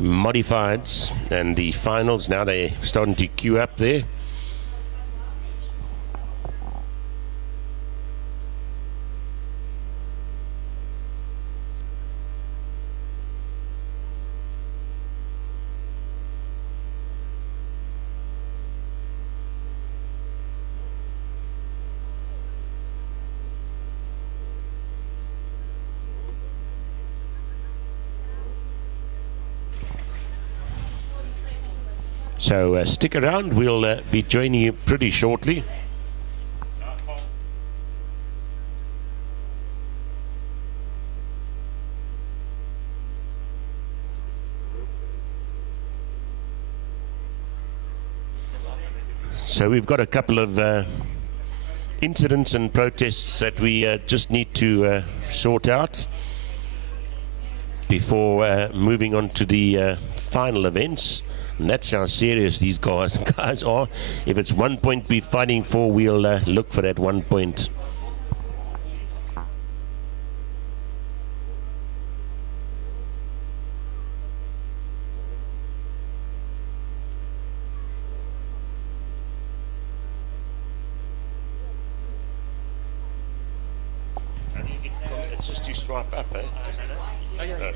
modifieds and the finals. Now they're starting to queue up there. So stick around, we'll be joining you pretty shortly. So we've got a couple of incidents and protests that we just need to sort out before moving on to the final events. And that's how serious these guys are. If it's 1 point we're fighting for, we'll look for that 1 point. It's just you swipe up, eh? I don't know.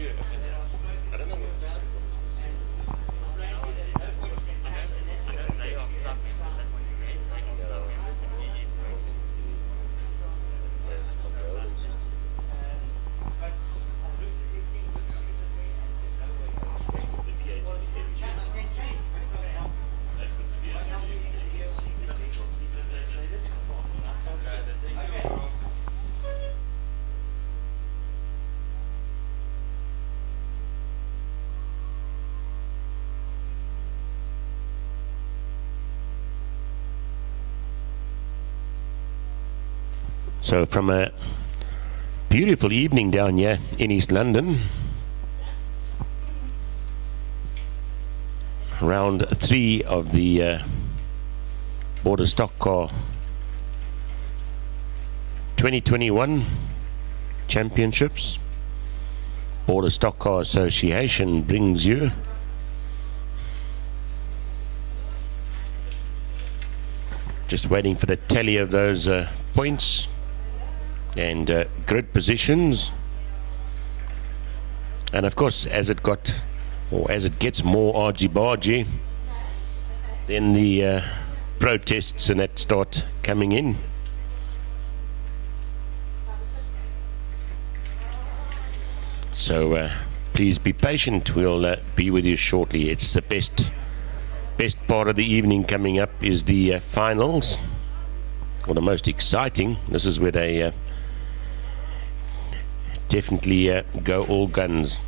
So from a beautiful evening down here in East London, round 3 of the Border Stock Car 2021 Championships. Border Stock Car Association brings you just waiting for the tally of those points and grid positions. And of course, as it gets more argy-bargy, then the protests and that start coming in. So please be patient, we'll be with you shortly. It's the best part of the evening coming up is the finals, or the most exciting. This is where they definitely go all guns.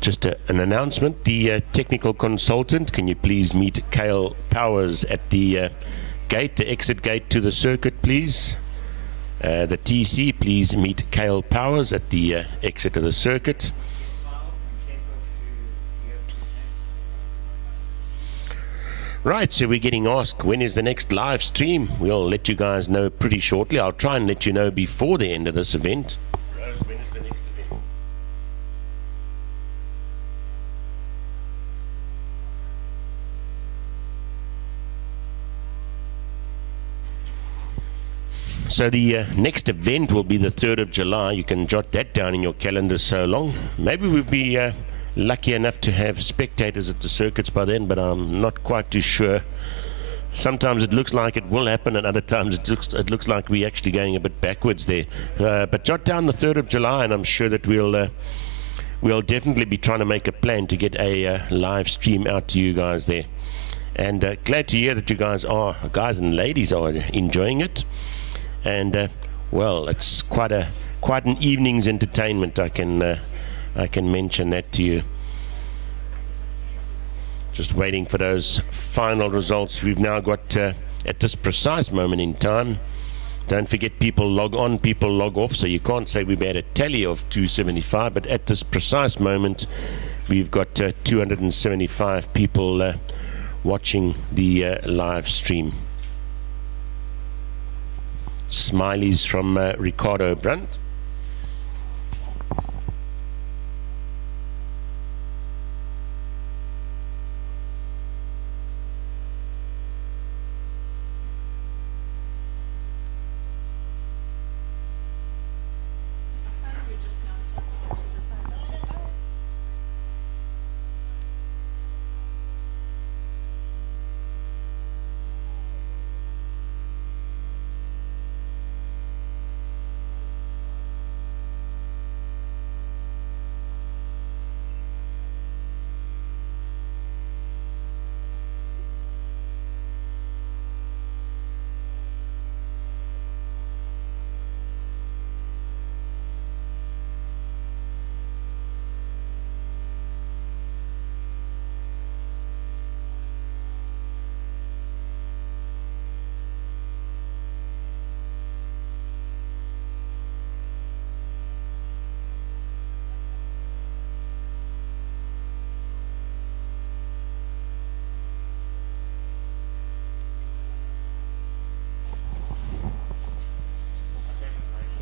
Just an announcement, the technical consultant, can you please meet Kale Powers at the gate, the exit gate to the circuit, please. The TC, please meet Kale Powers at the exit of the circuit. Right, so we're getting asked when is the next live stream. We'll let you guys know pretty shortly. I'll try and let you know before the end of this event. Rose, when is the next event? So the next event will be the 3rd of July. You can jot that down in your calendar so long. Maybe we'll be lucky enough to have spectators at the circuits by then, but I'm not quite too sure. Sometimes it looks like it will happen, and other times it looks like we're actually going a bit backwards there. But jot down the 3rd of July, and I'm sure that we'll definitely be trying to make a plan to get a live stream out to you guys there. And glad to hear that you guys and ladies are enjoying it. And well, it's quite an evening's entertainment. I can mention that to you. Just waiting for those final results. We've now got at this precise moment in time Don't forget, people log on, people log off, so you can't say we've had a tally of 275, but at this precise moment, we've got 275 people watching the live stream. Smileys from Ricardo Brandt.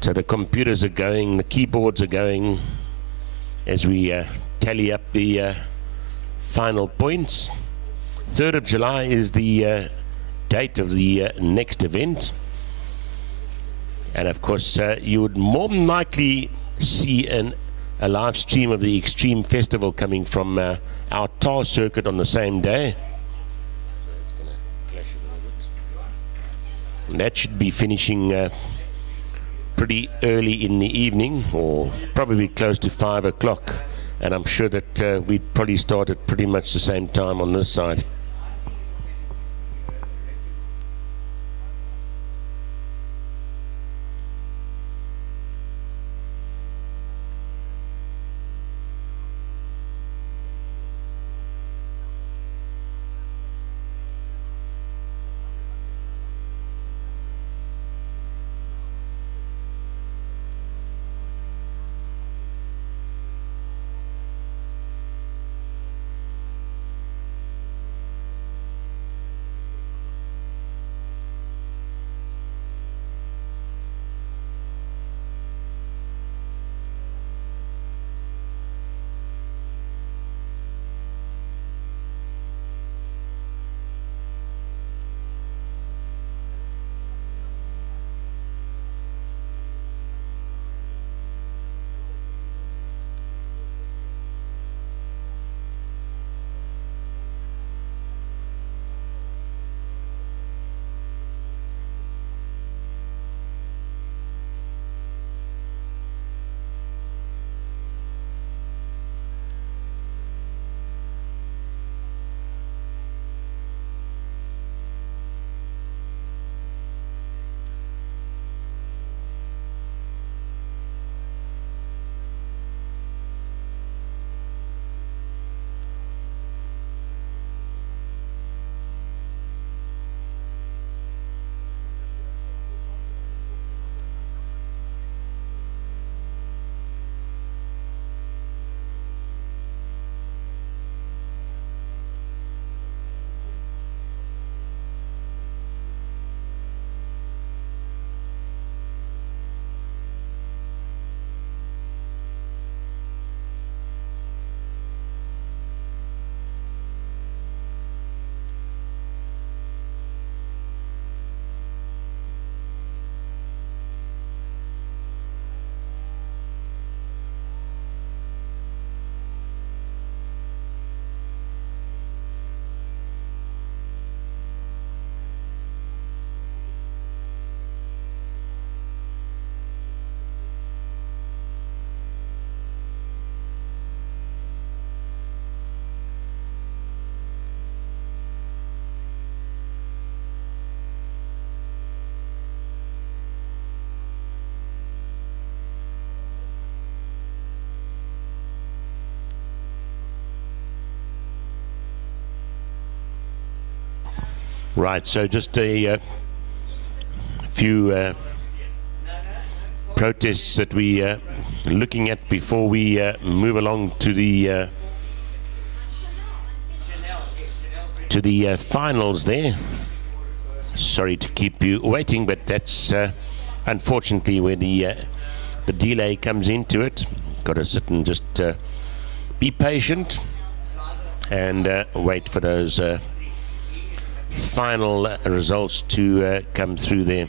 So the computers are going, the keyboards are going as we tally up the final points. 3rd of July is the date of the next event. And of course, you would more than likely see a live stream of the Extreme Festival coming from our tar circuit on the same day. And that should be finishing pretty early in the evening, or probably close to 5 o'clock, and I'm sure that we'd probably start at pretty much the same time on this side. Right, so just a few protests that we looking at before we move along to the finals there. Sorry to keep you waiting, but that's unfortunately where the delay comes into it. Got to sit and just be patient and wait for those final results to come through there.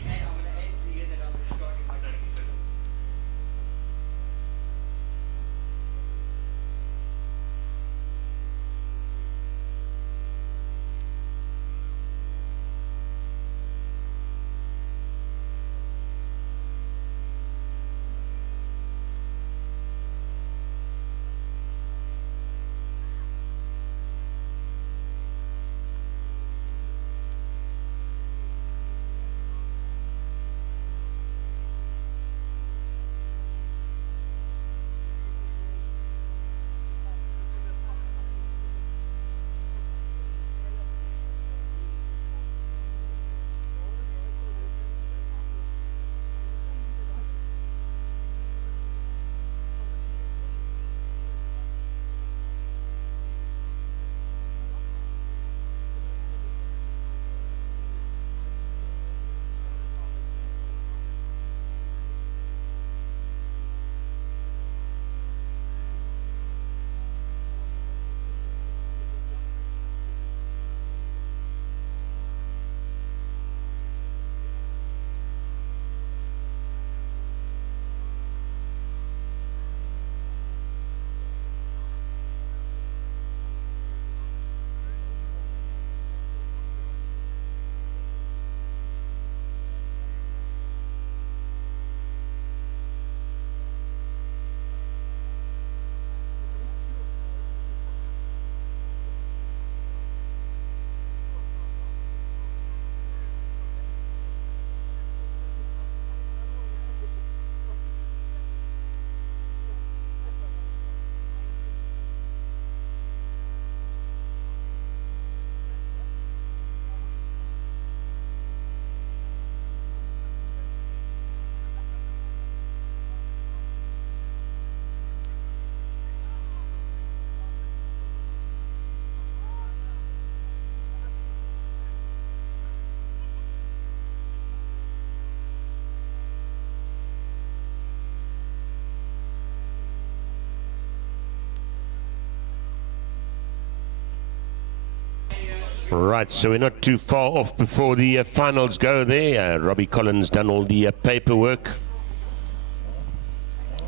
Right, so we're not too far off before the finals go there. Robbie Collins done all the paperwork.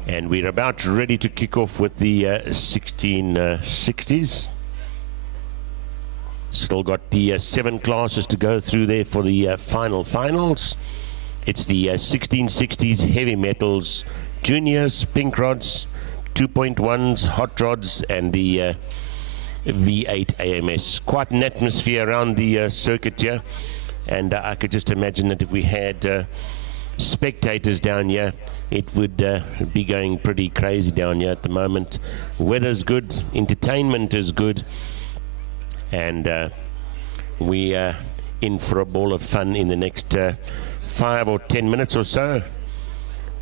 And we're about ready to kick off with the 1660s. Still got the 7 classes to go through there for the finals. It's the 1660s heavy metals, juniors, pink rods, 2.1s, hot rods, and the V8 AMS. Quite an atmosphere around the circuit here, and I could just imagine that if we had spectators down here, it would be going pretty crazy down here at the moment. Weather's good, entertainment is good, and we are in for a ball of fun in the next 5 or 10 minutes or so,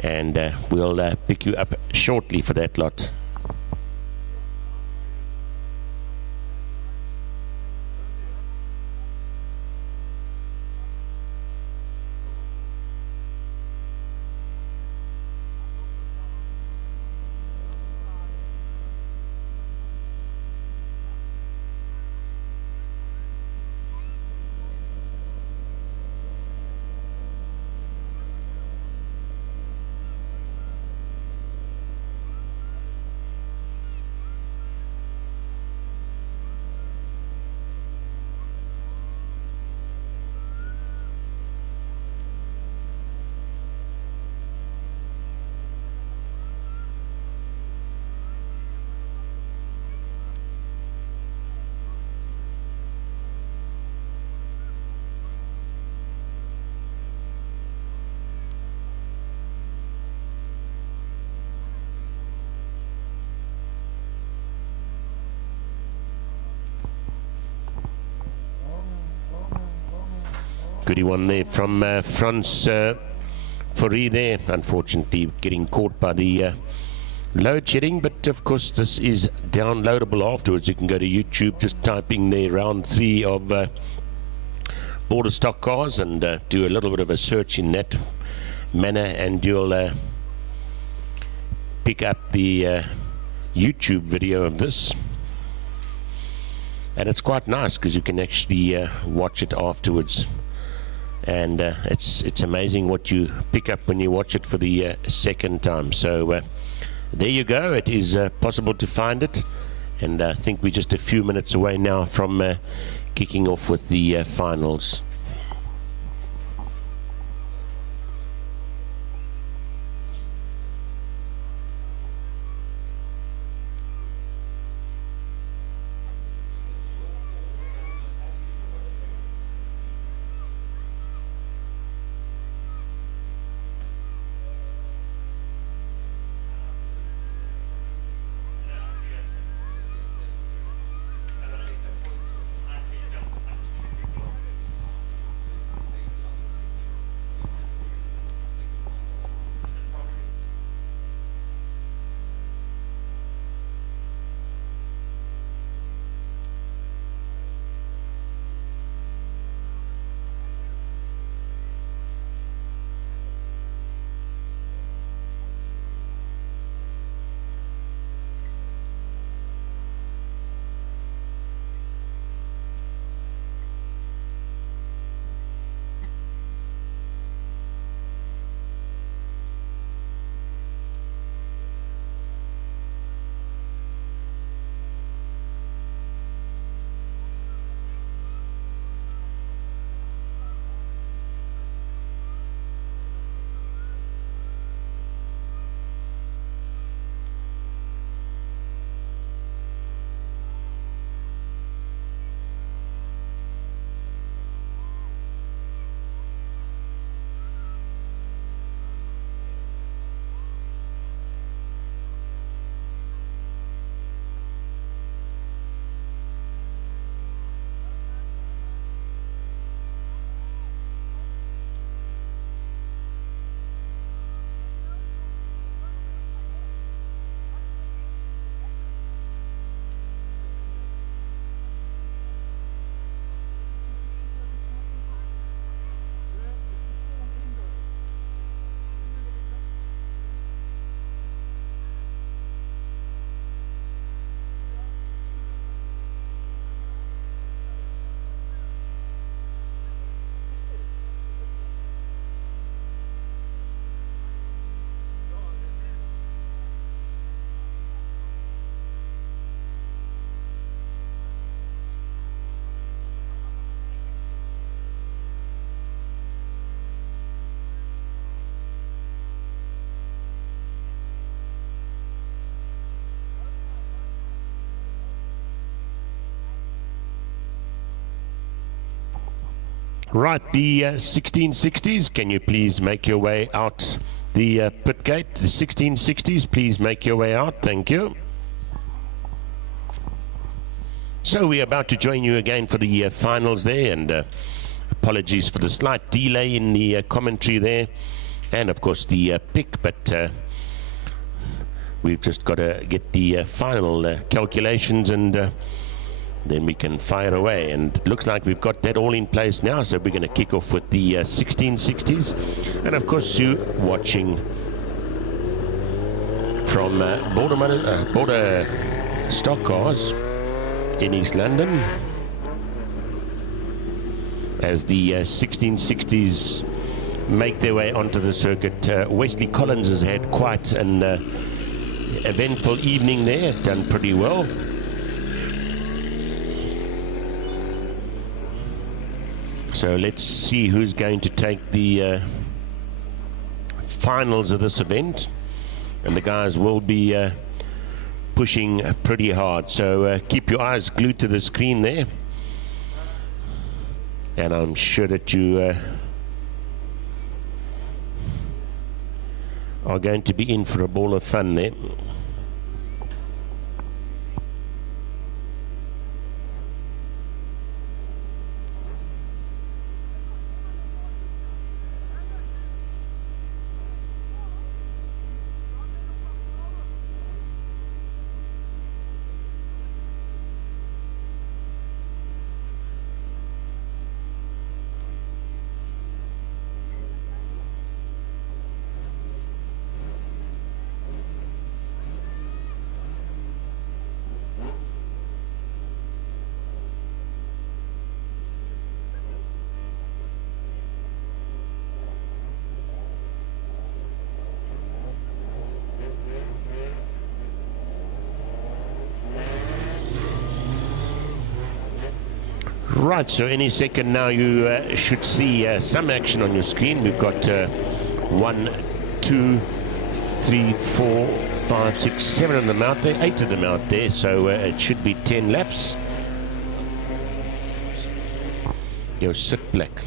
and we'll pick you up shortly for that lot. Goody one there from Franz Fourie there, unfortunately getting caught by the load shedding, but of course this is downloadable afterwards. You can go to YouTube, just typing there round 3 of Border Stock Cars and do a little bit of a search in that manner, and you'll pick up the YouTube video of this. And it's quite nice because you can actually watch it afterwards, and it's amazing what you pick up when you watch it for the second time. So there you go. It is possible to find it, and I think we're just a few minutes away now from kicking off with the finals. Right, the 1660s, can you please make your way out the pit gate? The 1660s, please make your way out. Thank you. So we're about to join you again for the finals there, and apologies for the slight delay in the commentary there, and of course the pick, but we've just got to get the final calculations, and then we can fire away. And it looks like we've got that all in place now, so we're going to kick off with the 1660s. And of course you watching from Border Stock Cars in East London, as the 1660s make their way onto the circuit. Wesley Collins has had quite an eventful evening there, done pretty well. So let's see who's going to take the finals of this event, and the guys will be pushing pretty hard, so keep your eyes glued to the screen there, and I'm sure that you are going to be in for a ball of fun there. Right, so any second now you should see some action on your screen. We've got 1, 2, 3, 4, 5, 6, 7 of them out there, 8 of them out there, so it should be 10 laps. Yo, sit black.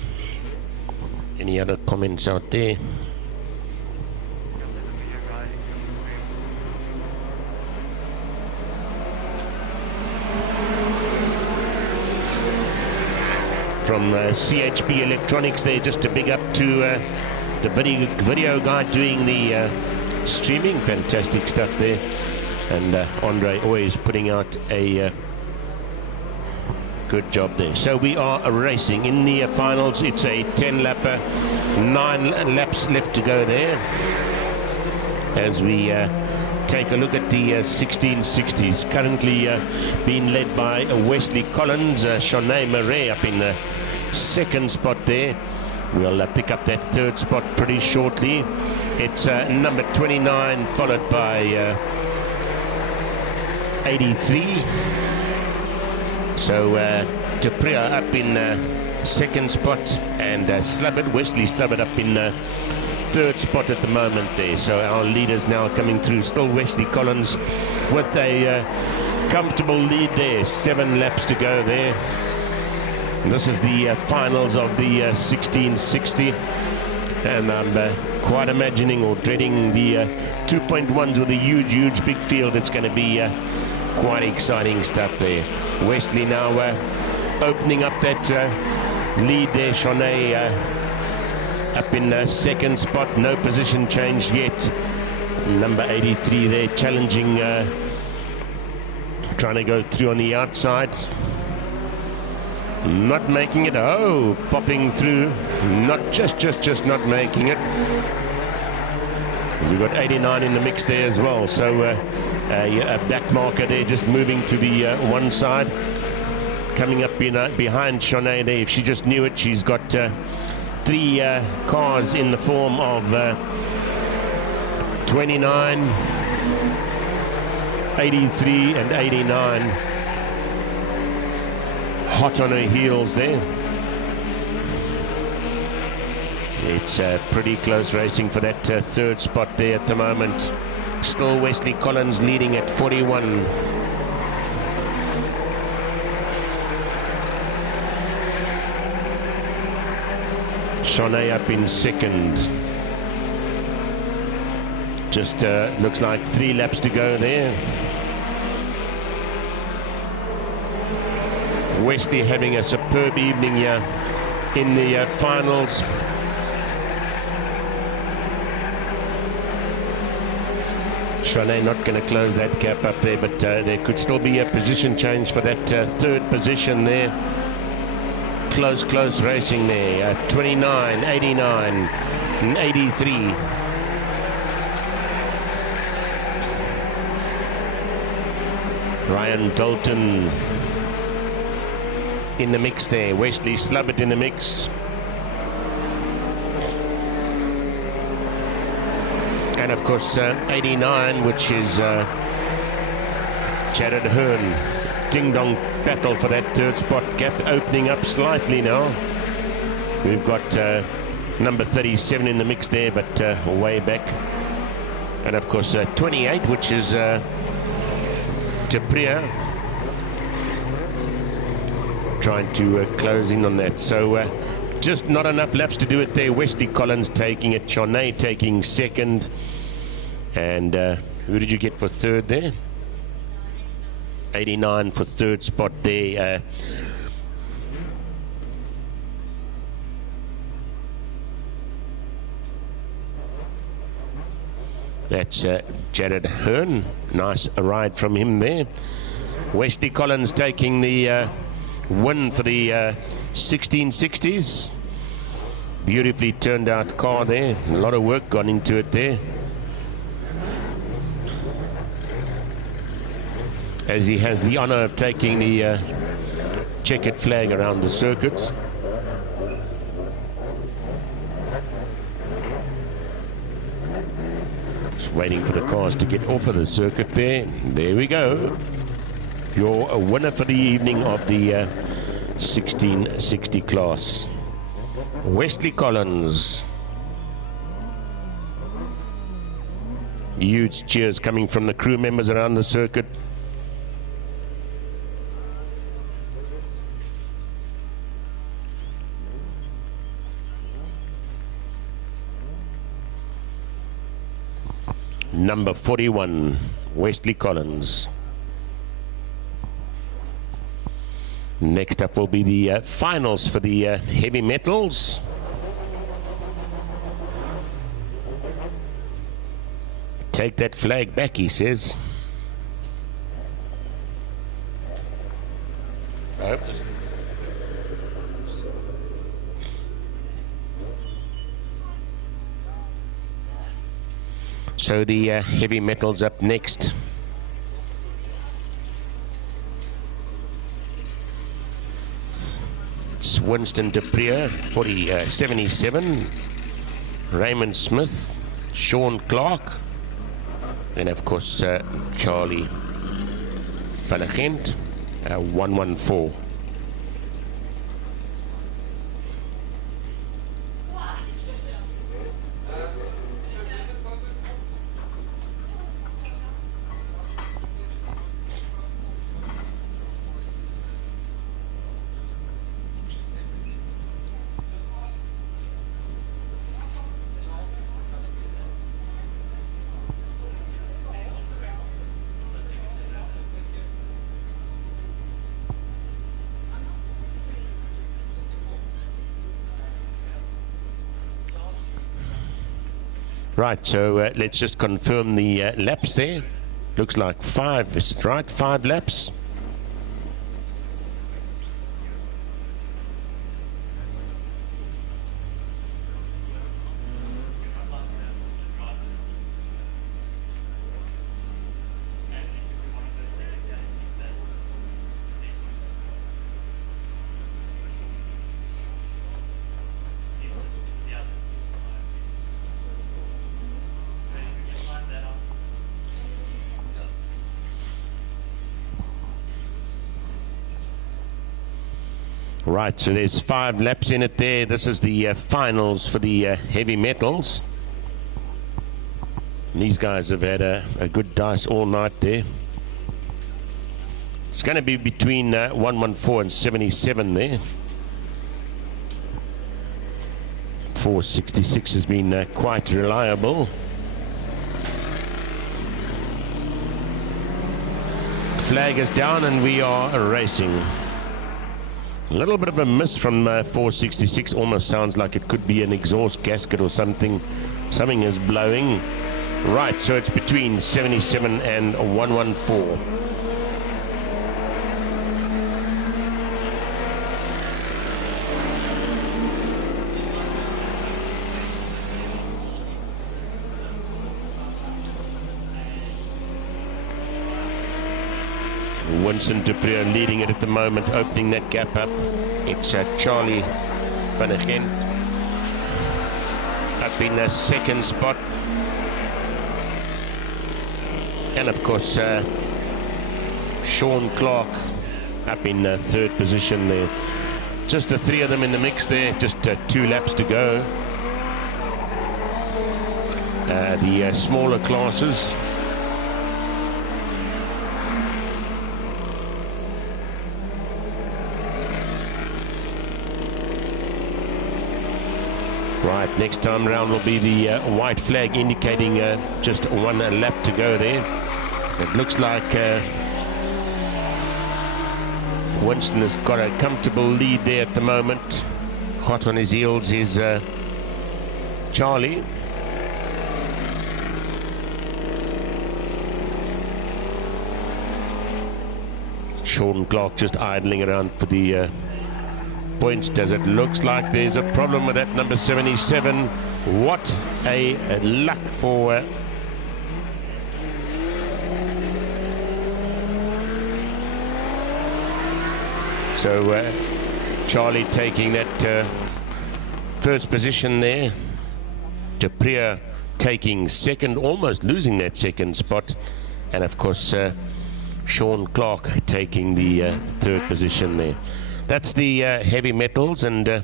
Any other comments out there? From CHB Electronics there, just a big up to the video guy doing the streaming. Fantastic stuff there. And Andre always putting out a good job there. So we are racing in the finals. It's a 10-lapper, 9 laps left to go there. As we take a look at the 1660s, currently being led by Wesley Collins, Shanae Murray up in the second spot there. We'll pick up that third spot pretty shortly. It's number 29 followed by 83. So Dupria up in second spot, and Wesley Slubbard up in third spot at the moment there. So our leaders now coming through. Still Wesley Collins with a comfortable lead there. 7 laps to go there. And this is the finals of the 1660. And I'm quite imagining or dreading the 2.1s with a huge big field. It's going to be quite exciting stuff there. Wesley now opening up that lead there. Shanae up in second spot, no position change yet. Number 83 there challenging, trying to go through on the outside. Not making it. Oh, popping through. Not just not making it. We've got 89 in the mix there as well. So a back marker there, just moving to the one side. Coming up behind Shanae there. If she just knew it, she's got 3 cars in the form of 29, 83 and 89. Hot on her heels there. It's pretty close racing for that third spot there at the moment. Still Wesley Collins leading at 41. Shanae up in second. Just looks like 3 laps to go there. Wesley having a superb evening here in the finals. Shanae not going to close that gap up there, but there could still be a position change for that third position there. Close racing there. 29, 89 and 83. Ryan Dalton in the mix there. Wesley Slubbard in the mix. And of course 89, which is Jared Hearn. Ding dong battle for that third spot. Gap opening up slightly now. We've got number 37 in the mix there, but way back. And of course 28, which is Dupria, trying to close in on that. So just not enough laps to do it there. Wesley Collins taking it, Shanae taking second. And who did you get for third there? 89 for third spot there. That's Jared Hearn. Nice ride from him there. Wesley Collins taking the win for the 1660s. Beautifully turned out car there. A lot of work gone into it there. As he has the honor of taking the checkered flag around the circuit. Just waiting for the cars to get off of the circuit there. There we go. Your winner for the evening of the 1660 class. Wesley Collins. Huge cheers coming from the crew members around the circuit. Number 41, Wesley Collins. Next up will be the finals for the heavy metals. Take that flag back, he says. So the heavy metals up next. It's Winston Duprier, 77. Raymond Smith, Sean Clark, and of course Charlie van der Gent, 114. Right, so let's just confirm the laps there. Looks like 5, is it right? 5 laps. Right, so there's 5 laps in it there. This is the finals for the heavy metals. And these guys have had a good dice all night there. It's going to be between 114 and 77 there. 466 has been quite reliable. Flag is down and we are racing. A little bit of a miss from 466. Almost sounds like it could be an exhaust gasket or something. Something is blowing. Right, so it's between 77 and 114. Winston Duprier leading it at the moment, opening that gap up. It's Charlie van der Gent up in the second spot. And of course, Sean Clark up in third position there. Just the 3 of them in the mix there, just 2 laps to go. The smaller classes. Right, next time round will be the white flag indicating just 1 lap to go there. It looks like Winston has got a comfortable lead there at the moment. Hot on his heels is Charlie. Sean Clark just idling around for the points. Does it looks like there's a problem with that number 77. What a luck for so Charlie taking that first position there. Duprier taking second, almost losing that second spot, and of course Sean Clark taking the third position there. That's the heavy metals, and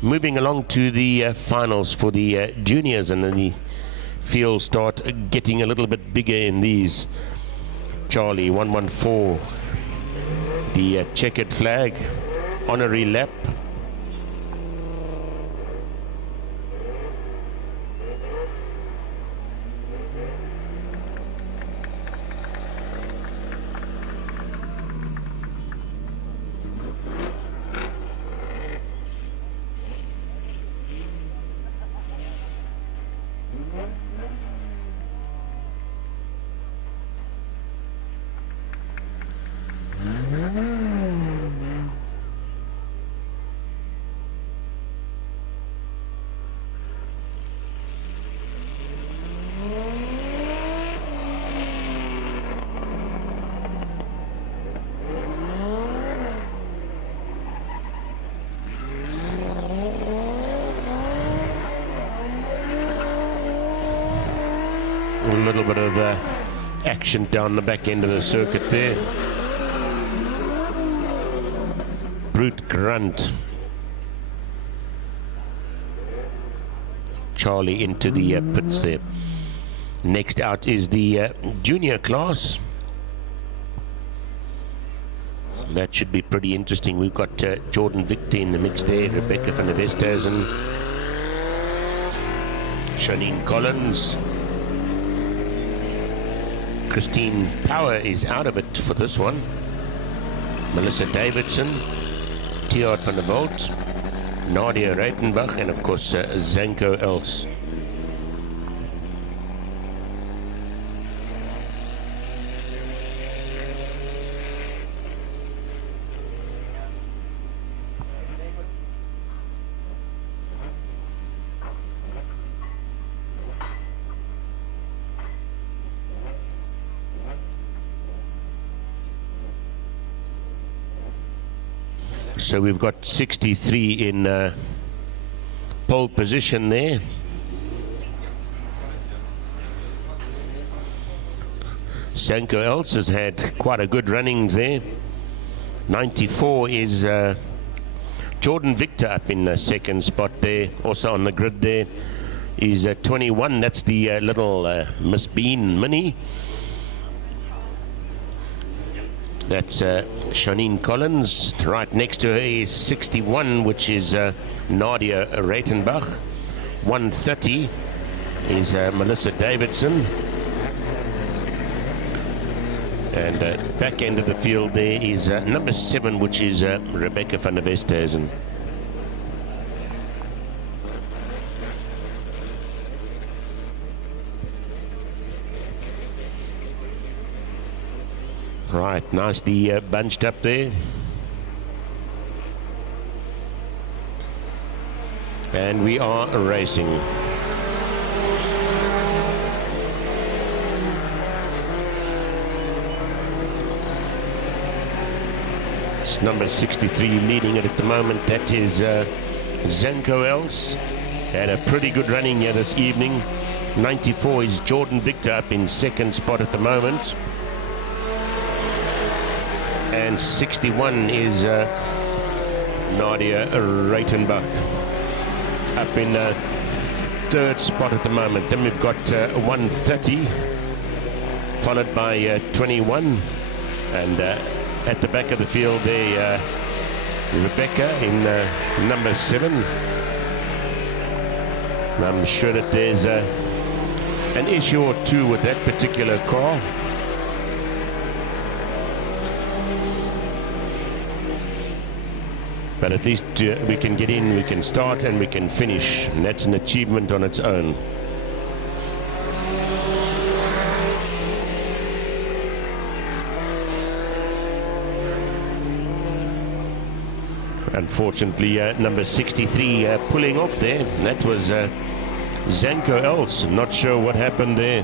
moving along to the finals for the juniors, and then the fields start getting a little bit bigger in these. Charlie 114, the checkered flag, honorary lap. A little bit of action down the back end of the circuit there. Brute grunt. Charlie into the pits there. Next out is the junior class. That should be pretty interesting. We've got Jordan Victor in the mix there, Rebecca van der Westhuizen, Shanine Collins. Christine Power is out of it for this one. Melissa Davidson, Tiaard van der Walt, Nadia Reitenbach, and of course Zanko Els. So we've got 63 in pole position there. Zanko Els has had quite a good runnings there. 94 is Jordan Victor up in second spot there. Also on the grid there is 21. That's the little Miss Bean Mini. That's Shanine Collins. Right next to her is 61, which is Nadia Reitenbach. 130 is Melissa Davidson. And back end of the field there is number 7, which is Rebecca van der Westhuizen. Right, nicely bunched up there. And we are racing. It's number 63 leading it at the moment. That is Zanko Els. Had a pretty good running here this evening. 94 is Jordan Victor up in second spot at the moment. And 61 is Nadia Reitenbach up in third spot at the moment. Then we've got 130 followed by 21, and at the back of the field there Rebecca in number 7. I'm sure that there's an issue or two with that particular car. But at least we can get in, we can start, and we can finish. And that's an achievement on its own. Unfortunately, number 63 pulling off there. That was Zanko Els. Not sure what happened there.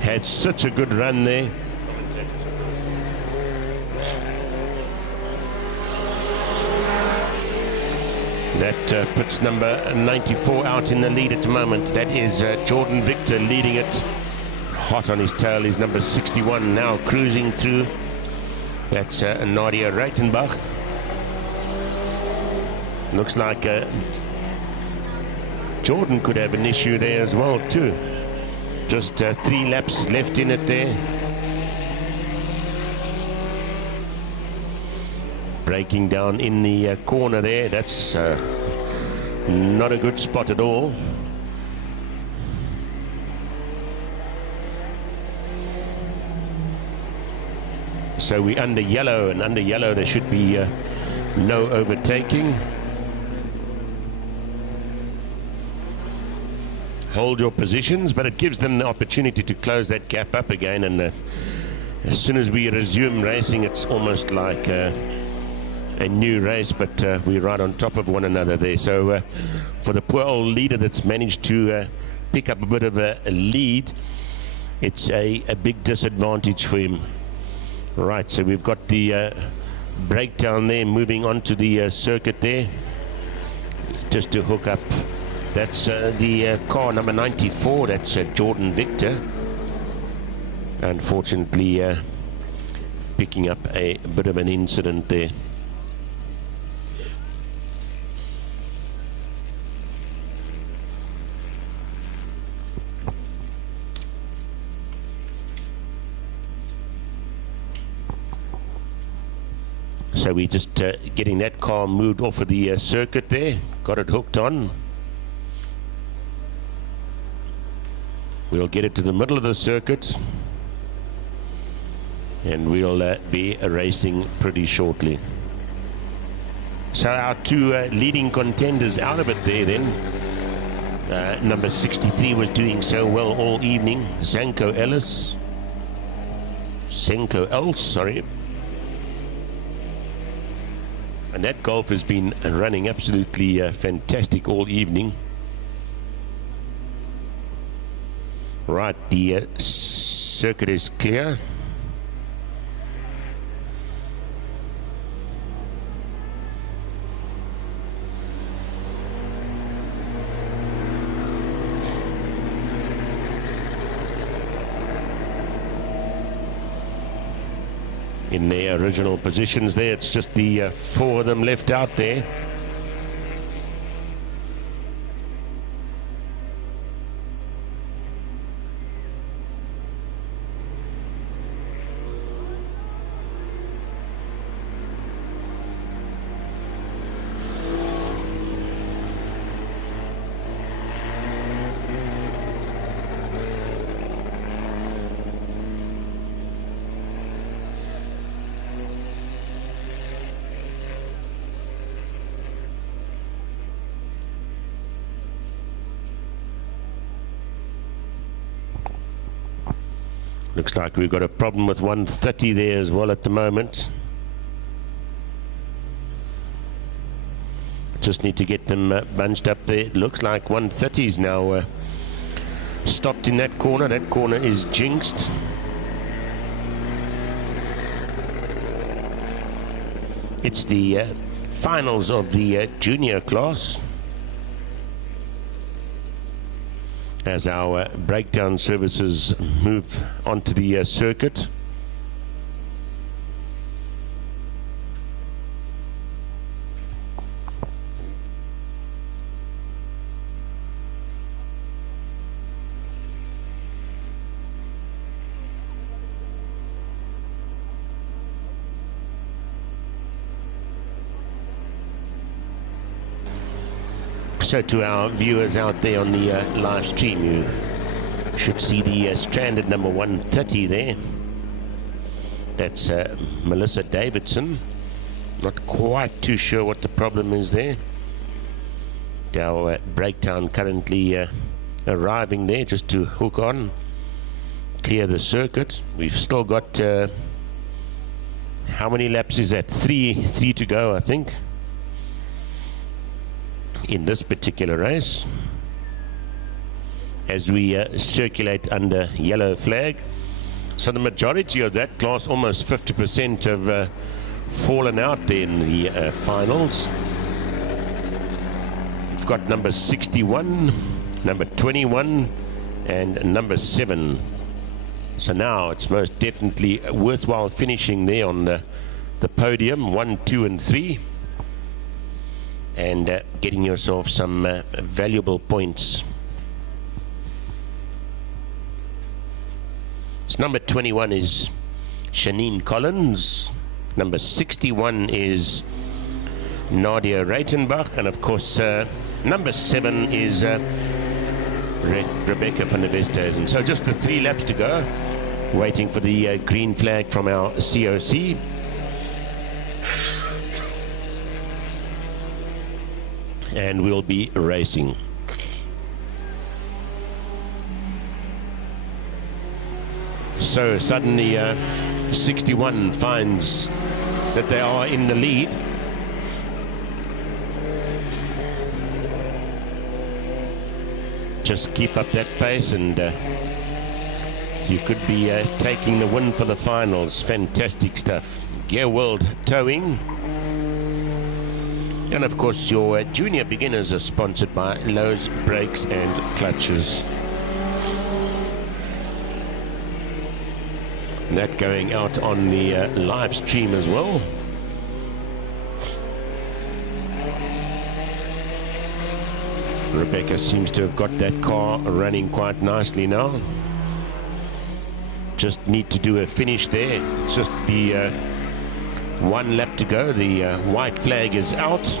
Had such a good run there. That puts number 94 out in the lead at the moment. That is Jordan Victor leading it. Hot on his tail is number 61 now cruising through. That's Nadia Reitenbach. Looks like Jordan could have an issue there as well too. Just 3 laps left in it there. Breaking down in the corner there. That's not a good spot at all. So we under yellow, and under yellow there should be no overtaking. Hold your positions, but it gives them the opportunity to close that gap up again, and as soon as we resume racing, it's almost like a new race, but we're right on top of one another there. So for the poor old leader that's managed to pick up a bit of a lead, it's a big disadvantage for him. Right, so we've got the breakdown there, moving on to the circuit there, just to hook up. That's the car number 94, that's Jordan Victor. Unfortunately, picking up a bit of an incident there. So we're just getting that car moved off of the circuit there, got it hooked on. We'll get it to the middle of the circuit, and we'll be racing pretty shortly. So our 2 leading contenders out of it there then. Number 63 was doing so well all evening, Senko Els, sorry. And that Golf has been running absolutely fantastic all evening. Right, the circuit is clear. In their original positions there, it's just the 4 of them left out there. Looks like we've got a problem with 130 there as well at the moment. Just need to get them bunched up there. It looks like 130 is now stopped in that corner. That corner is jinxed. It's the finals of the junior class, as our breakdown services move onto the circuit. So to our viewers out there on the live stream, you should see the stranded number 130 there. That's Melissa Davidson. Not quite too sure what the problem is there. Our breakdown currently arriving there just to hook on, clear the circuit. We've still got how many laps is that? Three to go, I think, in this particular race, as we circulate under yellow flag. So the majority of that class, almost 50%, have fallen out there in the finals. We've got number 61, number 21, and number 7. So now it's most definitely worthwhile finishing there on the podium, 1, 2, and 3. and getting yourself some valuable points. So number 21 is Shanine Collins. Number 61 is Nadia Reitenbach, and of course number 7 is Rebecca van der Westhuizen. So just the 3 laps to go, waiting for the green flag from our COC. And we'll be racing. So suddenly 61 finds that they are in the lead. Just keep up that pace and you could be taking the win for the finals. Fantastic stuff. Gear World Towing. And of course your junior beginners are sponsored by Lowe's Brakes and Clutches. That going out on the live stream as well. Rebecca seems to have got that car running quite nicely now. Just need to do a finish there. It's just the 1 lap to go. The white flag is out.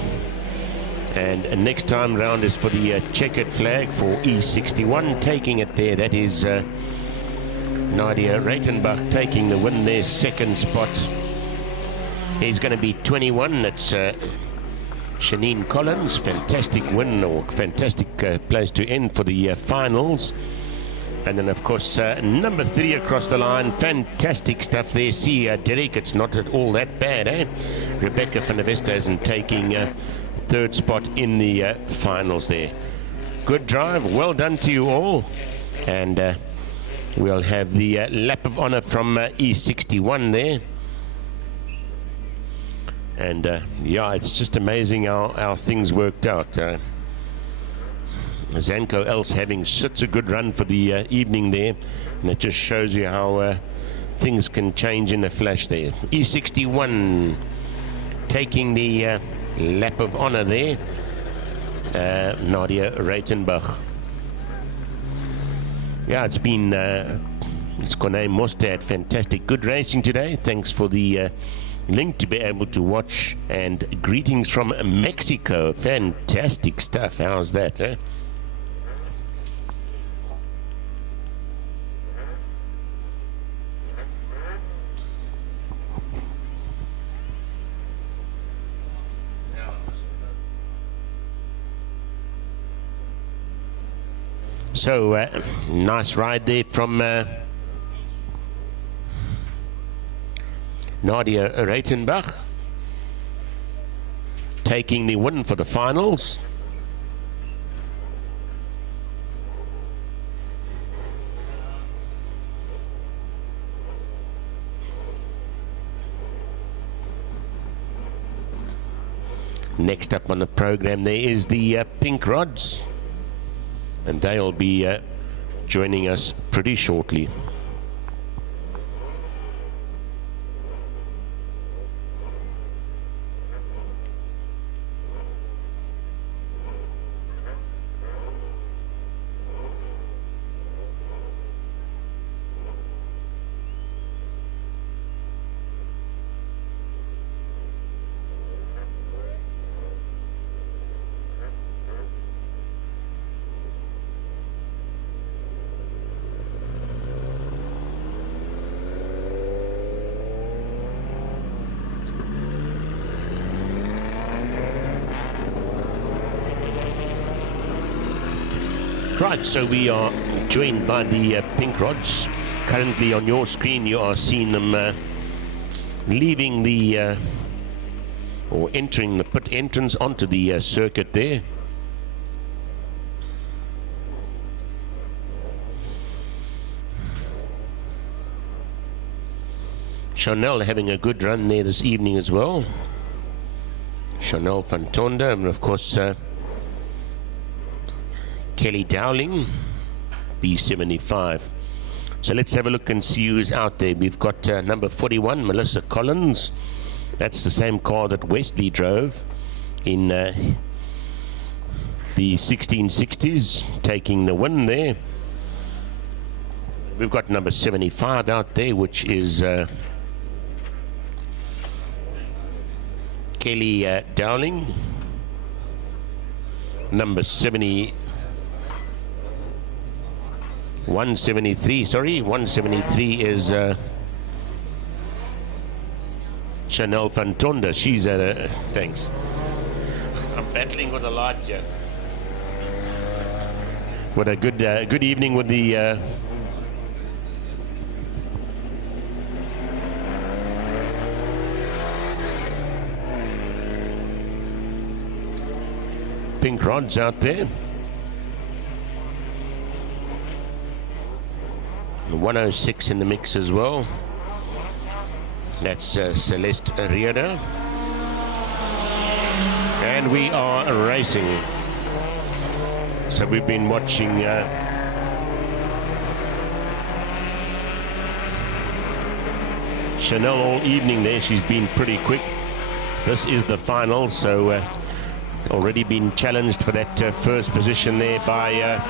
And next time round is for the checkered flag for E61. Taking it there, that is Nadia Reitenbach taking the win there, second spot. He's going to be 21. That's Shanine Collins. Fantastic win, or fantastic place to end for the finals. And then of course number 3 across the line. Fantastic stuff there. See Derek, it's not at all that bad, eh? Rebecca van der Westhuizen taking third spot in the finals there. Good drive, well done to you all. And we'll have the lap of honor from E61 there. And yeah, it's just amazing how things worked out. Zanko else having such a good run for the evening there. And it just shows you how things can change in a flash there. E61 taking the lap of honor there. Nadia Reitenbach. Yeah, it's been it's Corne Mostad. Fantastic, good racing today. Thanks for the link to be able to watch, and greetings from Mexico. Fantastic stuff. How's that, eh? So nice ride there from Nadia Reitenbach, taking the win for the finals. Next up on the program there is the Pink Rods, and they'll be joining us pretty shortly. Right, so we are joined by the Pink Rods. Currently on your screen you are seeing them leaving the or entering the pit entrance onto the circuit there. Chanel having a good run there this evening as well. Chanel van Tonda, and of course Kelly Dowling, B75. So let's have a look and see who's out there. We've got number 41, Melissa Collins. That's the same car that Wesley drove in the 1660s, taking the win there. We've got number 75 out there, which is Kelly Dowling. Number 173 is Chanel Fantonda. She's at thanks. I'm battling with the light here. What a good evening with the pink rods out there. 106 in the mix as well. That's Celeste Rieda. And we are racing. So we've been watching Chanel all evening there. She's been pretty quick. This is the final, so already been challenged for that first position there by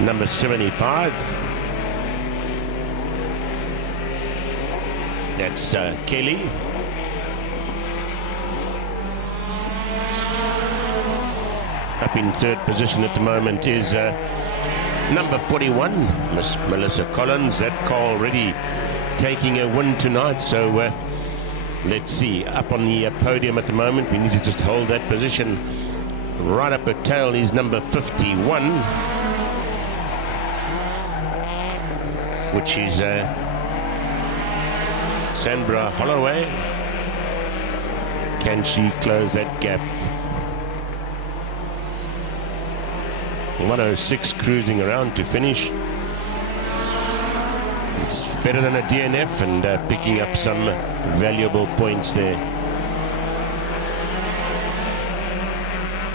number 75. That's Kelly. Up in third position at the moment is number 41, Miss Melissa Collins. That car already taking a win tonight, so let's see. Up on the podium at the moment, we need to just hold that position. Right up her tail is number 51, which is Sandra Holloway. Can she close that gap? 106 cruising around to finish. It's better than a DNF and picking up some valuable points there.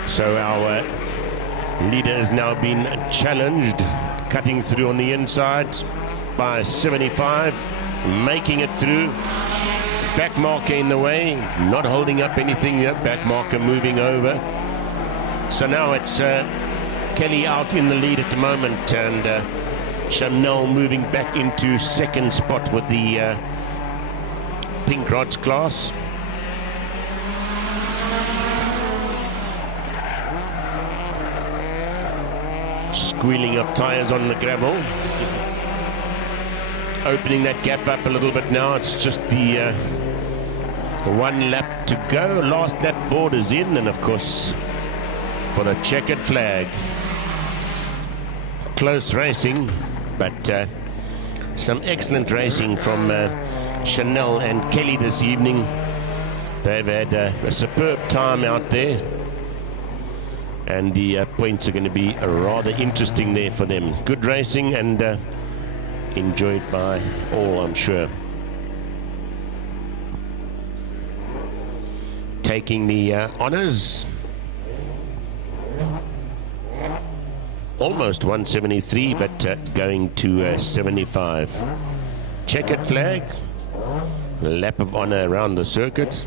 So our leader has now been challenged, cutting through on the inside by 75, making it through. Back marker in the way, not holding up anything yet. Back marker moving over. So now it's Kelly out in the lead at the moment, and Chanel moving back into second spot with the pink rods class. Squealing of tires on the gravel. Opening that gap up a little bit now. It's just the one lap to go. Last lap board is in, and of course for the checkered flag. Close racing, but some excellent racing from Chanel and Kelly this evening. They've had a superb time out there, and the points are going to be rather interesting there for them. Good racing and enjoyed by all, I'm sure. Taking the honours. Almost 173, but going to 75. Checkered flag. Lap of honour around the circuit.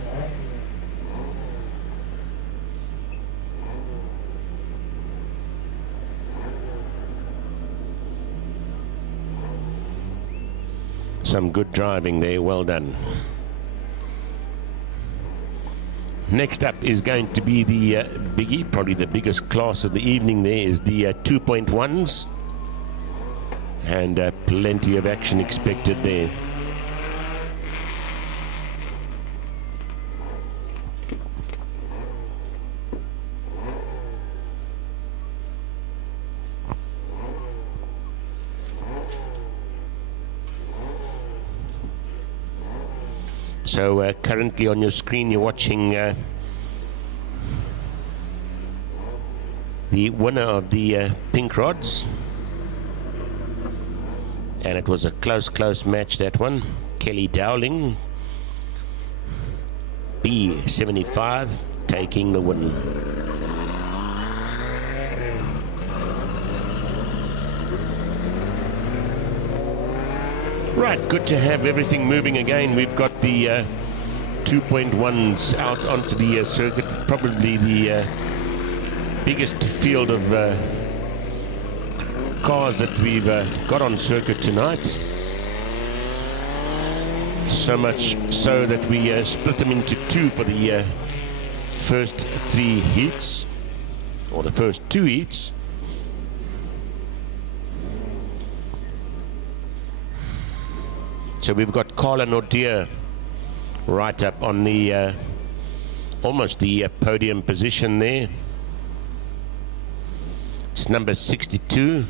Some good driving there, well done. Next up is going to be the biggie, probably the biggest class of the evening. There is the 2.1s, and plenty of action expected there. So currently on your screen you're watching the winner of the pink rods, and it was a close match, that one. Kelly Dowling, B75, taking the win. Right, good to have everything moving again. We've got the 2.1s out onto the circuit. Probably the biggest field of cars that we've got on circuit tonight. So much so that we split them into two for the first three heats, or the first two heats. So we've got Carla Nordia right up on the almost the podium position there. It's number 62.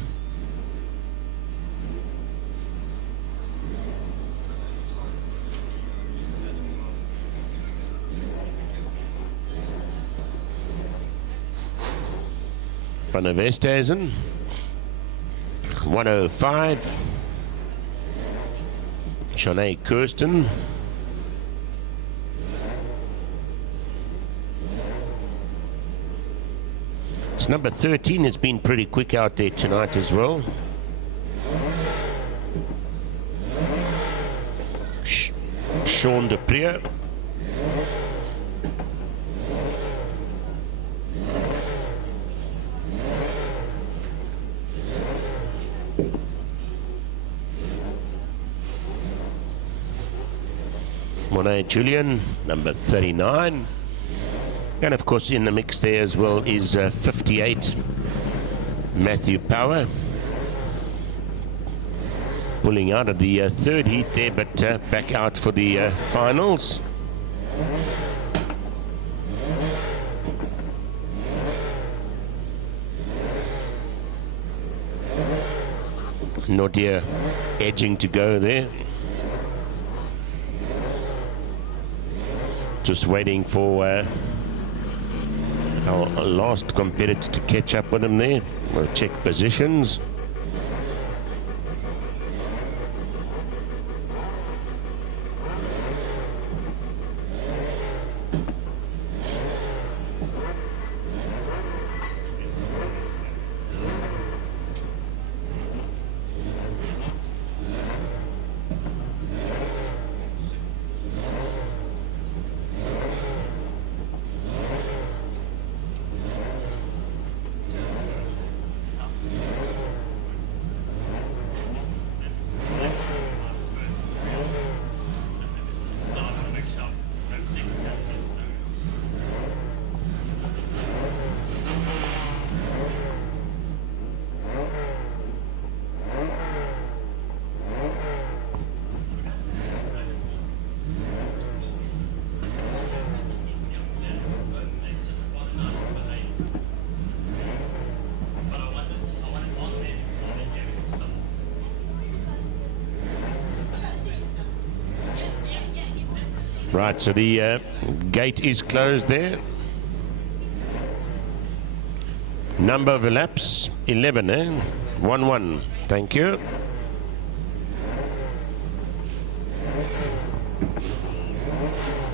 Van der Westhuizen, 105. Shanae Kirsten, it's number 13. It's been pretty quick out there tonight as well. Sean de Prier. Monet Julian, number 39. And of course in the mix there as well is 58, Matthew Power. Pulling out of the third heat there, but back out for the finals. Nordia edging to go there. Just waiting for our last competitor to catch up with him there. We'll check positions. Right, so the gate is closed there. Number of laps, 11, 1-1. Thank you.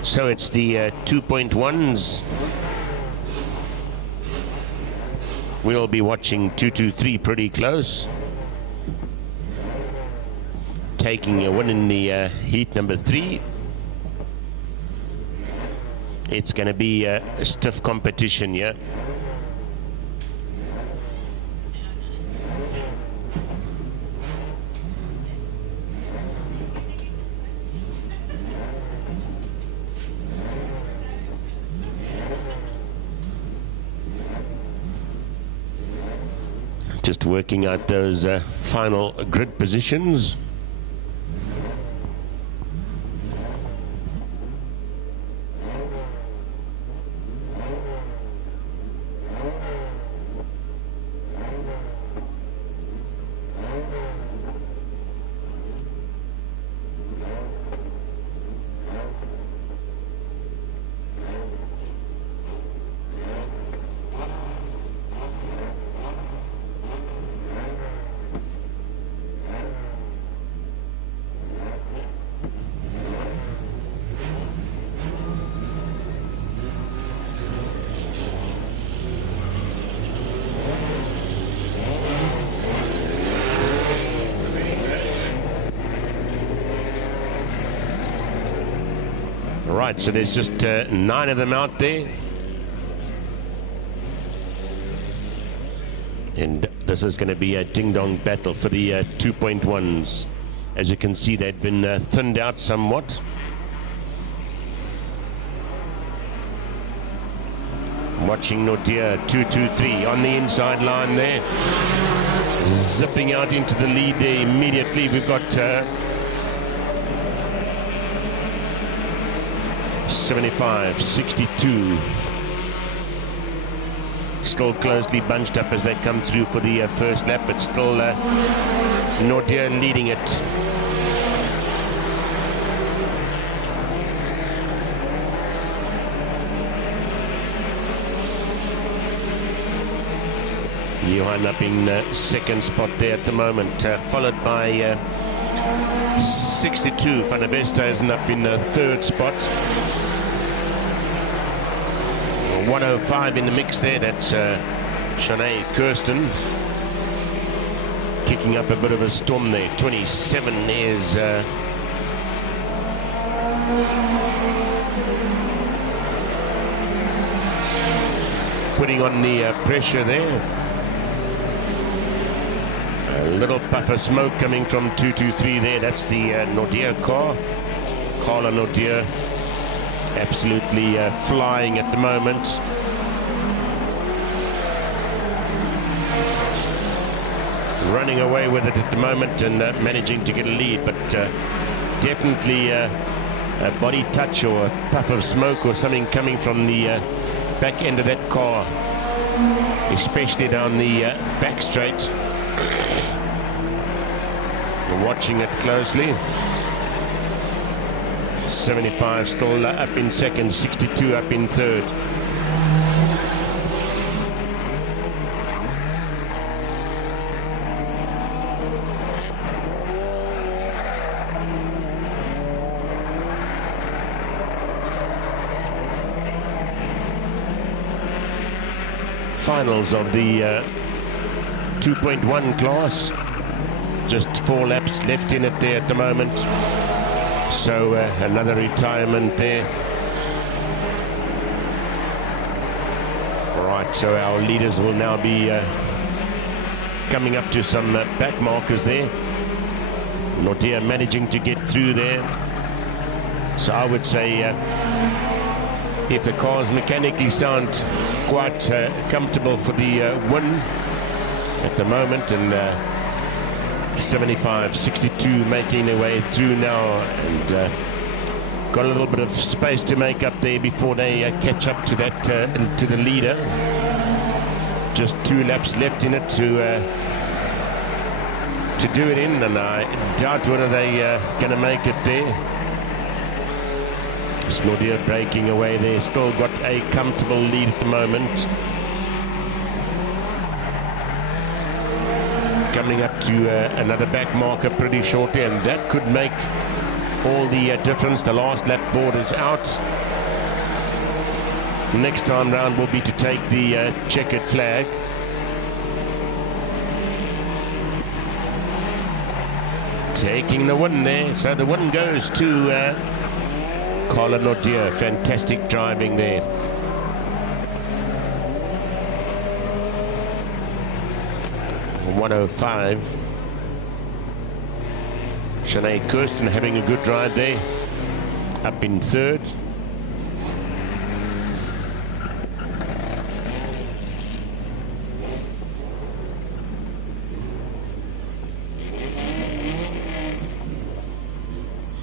So it's the 2.1s. We'll be watching 223 pretty close. Taking a win in the heat number 3. It's going to be a stiff competition, yeah. Just working out those final grid positions. Right, so there's just 9 of them out there. And this is going to be a ding-dong battle for the 2.1s. As you can see, they've been thinned out somewhat. Watching Nordia 223 on the inside line there. Zipping out into the lead there immediately. We've got 75, 62. Still closely bunched up as they come through for the first lap, but still Nordia leading it. Johan up in second spot there at the moment, followed by 62. Van der Westhuizen up in third spot. 105 in the mix there. That's Shanae Kirsten kicking up a bit of a storm there. 27 is putting on the pressure there. A little puff of smoke coming from 223 there. That's the Nordia car. Carla Nordia absolutely flying at the moment. Running away with it at the moment and managing to get a lead, but definitely a body touch or a puff of smoke or something coming from the back end of that car, especially down the back straight. We're watching it closely. 75 still up in second, 62 up in third. Finals of the 2.1 class. Just 4 laps left in it there at the moment. So another retirement there. Right, so our leaders will now be coming up to some back markers there. Nordia managing to get through there. So I would say if the cars mechanically sound quite comfortable for the win at the moment, and 75, 62 making their way through now, and got a little bit of space to make up there before they catch up to that to the leader. Just 2 laps left in it to do it in, and I doubt whether they going to make it there. Nordia breaking away there, still got a comfortable lead at the moment. Coming up to another back marker pretty shortly, and that could make all the difference. The last lap board is out. Next time round will be to take the checkered flag. Taking the win there, so the win goes to Carla Nordia. Fantastic driving there. .105. Shanae Kirsten having a good ride there. Up in third.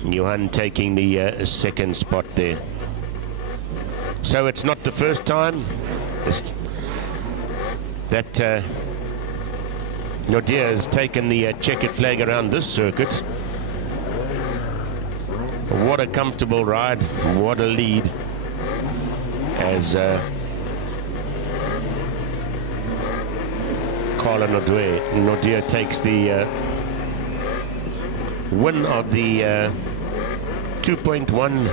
Johan taking the second spot there. So it's not the first time that Nordia has taken the checkered flag around this circuit. What a comfortable ride, what a lead, as Carla Nordia takes the win of the 2.1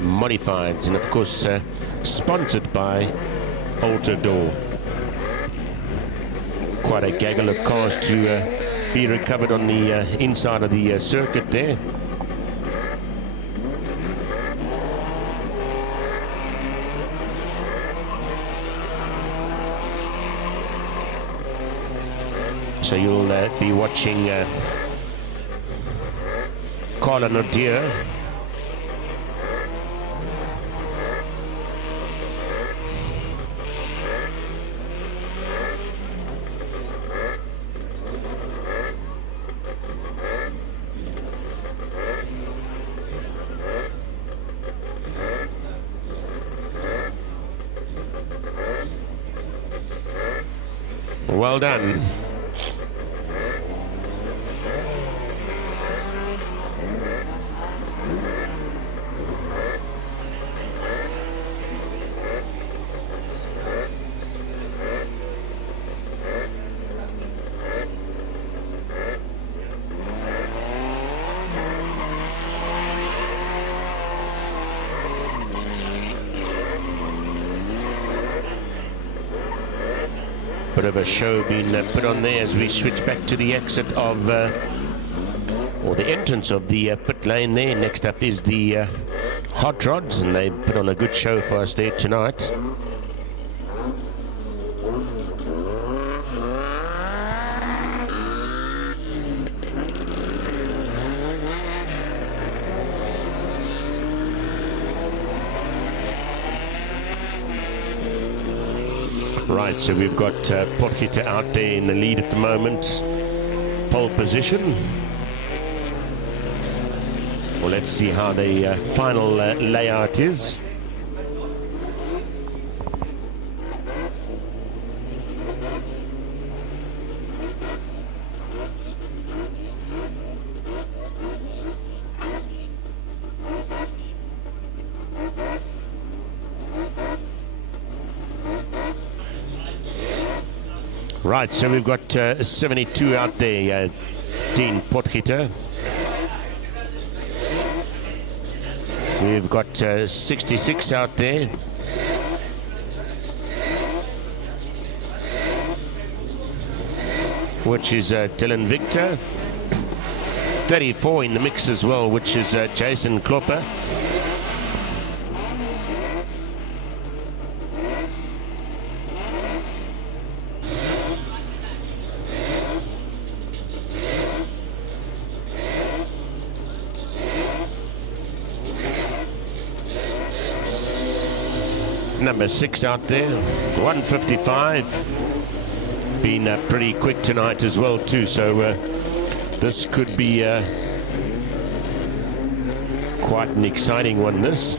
modifieds, and of course sponsored by Alter Door. Quite a gaggle of cars to be recovered on the inside of the circuit there. So you'll be watching Colin O'Dear. Well done. Bit of a show being put on there as we switch back to the exit of, or the entrance of the pit lane there. Next up is the hot rods, and they put on a good show for us there tonight. Right, so we've got Potgieter out there in the lead at the moment, pole position. Well, let's see how the final layout is. Right, so we've got 72 out there, Dean Potgieter. We've got 66 out there. Which is Dylan Victor. 34 in the mix as well, which is Jason Klopper. Number 6 out there, 155. Been pretty quick tonight as well too, so this could be quite an exciting one, this.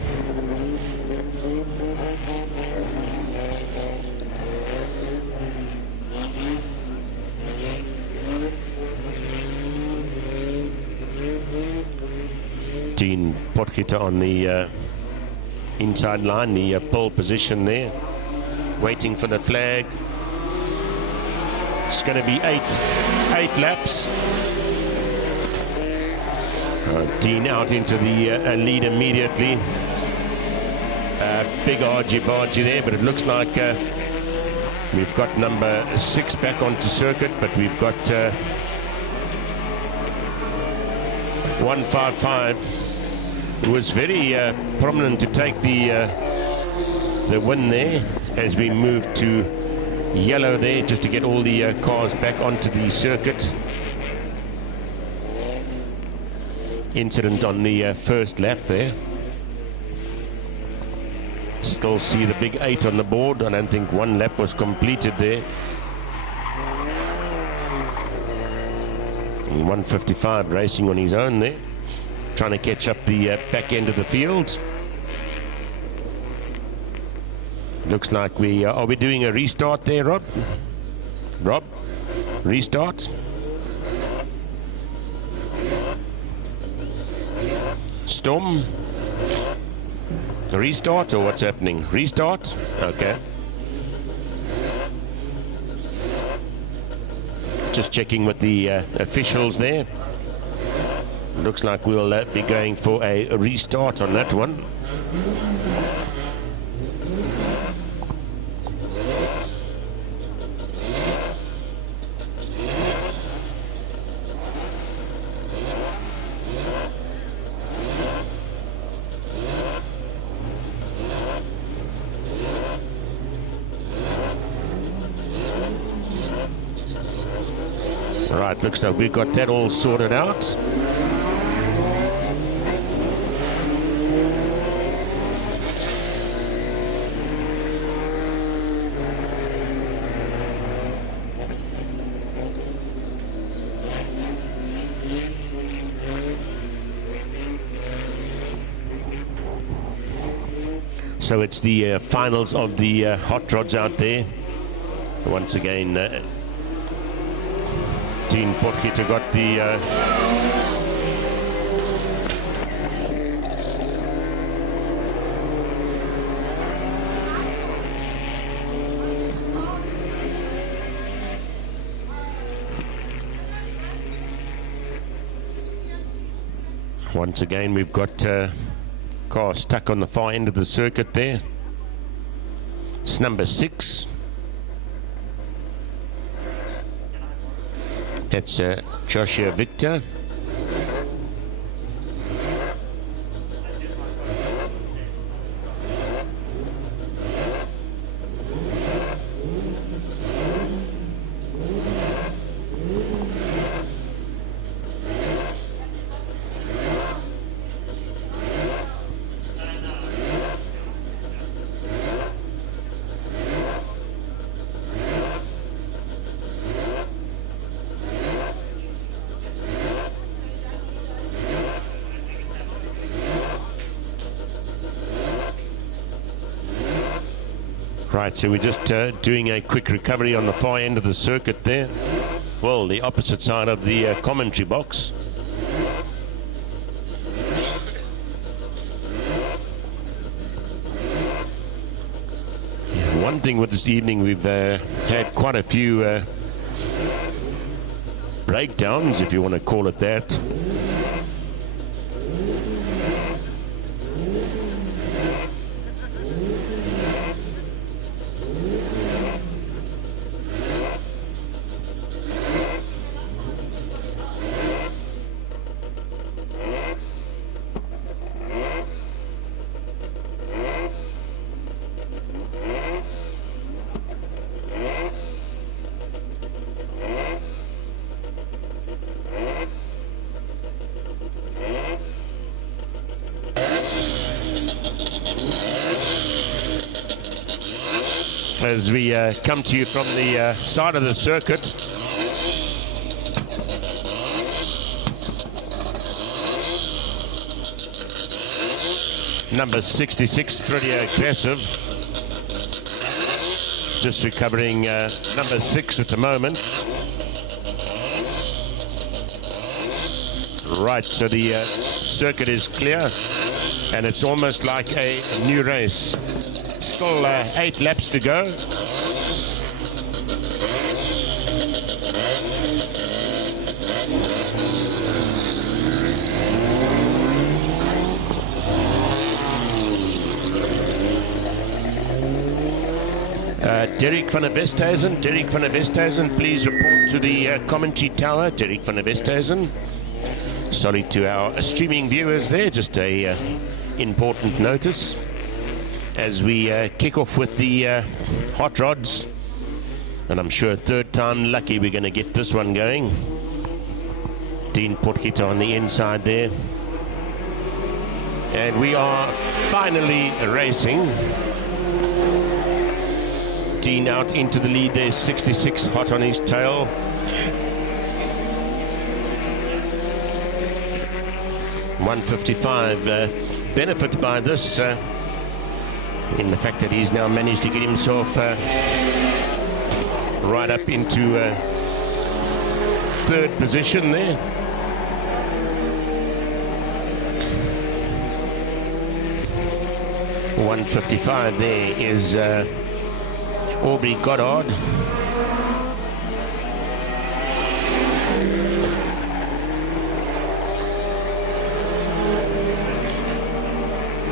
Dean Potgieter on the inside line, the pole position there, waiting for the flag. It's going to be eight laps. Dean out into the lead immediately. Big argy-bargy there, but it looks like we've got number 6 back onto circuit, but we've got 155. Who was very prominent to take the win there as we move to yellow there, just to get all the cars back onto the circuit. Incident on the first lap there. Still see the big 8 on the board. I don't think one lap was completed there. And 155 racing on his own there, trying to catch up the back end of the field. Looks like we are we doing a restart there, Rob? Rob, restart. Storm, restart, or what's happening? Restart. Okay. Just checking with the officials there. Looks like we'll be going for a restart on that one. Right, looks like we've got that all sorted out. So it's the finals of the hot rods out there. Once again, Dean Potgieter got the once again we've got car stuck on the far end of the circuit there. It's number 6. That's Joshua Victor. Right, so we're just doing a quick recovery on the far end of the circuit there. Well, the opposite side of the commentary box. One thing with this evening, we've had quite a few breakdowns, if you want to call it that. As we come to you from the side of the circuit. Number 66, pretty aggressive. Just recovering number 6 at the moment. Right, so the circuit is clear, and it's almost like a new race. Still 8 laps to go. Derek van der Westhuizen, please report to the commentary tower. Derek van der Westhuizen. Sorry to our streaming viewers there, just a important notice as we kick off with the hot rods, and I'm sure third time lucky we're going to get this one going. Dean Potgieter on the inside there, and we are finally racing. Dean out into the lead there, 66 hot on his tail. $155 benefit by this in the fact that he's now managed to get himself right up into third position there. $155 there is Aubrey Goddard.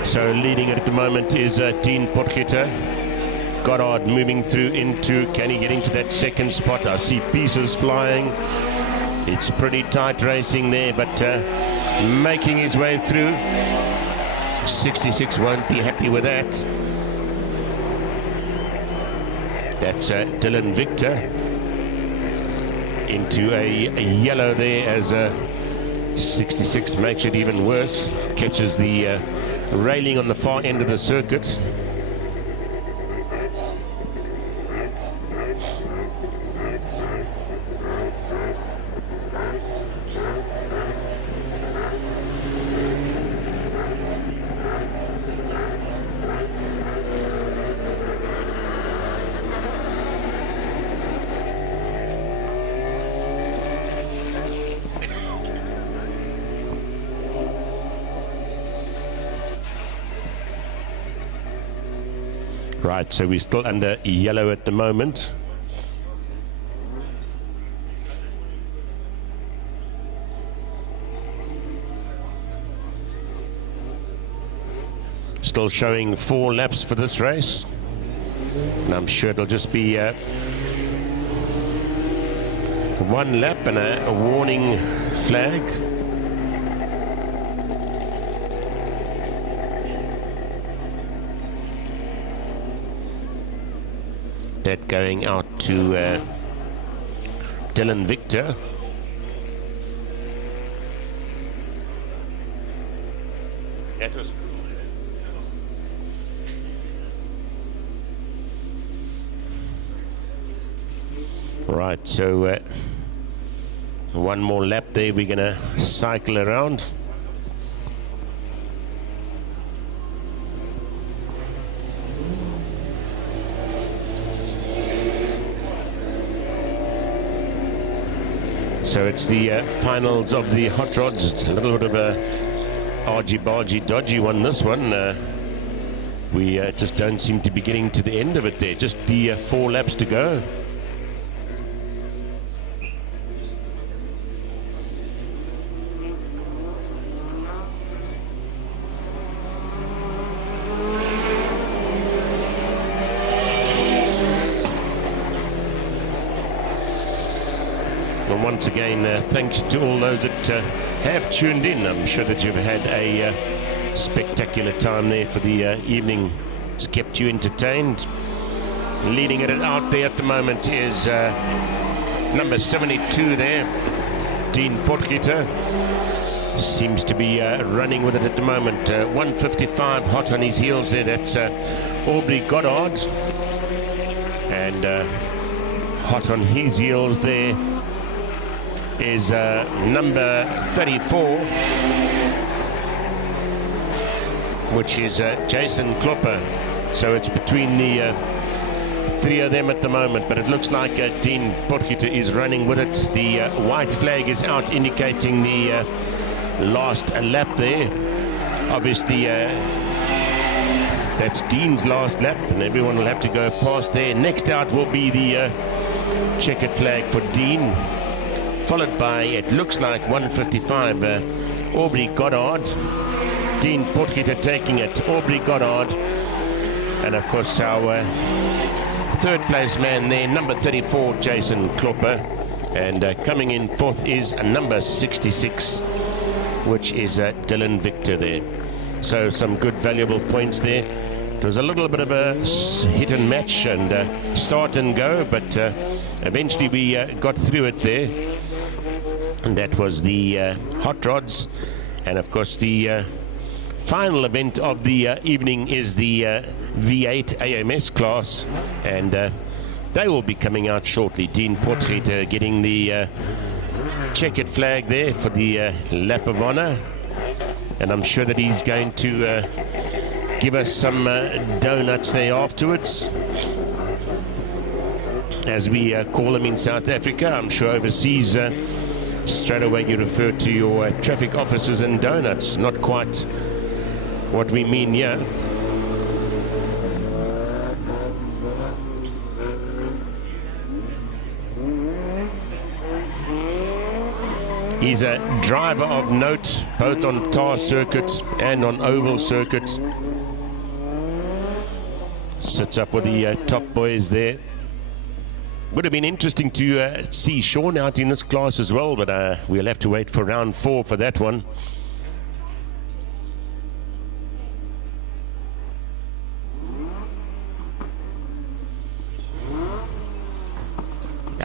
So leading it at the moment is Dean Potgieter. Goddard moving through into, can he get into that second spot? I see pieces flying. It's pretty tight racing there, but making his way through. 66 won't be happy with that. That's Dylan Victor. into a yellow there as 66 makes it even worse. Catches the railing on the far end of the circuit. Right, so we're still under yellow at the moment. Still showing 4 laps for this race. And I'm sure it'll just be 1 lap and a warning flag. That going out to Dylan Victor. That was right, so 1 more lap there. We're going to cycle around. So it's the finals of the hot rods. It's a little bit of a argy-bargy, dodgy one, this one. We just don't seem to be getting to the end of it there. Just the 4 laps to go. Once again, thanks to all those that have tuned in. I'm sure that you've had a spectacular time there for the evening. It's kept you entertained. Leading it out there at the moment is number 72 there, Dean Potgieter. Seems to be running with it at the moment. 155 hot on his heels there. That's Aubrey Goddard. And hot on his heels there is number 34, which is Jason Klopper. So it's between the 3 of them at the moment, but it looks like Dean Potgieter is running with it. The white flag is out, indicating the last lap there. Obviously that's Dean's last lap, and everyone will have to go past there. Next out will be the checkered flag for Dean, followed by, it looks like 155, Aubrey Goddard. Dean Potgieter taking it, Aubrey Goddard. And of course our 3rd place man there, number 34, Jason Klopper. And coming in 4th is number 66, which is Dylan Victor there. So some good valuable points there. It was a little bit of a hit and match and start and go, but eventually we got through it there. And that was the hot rods. And of course the final event of the evening is the V8 AMS class, and they will be coming out shortly. Dean Potgieter getting the checkered flag there for the lap of honor, and I'm sure that he's going to give us some donuts there afterwards, as we call them in South Africa. I'm sure overseas straight away you refer to your traffic officers and donuts. Not quite what we mean here. He's a driver of note, both on tar circuits and on oval circuits. Sits up with the top boys there. Would have been interesting to see Sean out in this class as well, but we'll have to wait for round 4 for that one.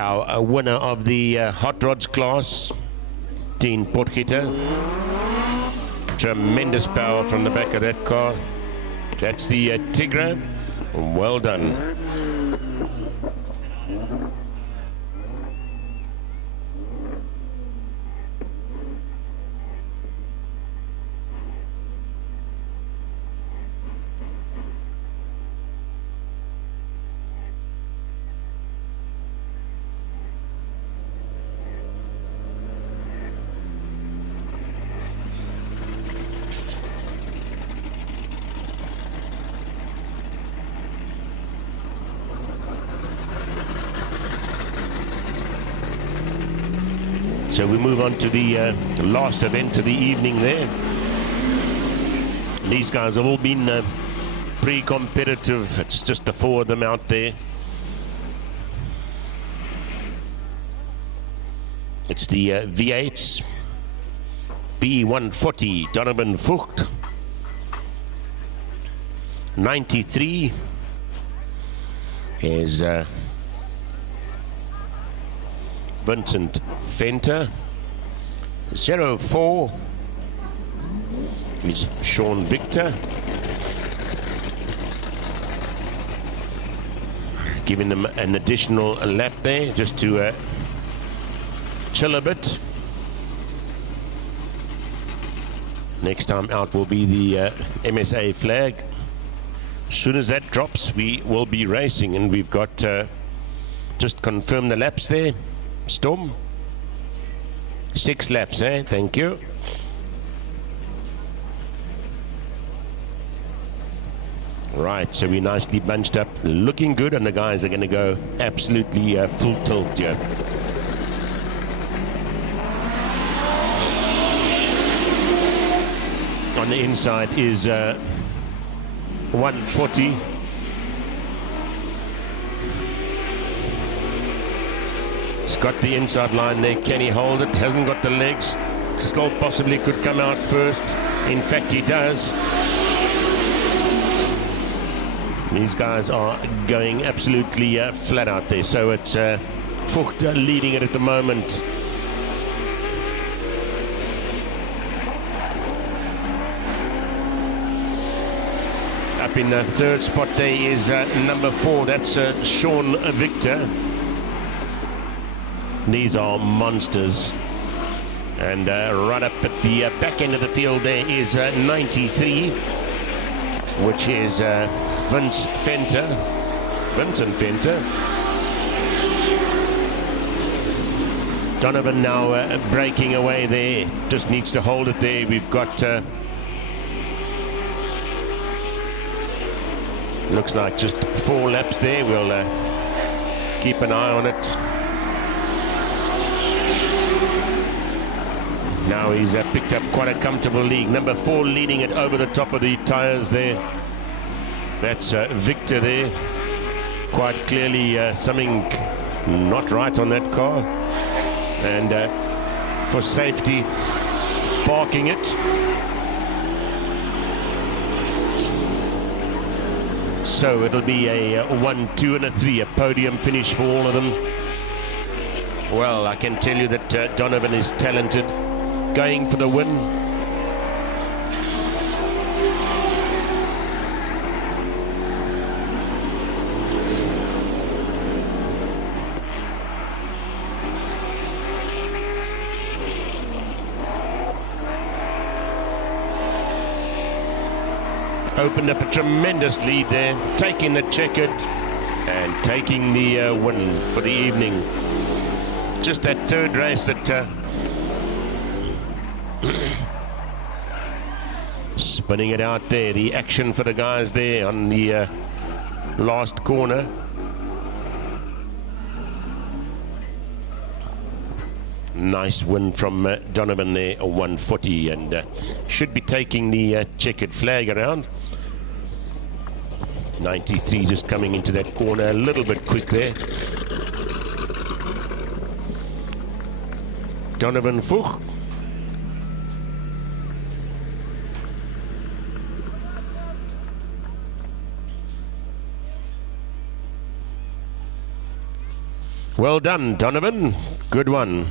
our winner of the hot rods class, Dean Potgieter. Tremendous power from the back of that car. That's the Tigra. Well done. So we move on to the last event of the evening there. These guys have all been pretty competitive. It's just the 4 of them out there. It's the V8s. B140, Donovan Vogt. 93 is Vincent Venter. 04 is Sean Victor. Giving them an additional lap there just to chill a bit. Next time out will be the MSA flag. As soon as that drops, we will be racing, and we've got just confirm the laps there. Storm. 6 laps, eh? Thank you. Right, so we're nicely bunched up, looking good, and the guys are going to go absolutely full tilt here. On the inside is 140. He's got the inside line there. Can he hold it? Hasn't got the legs. Still possibly could come out first. In fact, he does. These guys are going absolutely flat out there. So it's Vogt leading it at the moment. Up in the 3rd spot there is number 4. That's Sean Victor. These are monsters. And right up at the back end of the field there is 93, which is Vincent Venter. Donovan now breaking away there. Just needs to hold it there. We've got looks like just 4 laps there. We'll keep an eye on it. Now he's picked up quite a comfortable lead. Number 4 leading it over the top of the tires there. That's Victor there. Quite clearly something not right on that car. And for safety, parking it. So it'll be a 1, 2 and a 3, a podium finish for all of them. Well, I can tell you that Donovan is talented. Going for the win. Opened up a tremendous lead there, taking the checkered and taking the win for the evening. Just that 3rd race that spinning it out there. The action for the guys there on the last corner. Nice win from Donovan there, a 140, and should be taking the checkered flag around. 93 just coming into that corner a little bit quick there. Donovan Vogt. Well done, Donovan. Good one.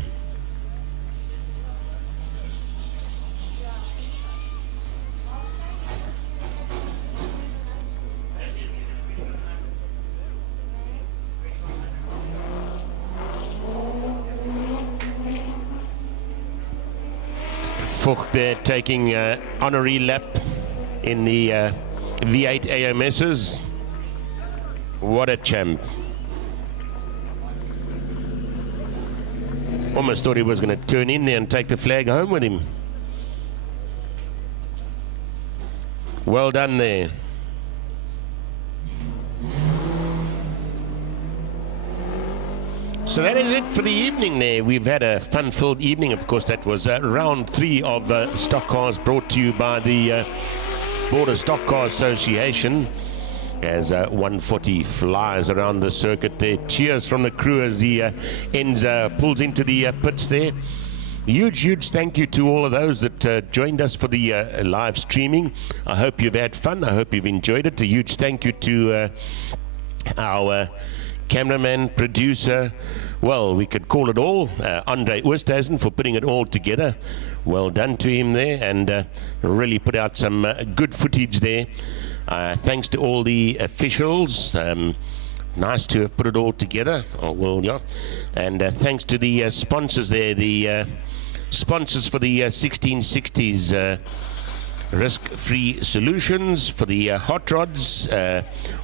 Fuch there taking honorary lap in the V8 AMSs. What a champ. Almost thought he was going to turn in there and take the flag home with him. Well done there. So that is it for the evening there. We've had a fun-filled evening. Of course, that was round 3 of Stockcars, brought to you by the Border Stock Car Association. As 140 flies around the circuit there. Cheers from the crew as he pulls into the pits there. Huge thank you to all of those that joined us for the live streaming. I hope you've had fun. I hope you've enjoyed it. A huge thank you to our cameraman, producer, well, we could call it all, Andre Oosthuizen, for putting it all together. Well done to him there, and really put out some good footage there. Thanks to all the officials. Nice to have put it all together. Oh, well, yeah. And thanks to the sponsors there, the sponsors for the 1660s risk-free solutions, for the hot rods,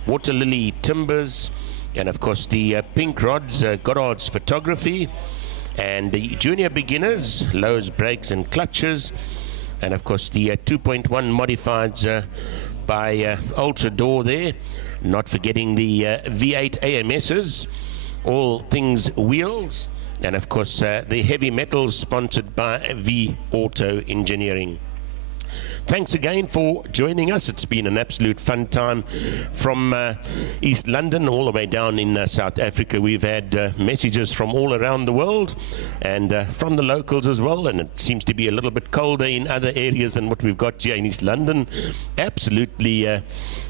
Water Lily Timbers, and of course the pink rods, Goddard's Photography, and the junior beginners, Lowe's Brakes and Clutches, and of course the 2.1 modifieds by Ultra Door there, not forgetting the V8 AMSs, all things wheels, and of course the heavy metals sponsored by V Auto Engineering. Thanks again for joining us. It's been an absolute fun time from East London all the way down in South Africa. We've had messages from all around the world and from the locals as well, and it seems to be a little bit colder in other areas than what we've got here in East London. Absolutely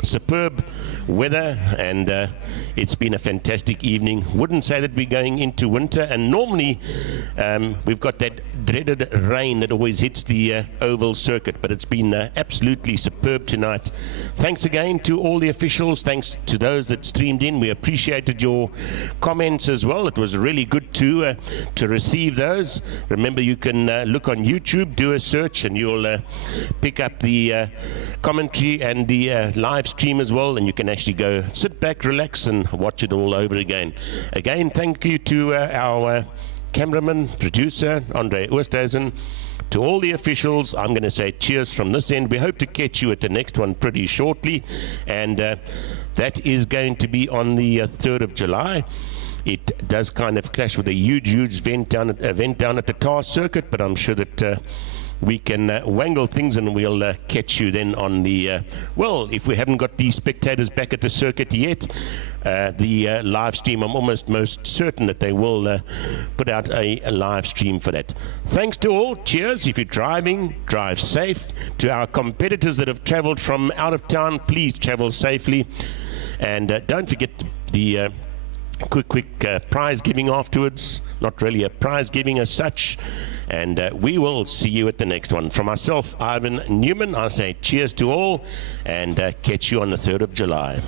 superb weather, and it's been a fantastic evening. Wouldn't say that we're going into winter, and normally we've got that dreaded rain that always hits the oval circuit, but it's been absolutely superb tonight. Thanks again to all the officials. Thanks to those that streamed in. We appreciated your comments as well. It was really good to receive those. Remember, you can look on YouTube, do a search, and you'll pick up the commentary and the live stream as well, and you can actually go sit back, relax, and watch it all over again. Again, thank you to our cameraman, producer, Andre Oosthuizen. To all the officials, I'm going to say cheers from this end. We hope to catch you at the next one pretty shortly, and that is going to be on the 3rd of July. It does kind of clash with a huge event down at the TAR circuit, but I'm sure that we can wangle things, and we'll catch you then on the well, if we haven't got the spectators back at the circuit yet, the live stream. I'm almost most certain that they will put out a live stream for that. Thanks to all. Cheers. If you're driving, drive safe. To our competitors that have traveled from out of town, please travel safely, and don't forget the quick prize giving afterwards. Not really a prize giving as such, and we will see you at the next one. From myself, Ivan Newman, I say cheers to all, and catch you on the 3rd of July.